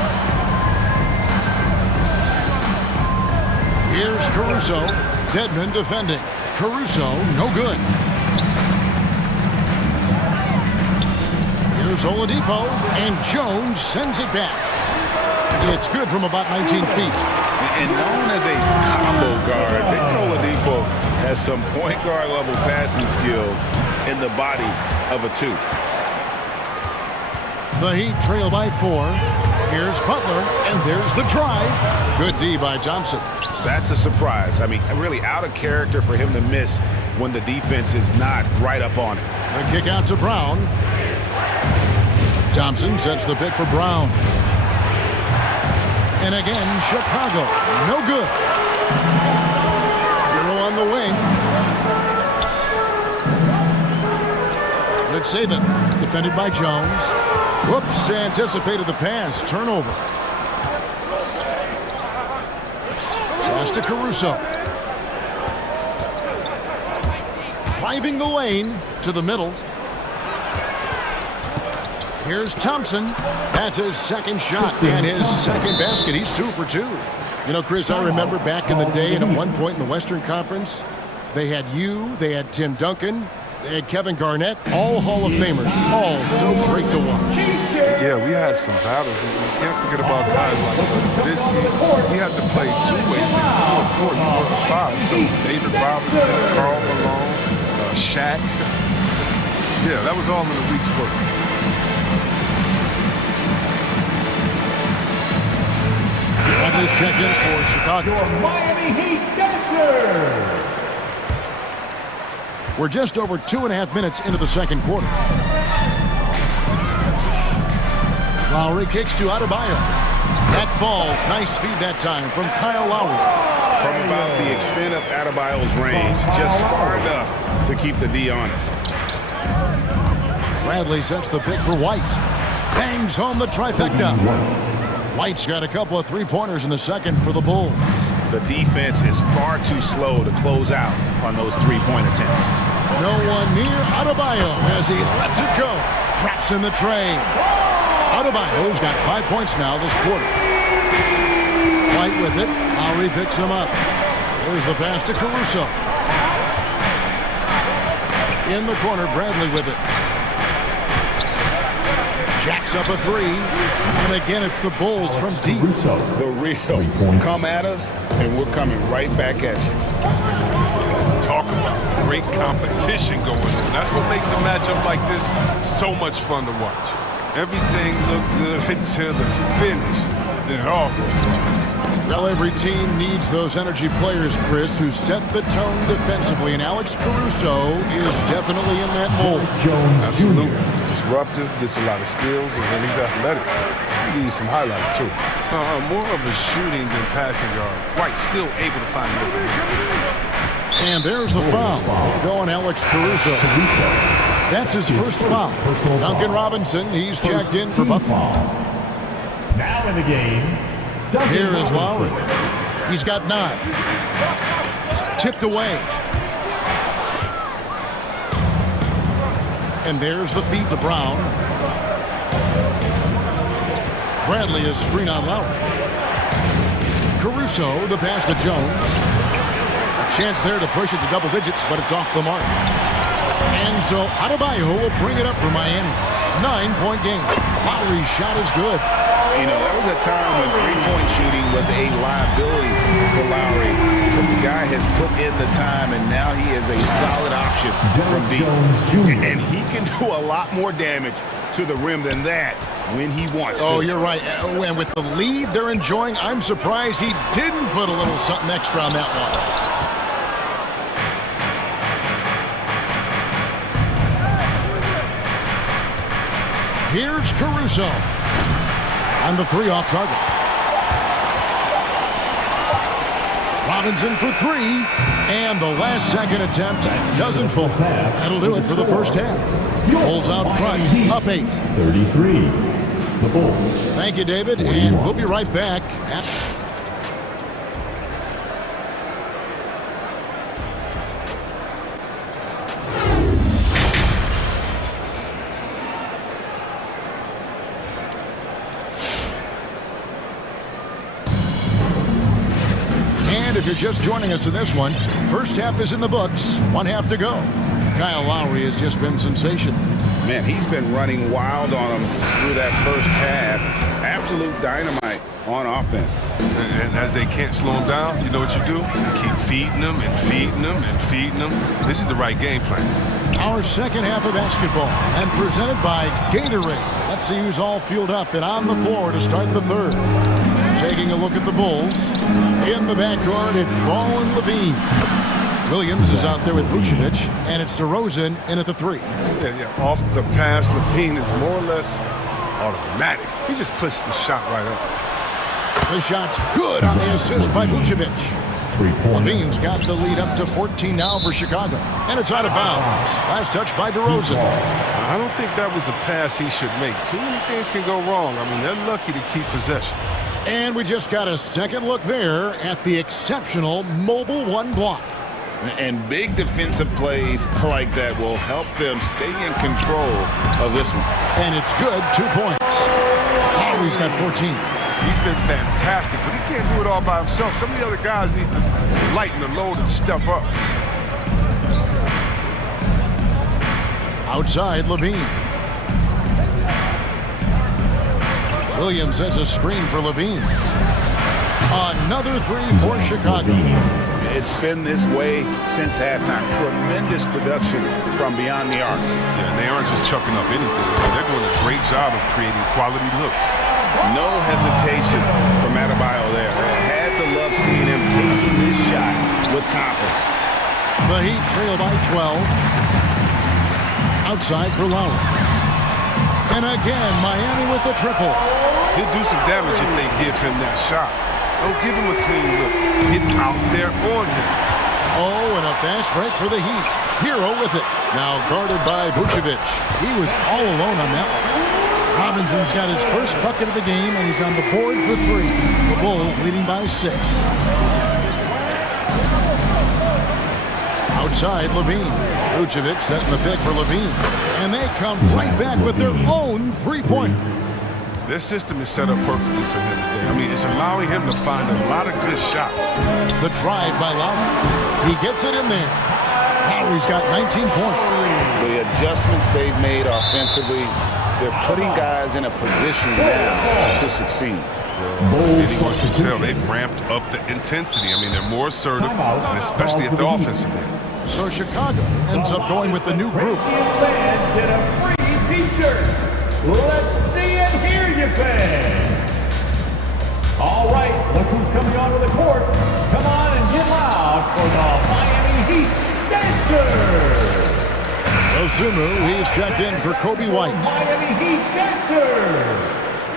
Here's Caruso. Dedmon defending. Caruso, no good. Here's Oladipo, and Jones sends it back. It's good from about 19 feet. And known as a combo guard, Victor Oladipo has some point guard level passing skills in the body of a 2. The Heat trail by 4. Here's Butler, and there's the drive. Good D by Thompson. That's a surprise. I mean, really out of character for him to miss when the defense is not right up on it. The kick out to Brown. Thompson sets the pick for Brown. And again, Chicago, no good. Hero on the wing. Good save it. Defended by Jones. Whoops, anticipated the pass. Turnover. Pass to Caruso. Driving the lane to the middle. Here's Thompson. That's his second shot and his second basket. He's 2 for 2. You know, Chris, I remember back in the day, and at one point in the Western Conference, they had you, they had Tim Duncan, they had Kevin Garnett, all Hall of Famers, all so great to watch. Yeah, we had some battles. You can't forget about guys like this. We had to play 2 ways. 4, 5. So David Robinson, Karl Malone, Shaq. Yeah, that was all in the week's work. Bradley's checked in for Chicago. Your Miami Heat dancer. We're just over 2.5 minutes into the second quarter. Lowry kicks to Adebayo. That falls. Nice feed that time from Kyle Lowry. From about the extent of Adebayo's range, just far enough to keep the D honest. Bradley sets the pick for White. Bangs home the trifecta. White's got a couple of 3-pointers in the second for the Bulls. The defense is far too slow to close out on those three-point attempts. No one near Adebayo as he lets it go. Traps in the tray. Adebayo's got 5 points now this quarter. White with it. Lowry picks him up. There's the pass to Caruso. In the corner, Bradley with it. Jacks up a three. And again, it's the Bulls from deep. The real come at us, and we're coming right back at you. Let's talk about great competition going on. That's what makes a matchup like this so much fun to watch. Everything looked good until the finish. Then it all goes wrong. Well, every team needs those energy players, Chris, who set the tone defensively, and Alex Caruso is definitely in that mold. Absolutely. He's disruptive, gets a lot of steals, and then he's athletic. I'll give you some highlights, too. More of a shooting than passing guard. White still able to find the open. And there's the foul. Going Alex Caruso. That's his first foul. Duncan Robinson, he's checked in for Buffalo. Now in the game, here is Lowry. He's got 9. Tipped away. And there's the feed to Brown. Bradley is screen on Lowry. Caruso, the pass to Jones. A chance there to push it to double digits, but it's off the mark. And so Adebayo will bring it up for Miami. 9-point game. Lowry's shot is good. You know, there was a time when three-point shooting was a liability for Lowry. But the guy has put in the time, and now he is a solid option from deep. And he can do a lot more damage to the rim than that when he wants to. Oh, you're right. And with the lead they're enjoying, I'm surprised he didn't put a little something extra on that one. Here's Caruso. On the 3 off target. Robinson for 3. And the last second attempt doesn't fall. That'll do it for the first half. Bulls out front, up 8. 33. The Bulls. Thank you, David. And we'll be right back. If you're just joining us in this one, first half is in the books, 1 half to go. Kyle Lowry has just been sensational. Man, he's been running wild on him through that first half. Absolute dynamite on offense. And as they can't slow him down, you know what you do? You keep feeding them and feeding them and feeding them. This is the right game plan. Our second half of basketball, and presented by Gatorade. Let's see who's all fueled up and on the floor to start the third. Taking a look at the Bulls. In the backcourt, it's Ball and Levine. Williams is out there with Vucevic, and it's DeRozan in at the 3. Yeah. Off the pass, Levine is more or less automatic. He just puts the shot right up. The shot's good on the assist by Vucevic. Levine's got the lead up to 14 now for Chicago. And it's out of bounds. Last touch by DeRozan. I don't think that was a pass he should make. Too many things can go wrong. I mean, they're lucky to keep possession. And we just got a second look there at the exceptional mobile 1 block. And big defensive plays like that will help them stay in control of this one. And it's good, 2 points. Lowry's got 14. He's been fantastic, but he can't do it all by himself. Some of the other guys need to lighten the load and step up. Outside, Levine. Williams sets a screen for Levine. Another 3 for Chicago. It's been this way since halftime. Tremendous production from beyond the arc. Yeah, and they aren't just chucking up anything. They're doing a great job of creating quality looks. No hesitation from Adebayo there. I had to love seeing him taking this shot with confidence. The Heat trail by 12. Outside for Lowry. And again, Miami with the triple. He'll do some damage if they give him that shot. Don't give him a clean look. Get out there on him. Oh, and a fast break for the Heat. Hero with it. Now guarded by Vucevic. He was all alone on that one. Robinson's got his first bucket of the game, and he's on the board for 3. The Bulls leading by 6. Outside, Levine. Vucevic setting the pick for Levine. And they come right back with their own three-pointer. This system is set up perfectly for him today. I mean, it's allowing him to find a lot of good shots. The drive by Lowry. He gets it in there. Lowry's got 19 points. The adjustments they've made offensively, they're putting guys in a position now to succeed. Anyone can tell they've ramped up the intensity. I mean, they're more assertive, and especially at the offensive end. So Chicago ends up going with the new group. Fans get a free t-shirt. Let's see and hear you, fans. All right, look who's coming onto the court. Come on and get loud for the Miami Heat dancers. Osumu, he's checked in for Kobe White. Miami Heat dancers.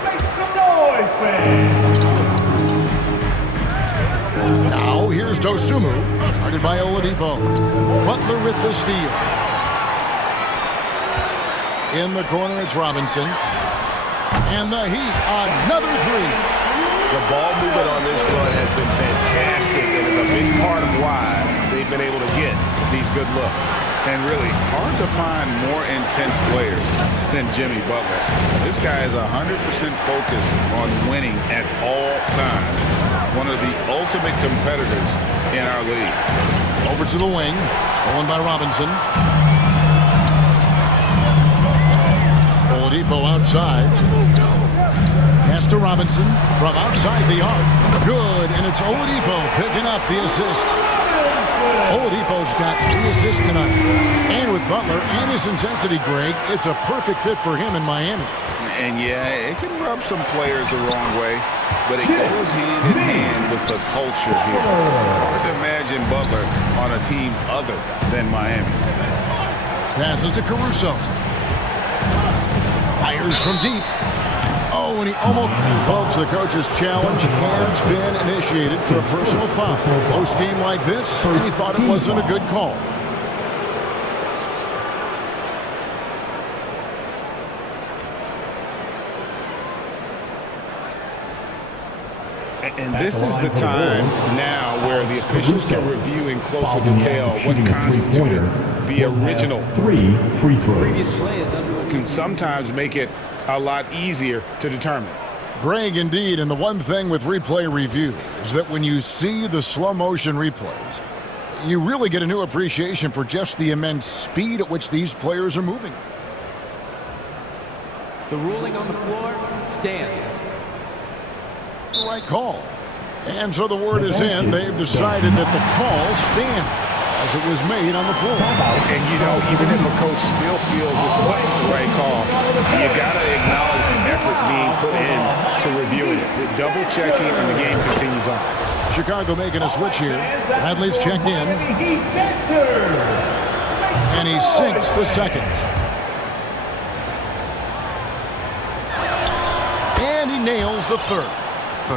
Make some noise, fans. Now here's Dosumu, guarded by Oladipo. Butler with the steal. In the corner, it's Robinson. And the Heat, another three. The ball movement on this run has been fantastic and is a big part of why they've been able to get these good looks. And really hard to find more intense players than Jimmy Butler. This guy is 100% focused on winning at all times. One of the ultimate competitors in our league. Over to the wing, stolen by Robinson. Oladipo outside. Pass to Robinson from outside the arc. Good, and it's Oladipo picking up the assist. Oladipo's got 3 assists tonight. And with Butler and his intensity, Greg, it's a perfect fit for him in Miami. And yeah, it can rub some players the wrong way, but it goes hand in hand with the culture here. Hard to imagine Butler on a team other than Miami. Passes to Caruso. Fires from deep. Oh, and he almost... Folks, the coach's challenge has been initiated for a personal foul. Post game like this, he thought it wasn't a good call. And this is the time now where the officials can review in closer detail what constituted the original free throw. Previous play is under. Can sometimes make it a lot easier to determine. Greg, indeed, and the one thing with replay review is that when you see the slow motion replays, you really get a new appreciation for just the immense speed at which these players are moving. The ruling on the floor stands. Right call. And so the word is in. They've decided that the call stands as it was made on the floor. And you know, even if a coach still feels this wasn't the right call, you got to acknowledge the effort being put in to reviewing it. The double checking and the game continues on. Chicago making a switch here. Bradley's checked in. And he sinks the second. And he nails the third.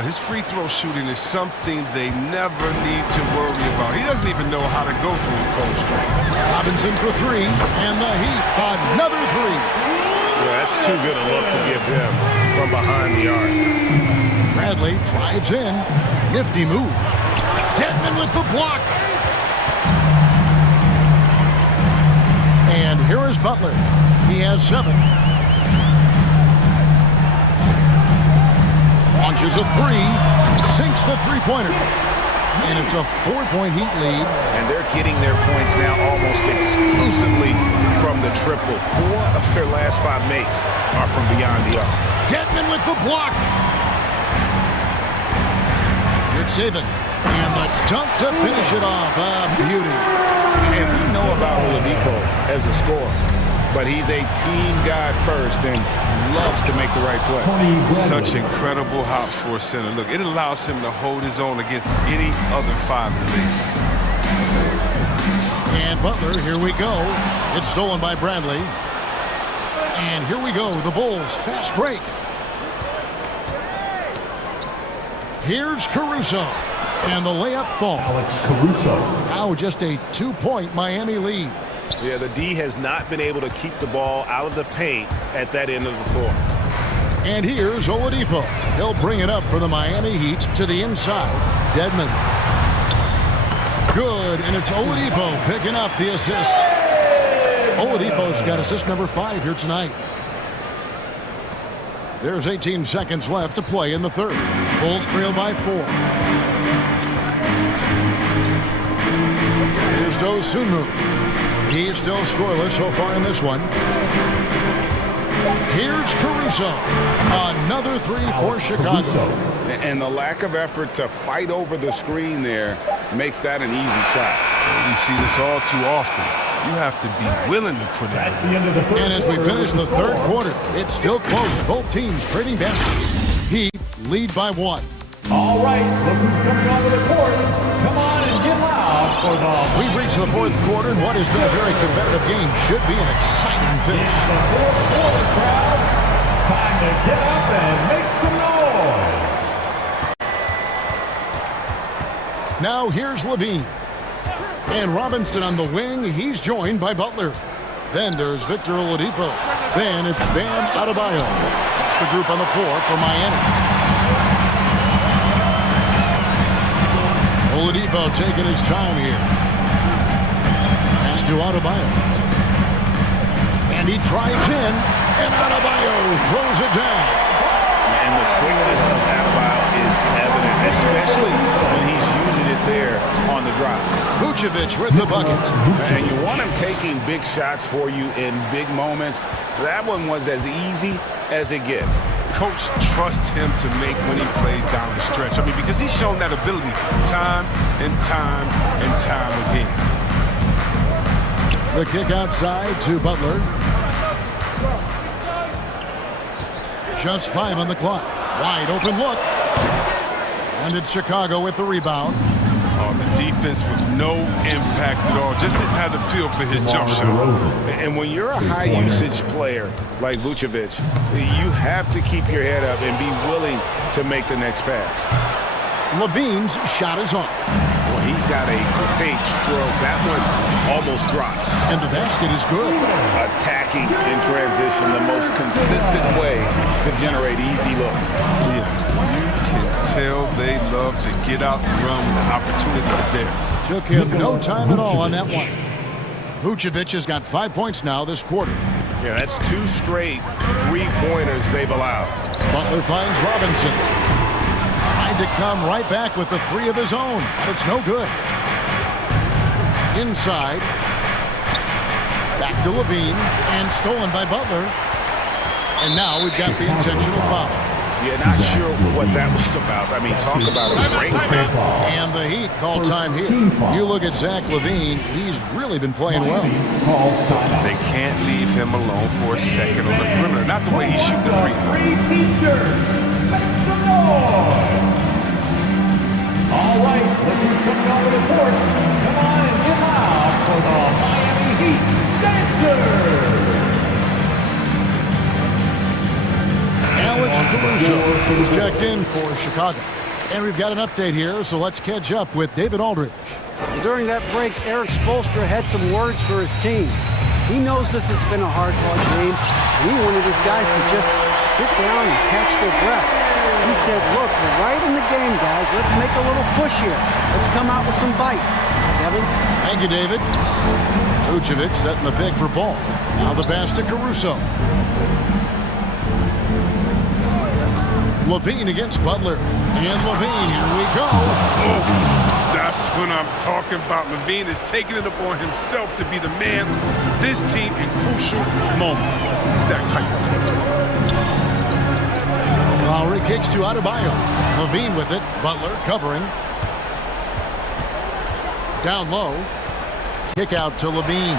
His free throw shooting is something they never need to worry about. He doesn't even know how to go through the cold stretch. Robinson for three, and the Heat another three. Yeah, that's too good a look to give him from behind the arc. Bradley drives in. Nifty move. Dedmon with the block. And here is Butler. He has 7. Launches a three, sinks the three-pointer, and it's a 4-point Heat lead. And they're getting their points now almost exclusively from the triple. 4 of their last 5 makes are from beyond the arc. Dedmon with the block. Good saving, and the dunk to finish it off. Beauty. And we know about Oladipo as a scorer, but he's a team guy first and loves to make the right play. Such incredible hops for a center. Look, it allows him to hold his own against any other 5 in the league. And Butler, here we go. It's stolen by Bradley. And here we go, the Bulls fast break. Here's Caruso. And the layup falls. Alex Caruso. Now just a 2-point Miami lead. Yeah, the D has not been able to keep the ball out of the paint at that end of the floor. And here's Oladipo. He'll bring it up for the Miami Heat to the inside. Dedmon. Good, and it's Oladipo picking up the assist. Oladipo's got assist number 5 here tonight. There's 18 seconds left to play in the third. Bulls trail by 4. Here's Dosunmu. He's still scoreless so far in this one. Here's Caruso. Another 3 for Chicago. And the lack of effort to fight over the screen there makes that an easy shot. You see this all too often. You have to be willing to put it in. And as we finish the third quarter, it's still close. Both teams trading baskets. Heat lead by 1. All right, look who's coming onto the court. Come on and get loud for the... We've reached the fourth quarter, and what has been a very competitive game should be an exciting finish. It's the fourth quarter, crowd. Time to get up and make some noise. Now here's Levine. And Robinson on the wing. He's joined by Butler. Then there's Victor Oladipo. Then it's Bam Adebayo. That's the group on the floor for Miami. Oladipo taking his time here. Pass to Adebayo. And he drives in. And Adebayo throws it down. And the quickness of Adebayo is evident, especially when he's using it there on the drive. Vucevic with the bucket. And you want him taking big shots for you in big moments. That one was as easy as it gets. Coach trusts him to make when he plays down the stretch. I mean, because he's shown that ability time and time and time again. The kick outside to Butler. Just 5 on the clock. Wide open look. And it's Chicago with the rebound. Oh, the defense with no impact at all. Just didn't have the feel for his jump shot. And when you're a high-usage player like Vucevic, you have to keep your head up and be willing to make the next pass. Levine's shot is off. Well, he's got a great stroke. That one almost dropped. And the basket is good. Attacking in transition, the most consistent way to generate easy looks. Yeah, you can tell they love to get out and run when the opportunity is there. Took him no time at all on that one. Vucevic has got 5 points now this quarter. Yeah, that's 2 straight 3-pointers they've allowed. Butler finds Robinson. Tried to come right back with the 3 of his own, but it's no good. Inside. Back to Levine, and stolen by Butler. And now we've got the intentional foul. Yeah, not sure what that was about. I mean, talk about a break. And the Heat call time here. You look at Zach Levine, he's really been playing well. They can't leave him alone for a second on the perimeter. Not the way he's shooting the three. All right, look who's coming over the court. Come on and get loud for the Miami Heat Dancers. Alex Caruso is checked in for Chicago. And we've got an update here, so let's catch up with David Aldridge. During that break, Eric Spoelstra had some words for his team. He knows this has been a hard-fought game, and he wanted his guys to just sit down and catch their breath. He said, look, we're right in the game, guys. Let's make a little push here. Let's come out with some bite. Kevin? Thank you, David. Vucevic setting the pick for Ball. Now the pass to Caruso. Levine against Butler. And Levine, here we go. Oh, that's what I'm talking about. Levine is taking it upon himself to be the man for this team in crucial moments. He's that type of coach. Lowry kicks to Adebayo. Levine with it. Butler covering. Down low. Kick out to Levine.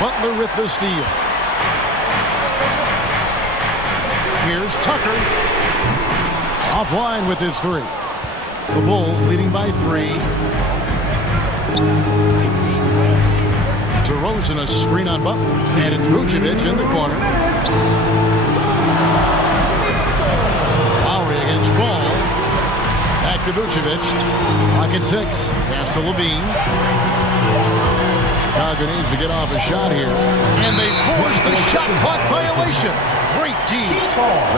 Butler with the steal. Here's Tucker. Offline with his 3. The Bulls leading by 3. DeRozan a screen on Butler. And it's Vucevic in the corner. Lowry against Ball. Back to Vucevic. Clock at 6. Pass to Levine. Chicago needs to get off a shot here. And they force the shot clock violation. Great team.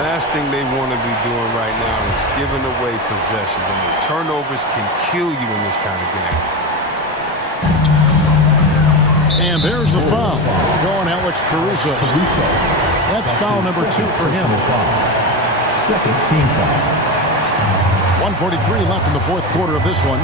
Last thing they want to be doing right now is giving away possessions. I mean, turnovers can kill you in this kind of game. And there's the foul. Going Alex Caruso. That's foul number 2 for him. Second team foul. 1:43 left in the fourth quarter of this one.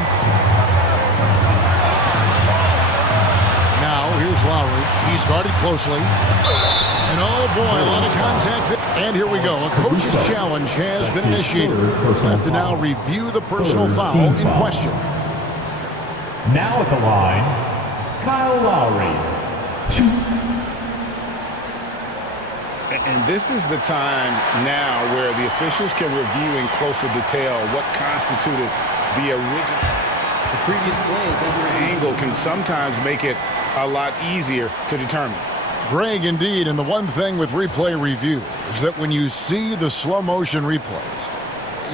Now, here's Lowry. He's guarded closely. And oh boy, a lot of contact. And here we go. A coach's challenge has been initiated. We'll have to now review the personal foul in question. Now at the line, Kyle Lowry. 2. And this is the time now where the officials can review in closer detail what constituted the original. The previous play is under angle can sometimes make it a lot easier to determine. Greg, indeed, and the one thing with replay review is that when you see the slow motion replays,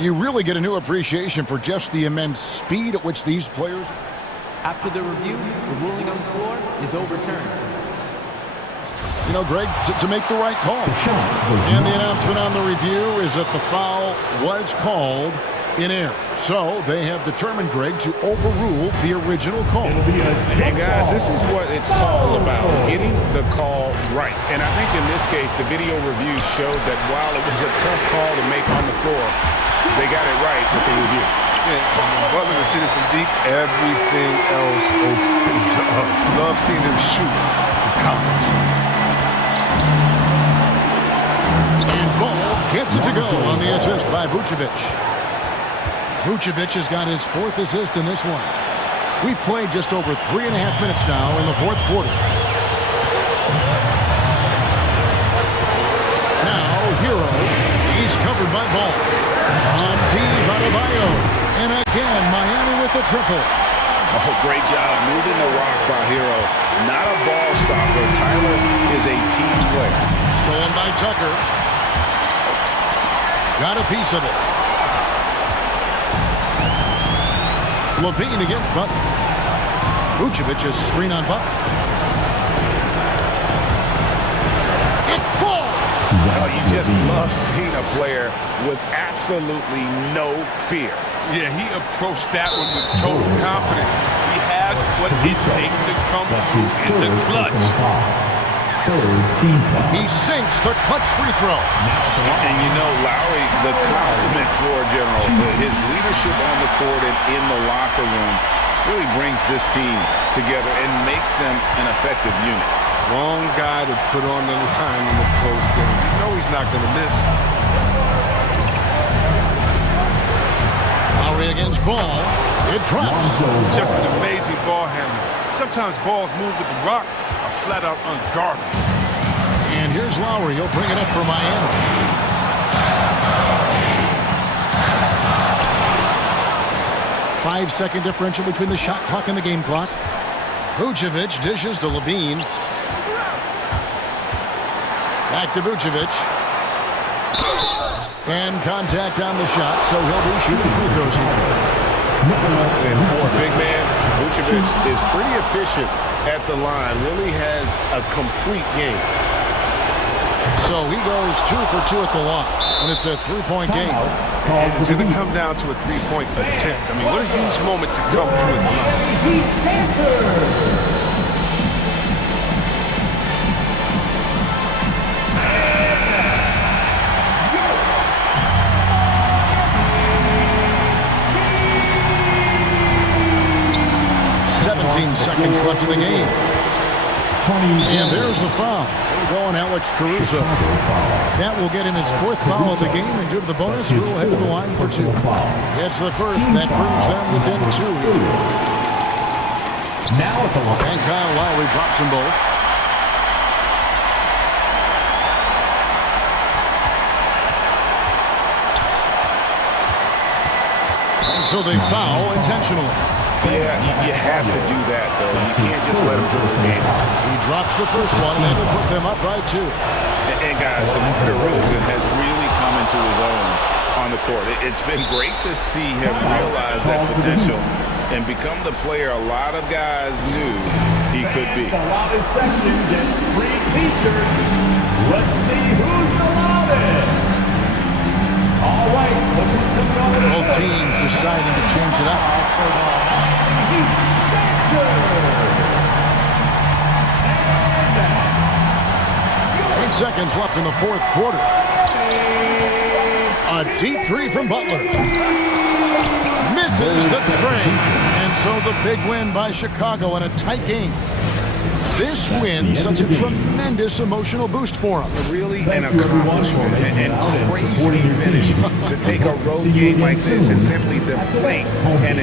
you really get a new appreciation for just the immense speed at which these players. After the review, the ruling on the floor is overturned. You know, Greg, to make the right call. And the announcement on the review is that the foul was called in error. So they have determined, Greg, to overrule the original call. And guys, this is what it's all about, getting the call right. And I think in this case, the video review showed that while it was a tough call to make on the floor, they got it right with the review. Yeah, Butler is hitting from deep. Everything else opens up. Love seeing him shoot with confidence. And Ball gets it to go on the assist by Vucevic. Vucevic has got his 4th assist in this one. We've played just over 3.5 minutes now in the fourth quarter. Now, Hero. He's covered by Ball. On deep out of Bio. And again, Miami with the triple. Oh, great job moving the rock by Hero. Not a ball stopper. Tyler is a team player. Stolen by Tucker. Got a piece of it. Levine against Butler. Vucevic is screen on Butler. It falls! Oh, you just love seeing a player with absolutely no fear. Yeah, he approached that one with total confidence. He has what it takes to come through in the clutch. He sinks the clutch free throw. And you know, Lowry, the consummate floor general, his leadership on the court and in the locker room really brings this team together and makes them an effective unit. Wrong guy to put on the line in the close game. You know he's not going to miss. Lowry against Ball. It drops. Just an amazing ball handler. Sometimes balls move with the rock are flat out unguardable. And here's Lowry. He'll bring it up for Miami. Five-second differential between the shot clock and the game clock. Vucevic dishes to Levine. Back to Vucevic. And contact on the shot, so he'll be shooting free throws here. And for a big man, Vucevic is pretty efficient at the line. Really has a complete game. So he goes 2 for 2 at the line, and it's a 3-point game. And it's going to come down to a 3-point attempt. I mean, what a huge moment to come through the line. 17 seconds left in the game. And there's the foul. Going Alex Caruso. That will get him his 4th foul of the game, and due to the bonus, we'll head to the line for 2. It's the first. That brings them within 2. Now at the line. And Kyle Lowry drops them both. And so they foul intentionally. Yeah, you have to do that, though. You can't just let him do the game. He drops the first one, and that will put them up by 2. And guys, DeMar DeRozan has really come into his own on the court. It's been great to see him realize that potential and become the player a lot of guys knew he could be. The loudest section gets free t-shirts. Let's see who's the loudest. All right, look who's coming over. Both teams deciding to change it up. seconds left in the fourth quarter. A deep three from Butler. Misses the tray. And so the big win by Chicago in a tight game. This win, such a tremendous emotional boost for them. Really an accomplishment and crazy finish to take a road game like this and simply deflate an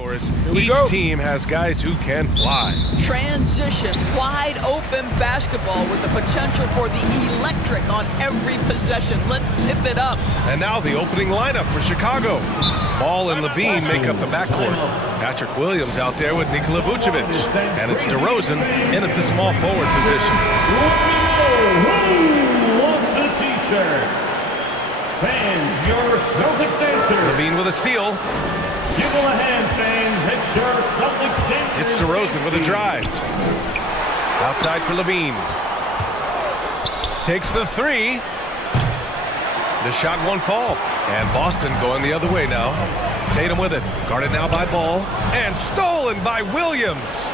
Scores. Each team has guys who can fly. Transition, wide open basketball with the potential for the electric on every possession. Let's tip it up. And now the opening lineup for Chicago. Ball and Levine make up the backcourt. Patrick Williams out there with Nikola Vucevic. And it's DeRozan in at the small forward position. Who wants a t-shirt? Fans, your Celtics dancer. Levine with a steal. Give them a hand, fans. It's your Celtics dancer. It's DeRozan with a drive. Outside for Levine. Takes the three. The shot won't fall. And Boston going the other way now. Tatum with it. Guarded now by Ball. And stolen by Williams.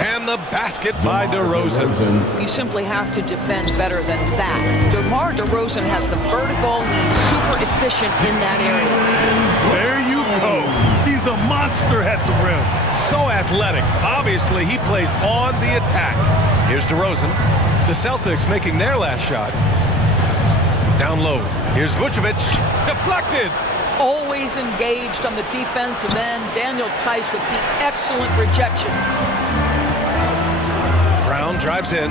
And the basket by DeRozan. You simply have to defend better than that. DeMar DeRozan has the vertical. He's super efficient in that area. There you go. He's a monster at the rim. So athletic. Obviously, he plays on the attack. Here's DeRozan. The Celtics making their last shot. Down low. Here's Vucevic. Deflected. Always engaged on the defensive end. Daniel Tice with the excellent rejection. Brown drives in.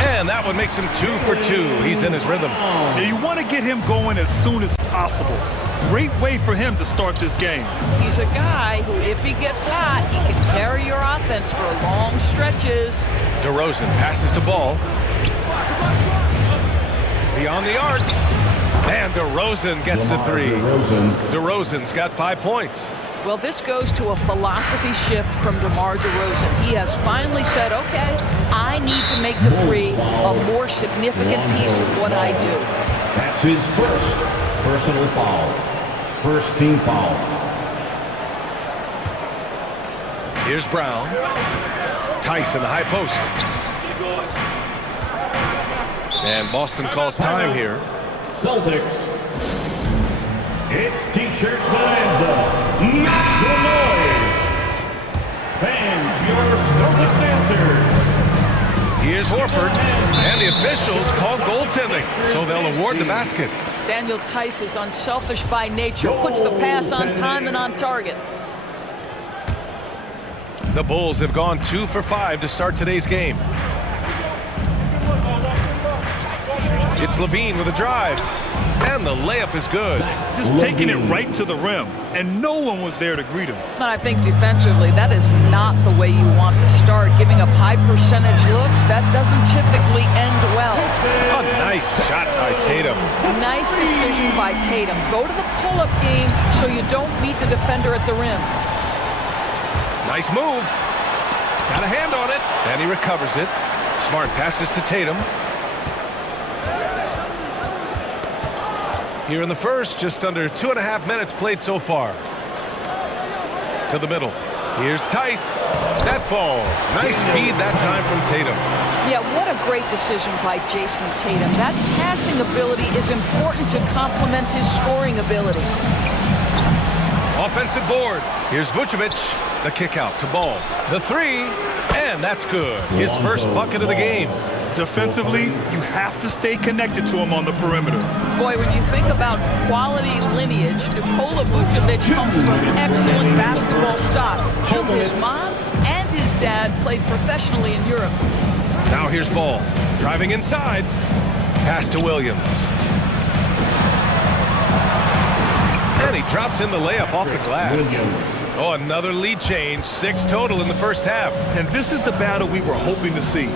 And that one makes him 2 for 2. He's in his rhythm. Yeah, you want to get him going as soon as possible. Great way for him to start this game. He's a guy who, if he gets hot, he can carry your offense for long stretches. DeRozan passes to Ball. Beyond the arc. And DeRozan gets a three. DeRozan's got 5 points. Well, this goes to a philosophy shift from DeMar DeRozan. He has finally said, okay, I need to make the three a more significant piece of what I do. That's his first personal foul. First team foul. Here's Brown. Tice in the high post. And Boston calls time here. Celtics. It's T-shirt bonanza. Make some noise. Fans, your Celtics dancer. Here's Horford. And the officials call goaltending, so they'll award the basket. Daniel Tice is unselfish by nature, puts the pass on time and on target. The Bulls have gone 2 for 5 to start today's game. It's Levine with a drive. And the layup is good. Just taking it right to the rim. And no one was there to greet him. And I think defensively, that is not the way you want to start. Giving up high percentage looks, that doesn't typically end well. A nice shot by Tatum. Nice decision by Tatum. Go to the pull-up game so you don't meet the defender at the rim. Nice move. Got a hand on it. And he recovers it. Smart passes to Tatum. Here in the first, just under 2.5 minutes played so far. To the middle. Here's Tice. That falls. Nice feed that time from Tatum. Yeah, what a great decision by Jason Tatum. That passing ability is important to complement his scoring ability. Offensive board. Here's Vucevic. The kick out to Ball. The three. And that's good. His first bucket of the game. Defensively, you have to stay connected to him on the perimeter. Boy, when you think about quality lineage, Nikola Vucevic comes from excellent basketball stock. Both his mom and his dad played professionally in Europe. Now here's Ball. Driving inside. Pass to Williams. And he drops in the layup off the glass. Oh, another lead change. 6 total in the first half. And this is the battle we were hoping to see.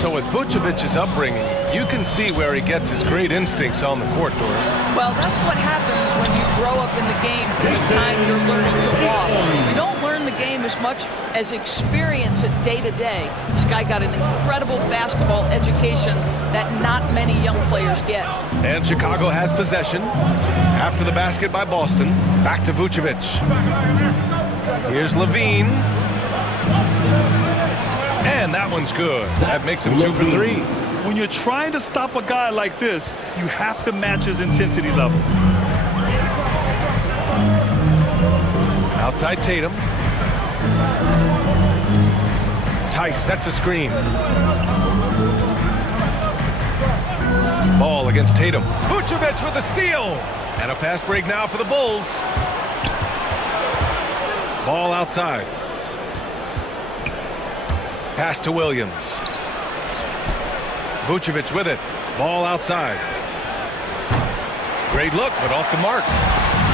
So with Vucevic's upbringing, you can see where he gets his great instincts on the court, Doris. Well, that's what happens when you grow up in the game from the time you're learning to walk. You don't learn the game as much as experience it day to day. This guy got an incredible basketball education that not many young players get. And Chicago has possession. After the basket by Boston, back to Vucevic. Here's Levine. And that one's good. That makes him 2 for 3. When you're trying to stop a guy like this, you have to match his intensity level. Outside Tatum. Tice sets a screen. Ball against Tatum. Vucevic with a steal. And a fast break now for the Bulls. Ball outside. Pass to Williams. Vucevic with it. Ball outside. Great look, but off the mark.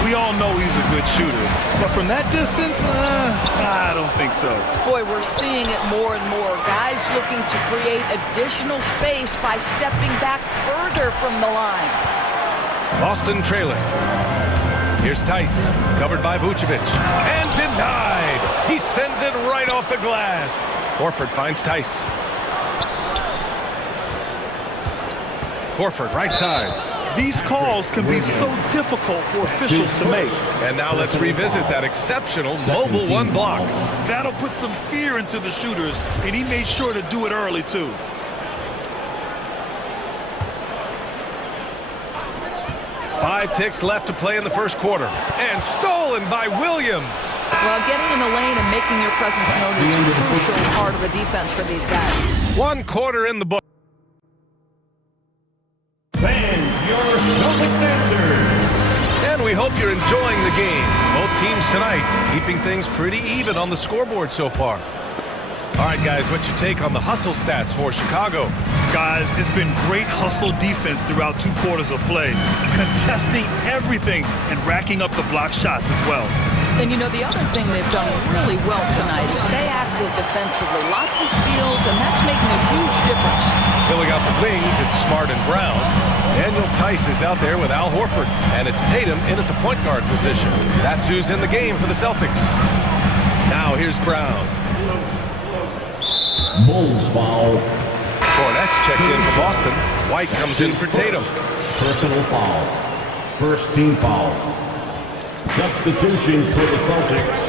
We all know he's a good shooter, but from that distance, I don't think so. Boy, we're seeing it more and more. Guys looking to create additional space by stepping back further from the line. Boston trailing. Here's Tice, covered by Vucevic. And denied! He sends it right off the glass. Horford finds Tice. Horford, right side. These calls can be so difficult for officials to make. And now let's revisit that exceptional mobile one block. That'll put some fear into the shooters, and he made sure to do it early, too. Five ticks left to play in the first quarter. And stolen by Williams. Well, getting in the lane and making your presence known is a crucial part of the defense for these guys. 1 quarter in the book. Fans, your Celtics answers. And we hope you're enjoying the game. Both teams tonight keeping things pretty even on the scoreboard so far. All right, guys, what's your take on the hustle stats for Chicago? Guys, it's been great hustle defense throughout 2 quarters of play, contesting everything and racking up the block shots as well. And you know, the other thing they've done really well tonight is stay active defensively. Lots of steals, and that's making a huge difference. Filling out the wings, it's Smart and Brown. Daniel Tice is out there with Al Horford, and it's Tatum in at the point guard position. That's who's in the game for the Celtics. Now here's Brown. Bulls foul. Cornette's checked in for Boston. White comes in for Tatum. Personal foul. First team foul. Substitutions for the Celtics.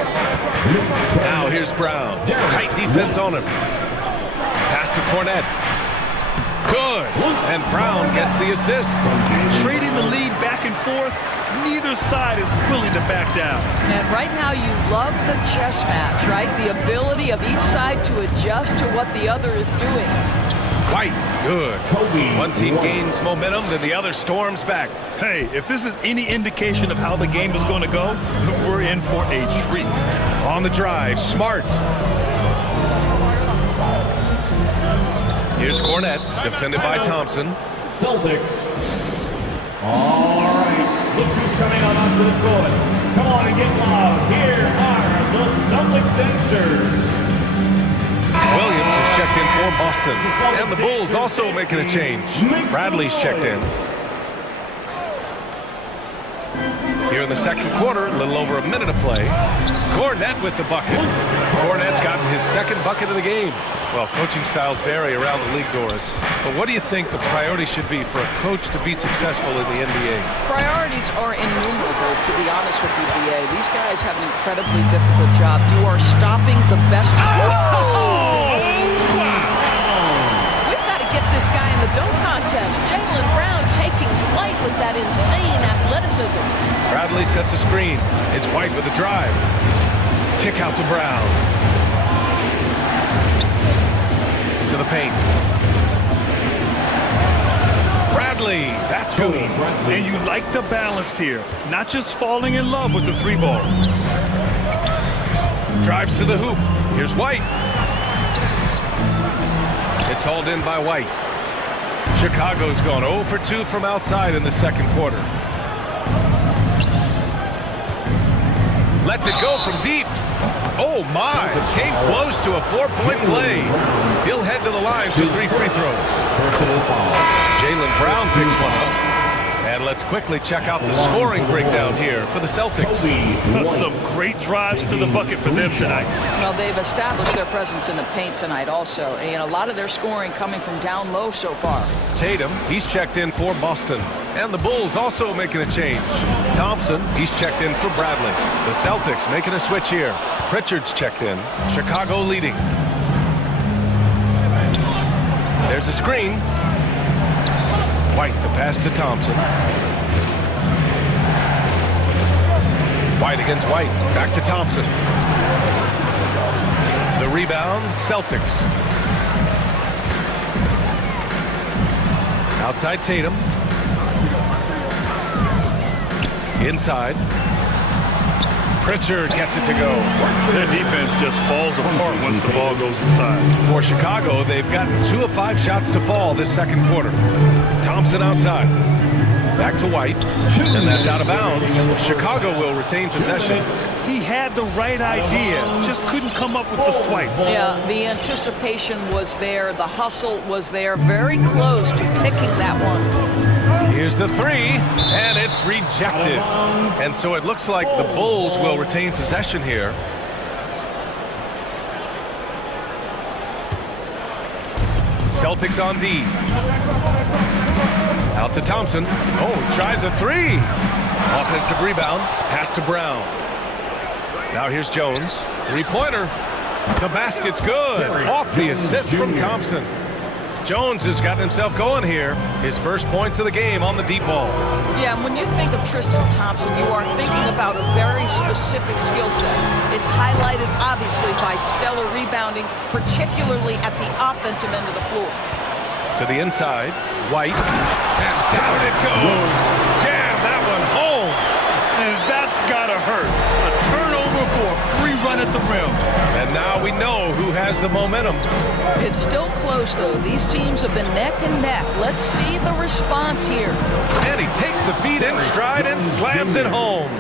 Now here's Brown. Tight defense on him. Pass to Cornette. Good. And Brown gets the assist. Trading the lead back and forth, neither side is willing to back down. And right now you love the chess match, right? The ability of each side to adjust to what the other is doing. White, good. One team gains momentum, then the other storms back. Hey, if this is any indication of how the game is going to go, we're in for a treat. On the drive, Smart. Here's Cornette, defended by Thompson. Celtics. All right, look who's coming on onto the court. Come on and get loud. Here are the Celtics dancers. Williams is checked in for Boston. And the Bulls also making a change. Bradley's checked in. Here in the second quarter, a little over a minute of play. Cornette with the bucket. Cornette's gotten his second bucket of the game. Well, coaching styles vary around the league, Doris. But what do you think the priority should be for a coach to be successful in the NBA? Priorities are innumerable, to be honest with you, BA. These guys have an incredibly difficult job. You are stopping the best. Oh! We've got to get this guy in the dunk contest. Jaylen Brown taking flight with that insane athleticism. Bradley sets a screen. It's White with a drive. Kick out to Brown. To the paint. Bradley, that's good. And you like the balance here. Not just falling in love with the 3-ball. Drives to the hoop. Here's White. It's hauled in by White. Chicago's gone 0 for 2 from outside in the second quarter. Lets it go from deep. Oh my, came close to a 4-point play. He'll head to the line for 3 free throws. Jaylen Brown picks one up. And let's quickly check out the scoring breakdown here for the Celtics. Some great drives to the bucket for them tonight. Well, they've established their presence in the paint tonight also. And a lot of their scoring coming from down low so far. Tatum, he's checked in for Boston. And the Bulls also making a change. Thompson, he's checked in for Bradley. The Celtics making a switch here. Pritchard's checked in. Chicago leading. There's a screen. White, the pass to Thompson. White against White. Back to Thompson. The rebound, Celtics. Outside Tatum. Inside. Pritchard gets it to go. Their defense just falls apart once the ball goes inside. For Chicago, they've gotten 2 of 5 shots to fall this second quarter. Thompson outside. Back to White. And that's out of bounds. Chicago will retain possession. He had the right idea, just couldn't come up with the swipe. Yeah, the anticipation was there. The hustle was there. Very close to picking that one. Here's the 3, and it's rejected. And so it looks like the Bulls will retain possession here. Celtics on D. Out to Thompson. Oh, tries a 3. Offensive rebound. Pass to Brown. Now here's Jones. 3-pointer. The basket's good. Off the assist from Thompson. Jones has gotten himself going here. His first points of the game on the deep ball. Yeah, when you think of Tristan Thompson, you are thinking about a very specific skill set. It's highlighted, obviously, by stellar rebounding, particularly at the offensive end of the floor. To the inside, White, and down it goes. Jam that one home. And that's gotta hurt. A turnover for a free run at the rim. And now we know who has the momentum. It's still close, though. These teams have been neck and neck. Let's see the response here. And he takes the feed in stride and slams it home.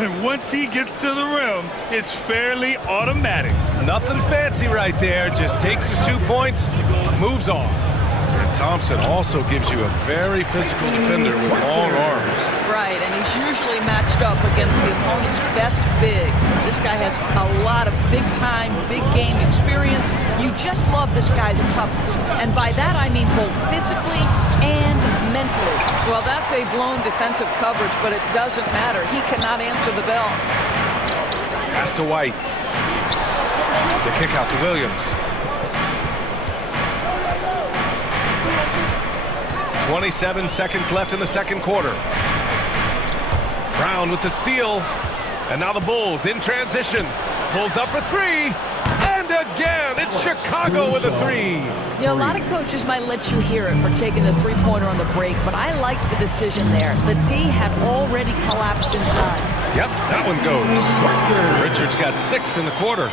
And once he gets to the rim, it's fairly automatic. Nothing fancy right there. Just takes his 2 points, moves on. And Thompson also gives you a very physical defender with long arms. Right, and he's usually matched up against the opponent's best big. This guy has a lot of big-time, big-game experience. You just love this guy's toughness. And by that, I mean both physically and mentally. Well, that's a blown defensive coverage, but it doesn't matter. He cannot answer the bell. Pass to White. The kick out to Williams. 27 seconds left in the second quarter. Brown with the steal. And now the Bulls in transition. Pulls up for 3. And again, it's Chicago with a 3. You know, a lot of coaches might let you hear it for taking the 3-pointer on the break, but I like the decision there. The D had already collapsed inside. Yep, that one goes. Richards got 6 in the quarter.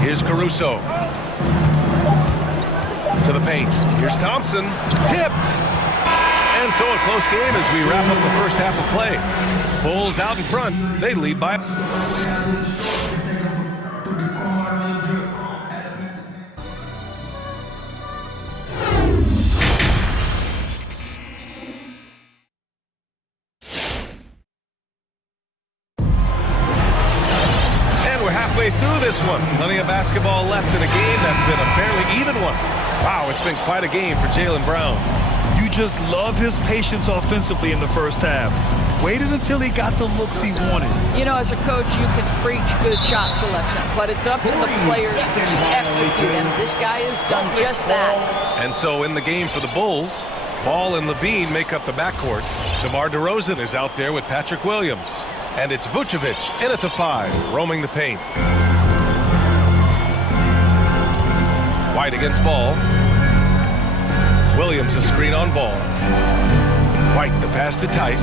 Here's Caruso. To the paint. Here's Thompson. Tipped. And so a close game as we wrap up the first half of play. Bulls out in front. They lead by... And we're halfway through this one. Plenty of basketball left in a game that's been a fairly even one. Wow, it's been quite a game for Jaylen Brown. You just love his patience offensively in the first half. Waited until he got the looks he wanted. You know, as a coach, you can preach good shot selection, but it's up to the players to execute, and this guy has done just that. And so in the game for the Bulls, Ball and Levine make up the backcourt. DeMar DeRozan is out there with Patrick Williams. And it's Vucevic in at the 5, roaming the paint. White against Ball. Williams a screen on Ball. White the pass to Tice.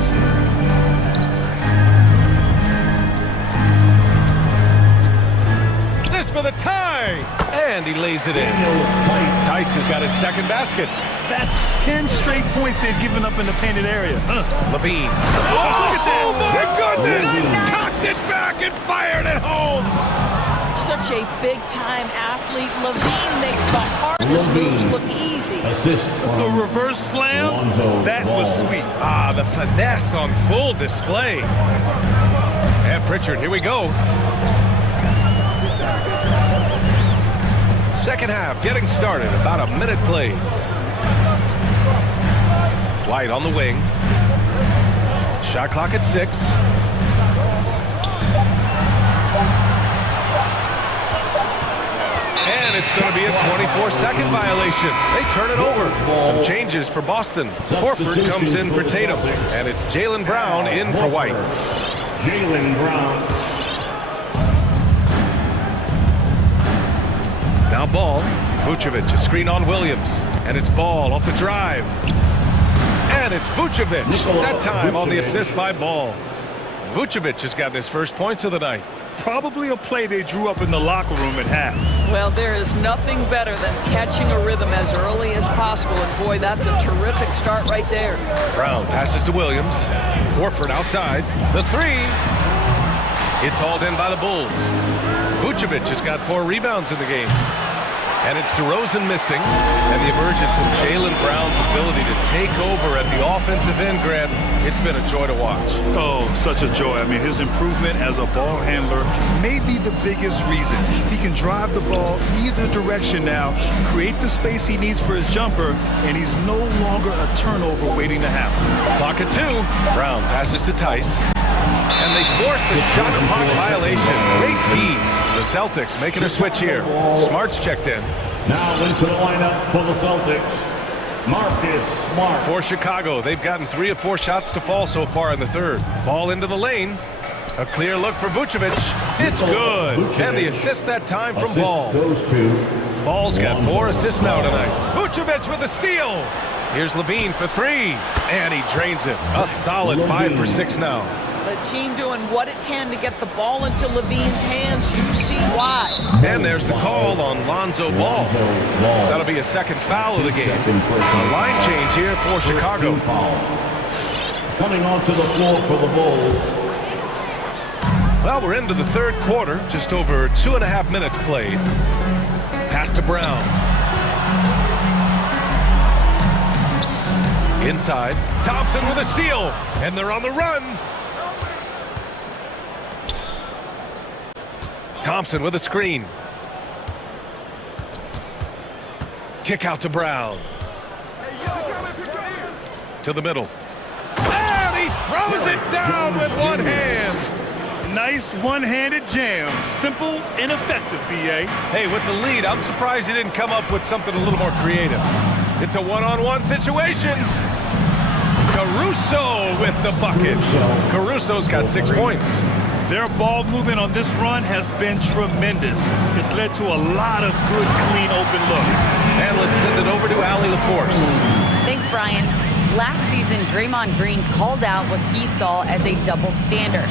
This for the tie! And he lays it in. Tice has got his second basket. That's 10 straight points they've given up in the painted area. Levine. Oh, look at that! Oh my goodness! Cocked it back and fired it home! Such a big-time athlete. Levine makes the hardest moves look easy. The reverse slam, that was sweet. Ah, the finesse on full display. And Pritchard, here we go. Second half getting started, about a minute played. White on the wing. Shot clock at 6. And it's going to be a 24-second violation. They turn it over. Some changes for Boston. Horford comes in for Tatum. And it's Jaylen Brown in for White. Jaylen Brown. Now Ball. Vucevic, a screen on Williams, and it's Ball off the drive. And it's Vucevic, that time on the assist by Ball. Vucevic has gotten his first points of the night. Probably a play they drew up in the locker room at half. Well, there is nothing better than catching a rhythm as early as possible, and boy, that's a terrific start right there. Brown passes to Williams. Horford outside. The three. It's hauled in by the Bulls. Vucevic has got 4 rebounds in the game. And it's DeRozan missing, and the emergence of Jaylen Brown's ability to take over at the offensive end, Grant, it's been a joy to watch. Oh, such a joy. I mean, his improvement as a ball handler may be the biggest reason. He can drive the ball either direction now, create the space he needs for his jumper, and he's no longer a turnover waiting to happen. Clock at 2. Brown passes to Tice. And they force the shot clock violation. Great D. The Celtics making a switch here. Smart's checked in. Now into the lineup for the Celtics, Marcus Smart. For Chicago, they've gotten 3 of 4 shots to fall so far in the third. Ball into the lane. A clear look for Vucevic. It's good. And the assist that time from Ball. Ball's got 4 assists now tonight. Vucevic with a steal. Here's Levine for 3. And he drains it. A solid 5 for 6 now. The team doing what it can to get the ball into Levine's hands. You see why. And there's the call on Lonzo Ball. That'll be a second foul of the game. A line change here for Chicago. Coming onto the floor for the Bulls. Well, we're into the third quarter. Just over 2.5 minutes played. Pass to Brown. Inside. Thompson with a steal. And they're on the run. Thompson with a screen. Kick out to Brown. To the middle. And he throws it down with one hand. Nice one-handed jam. Simple and effective, B.A. Hey, with the lead, I'm surprised he didn't come up with something a little more creative. It's a one-on-one situation. Caruso with the bucket. Caruso's got 6 points. Their ball movement on this run has been tremendous. It's led to a lot of good, clean, open looks. And let's send it over to Allie LaForce. Thanks, Brian. Last season, Draymond Green called out what he saw as a double standard.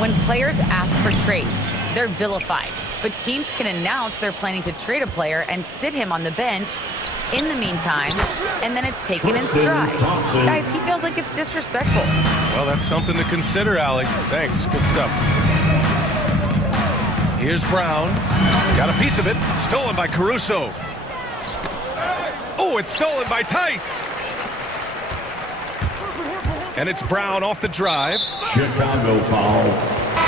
When players ask for trades, they're vilified. But teams can announce they're planning to trade a player and sit him on the bench in the meantime, and then it's taken in stride. Guys, he feels like it's disrespectful. Well, that's something to consider, Allie. Thanks. Good stuff. Here's Brown. Got a piece of it. Stolen by Caruso. Oh, it's stolen by Tice. And it's Brown off the drive. Chicago foul.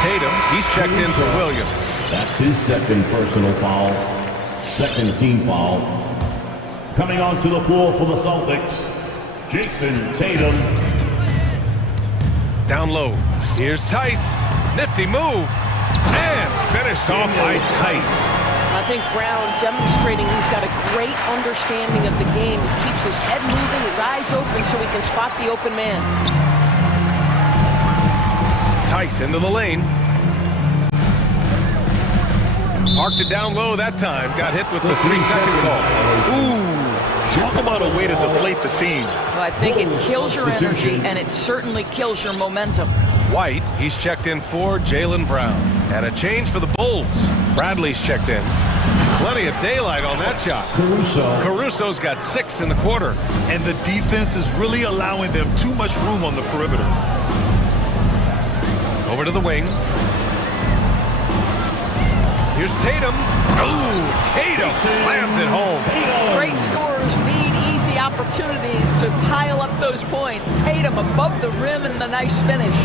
Tatum, he's checked in for Williams. That's his second personal foul. Second team foul. Coming onto the floor for the Celtics, Jason Tatum. Down low. Here's Tice. Nifty move. And finished off by Tice. I think Brown demonstrating he's got a great understanding of the game. He keeps his head moving, his eyes open so he can spot the open man. Tice into the lane. Parked it down low that time. Got hit with the 3-second call. Ooh. Talk about a way to deflate the team. Well, I think it kills your energy, and it certainly kills your momentum. White, he's checked in for Jaylen Brown. And a change for the Bulls. Bradley's checked in. Plenty of daylight on that shot. Caruso's got 6 in the quarter. And the defense is really allowing them too much room on the perimeter. Over to the wing. Here's Tatum. Ooh, Tatum slams it home. Great scorers need easy opportunities to pile up those points. Tatum above the rim and the nice finish.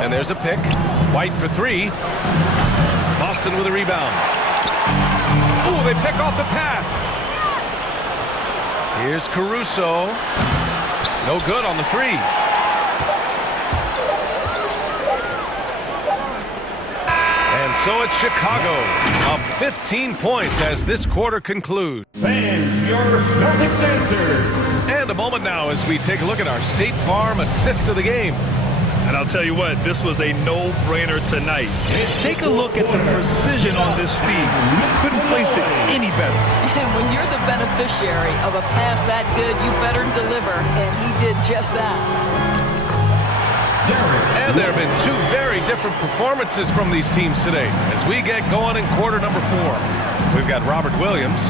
And there's a pick. White for 3. Boston with a rebound. Ooh, they pick off the pass. Here's Caruso. No good on the 3. And so it's Chicago, up 15 points as this quarter concludes. Fans, your Celtics answer. And a moment now as we take a look at our State Farm assist of the game. And I'll tell you what, this was a no-brainer tonight. Take a look at the precision on this feed. Couldn't place it any better. And when you're the beneficiary of a pass that good, you better deliver, and he did just that. And there have been two very different performances from these teams today as we get going in quarter number 4. We've got Robert Williams,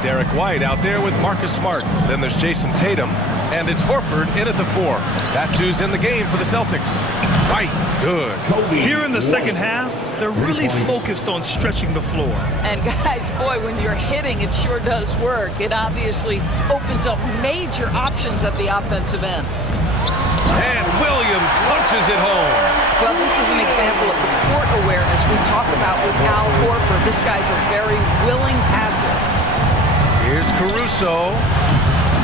Derek White out there with Marcus Smart. Then there's Jason Tatum, and it's Horford in at the 4. That's who's in the game for the Celtics. White, good. Here in the second half, they're really focused on stretching the floor. And guys, boy, when you're hitting, it sure does work. It obviously opens up major options at the offensive end. And Williams punches it home. Well, this is an example of the court awareness we talk about with Al Horford. This guy's a very willing passer. Here's Caruso.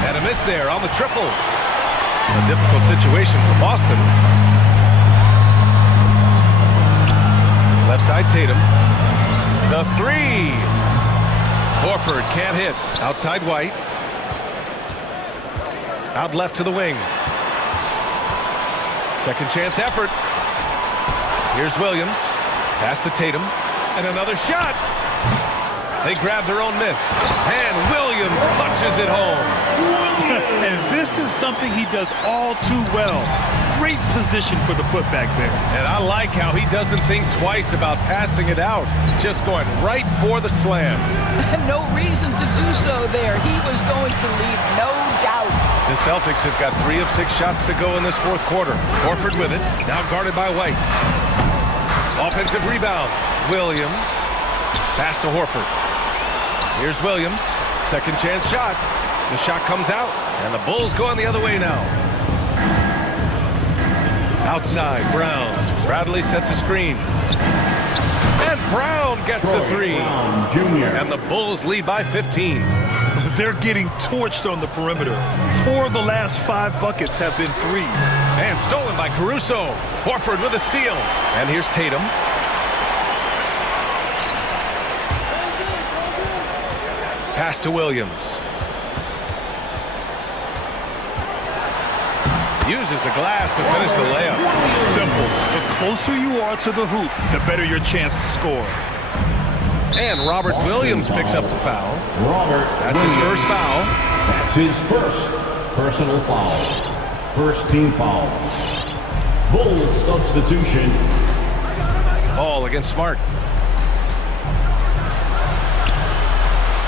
And a miss there on the triple. A difficult situation for Boston. Left side Tatum. The 3. Horford can't hit. Outside White. Out left to the wing. Second chance effort. Here's Williams. Pass to Tatum. And another shot. They grab their own miss. And Williams punches it home. And this is something he does all too well. Great position for the putback there. And I like how he doesn't think twice about passing it out. Just going right for the slam. No reason to do so there. He was going to leave, no doubt. The Celtics have got 3 of 6 shots to go in this fourth quarter. Horford with it. Now guarded by White. Offensive rebound. Williams. Pass to Horford. Here's Williams. Second chance shot. The shot comes out. And the Bulls going the other way now. Outside, Brown. Bradley sets a screen. And Brown gets a 3. And the Bulls lead by 15. They're getting torched on the perimeter. 4 of the last 5 buckets have been threes. And stolen by Caruso. Horford with a steal. And here's Tatum. Pass to Williams. Uses the glass to finish the layup. Simple. The closer you are to the hoop, the better your chance to score. And Robert Williams picks up the foul. That's his first foul. That's his first personal foul. First team foul. Bulls substitution. Ball against Smart.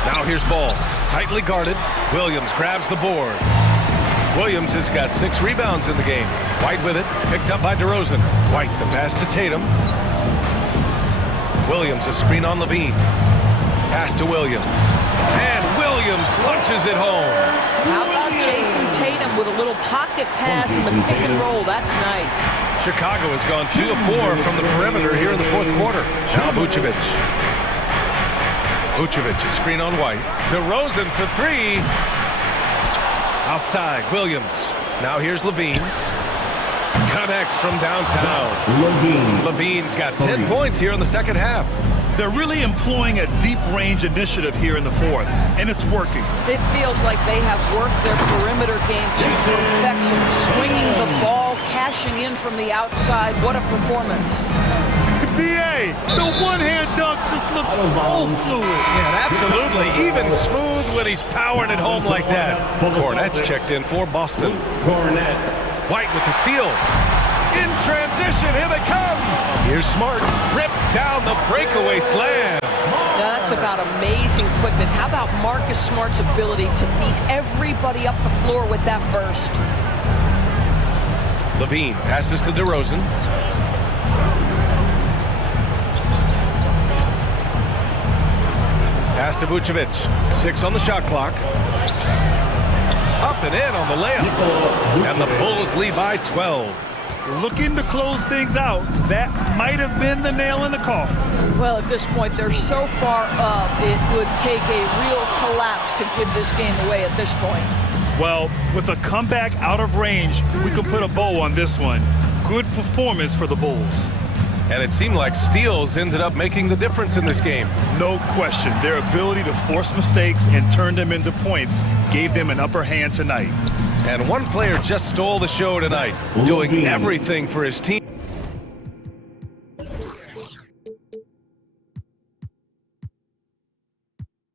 Now here's Ball. Tightly guarded. Williams grabs the board. Williams has got 6 rebounds in the game. White with it. Picked up by DeRozan. White, the pass to Tatum. Williams, a screen on Levine. Pass to Williams. And Williams punches it home. How about Jason Tatum with a little pocket pass in the pick and roll? That's nice. Chicago has gone 2 of 4 from the perimeter here in the fourth quarter. Now Vucevic. Vucevic, a screen on White. DeRozan for 3. Outside, Williams. Now here's Levine. Connects from downtown. Levine's got 10 points here in the second half. They're really employing a deep range initiative here in the fourth, and it's working. It feels like they have worked their perimeter game to perfection. Swinging the ball, cashing in from the outside. What a performance. B.A., the one-hand dunk just looks so fluid. Yeah, absolutely. Even smooth when he's powering it home like that. Cornette's checked in for Boston. White with the steal. In transition, here they come. Here's Smart. Rips down the breakaway slam. Now that's about amazing quickness. How about Marcus Smart's ability to beat everybody up the floor with that burst? Levine passes to DeRozan. Pass to Vucevic. 6 on the shot clock. Up and in on the layup. And the Bulls lead by 12. Looking to close things out. That might have been the nail in the coffin. Well, at this point, they're so far up, it would take a real collapse to give this game away at this point. Well, with a comeback out of range, we can put a bow on this one. Good performance for the Bulls. And it seemed like steals ended up making the difference in this game. No question. Their ability to force mistakes and turn them into points gave them an upper hand tonight. And one player just stole the show tonight, doing everything for his team.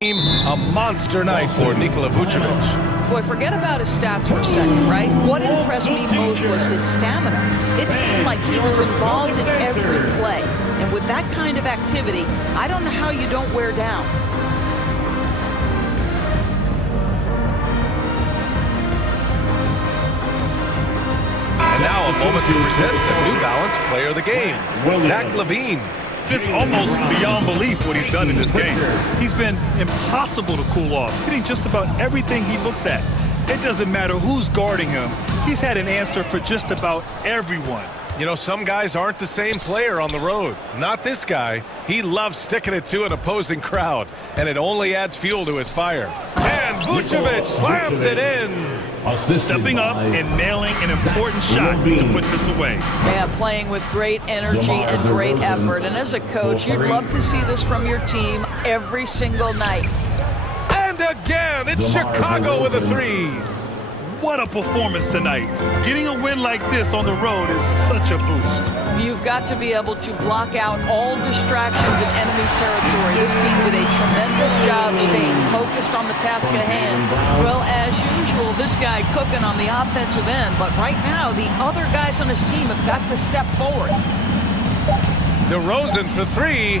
A monster night for Nikola Vucevic. Boy, forget about his stats for a second, right? What impressed me most was his stamina. It seemed like he was involved in every play. And with that kind of activity, I don't know how you don't wear down. And now a moment to present the New Balance Player of the Game, Zach LaVine. It's almost beyond belief what he's done in this game. He's been impossible to cool off, hitting just about everything he looks at. It doesn't matter who's guarding him. He's had an answer for just about everyone. You know, some guys aren't the same player on the road. Not this guy. He loves sticking it to an opposing crowd, and it only adds fuel to his fire. And Vucevic slams it in. Stepping up and nailing an important shot to put this away. Yeah, playing with great energy and great effort. And as a coach, you'd love to see this from your team every single night. And again, it's Chicago with a three. What a performance tonight. Getting a win like this on the road is such a boost. You've got to be able to block out all distractions in enemy territory. This team did a tremendous job staying focused on the task at hand. Well, as usual, this guy cooking on the offensive end, but right now, the other guys on his team have got to step forward. DeRozan for three.